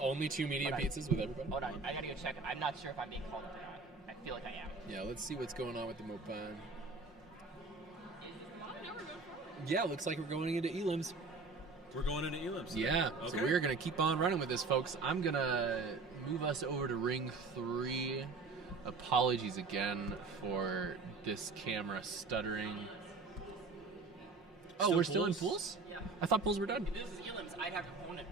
Only 2 medium pizzas with everybody. Hold on, I gotta go check. I'm not sure if I'm being called up or not. I feel like I am. Yeah, let's see what's going on with the Mopan. Yeah, looks like we're going into elims. We're going into elims. Yeah, Okay. so we're going to keep on running with this, folks. I'm going to move us over to ring 3. Apologies again for this camera stuttering. Oh, we're still in pools? Yeah. I thought pools were done. If this is elims, I'd have to own it.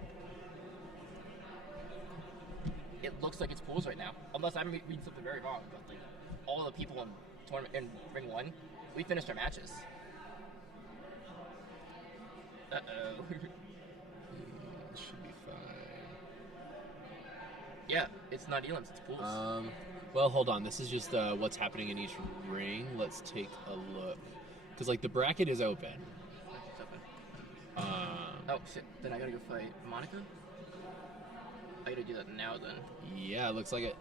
It looks like it's pools right now, unless I'm reading something very wrong. But like, all the people in tournament in ring 1, we finished our matches. Uh-oh. Should be fine. Yeah, it's not elims, it's pools. Well, hold on. This is just what's happening in each ring. Let's take a look. Because, like, the bracket is open. It's open. Oh, shit. Then I gotta go fight Monica? I gotta do that now, then. Yeah, it looks like it.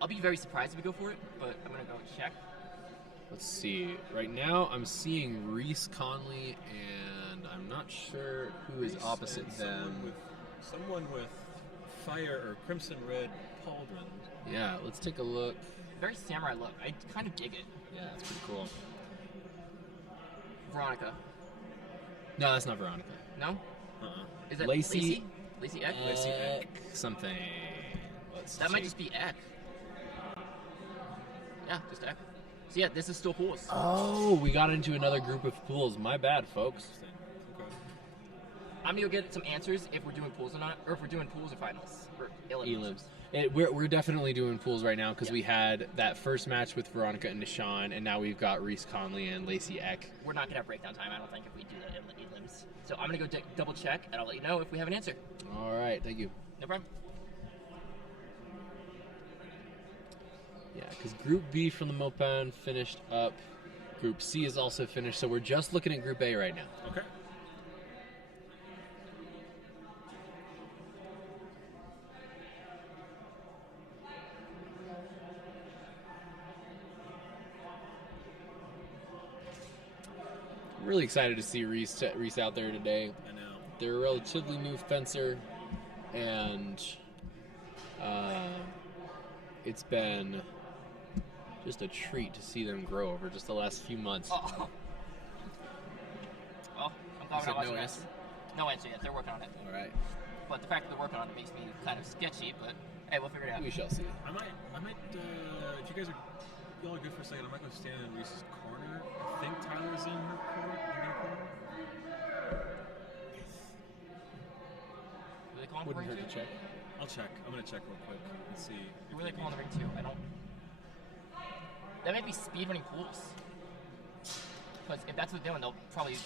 I'll be very surprised if we go for it, but I'm gonna go check. Let's see. Right now, I'm seeing Reese Conley, and I'm not sure who is opposite them. Someone with fire or crimson red pauldron. Yeah, let's take a look. Very samurai look. I kind of dig it. Yeah, it's pretty cool. Veronica. No, that's not Veronica. No? Is it Lacey? Lacey Eck? Lacey Eck something. That might just be Eck. Yeah, just Eck. So yeah, this is still pools. Oh, we got into another group of pools. My bad, folks. Okay. I'm gonna go get some answers if we're doing pools or not, or if we're doing pools or finals. Or Elims. We're definitely doing pools right now because we had that first match with Veronica and Deshawn, and now we've got Reese Conley and Lacey Eck. We're not gonna have breakdown time, I don't think, if we do that in elims. So I'm gonna go double check, and I'll let you know if we have an answer. All right, thank you. No problem. Yeah, because Group B from the Mopan finished up. Group C is also finished, so we're just looking at Group A right now. Okay. I'm really excited to see Reese out there today. I know. They're a relatively new fencer, and it's been just a treat to see them grow over just the last few months. Oh. Well, I'm glad we're not watching this. No answer yet. They're working on it. All right. But the fact that they're working on it makes me kind of sketchy. But hey, we'll figure it out. We shall see. I might. If you guys are, y'all are good for a second, I might go stand in Reese's corner. I think Tyler's in her corner. Were they calling Wouldn't for hurt ring to 2? check. I'll check. I'm gonna check real quick and see. Who were they calling the ring 2? I don't. That might be speedrunning pools. Because if that's what they're doing, they'll probably.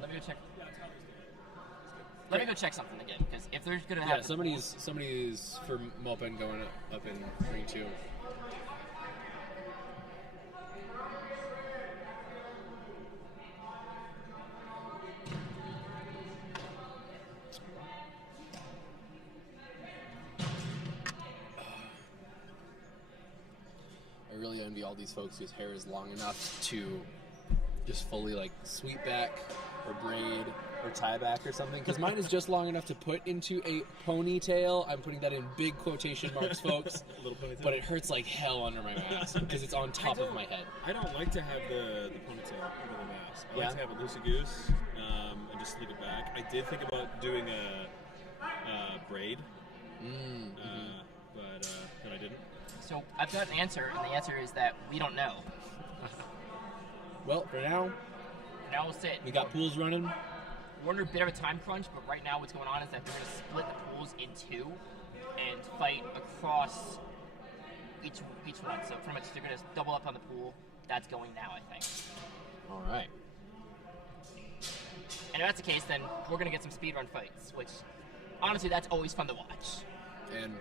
Let me go check. Let me go check something again, because if they're gonna have. Yeah, somebody's for Mopan going up in ring 2. envy all these folks whose hair is long enough to just fully like sweep back or braid or tie back or something. Because mine is just long enough to put into a ponytail. I'm putting that in big quotation marks, folks. Little ponytail. But it hurts like hell under my mask because it's on top of my head. I don't like to have the ponytail under the mask. I Yeah? like to have it loosey-goose and just slip it back. I did think about doing a braid, but then I didn't. So I've got an answer, and the answer is that we don't know. Well, for now, we'll sit. we got pools running. We're under a bit of a time crunch, but right now what's going on is that they're going to split the pools in two and fight across each one. So pretty much they're going to double up on the pool. That's going now, I think. All right. And if that's the case, then we're going to get some speedrun fights, which honestly, that's always fun to watch. And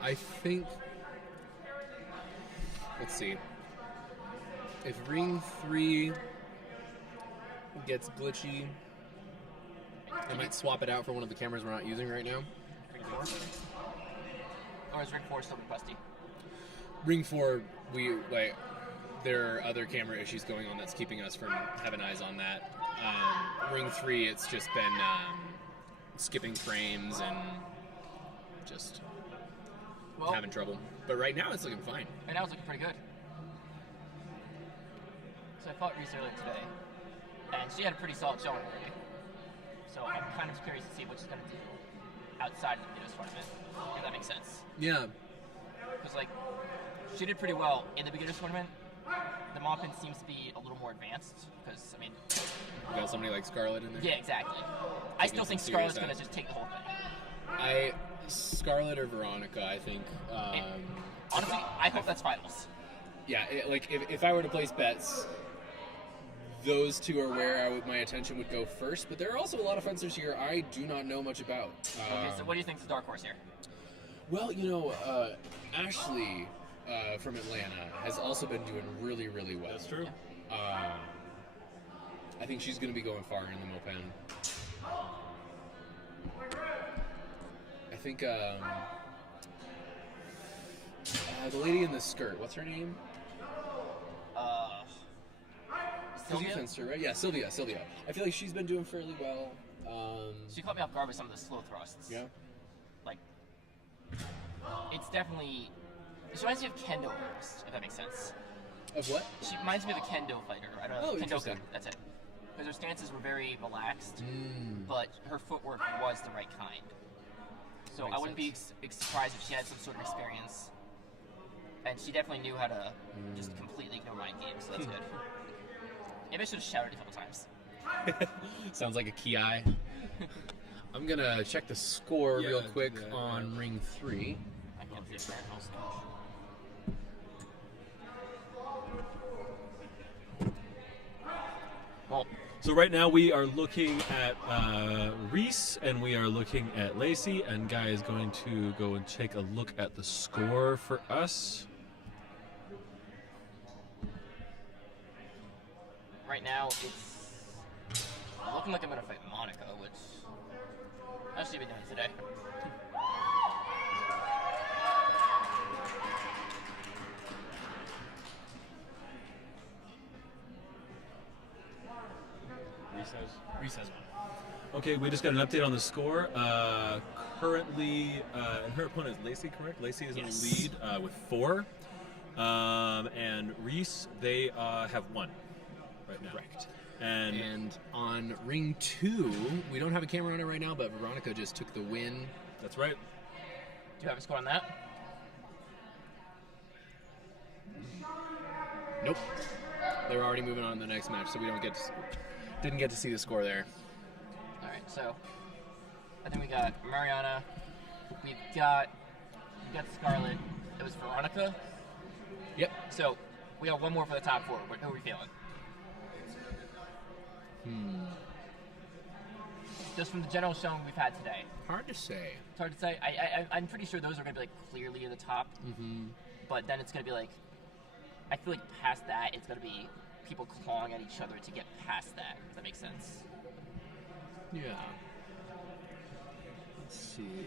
I think, let's see, if Ring 3 gets glitchy, I might swap it out for one of the cameras we're not using right now. Ring 4? Or is Ring 4 still rusty? Ring 4, there are other camera issues going on that's keeping us from having eyes on that. Ring 3, it's just been skipping frames and just having trouble. But right now it's looking fine. Right now it's looking pretty good. So I fought Reese earlier today, and she had a pretty solid showing already. So I'm kind of curious to see what she's going to do outside of the beginners tournament, if that makes sense. Yeah. Because, like, she did pretty well in the beginners tournament. The Moppin seems to be a little more advanced, because, I mean... You got somebody like Scarlett in there? Yeah, exactly. I still think Scarlett's going to just take the whole thing. Scarlett or Veronica, I think. Honestly, I hope that's finals. Yeah, if I were to place bets, those two are where my attention would go first. But there are also a lot of fencers here I do not know much about. Okay, so what do you think is the dark horse here? Well, Ashley from Atlanta has also been doing really, really well. That's true. I think she's going to be going far in the Mopan. I think the lady in the skirt, what's her name? Sylvia? You fenced her, right? Yeah, Sylvia. I feel like she's been doing fairly well. She caught me off guard with some of the slow thrusts. Yeah. Like, it's definitely... She reminds me of kendo moves, if that makes sense. Of what? She reminds me of a kendo fighter. I don't know. Oh, Kendoka, interesting. that's it. Because her stances were very relaxed, but her footwork was the right kind. So I wouldn't be surprised if she had some sort of experience. And she definitely knew how to just completely ignore mind games, so that's good. Maybe I should have shouted a couple times. Sounds like a Ki. I'm going to check the score real quick on Ring 3. I can't see it. Well, so right now we are looking at Reese and we are looking at Lacey, and Guy is going to go and take a look at the score for us. right now it's looking like I'm going to fight Monica, which I've actually been doing today. Recess. Okay, we just got an update on the score. Currently, and her opponent is Lacey, correct? Lacey is in the lead with 4. And Reese, they have 1 right now. Correct. And on ring 2, we don't have a camera on it right now, but Veronica just took the win. That's right. Do you have a score on that? Nope. They were already moving on to the next match, so we didn't get to see the score there. All right, so I think we got Mariana, we got Scarlett. It was Veronica. Yep. So we got 1 more for the top 4. Who are we feeling? Just from the general showing we've had today. Hard to say. It's hard to say. I'm pretty sure those are going to be like clearly at the top. Mm-hmm. But then it's going to be like, I feel like past that, it's going to be people clawing at each other to get past that. Does that make sense? Yeah. Let's see.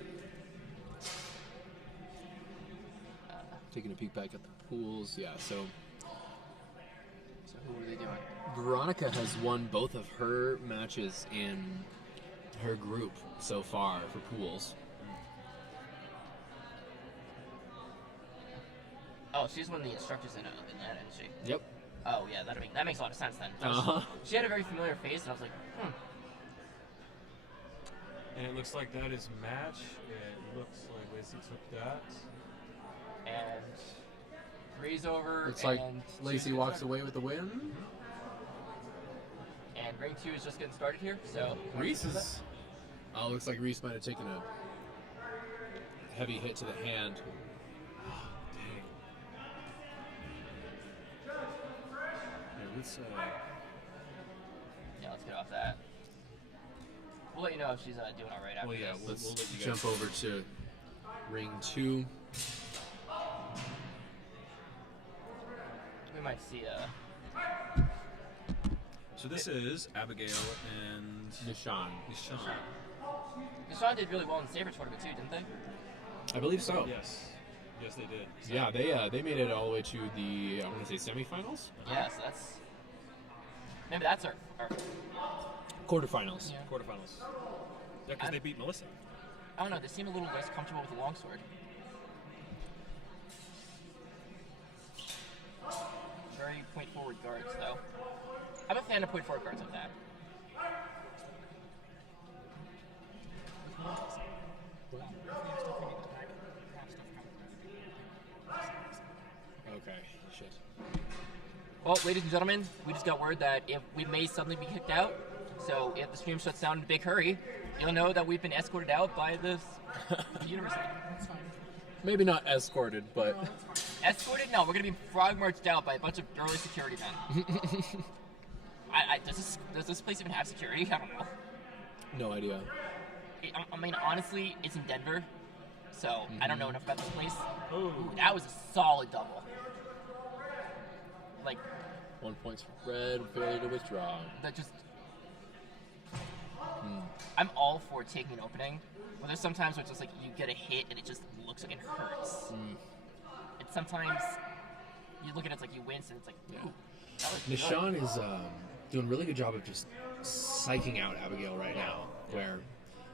Taking a peek back at the pools. Yeah, so Veronica has won both of her matches in her group so far for pools. Oh, she's one of the instructors in that, isn't she? Yep. Oh, yeah, that makes a lot of sense then. She had a very familiar face, and I was like, And it looks like that is match. It looks like Lacey took that. And Breeze over. Looks like and Lacey walks away with the win. And ring 2 is just getting started here, so. Reese is. Oh, looks like Reese might have taken a heavy hit to the hand. Let's Yeah, let's get off that. We'll let you know if she's doing all right after Well, yeah, this. let's we'll let you jump guys- over to ring 2. We might see So this is Abigail and Nishan. Deshaun did really well in the Saber tournament too, didn't they? I believe so. Yes. Yes, they did. Yeah, they made it all the way to the, I want to say, semifinals? Yeah, so that's. Maybe that's our Quarterfinals. Yeah. Quarterfinals. Yeah, because they beat Melissa. I don't know, they seem a little less comfortable with the longsword. Very point forward guards, though. I'm a fan of point forward guards like that. Okay, shit. Well, ladies and gentlemen, we just got word that if we may suddenly be kicked out, so if the stream shuts down in a big hurry, you'll know that we've been escorted out by the university. Maybe not escorted, but... Escorted? No, we're going to be frog marched out by a bunch of early security men. Does this place even have security? I don't know. No idea. I mean, honestly, it's in Denver, so I don't know enough about this place. Ooh, that was a solid double. Like, 1 point spread, failure to withdraw. that just... I'm all for taking an opening, but there's sometimes where it's just like you get a hit and it just looks like it hurts. And sometimes you look at it, it's like you win, and it's like, ooh, that was good. Nishan is doing a really good job of just psyching out Abigail right now, where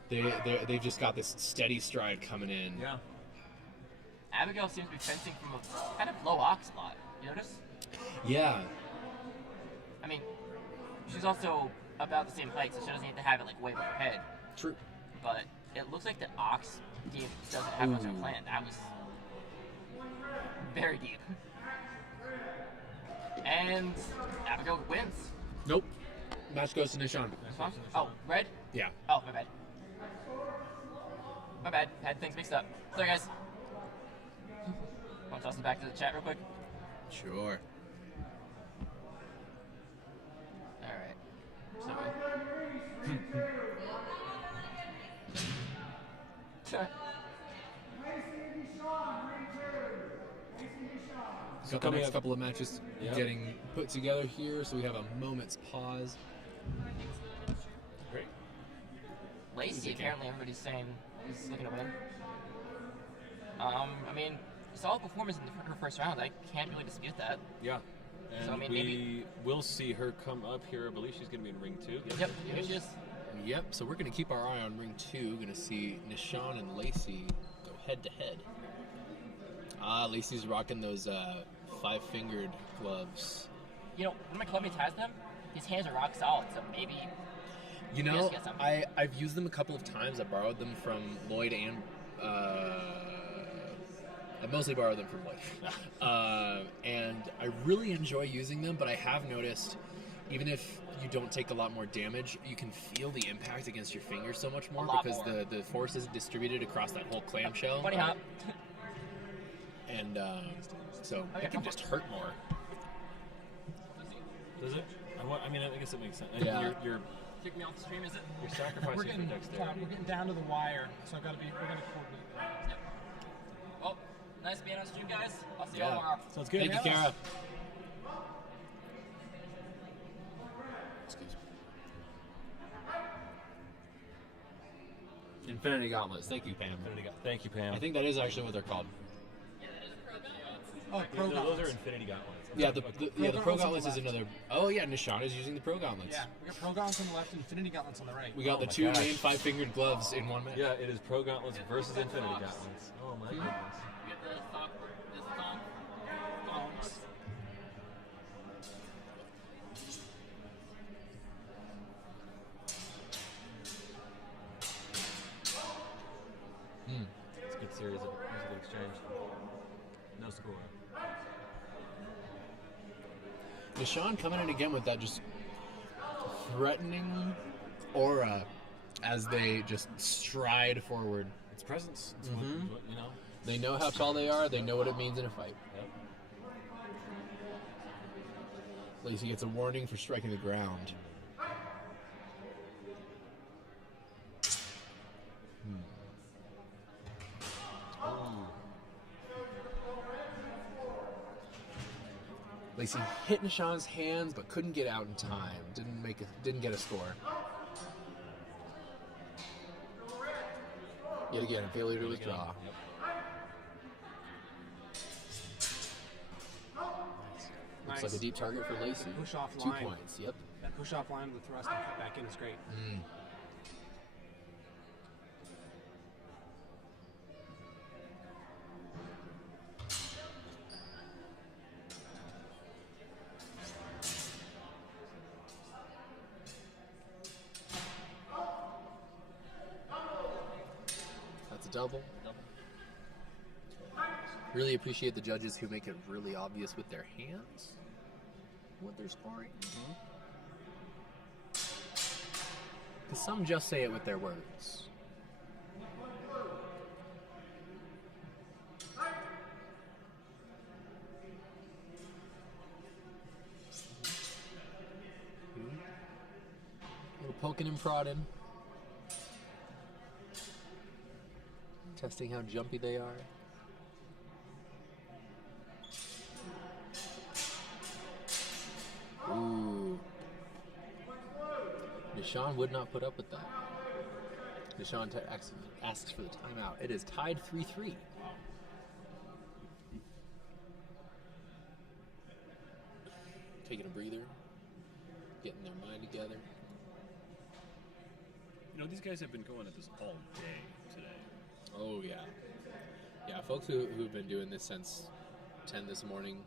they've just got this steady stride coming in. Yeah. Abigail seems to be fencing from a kind of low ox lot. You notice? Yeah. I mean, she's also about the same height, so she doesn't need to have it like way above her head. True. But it looks like the ox deep doesn't have much of a plan. That was very deep. And Abigail wins. Nope. Match goes to Nishan. Huh? Oh, red? Yeah. Oh, my bad. My bad. Had things mixed up. Sorry, guys. Want to toss it back to the chat real quick? Sure. Alright. So the next couple of matches getting put together here, so we have a moment's pause. Great. Lacey, apparently everybody's saying is looking to win. I mean, solid performance in her first round. I can't really dispute that. Yeah. And So, I mean, we maybe- will see her come up here. I believe she's going to be in ring 2. Yep, here she is. Yep, so we're going to keep our eye on ring 2. Going to see Nishan and Lacey go head to head. Lacey's rocking those 5-fingered gloves. You know, one of my clubmates has them. His hands are rock solid, so maybe. You Yes, know, get some. I've used them a couple of times. I borrowed them from Lloyd and I mostly borrow them from Lloyd. And I really enjoy using them, but I have noticed, even if you don't take a lot more damage, you can feel the impact against your fingers so much more lot because more. the force is distributed across that whole clamshell. Funny hop. And so it can just hurt more. Does it? I mean, I guess it makes sense. Yeah. You're Kick me off the stream, is it? sacrificing We're your getting dexterity. we're getting down to the wire, so we're gonna coordinate. Well, nice being on stream, guys. I'll see you all tomorrow. Sounds good. Thank you, Kara. Infinity Gauntlets. Thank you, Pam. Thank you, Pam. I think that is actually what they're called. Oh, Yeah, Pro no, those are Gauntlets. Infinity Gauntlets. Yeah, the Pro Gauntlets on Gauntlets the is left. another. Oh yeah, Nishan is using the Pro Gauntlets. Yeah, we got Pro Gauntlets on the left, Infinity Gauntlets on the right. We got the my two gosh. main 5-fingered gloves in one match. Yeah, it is Pro Gauntlets versus Infinity Gauntlets. Oh my goodness. You get the thongs. It's a good series of musical exchange. No score. Nishan coming in again with that just threatening aura as they just stride forward. It's presence. It's Mhm. what, you know. They know how tall they are. They know what it means in a fight. Yep. Lacey gets a warning for striking the ground. Lacey hit Nishan's hands but couldn't get out in time. Didn't get a score. Yet again, a failure to withdraw. Yep. Looks Nice. like a deep target for Lacey. Push off 2 line. points. Yep. That push off line with the thrust and cut back in is great. That's a double. Really appreciate the judges who make it really obvious with their hands what they're scoring. Because some just say it with their words. A little poking and prodding. Testing how jumpy they are. Ooh. Nishan would not put up with that. Nishan asks for the timeout. It is tied 3-3. Taking a breather. Getting their mind together. You know, these guys have been going at this all day today. Oh, yeah. Yeah, folks who've been doing this since 10 this morning,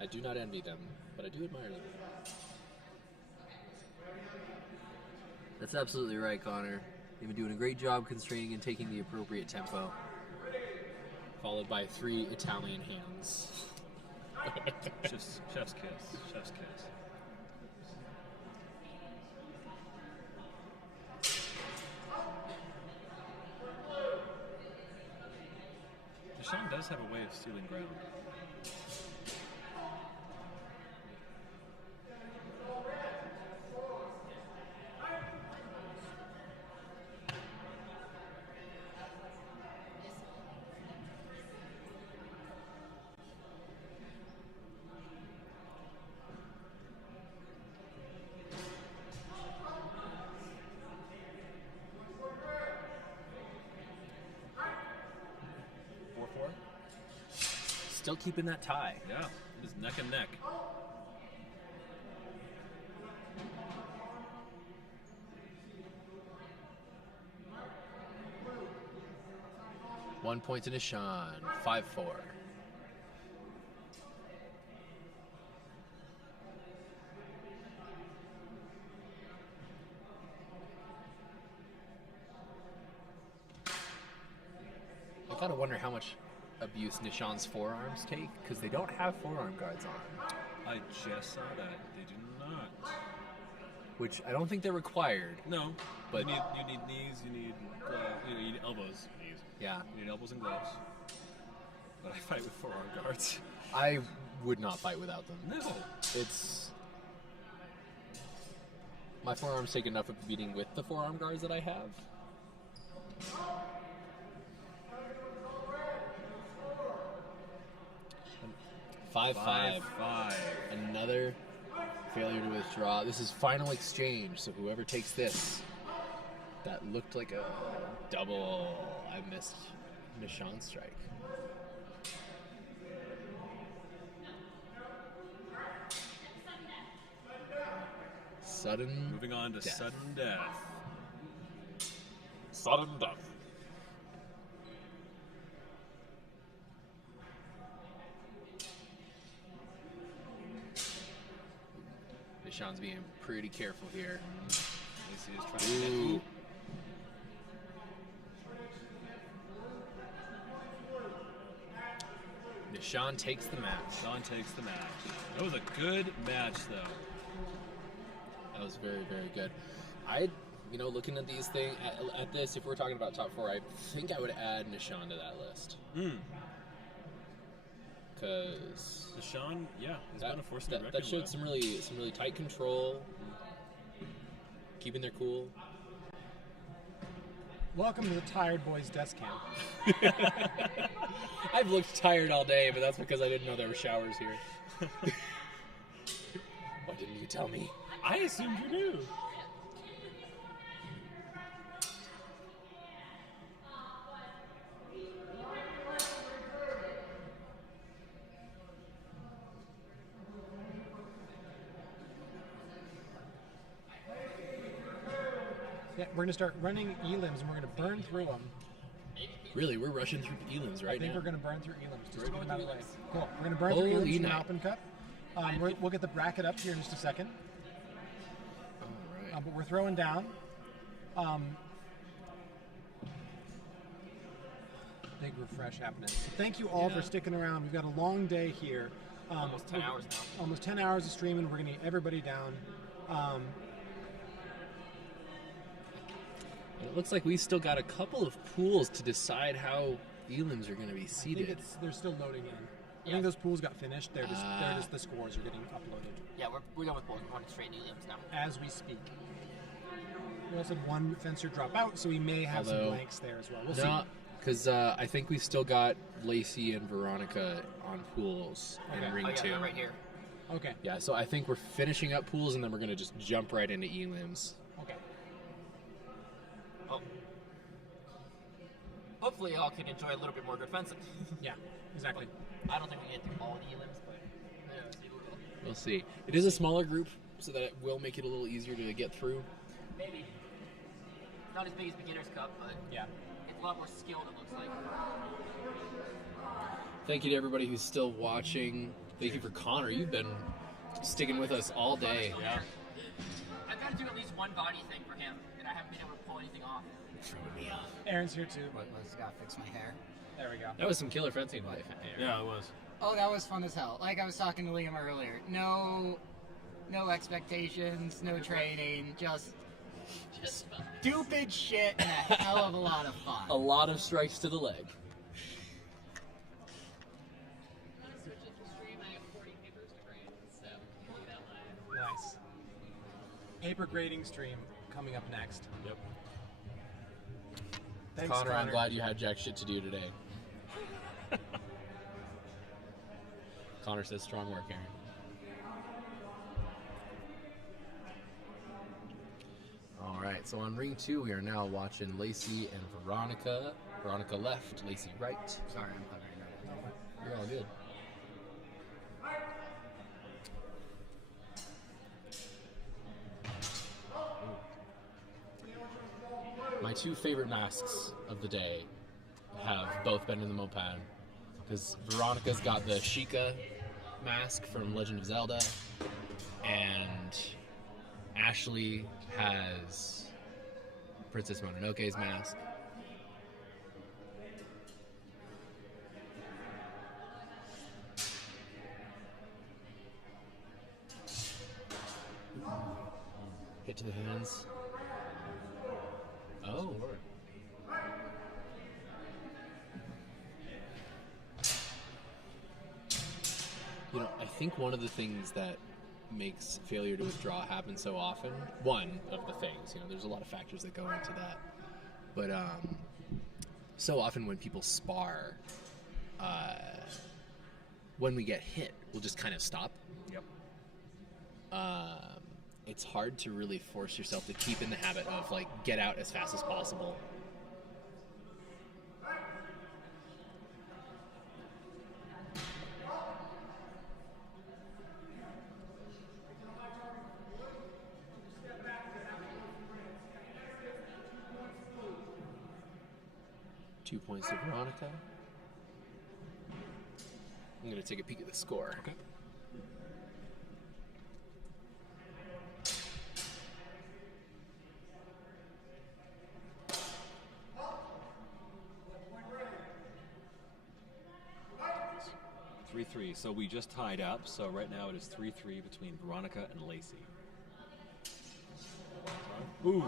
I do not envy them, but I do admire them. That's absolutely right, Connor. You've been doing a great job constraining and taking the appropriate tempo. Followed by 3 Italian hands. Chef's kiss. Chef's kiss. Nishan does have a way of stealing ground. Still keeping that tie. Yeah, it is neck and neck. One point to Nishan. 5-4. I gotta wonder how much abuse Nishan's forearms take, because they don't have forearm guards on. I just saw that. They do not. Which I don't think they're required. No, but you need knees, you need elbows, knees. Yeah. You need elbows and gloves. But I fight with forearm guards. I would not fight without them. No. It's... My forearms take enough of a beating with the forearm guards that I have. Five. Another failure to withdraw. This is final exchange, so whoever takes this, that looked like a double. I missed Nishan's strike. Sudden. Moving on to death. sudden death. Sudden death. Deshaun's being pretty careful here. Lacey is trying to get. Ooh. Deshaun takes the match. Sean takes the match. That was a good match, though. That was very, very good. Looking at these things, at this, if we're talking about top 4, I think I would add Nishan to that list. Because Deshaun, yeah, he's been a force to be reckoned that showed with. some really tight control, keeping their cool. Welcome to the Tired Boys Desk Cam. I've looked tired all day, but that's because I didn't know there were showers here. Why didn't you tell me? I assumed you knew. Yeah, we're going to start running elims, and we're going to burn through them. Really, we're rushing through elims right I think now. we're going to burn through elims. Just to get them out of the way. elims. Cool. We're going to burn through Holy elims from night. Alpen Cup. We'll get the bracket up here in just a second. All right. But we're throwing down. Big refresh happening. So thank you all for sticking around. We've got a long day here. Almost 10 hours now. Almost 10 hours of streaming. We're going to get everybody down. It looks like we've still got a couple of pools to decide how elims are going to be I seated. think they're still loading in. I think those pools got finished. They're just the scores are getting uploaded Yeah, we're done with bowls. We're running straight elims now. as we speak. We also had one fencer drop out, so we may have some Although- blanks there as well. We'll No, see. because I think we've still got Lacey and Veronica on pools in Okay. ring Oh, yeah, 2. they're right here. Okay. Yeah, so I think we're finishing up pools and then we're going to just jump right into elims. Okay. Oh. Hopefully y'all can enjoy a little bit more good fencing. Yeah, exactly. I don't think we get through all the elims, but maybe we will. We'll see. It is a smaller group, so that it will make it a little easier to get through. Maybe. Not as big as Beginner's Cup, but Yeah. it's a lot more skilled, it looks like. Thank you to everybody who's still watching. Thank you for Connor. You've been sticking with us all day. Yeah. I've got to do at least one body thing for him, and I haven't been able to pull anything off. Aaron's here too. Just gotta fix my hair. There we go. That was some killer fencing life. Yeah, it was. Oh, that was fun as hell. Like I was talking to Liam earlier. No expectations, no training, just stupid shit and a hell of a lot of fun. A lot of strikes to the leg. Nice. Paper grading stream coming up next. Yep. Thanks, Connor, I'm glad you had jack shit to do today. Connor says strong work, Aaron. All right, so on ring 2, we are now watching Lacey and Veronica. Veronica left, Lacey right. Sorry, I'm not very nervous. You're all good. My two favorite masks of the day have both been in the moped, because Veronica's got the Sheikah mask from Legend of Zelda, and Ashley has Princess Mononoke's mask. Hit to the hands. Oh. You know, I think one of the things that makes failure to withdraw happen so often, one of the things, there's a lot of factors that go into that, but so often when people spar, when we get hit, we'll just kind of stop. Yep. It's hard to really force yourself to keep in the habit of, get out as fast as possible. 2 points to Veronica. I'm going to take a peek at the score. Okay. Three, 3. So we just tied up. So right now it is 3-3 between Veronica and Lacey. Ooh.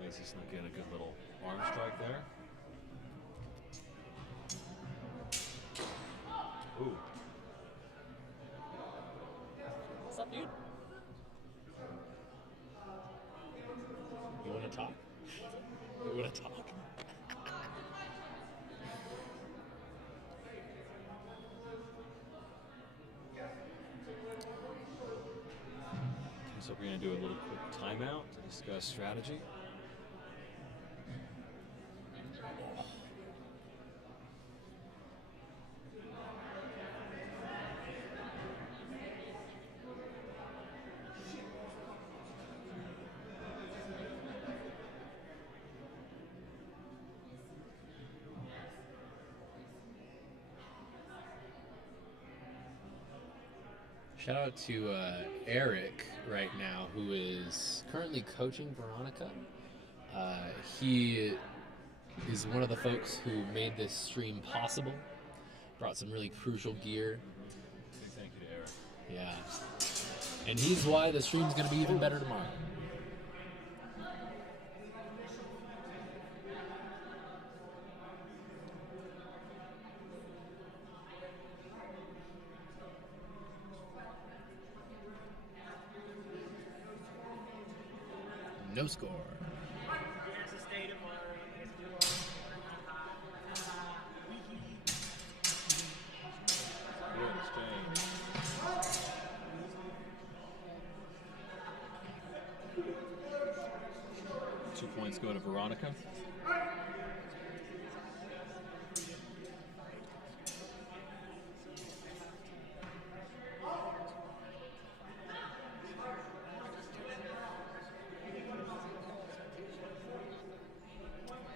Lacey snuck in a good little arm strike there. Ooh. What's up, dude? You want to talk? You want to talk? So we're going to do a little quick timeout to discuss strategy. Shout out to Eric right now, who is currently coaching Veronica. He is one of the folks who made this stream possible. Brought some really crucial gear. Big thank you to Eric. Yeah. And he's why the stream's going to be even better tomorrow. No score. Good exchange. 2 points go to Veronica.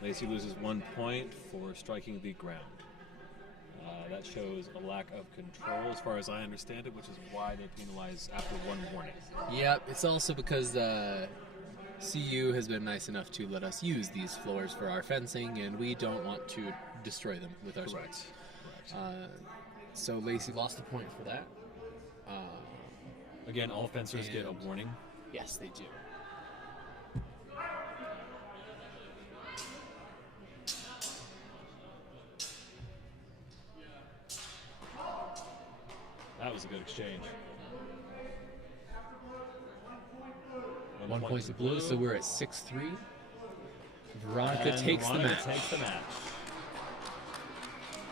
Lacey loses 1 point for striking the ground. That shows a lack of control as far as I understand it, which is why they penalize after 1 warning. Yep, it's also because CU has been nice enough to let us use these floors for our fencing, and we don't want to destroy them with our swords. So Lacey lost a point for that. Again, all fencers get a warning. Yes, they do. That was a good exchange. 1 point to blue, so we're at 6-3. Veronica takes the match.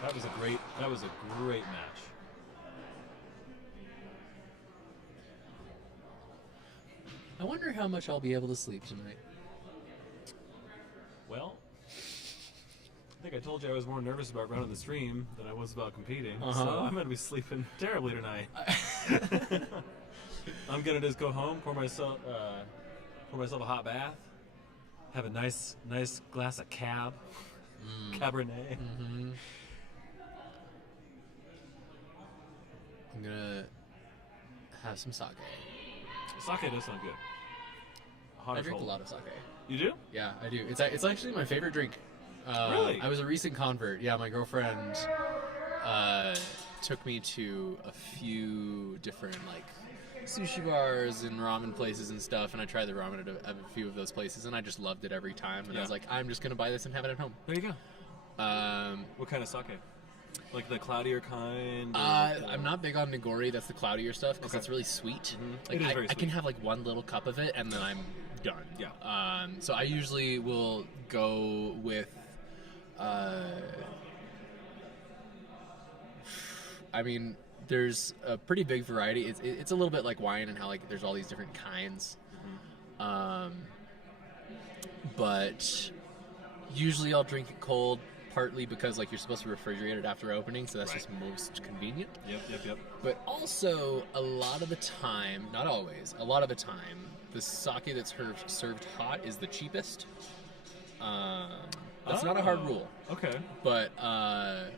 That was a great match. I wonder how much I'll be able to sleep tonight. Well, I think I told you I was more nervous about running the stream than I was about competing. So I'm going to be sleeping terribly tonight. I'm going to just go home, pour myself a hot bath, have a nice glass of Cabernet. Mm-hmm. I'm going to have some sake. Sake does sound good. Hot I or drink cold? a lot of sake. You do? Yeah, I do. It's actually my favorite drink. Really? I was a recent convert. Yeah, my girlfriend took me to a few different like sushi bars and ramen places and stuff, and I tried the ramen at a few of those places, and I just loved it every time. And I was like, I'm just gonna buy this and have it at home. There you go. What kind of sake? Like the cloudier kind? I'm not big on nigori. That's the cloudier stuff because that's really sweet. Mm-hmm. Like It is very I can sweet. have like one little cup of it and then I'm done. Yeah. So I usually will go with. I mean, there's a pretty big variety. It's a little bit like wine and how like there's all these different kinds. But usually I'll drink it cold. Partly because like you're supposed to refrigerate it after opening, so that's just most convenient. Yep. But also a lot of the time, not always, a lot of the time, the sake that's served hot is the cheapest. That's not a hard rule. Okay. But I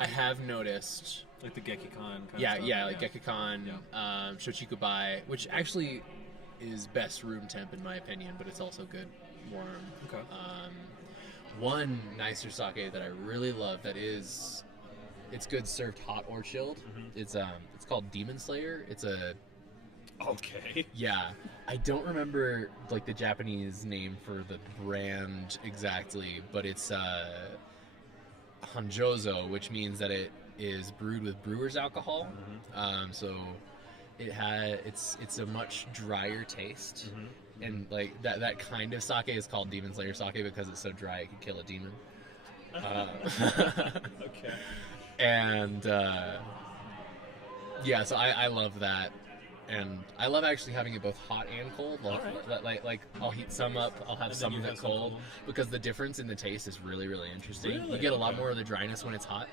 have noticed... Like the Gekikan kind of Yeah, stuff. yeah, like Gekikan, Shochikubai, which actually is best room temp in my opinion, but it's also good warm. Okay. One nicer sake that I really love that is, it's good served hot or chilled. It's called Demon Slayer. It's a Okay. Yeah, I don't remember like the Japanese name for the brand exactly, but it's Hanjozo, which means that it is brewed with brewer's alcohol. So it's a much drier taste, and like that kind of sake is called Demon Slayer sake because it's so dry it can kill a demon. Okay. And yeah, so I love that. And I love actually having it both hot and cold. Like I'll heat some up, I'll have some of it cold, because the difference in the taste is really, really interesting. Really? You get a lot more of the dryness when it's hot.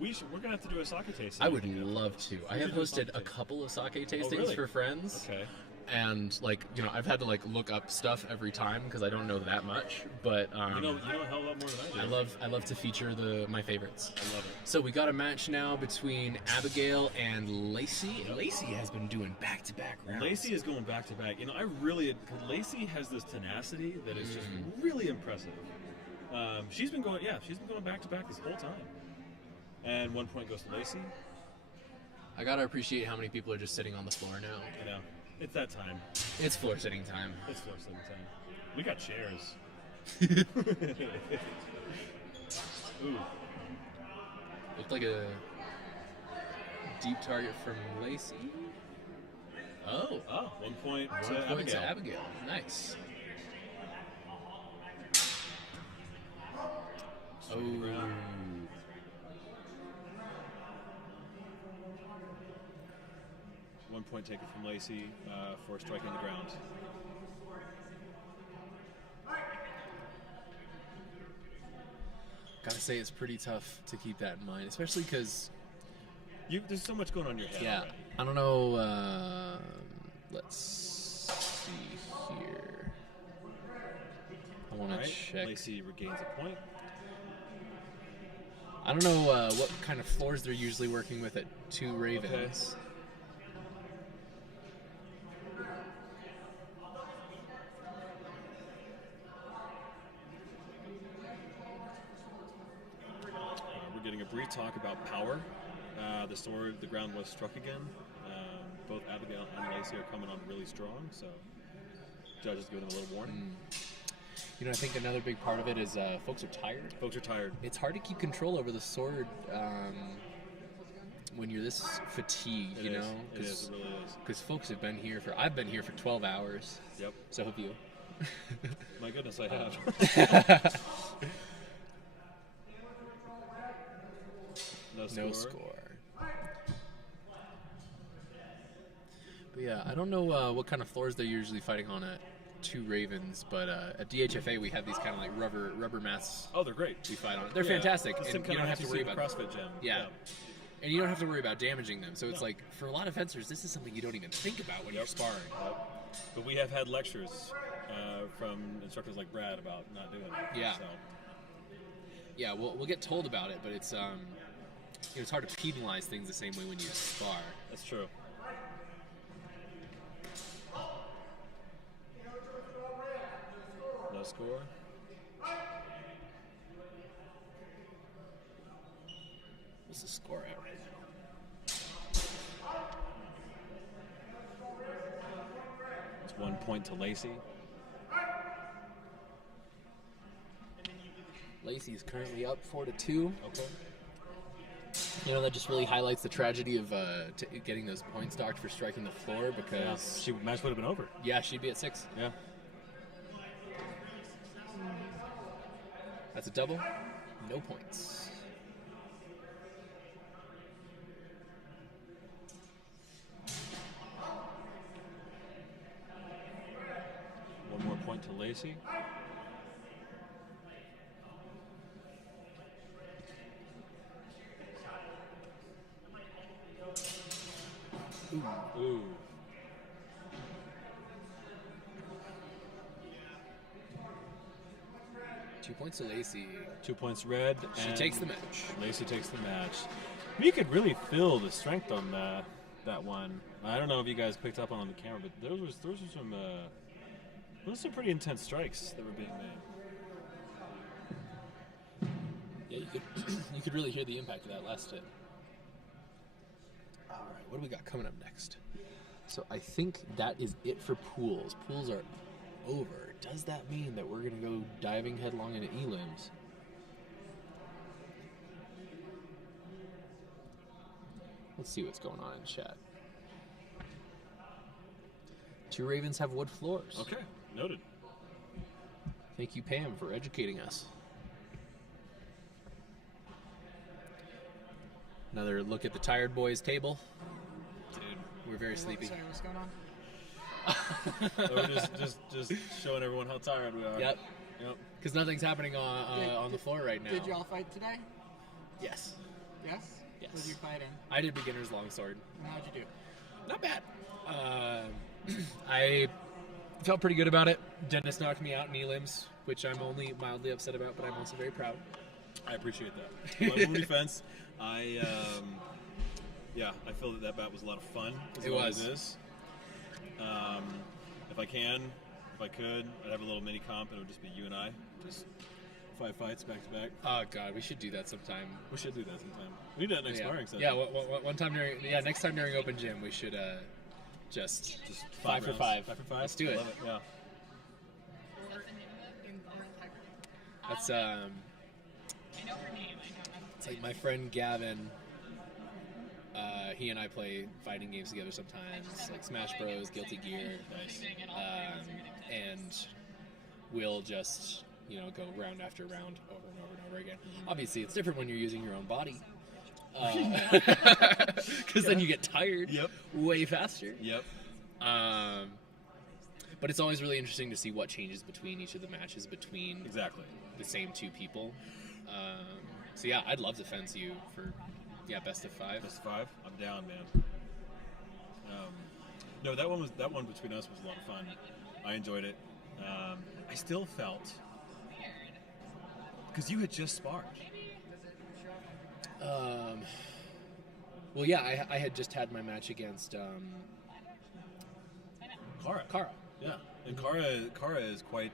We're gonna have to do a sake tasting. I would love to. I have hosted a couple of sake tastings really? for friends. Okay. And like, you know, I've had to like look up stuff every time because I don't know that much. But you know a hell of a lot more than I do. I love to feature my favorites. I love it. So we got a match now between Abigail and Lacey. Lacey has been doing back-to-back rounds. Lacey is going back to back. You know, Lacey has this tenacity that is just really impressive. She's been going back to back this whole time. And 1 point goes to Lacey. I gotta appreciate how many people are just sitting on the floor now. I know. It's that time. It's floor sitting time. It's floor sitting time. We got chairs. Ooh. Looked like a deep target from Lacey. Oh. 1 point to 1 point Abigail. to Abigail. Nice. Oh. 1 point taken from Lacey for striking the ground. Gotta say, it's pretty tough to keep that in mind, especially because there's so much going on in your head. Yeah, already. I don't know. Let's see here. I want to check. Lacey regains a point. I don't know what kind of floors they're usually working with at Two Ravens. We're getting a brief talk about power. The ground was struck again. Both Abigail and Lacey are coming on really strong, so judges give them a little warning. You know, I think another big part of it is folks are tired. Folks are tired. It's hard to keep control over the sword when you're this fatigued, you know? It is. It really is. Because folks have been here I've been here for 12 hours. Yep. So hope you. My goodness, I have. No score. But yeah, I don't know what kind of floors they're usually fighting on at Two Ravens, but at DHFA we have these kind of like rubber mats. Oh, they're great. We fight on. They're fantastic. It's And some you don't kind have of to worry about CrossFit gym. Yeah. And you don't have to worry about damaging them. So it's like, for a lot of fencers, this is something you don't even think about when you're sparring. But we have had lectures from instructors like Brad about not doing it. Yeah. So. Yeah, we'll get told about it, but it's it's hard to penalize things the same way when you spar. That's true. No score. What's the score at right now? It's 1 point to Lacey. Lacey is currently up 4-2. Okay. You know, that just really highlights the tragedy of getting those points docked for striking the floor, because match would have been over. Yeah, she'd be at 6. Yeah. That's a double. No points. One more point to Lacey. Ooh. 2 points to Lacey. 2 points red. She and takes the match. Lacey takes the match. We could really feel the strength on that one. I don't know if you guys picked up on the camera, but those were some pretty intense strikes that were being made. Yeah, you could really hear the impact of that last hit. All right, what do we got coming up next? So I think that is it for pools. Pools are over. Does that mean that we're going to go diving headlong into elims? Let's see what's going on in chat. 2 ravens have wood floors. Okay, noted. Thank you, Pam, for educating us. Another look at the tired boys table. Dude, we're very sleepy. Sorry, what's going on? We're just showing everyone how tired we are. Yep. Because nothing's happening on the floor right now. Did y'all fight today? Yes. Yes? Yes. What did you fight in? I did beginner's longsword. And how'd you do? Not bad. I felt pretty good about it. Dennis knocked me out in elims, which I'm only mildly upset about, but I'm also very proud. I appreciate that. My own defense, I feel that bat was a lot of fun. It was. If I could, I'd have a little mini comp, and it would just be you and I, just 5 fights back to back. Oh God, we should do that sometime. We should do that sometime. We need that next sparring session. Yeah, one time next time during open gym, we should just 5 for 5. 5 for 5. Let's do it. Love it. Yeah. That's it's like my friend Gavin. He and I play fighting games together sometimes, like Smash Bros, Guilty Gear, and we'll just go round after round over and over and over again. Obviously, it's different when you're using your own body, because then you get tired way faster. Yep. But it's always really interesting to see what changes between each of the matches between the same 2 people. So yeah, I'd love to fence you for best of 5. Best of 5. I'm down, man. No, that one between us was a lot of fun. I enjoyed it. I still felt because you had just sparred. Well, yeah, I had just had my match against Kara. Yeah, and Kara is quite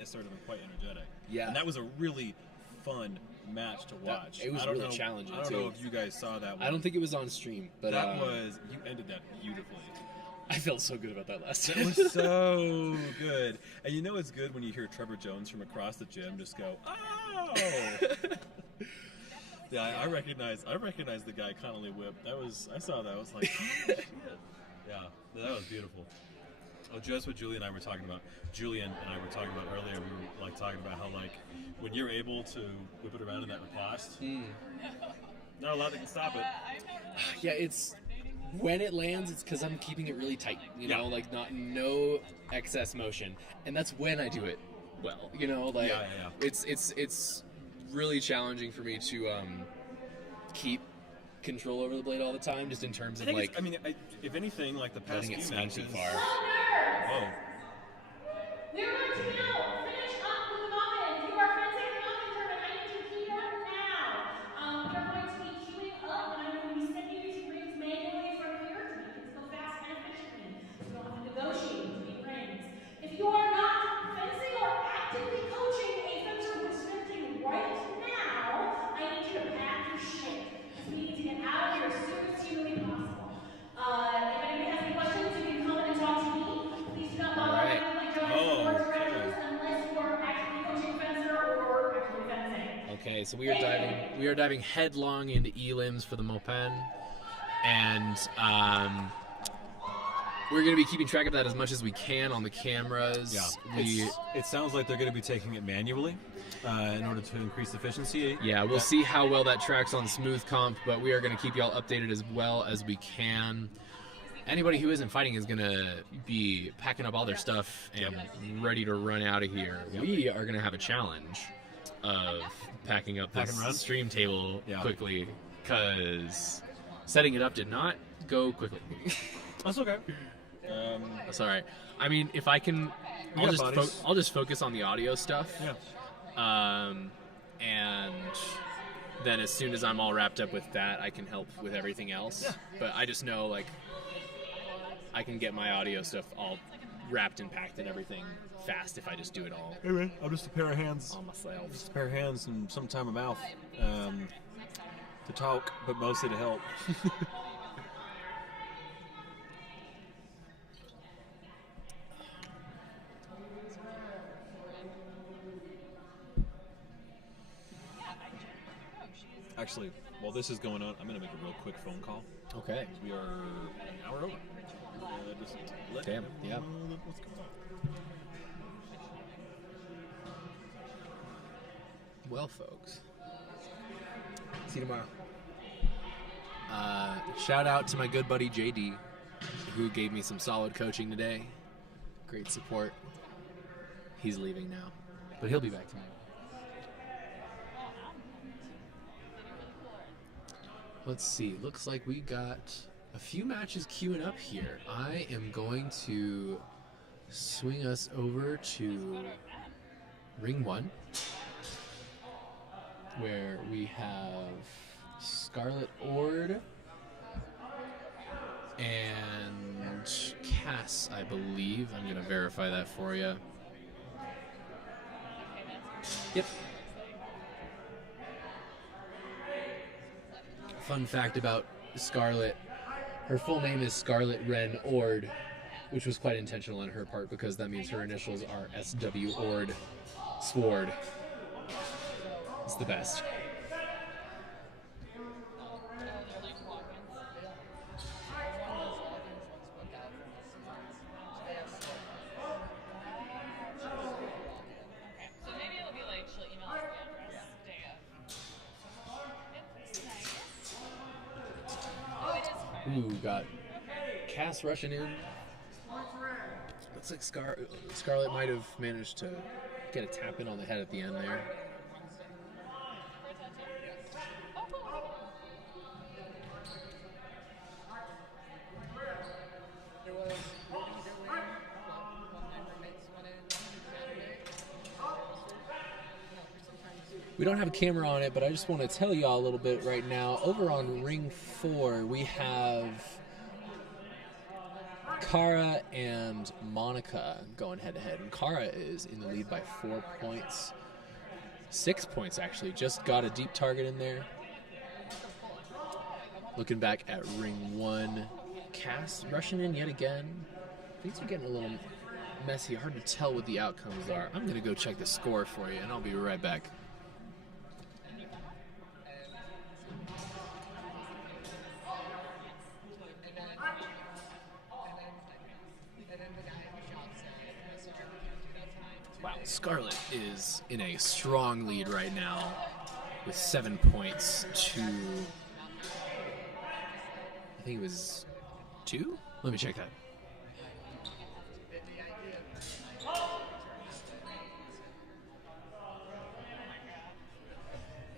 assertive and quite energetic. Yeah, and that was a really fun match to watch. It was really challenging. I don't know if you guys saw that one. I don't think it was on stream, but you ended that beautifully. I felt so good about that last time. It was so good. And you know it's good when you hear Trevor Jones from across the gym just go, "Oh!" Yeah, I recognize the guy Connolly Whip. I saw that. I was like, oh, shit. Yeah, that was beautiful. Oh, just what Julian and I were talking about. Julian and I were talking about earlier. We were talking about how when you're able to whip it around in that riposte, not a lot that can stop it. Yeah, it's when it lands, it's because I'm keeping it really tight. No excess motion, and that's when I do it well. It's really challenging for me to keep control over the blade all the time, just in terms of if anything, the past few matches. Too far. Whoa. We're going to now finish up with the Muffin. If you are fencing the Muffin tournament, I need you here now. We are going to be queuing up, and I'm going to be sending you to rings manually from here to make it go fast and efficiently. So you don't have to negotiate between rings. If you are not fencing or actively coaching a fencer who is fencing right now, I need you to pack your shit, because we need to get out of here as soon as humanly possible. If anybody has any questions, you can come and talk to me. Please do not bother any of my judges or directors unless you are actually coaching fencer or actually fencing. Okay, so we are diving headlong into elims for the Mopan, and we're going to be keeping track of that as much as we can on the cameras. Yeah, it sounds like they're going to be taking it manually in order to increase efficiency. Yeah, we'll see how well that tracks on Smooth Comp, but we are going to keep y'all updated as well as we can. Anybody who isn't fighting is going to be packing up all their stuff and ready to run out of here. Yep. We are going to have a challenge of packing up this stream table quickly, because setting it up did not go quickly. That's okay. That's all right. I mean, if I can, I'll just focus on the audio stuff. Yeah. and then as soon as I'm all wrapped up with that, I can help with everything else. Yeah. But I just know, like, I can get my audio stuff all wrapped and packed and everything fast if I just do it all. Hey man, I'm just a pair of hands. All myself. Just a pair of hands and sometimes a mouth to talk, but mostly to help. Actually, while this is going on, I'm going to make a real quick phone call. Okay. We are an hour over. Just let Damn, you know yeah. what's going on. Well, folks. See you tomorrow. Shout out to my good buddy JD, who gave me some solid coaching today. Great support. He's leaving now, but he'll be back tonight. Let's see. Looks like we got a few matches queuing up here. I am going to swing us over to Ring 1, where we have Scarlet Ord and Cass, I believe. I'm going to verify that for you. Yep. Fun fact about Scarlet, her full name is Scarlet Wren Ord, which was quite intentional on her part because that means her initials are SW Ord Sword. It's the best. Ooh, got Cass rushing in. Looks like Scarlet might have managed to get a tap in on the head at the end there. We don't have a camera on it, but I just want to tell you all a little bit right now. Over on Ring 4, we have Kara and Monica going head-to-head. And Kara is in the lead by 4 points. 6 points, actually. Just got a deep target in there. Looking back at Ring 1, Cass rushing in yet again. Things are getting a little messy. Hard to tell what the outcomes are. I'm going to go check the score for you, and I'll be right back. Wow, Scarlet is in a strong lead right now with 7 points to, I think it was 2? Let me check that.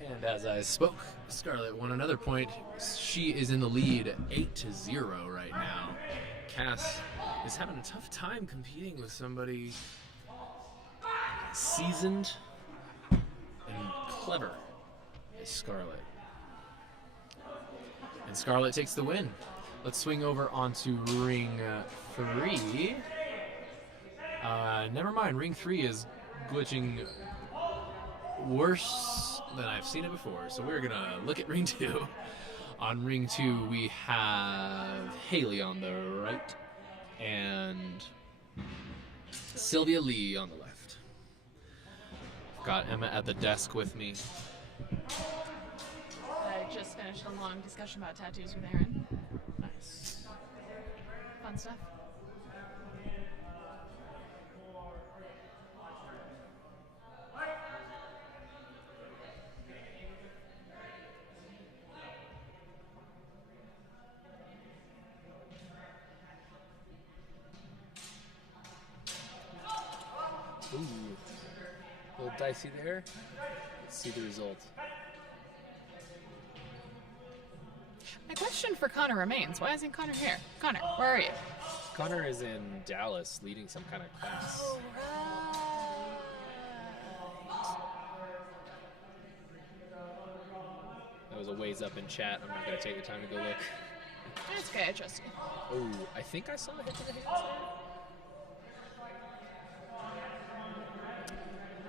And as I spoke, Scarlet won another point. She is in the lead 8-0 right now. Cass is having a tough time competing with somebody seasoned and clever as Scarlet. And Scarlet takes the win. Let's swing over onto Ring 3. Never mind, Ring 3 is glitching worse than I've seen it before. So we're gonna look at Ring 2. On Ring 2 we have Haley on the right and Sylvia Lee on the left. Got Emma at the desk with me. I just finished a long discussion about tattoos with Aaron. Nice. Fun stuff. Ooh. A little dicey there. Let's see the result. My question for Connor remains, why isn't Connor here? Connor, where are you? Connor is in Dallas leading some kind of class. a ways up in chat. I'm not going to take the time to go look. It's okay, I trust you. Oh, I think I saw a hit to the hands there.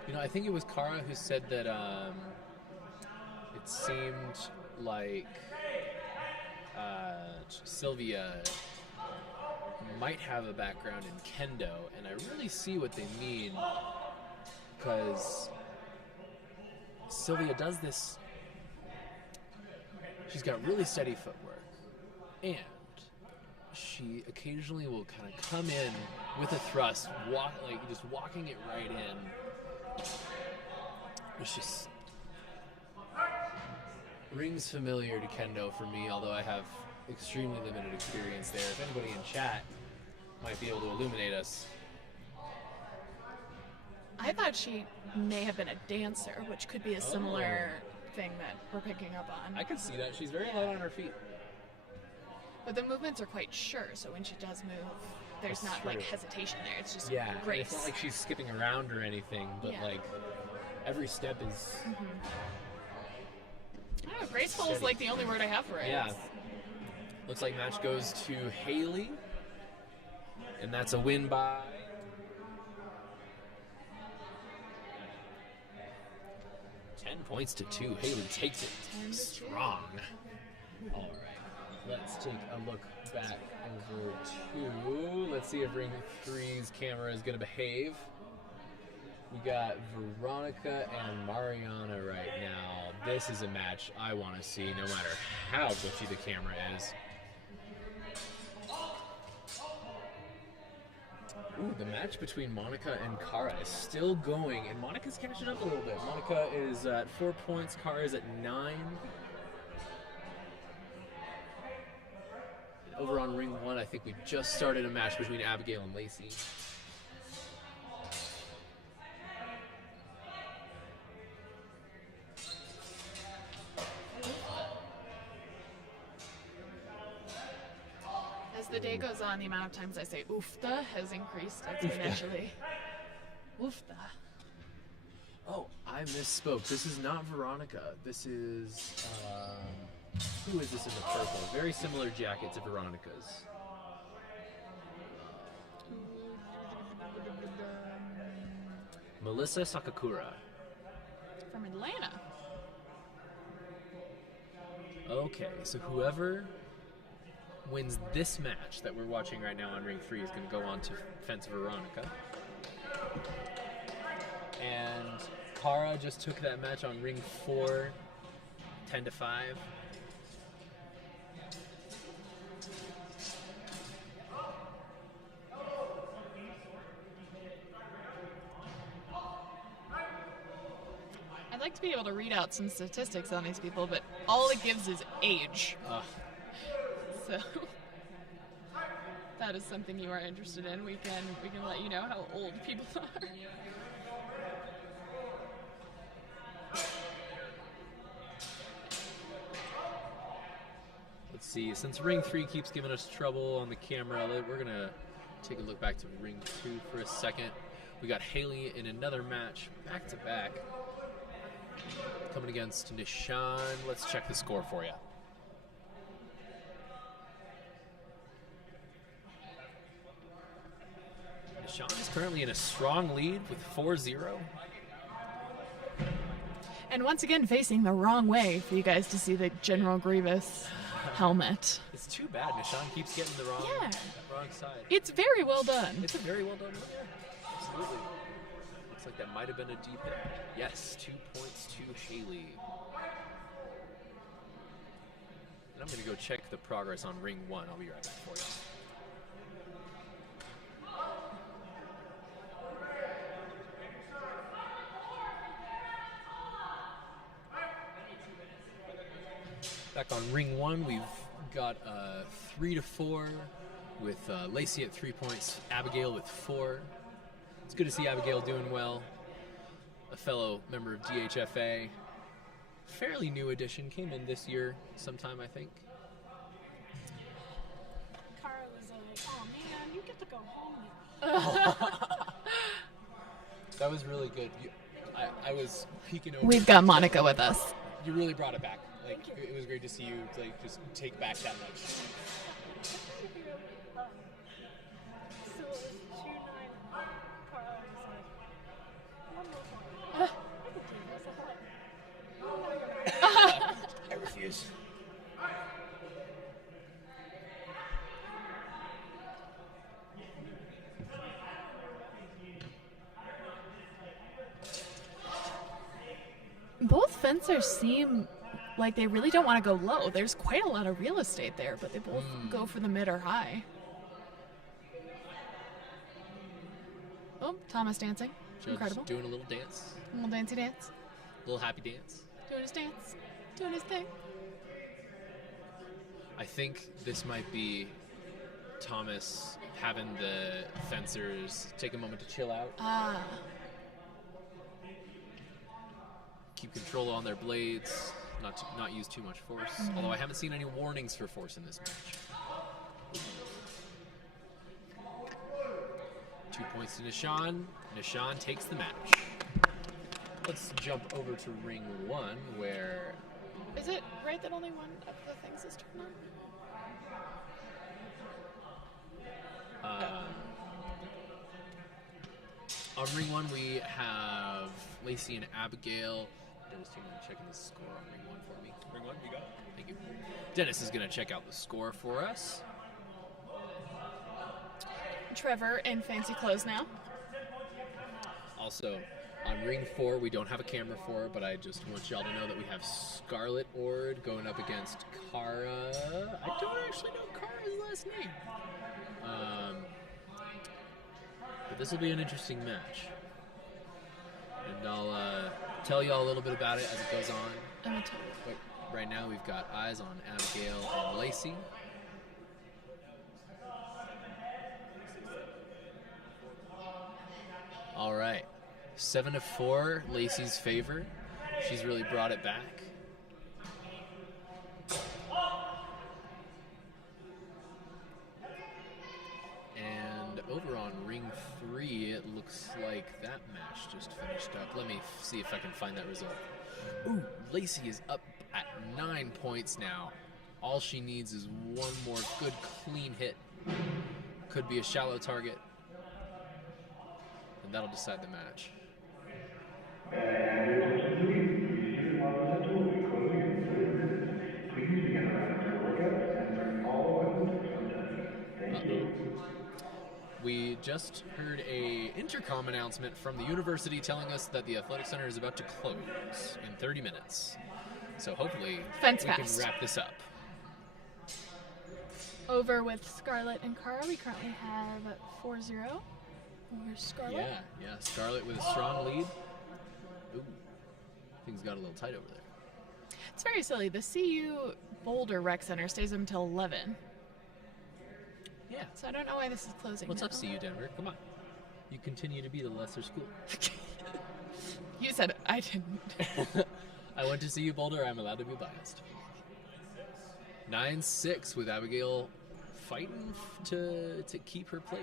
You know, I think it was Kara who said that it seemed like Sylvia might have a background in kendo, and I really see what they mean, because Sylvia does this. She's got really steady footwork, and she occasionally will kind of come in with a thrust, just walking it right in. It's just rings familiar to kendo for me, although I have extremely limited experience there. If anybody in chat might be able to illuminate us. I thought she may have been a dancer, which could be a similar thing that we're picking up on. I can see that. She's very light on her feet. But the movements are quite sure, so when she does move, there's That's not true. like hesitation there. It's just Yeah, grace. it's not like she's skipping around or anything, but Yeah. like every step is. Oh, graceful is like the only word I have for it. Yeah. Looks like match goes to Haley, and that's a win by 10 points to 2. Haley takes it 10 to 2. strong. All right, let's take a look back over to. Let's see if Ring 3's camera is going to behave. We got Veronica and Mariana right now. This is a match I want to see, no matter how butchy the camera is. Ooh, the match between Monica and Kara is still going, and Monica's catching up a little bit. Monica is at 4 points, Kara is at 9. Over on Ring 1, I think we just started a match between Abigail and Lacey. As the day goes on, the amount of times I say oofta has increased exponentially. Oofta. Oh, I misspoke. This is not Veronica. This is, who is this in the purple? Very similar jacket to Veronica's. Melissa Sakakura. From Atlanta. Okay, so whoever wins this match that we're watching right now on Ring 3 is going to go on to fence Veronica. And Kara just took that match on Ring 4, 10 to 5. I'd like to be able to read out some statistics on these people, but all it gives is age. So that is something you are interested in. We can let you know how old people are. Let's see, since Ring 3 keeps giving us trouble on the camera, we're going to take a look back to Ring 2 for a second. We got Haley in another match, back to back, coming against Nishan. Let's check the score for you. Nishan is currently in a strong lead with 4-0. And once again, facing the wrong way for you guys to see the General Grievous helmet. It's too bad Nishan keeps getting the wrong side. It's very well done. It's a very well done. Yeah, absolutely. Looks like that might have been a deep hit. Yes, 2 points to Haley. And I'm going to go check the progress on Ring 1. I'll be right back for you. Back on Ring 1, we've got 3 to 4 with Lacey at 3 points, Abigail with 4. It's good to see Abigail doing well. A fellow member of DHFA. Fairly new addition, came in this year sometime, I think. Kara was like, oh man, you get to go home. That was really good. I was peeking over. We've got Monica with us. You really brought it back. Like, it was great to see you like just take back that much. So it was 2-9. Carl was like, one more point. I can do this. I'm like, oh no, you're not. I refuse. Both fencers seem like they really don't want to go low. There's quite a lot of real estate there, but they both go for the mid or high. Oh, Thomas dancing. Judge Incredible. doing a little dance, A little dancey dance. a little happy dance. Doing his dance. Doing his thing. I think this might be Thomas having the fencers take a moment to chill out, Ah. keep control on their blades, not use too much force. Although I haven't seen any warnings for force in this match. 2 points to Nishan. Nishan takes the match. Let's jump over to ring 1, where Is it right that only one of the things is turned on ring 1 we have Lacey and Abigail. Dennis, do you mind checking the score on ring 1 for me? Ring 1, you got it. Thank you. Dennis is going to check out the score for us. Trevor in fancy clothes now. Also, on ring 4, we don't have a camera for, but I just want y'all to know that we have Scarlet Ord going up against Kara. I don't actually know Kara's last name. But this will be an interesting match. And I'll tell y'all a little bit about it as it goes on. But right now we've got eyes on Abigail and Lacey. All right. 7-4, Lacey's favor. She's really brought it back. And over on ring 3, it looks like that match just finished up. Let me see if I can find that result. Ooh, Lacey is up at 9 points now. All she needs is one more good, clean hit. Could be a shallow target. And that'll decide the match. We just heard a intercom announcement from the university telling us that the athletic center is about to close in 30 minutes. So hopefully Fence we can fast. wrap this up. Over with Scarlet and Kara, we currently have 4-0 over Scarlet. Yeah, Scarlet with a strong lead. Ooh, things got a little tight over there. It's very silly. The CU Boulder Rec Center stays until 11. Yeah. So I don't know why this is closing. What's now. up, CU Denver? Come on. You continue to be the lesser school. You said it. I didn't. I went to CU Boulder. I'm allowed to be biased. 9-6 with Abigail fighting to keep her place.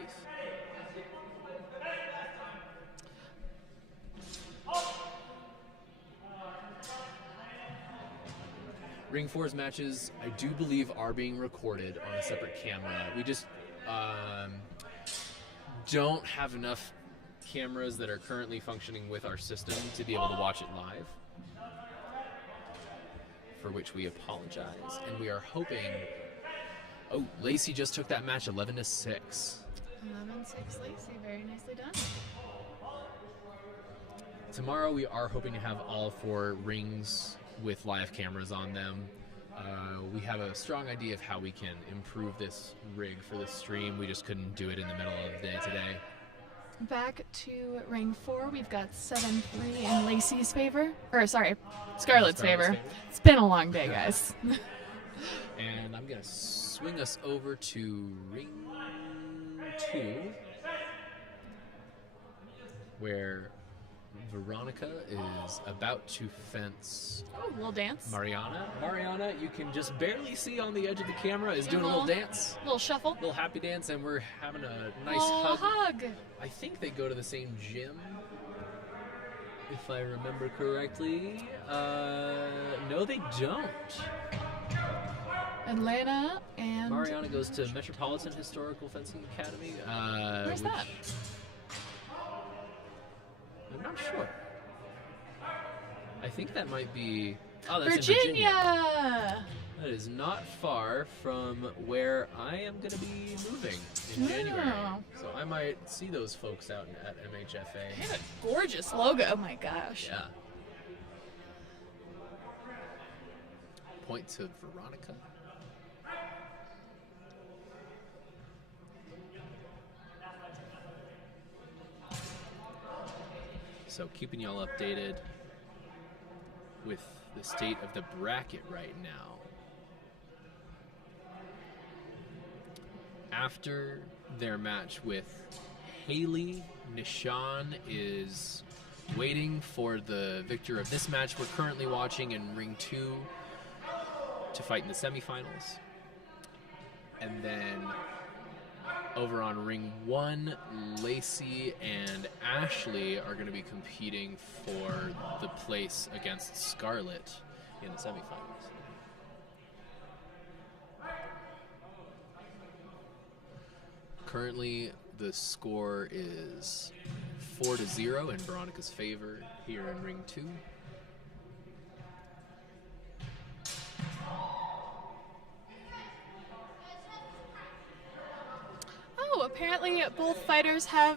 Ring 4's matches, I do believe, are being recorded on a separate camera. We just don't have enough cameras that are currently functioning with our system to be able to watch it live, for which we apologize. And we are hoping... Oh, Lacey just took that match 11-6. 11-6, Lacey. Very nicely done. Tomorrow we are hoping to have all 4 rings with live cameras on them. We have a strong idea of how we can improve this rig for this stream. We just couldn't do it in the middle of the day today. Back to ring 4, we've got 7-3 in Lacey's favor. Or, sorry, Scarlet's favor. It's been a long day, guys. And I'm going to swing us over to ring 2, where Veronica is about to fence Oh, little dance. Mariana. Mariana, you can just barely see on the edge of the camera, is doing a little dance. Little shuffle. Little happy dance, and we're having a nice Oh, hug. hug. I think they go to the same gym, if I remember correctly. No, No, they don't. Atlanta and Mariana goes to Metropolitan Historical Fencing Academy. Where's that? I'm not sure. I think that might be... Oh, that's Virginia! in Virginia. That is not far from where I am going to be moving in January. So I might see those folks out at MHFA. They have a gorgeous logo. Oh my gosh. Yeah. Point to Veronica. So keeping y'all updated with the state of the bracket right now. After their match with Haley, Nishan is waiting for the victor of this match we're currently watching in Ring 2 to fight in the semifinals. And then over on Ring 1, Lacey and Ashley are going to be competing for the place against Scarlett in the semifinals. Currently, the score is 4-0 in Veronica's favor here in Ring 2. Oh, apparently both fighters have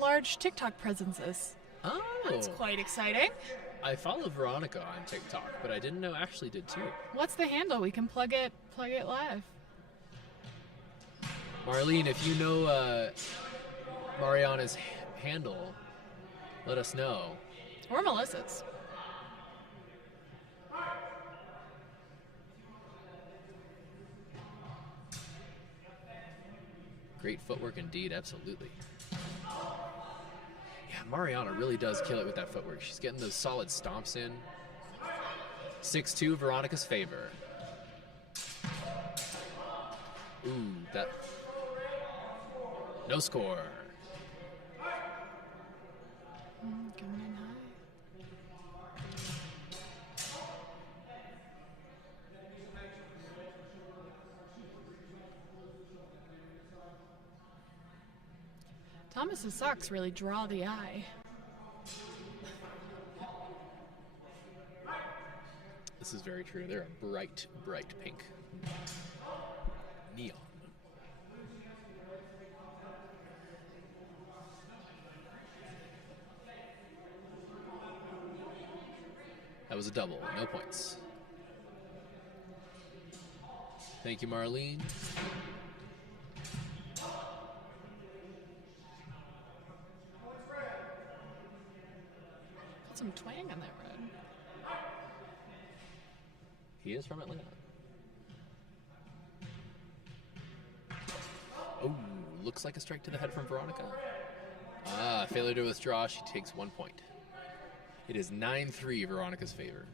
large TikTok presences. Oh. That's quite exciting. I follow Veronica on TikTok, but I didn't know Ashley did too. What's the handle? We can plug it live. Marlene, if you know Mariana's handle, let us know. Or Melissa's. Great footwork indeed, absolutely. Yeah, Mariana really does kill it with that footwork. She's getting those solid stomps in. 6-2, Veronica's favor. Ooh, that... No score. Coming in high. Thomas's socks really draw the eye. This is very true. They're a bright, bright pink. Neon. That was a double. No points. Thank you, Marlene. Got some twang on that red. He is from Atlanta. Oh, looks like a strike to the head from Veronica. Ah, failure to withdraw. She takes 1 point. It is 9-3, Veronica's favor.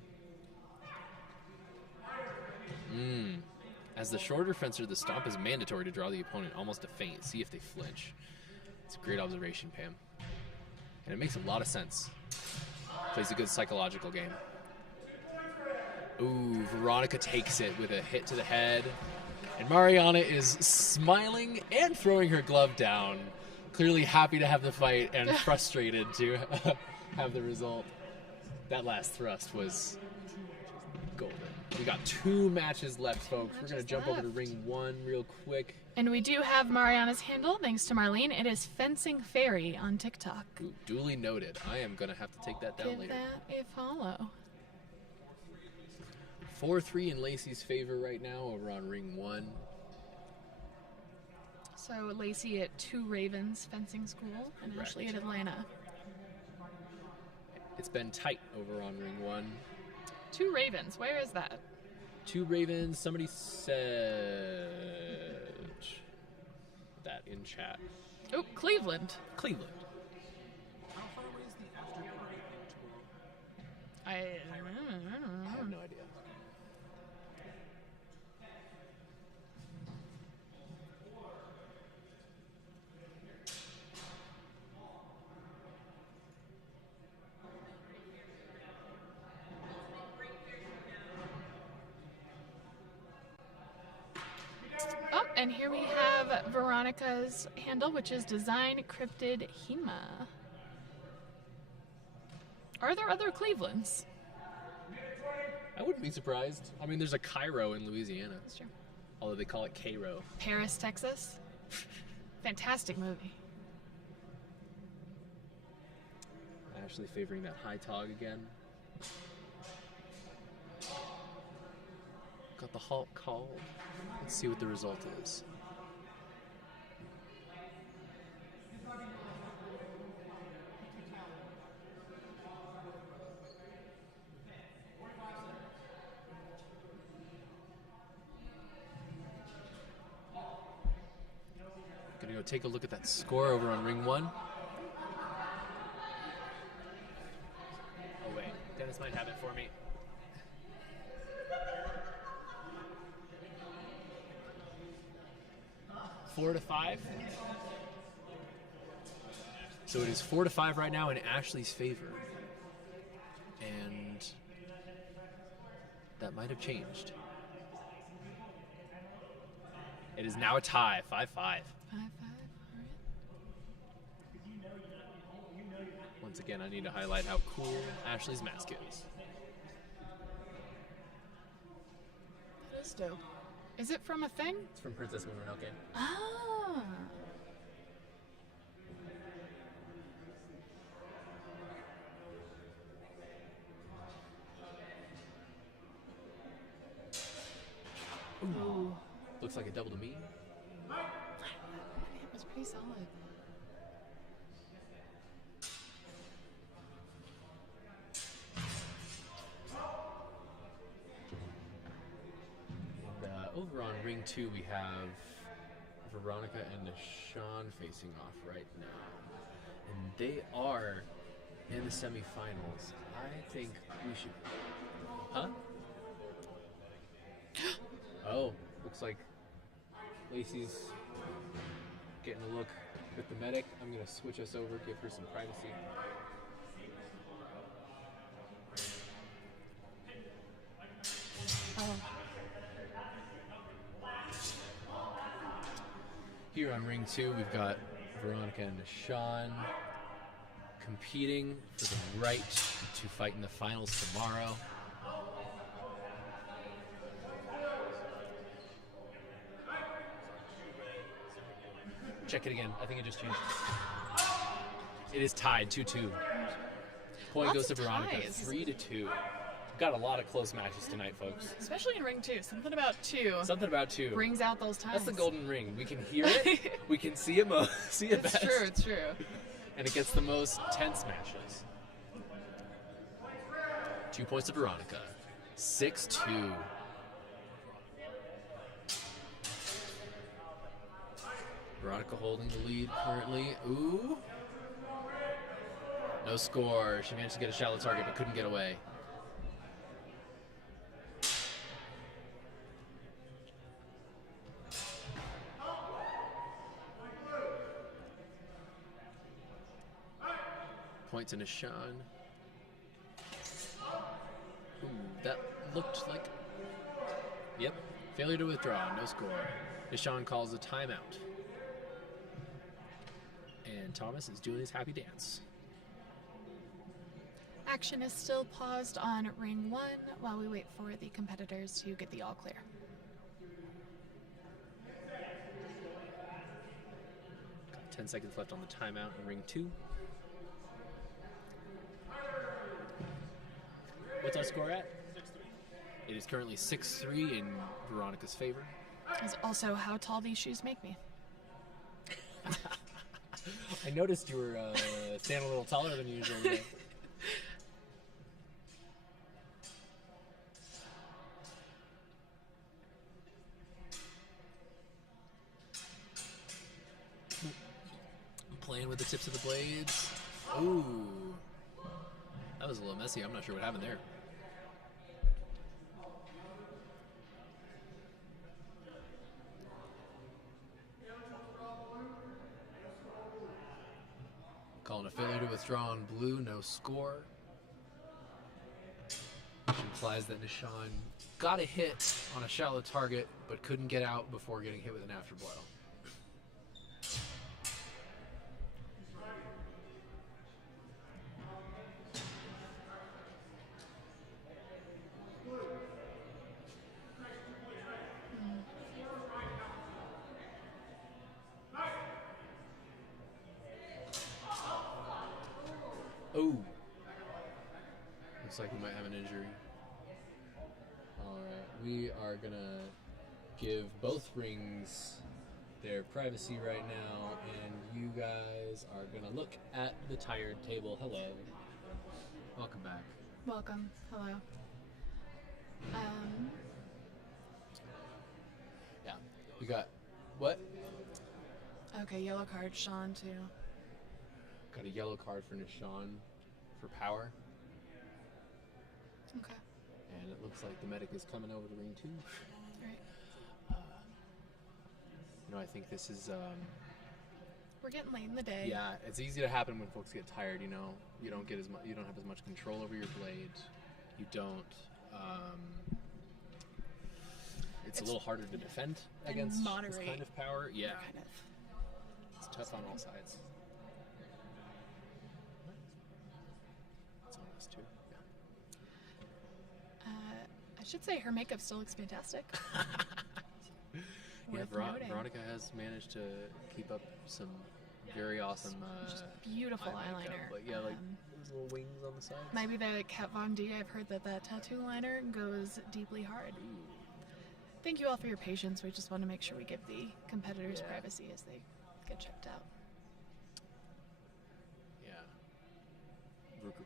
As the shorter fencer, the stomp is mandatory to draw the opponent almost a feint. See if they flinch. It's a great observation, Pam. And it makes a lot of sense. Plays a good psychological game. Ooh, Veronica takes it with a hit to the head. And Mariana is smiling and throwing her glove down. Clearly happy to have the fight and frustrated to have the result. That last thrust was golden. We got 2 matches left, folks. We're going to jump over to Ring 1 real quick. And we do have Mariana's handle, thanks to Marlene. It is Fencing Fairy on TikTok. Ooh, duly noted. I am going to have to take that down Give later. that a follow. 4-3 in Lacey's favor right now over on Ring 1. So Lacey at 2 Ravens Fencing School and Correct. Ashley at Atlanta. It's been tight over on Ring 1. 2 Ravens, where is that? 2 Ravens. Somebody said that in chat. Oh, Cleveland. Cleveland. How far away is the after party in Toronto? I have no idea. And here we have Veronica's handle, which is Design Cryptid Hema. Are there other Clevelands? I wouldn't be surprised. I mean, there's a Cairo in Louisiana. That's true. Although they call it Cairo. Paris, Texas. Fantastic movie. Ashley favoring that high tog again. Got the halt called. Let's see what the result is. Gonna go take a look at that score over on ring 1. Oh wait, Dennis might have it for me. Four to 5. So it is 4-5 right now in Ashley's favor. And that might have changed. It is now a tie, 5-5. 5-5. Once again, I need to highlight how cool Ashley's mask is. That is dope. Is it from a thing? It's from Princess Mononoke. Ah. Ooh. Looks like a double to me. It was pretty solid. Over on ring 2, we have Veronica and Nishan facing off right now. And they are in the semifinals. I think we should... Huh? Oh, looks like Lacey's getting a look with the medic. I'm going to switch us over, give her some privacy. Oh. Here on ring 2, we've got Veronica and Nishan competing for the right to fight in the finals tomorrow. Check it again. I think it just changed. It is tied 2-2. Point Lots goes to of Veronica, ties. 3-2. Got a lot of close matches tonight, folks. Especially in ring 2. Something about 2. Something about 2 brings out those ties. That's the golden ring. We can hear it. We can see it. See it It's best. true. It's true. And it gets the most tense matches. 2 points to Veronica. 6-2. Veronica holding the lead currently. Ooh. No score. She managed to get a shallow target but couldn't get away. Point to Nishan. Ooh, that looked like... Yep. Failure to withdraw. No score. Nishan calls a timeout. And Thomas is doing his happy dance. Action is still paused on ring 1 while we wait for the competitors to get the all clear. Got 10 seconds left on the timeout in ring 2. What's our score at? 6-3. It is currently 6-3 in Veronica's favor. Is also how tall these shoes make me. I noticed you were standing a little taller than usual today. Playing with the tips of the blades. Ooh. That was a little messy. I'm not sure what happened there. Calling a failure to withdraw on blue, no score. She implies that Nishan got a hit on a shallow target, but couldn't get out before getting hit with an afterblow. Oh. Looks like we might have an injury. Alright, we are gonna give both rings their privacy right now, and you guys are gonna look at the tired table. Hello. Welcome back. Welcome. Hello. Yeah. We got what? Okay, yellow card, Sean too. Got a yellow card for Nishan for power. Okay. And it looks like the medic is coming over to ring 2. Right. I think this is We're getting late in the day. yeah, it's easy to happen when folks get tired, You don't get as much, you don't have as much control over your blade. You don't it's a little harder to defend against this moderate kind of power. Yeah. kind of. It's tough on all sides. It's on us too. Yeah. I should say her makeup still looks fantastic. Yeah, Worth noting. Veronica has managed to keep up some very awesome Just beautiful eye makeup. eyeliner. Like, yeah, like those little wings on the side. Maybe the Kat Von D. I've heard that tattoo liner goes deeply hard. Thank you all for your patience. We just want to make sure we give the competitors privacy as they get checked out. Yeah.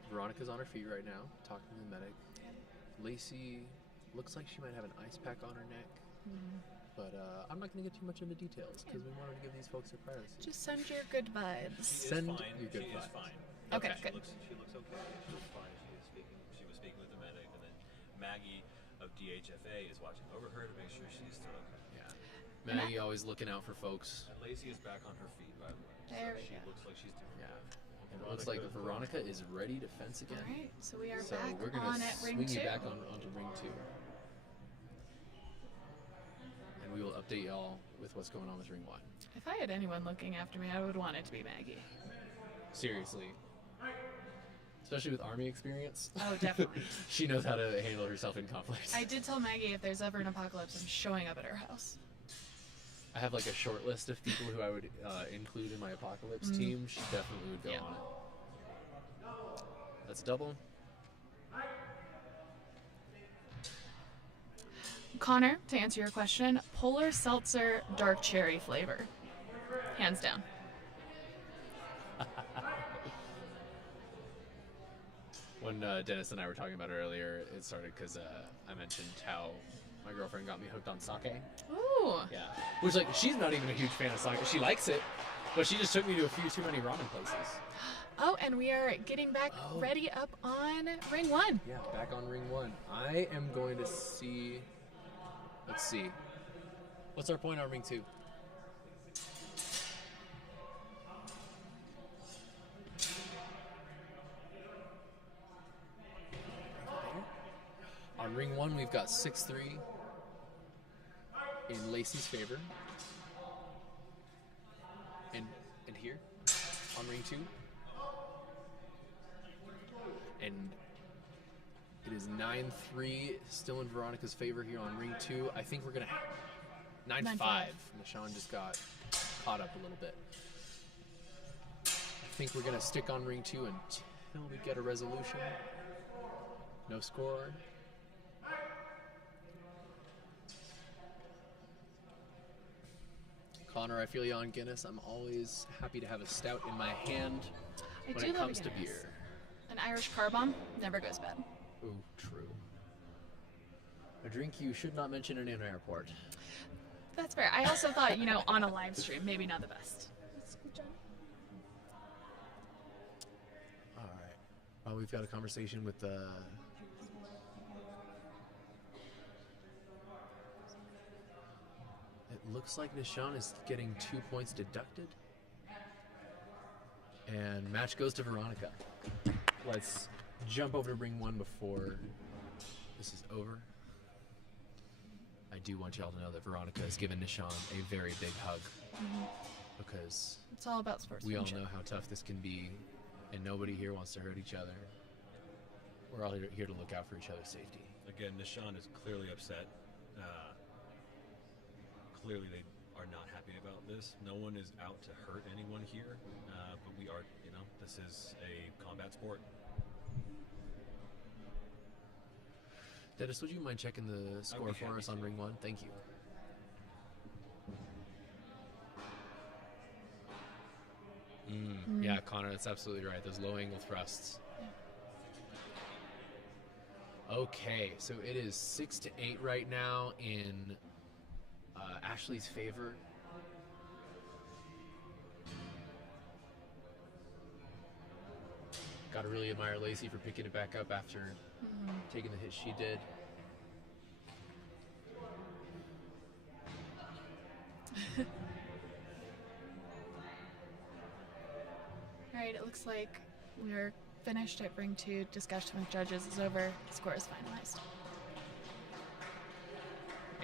Veronica's on her feet right now, talking to the medic. Lacey looks like she might have an ice pack on her neck. But I'm not going to get too much into details because we wanted to give these folks their privacy. Just send your good vibes. Send your good She vibes. is fine. Okay, she good. She looks okay. She looks fine. She was speaking with the medic, and then Maggie of DHFA is watching over her to make sure she's still okay. Yeah. Maggie always looking out for folks. And Lacey is back on her feet, by the way. There we She go. looks like she's doing Yeah. And it looks like Veronica is ready to fence again. All right, so we are So back we're gonna on at ring swing 2. you back onto ring 2. And we will update y'all with what's going on with ring 1. If I had anyone looking after me, I would want it to be Maggie. Seriously. Especially with army experience. Oh, definitely. She knows how to handle herself in conflict. I did tell Maggie if there's ever an apocalypse, I'm showing up at her house. I have like a short list of people who I would include in my apocalypse team. She definitely would go on it. That's double. Connor, to answer your question, Polar Seltzer Dark Cherry flavor. Hands down. When Dennis and I were talking about it earlier, it started because I mentioned how my girlfriend got me hooked on sake. Ooh. Yeah. Which, like, she's not even a huge fan of sake. She likes it, but she just took me to a few too many ramen places. Oh, and we are getting back ready up on ring 1. Yeah, back on ring 1. I am going to see... Let's see. What's our point on ring 2? On ring 1, we've got 6-3 in Lacey's favor. And here, on ring 2. And it is 9-3, still in Veronica's favor here on ring 2. I think we're going to 9-5. Nishan just got caught up a little bit. I think we're going to stick on ring 2 until we get a resolution. No score. Connor, I feel you on Guinness. I'm always happy to have a stout in my hand when it comes to beer. An Irish car bomb never goes bad. Ooh, true. A drink you should not mention in an airport. That's fair. I also thought, on a live stream, maybe not the best. All right. Well, we've got a conversation with the... It looks like Nishan is getting 2 points deducted. And match goes to Veronica. Let's jump over to ring 1 before this is over, I do want y'all to know that Veronica has given Nishan a very big hug. Because It's all about we all sportsmanship. know how tough this can be, and nobody here wants to hurt each other. We're all here to look out for each other's safety. Again, Nishan is clearly upset. Clearly, they are not happy about this. No one is out to hurt anyone here, but we are. This is a combat sport. Dennis, would you mind checking the score be for happy us on to. ring 1? Thank you. Yeah, Connor, that's absolutely right. Those low angle thrusts. Okay, so it is 6-8 right now in Ashley's favor. Gotta really admire Lacey for picking it back up after taking the hit she did. All right, it looks like we're finished at ring 2. Discussion with judges is over. Score is finalized.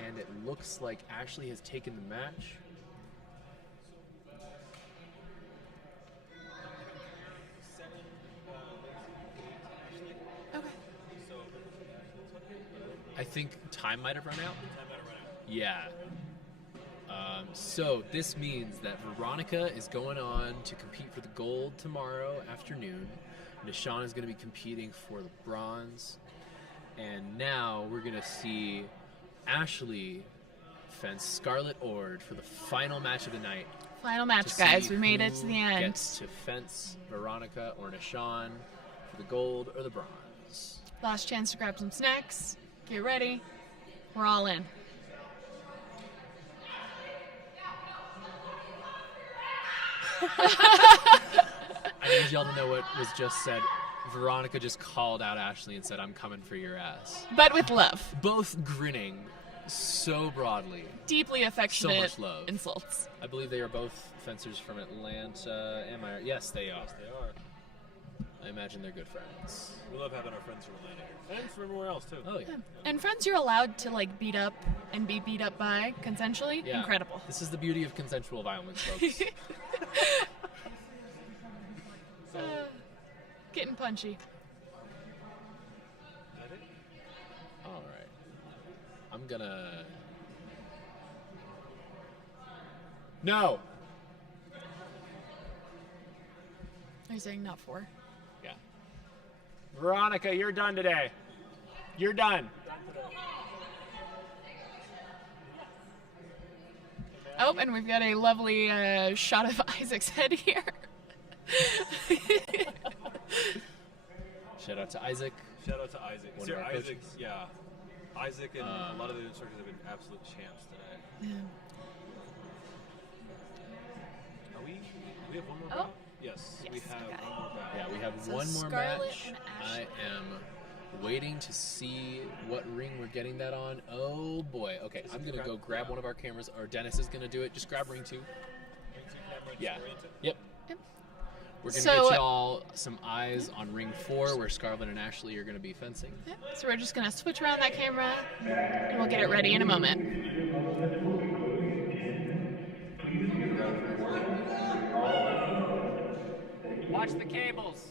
And it looks like Ashley has taken the match. Okay. I think time might have run out. Yeah. So this means that Veronica is going on to compete for the gold tomorrow afternoon. Nishan is going to be competing for the bronze. And now we're going to see Ashley fence Scarlet Ord for the final match of the night. Final match, To guys. see We made it to who the end. Gets to fence Veronica or Nishan for the gold or the bronze. Last chance to grab some snacks. Get ready. We're all in. I need y'all to know what was just said. Veronica just called out Ashley and said, "I'm coming for your ass." But with love. Both grinning so broadly. Deeply So affectionate much love. insults. I believe they are both fencers from Atlanta. Am I? Yes, they are. Yes, they are. I imagine they're good friends. We love having our friends from Atlanta here. And from everywhere else, too. Oh, yeah. And friends you're allowed to beat up and be beat up by consensually. Yeah. Incredible. This is the beauty of consensual violence, folks. Getting punchy. All right. I'm gonna... No! Are you saying not 4? Yeah. Veronica, you're done today. You're done. Oh, and we've got a lovely shot of Isaac's head here. Shout out to Isaac. Shout out to Isaac. One Sir, of our coaches. Isaac's, yeah. Isaac and a lot of the instructors have been absolute champs today. Are we have one more bout? Yes, we have one more bout. Yeah, we have So one more Scarlett match. and I am waiting to see what ring we're getting that on. Oh boy. Okay, I'm gonna go grab one of our cameras, or Dennis is gonna do it. Just grab ring 2. Yeah. Yep. We're gonna So- get y'all some eyes on ring 4, where Scarlett and Ashley are gonna be fencing. So we're just going to switch around that camera and we'll get it ready in a moment. Watch the cables.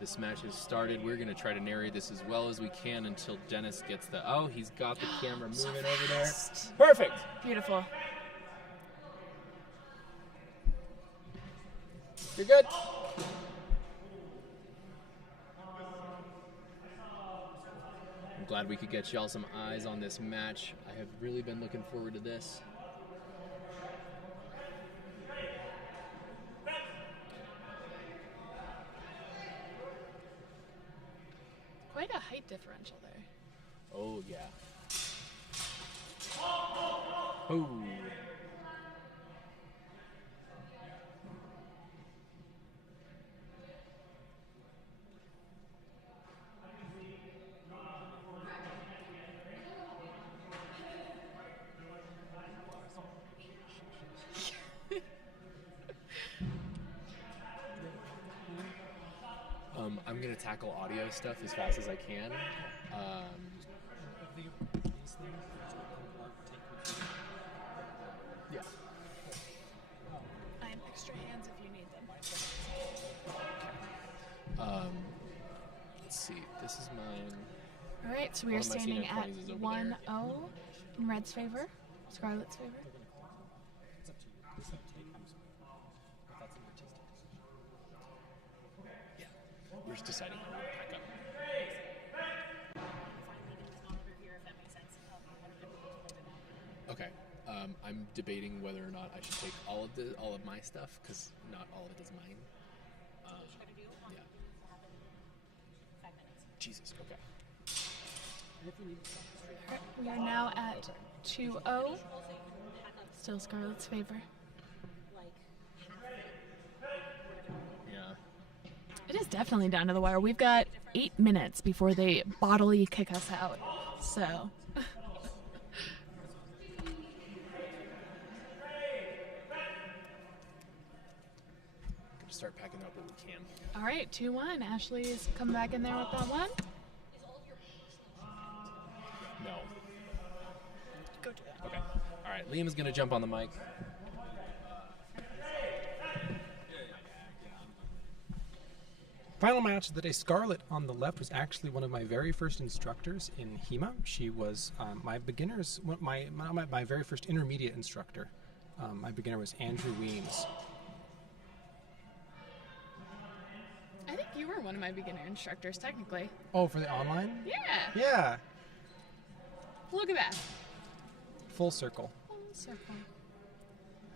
This match has started. We're gonna try to narrate this as well as we can until Dennis gets the. Oh, he's got the camera moving over there. Perfect. Beautiful. You're good. I'm glad we could get y'all some eyes on this match. I have really been looking forward to this. Quite a height differential there. Oh, yeah. Oh. to tackle audio stuff as fast as I can. Yeah. I have extra hands if you need them. Let's see. This is mine. All right, so we One are of my standing C920s at is over 1-0 there. in Red's favor, Scarlet's favor. It's up to you. This take comes if that's an artistic decision. Yeah. We're just deciding how to pack up. Okay. I'm debating whether or not I should take all of my stuff, because not all of it is mine. Yeah. Jesus. Okay. Alright, we are now at 2-0. Still Scarlet's favor. Yeah. It is definitely down to the wire. We've got 8 minutes before they bodily kick us out. So. Start packing up what we can. All right, 2-1. Ashley's come back in there with that one. No. Go do that. Okay. All right. Liam is going to jump on the mic. Final match of the day. Scarlett on the left was actually one of my very first instructors in HEMA. She was my very first intermediate instructor. My beginner was Andrew Weems. I think you were one of my beginner instructors, technically. Oh, for the online? Yeah. Yeah. Look at that. Full circle. Full circle.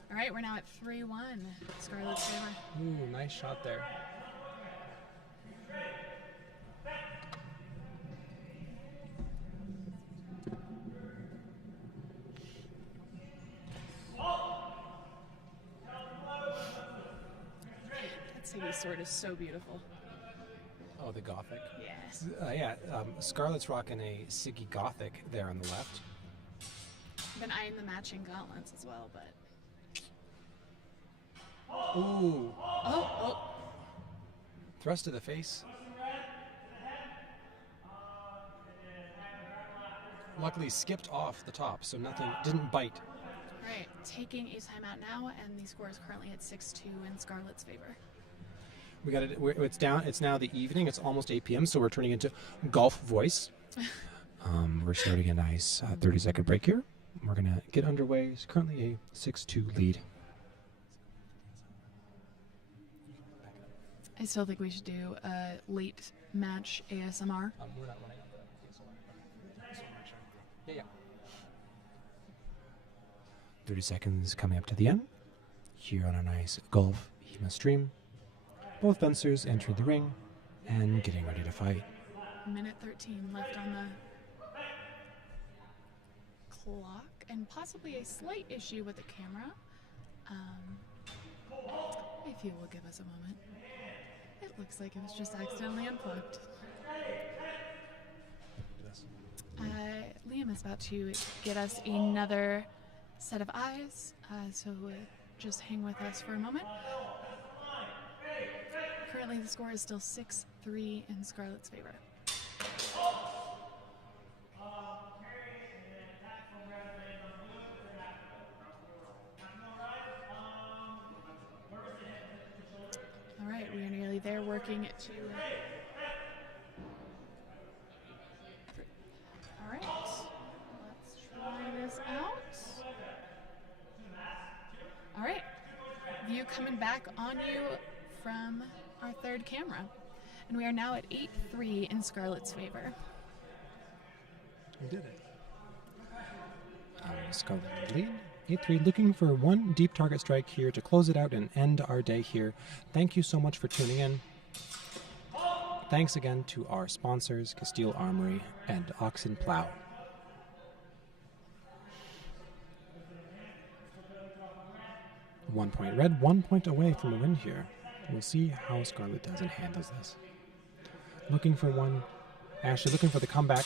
All right, we're now at 3-1. Scarlet's favor. Ooh, nice shot there. That Siggy sword is so beautiful. Oh, the Gothic? Yes. Yeah, Scarlett's rocking a Siggy Gothic there on the left. Been eyeing the matching gauntlets as well, but... Ooh. Oh. Thrust to the face. Luckily skipped off the top, so nothing, didn't bite. All right, taking a timeout now, and the score is currently at 6-2 in Scarlet's favor. We got it. It's down. It's now the evening. It's almost 8 p.m. So we're turning into golf voice. We're starting a nice 30-second break here. We're gonna get underway. It's currently a 6-2 lead. I still think we should do a late match ASMR. We're not running. Yeah. 30 seconds coming up to the end. Here on a nice golf HEMA stream. Both fencers entering the ring and getting ready to fight. Minute 13 left on the clock, and possibly a slight issue with the camera. If you will give us a moment. It looks like it was just accidentally unplugged. Liam is about to get us another set of eyes, so just hang with us for a moment. Currently the score is still 6-3 in Scarlet's favor. All right, we are nearly there, working to... All right, let's try this out. All right, view coming back on you from our third camera. And we are now at 8-3 in Scarlet's favor. We did it. Scarlet in the lead. 8-3, looking for one deep target strike here to close it out and end our day here. Thank you so much for tuning in. Thanks again to our sponsors, Castile Armory and Oxen Plow. One point red, 1 point away from a win here. We'll see how Scarlet does and handles this. Looking for one. Ashley looking for the comeback.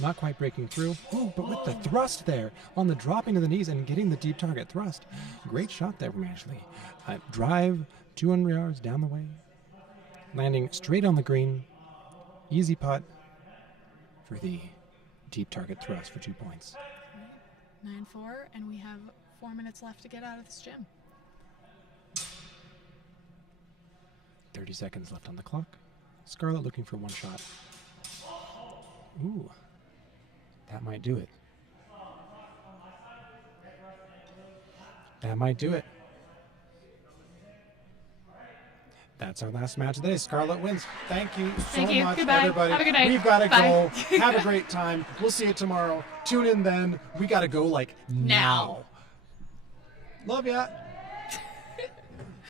Not quite breaking through. Oh, but with the thrust there on the dropping to the knees and getting the deep target thrust. Great shot there from Ashley. Drive 200 yards down the way. Landing straight on the green. Easy putt for the deep target thrust for 2 points. 9-4, and we have 4 minutes left to get out of this gym. 30 seconds left on the clock. Scarlett looking for one shot. Ooh, that might do it. That might do it. That's our last match of the day. Scarlett wins. Thank you so Thank you. much, Goodbye. everybody. Have a good night. We've got to Bye. go. Have a great time. We'll see you tomorrow. Tune in then. We got to go like now. Love ya.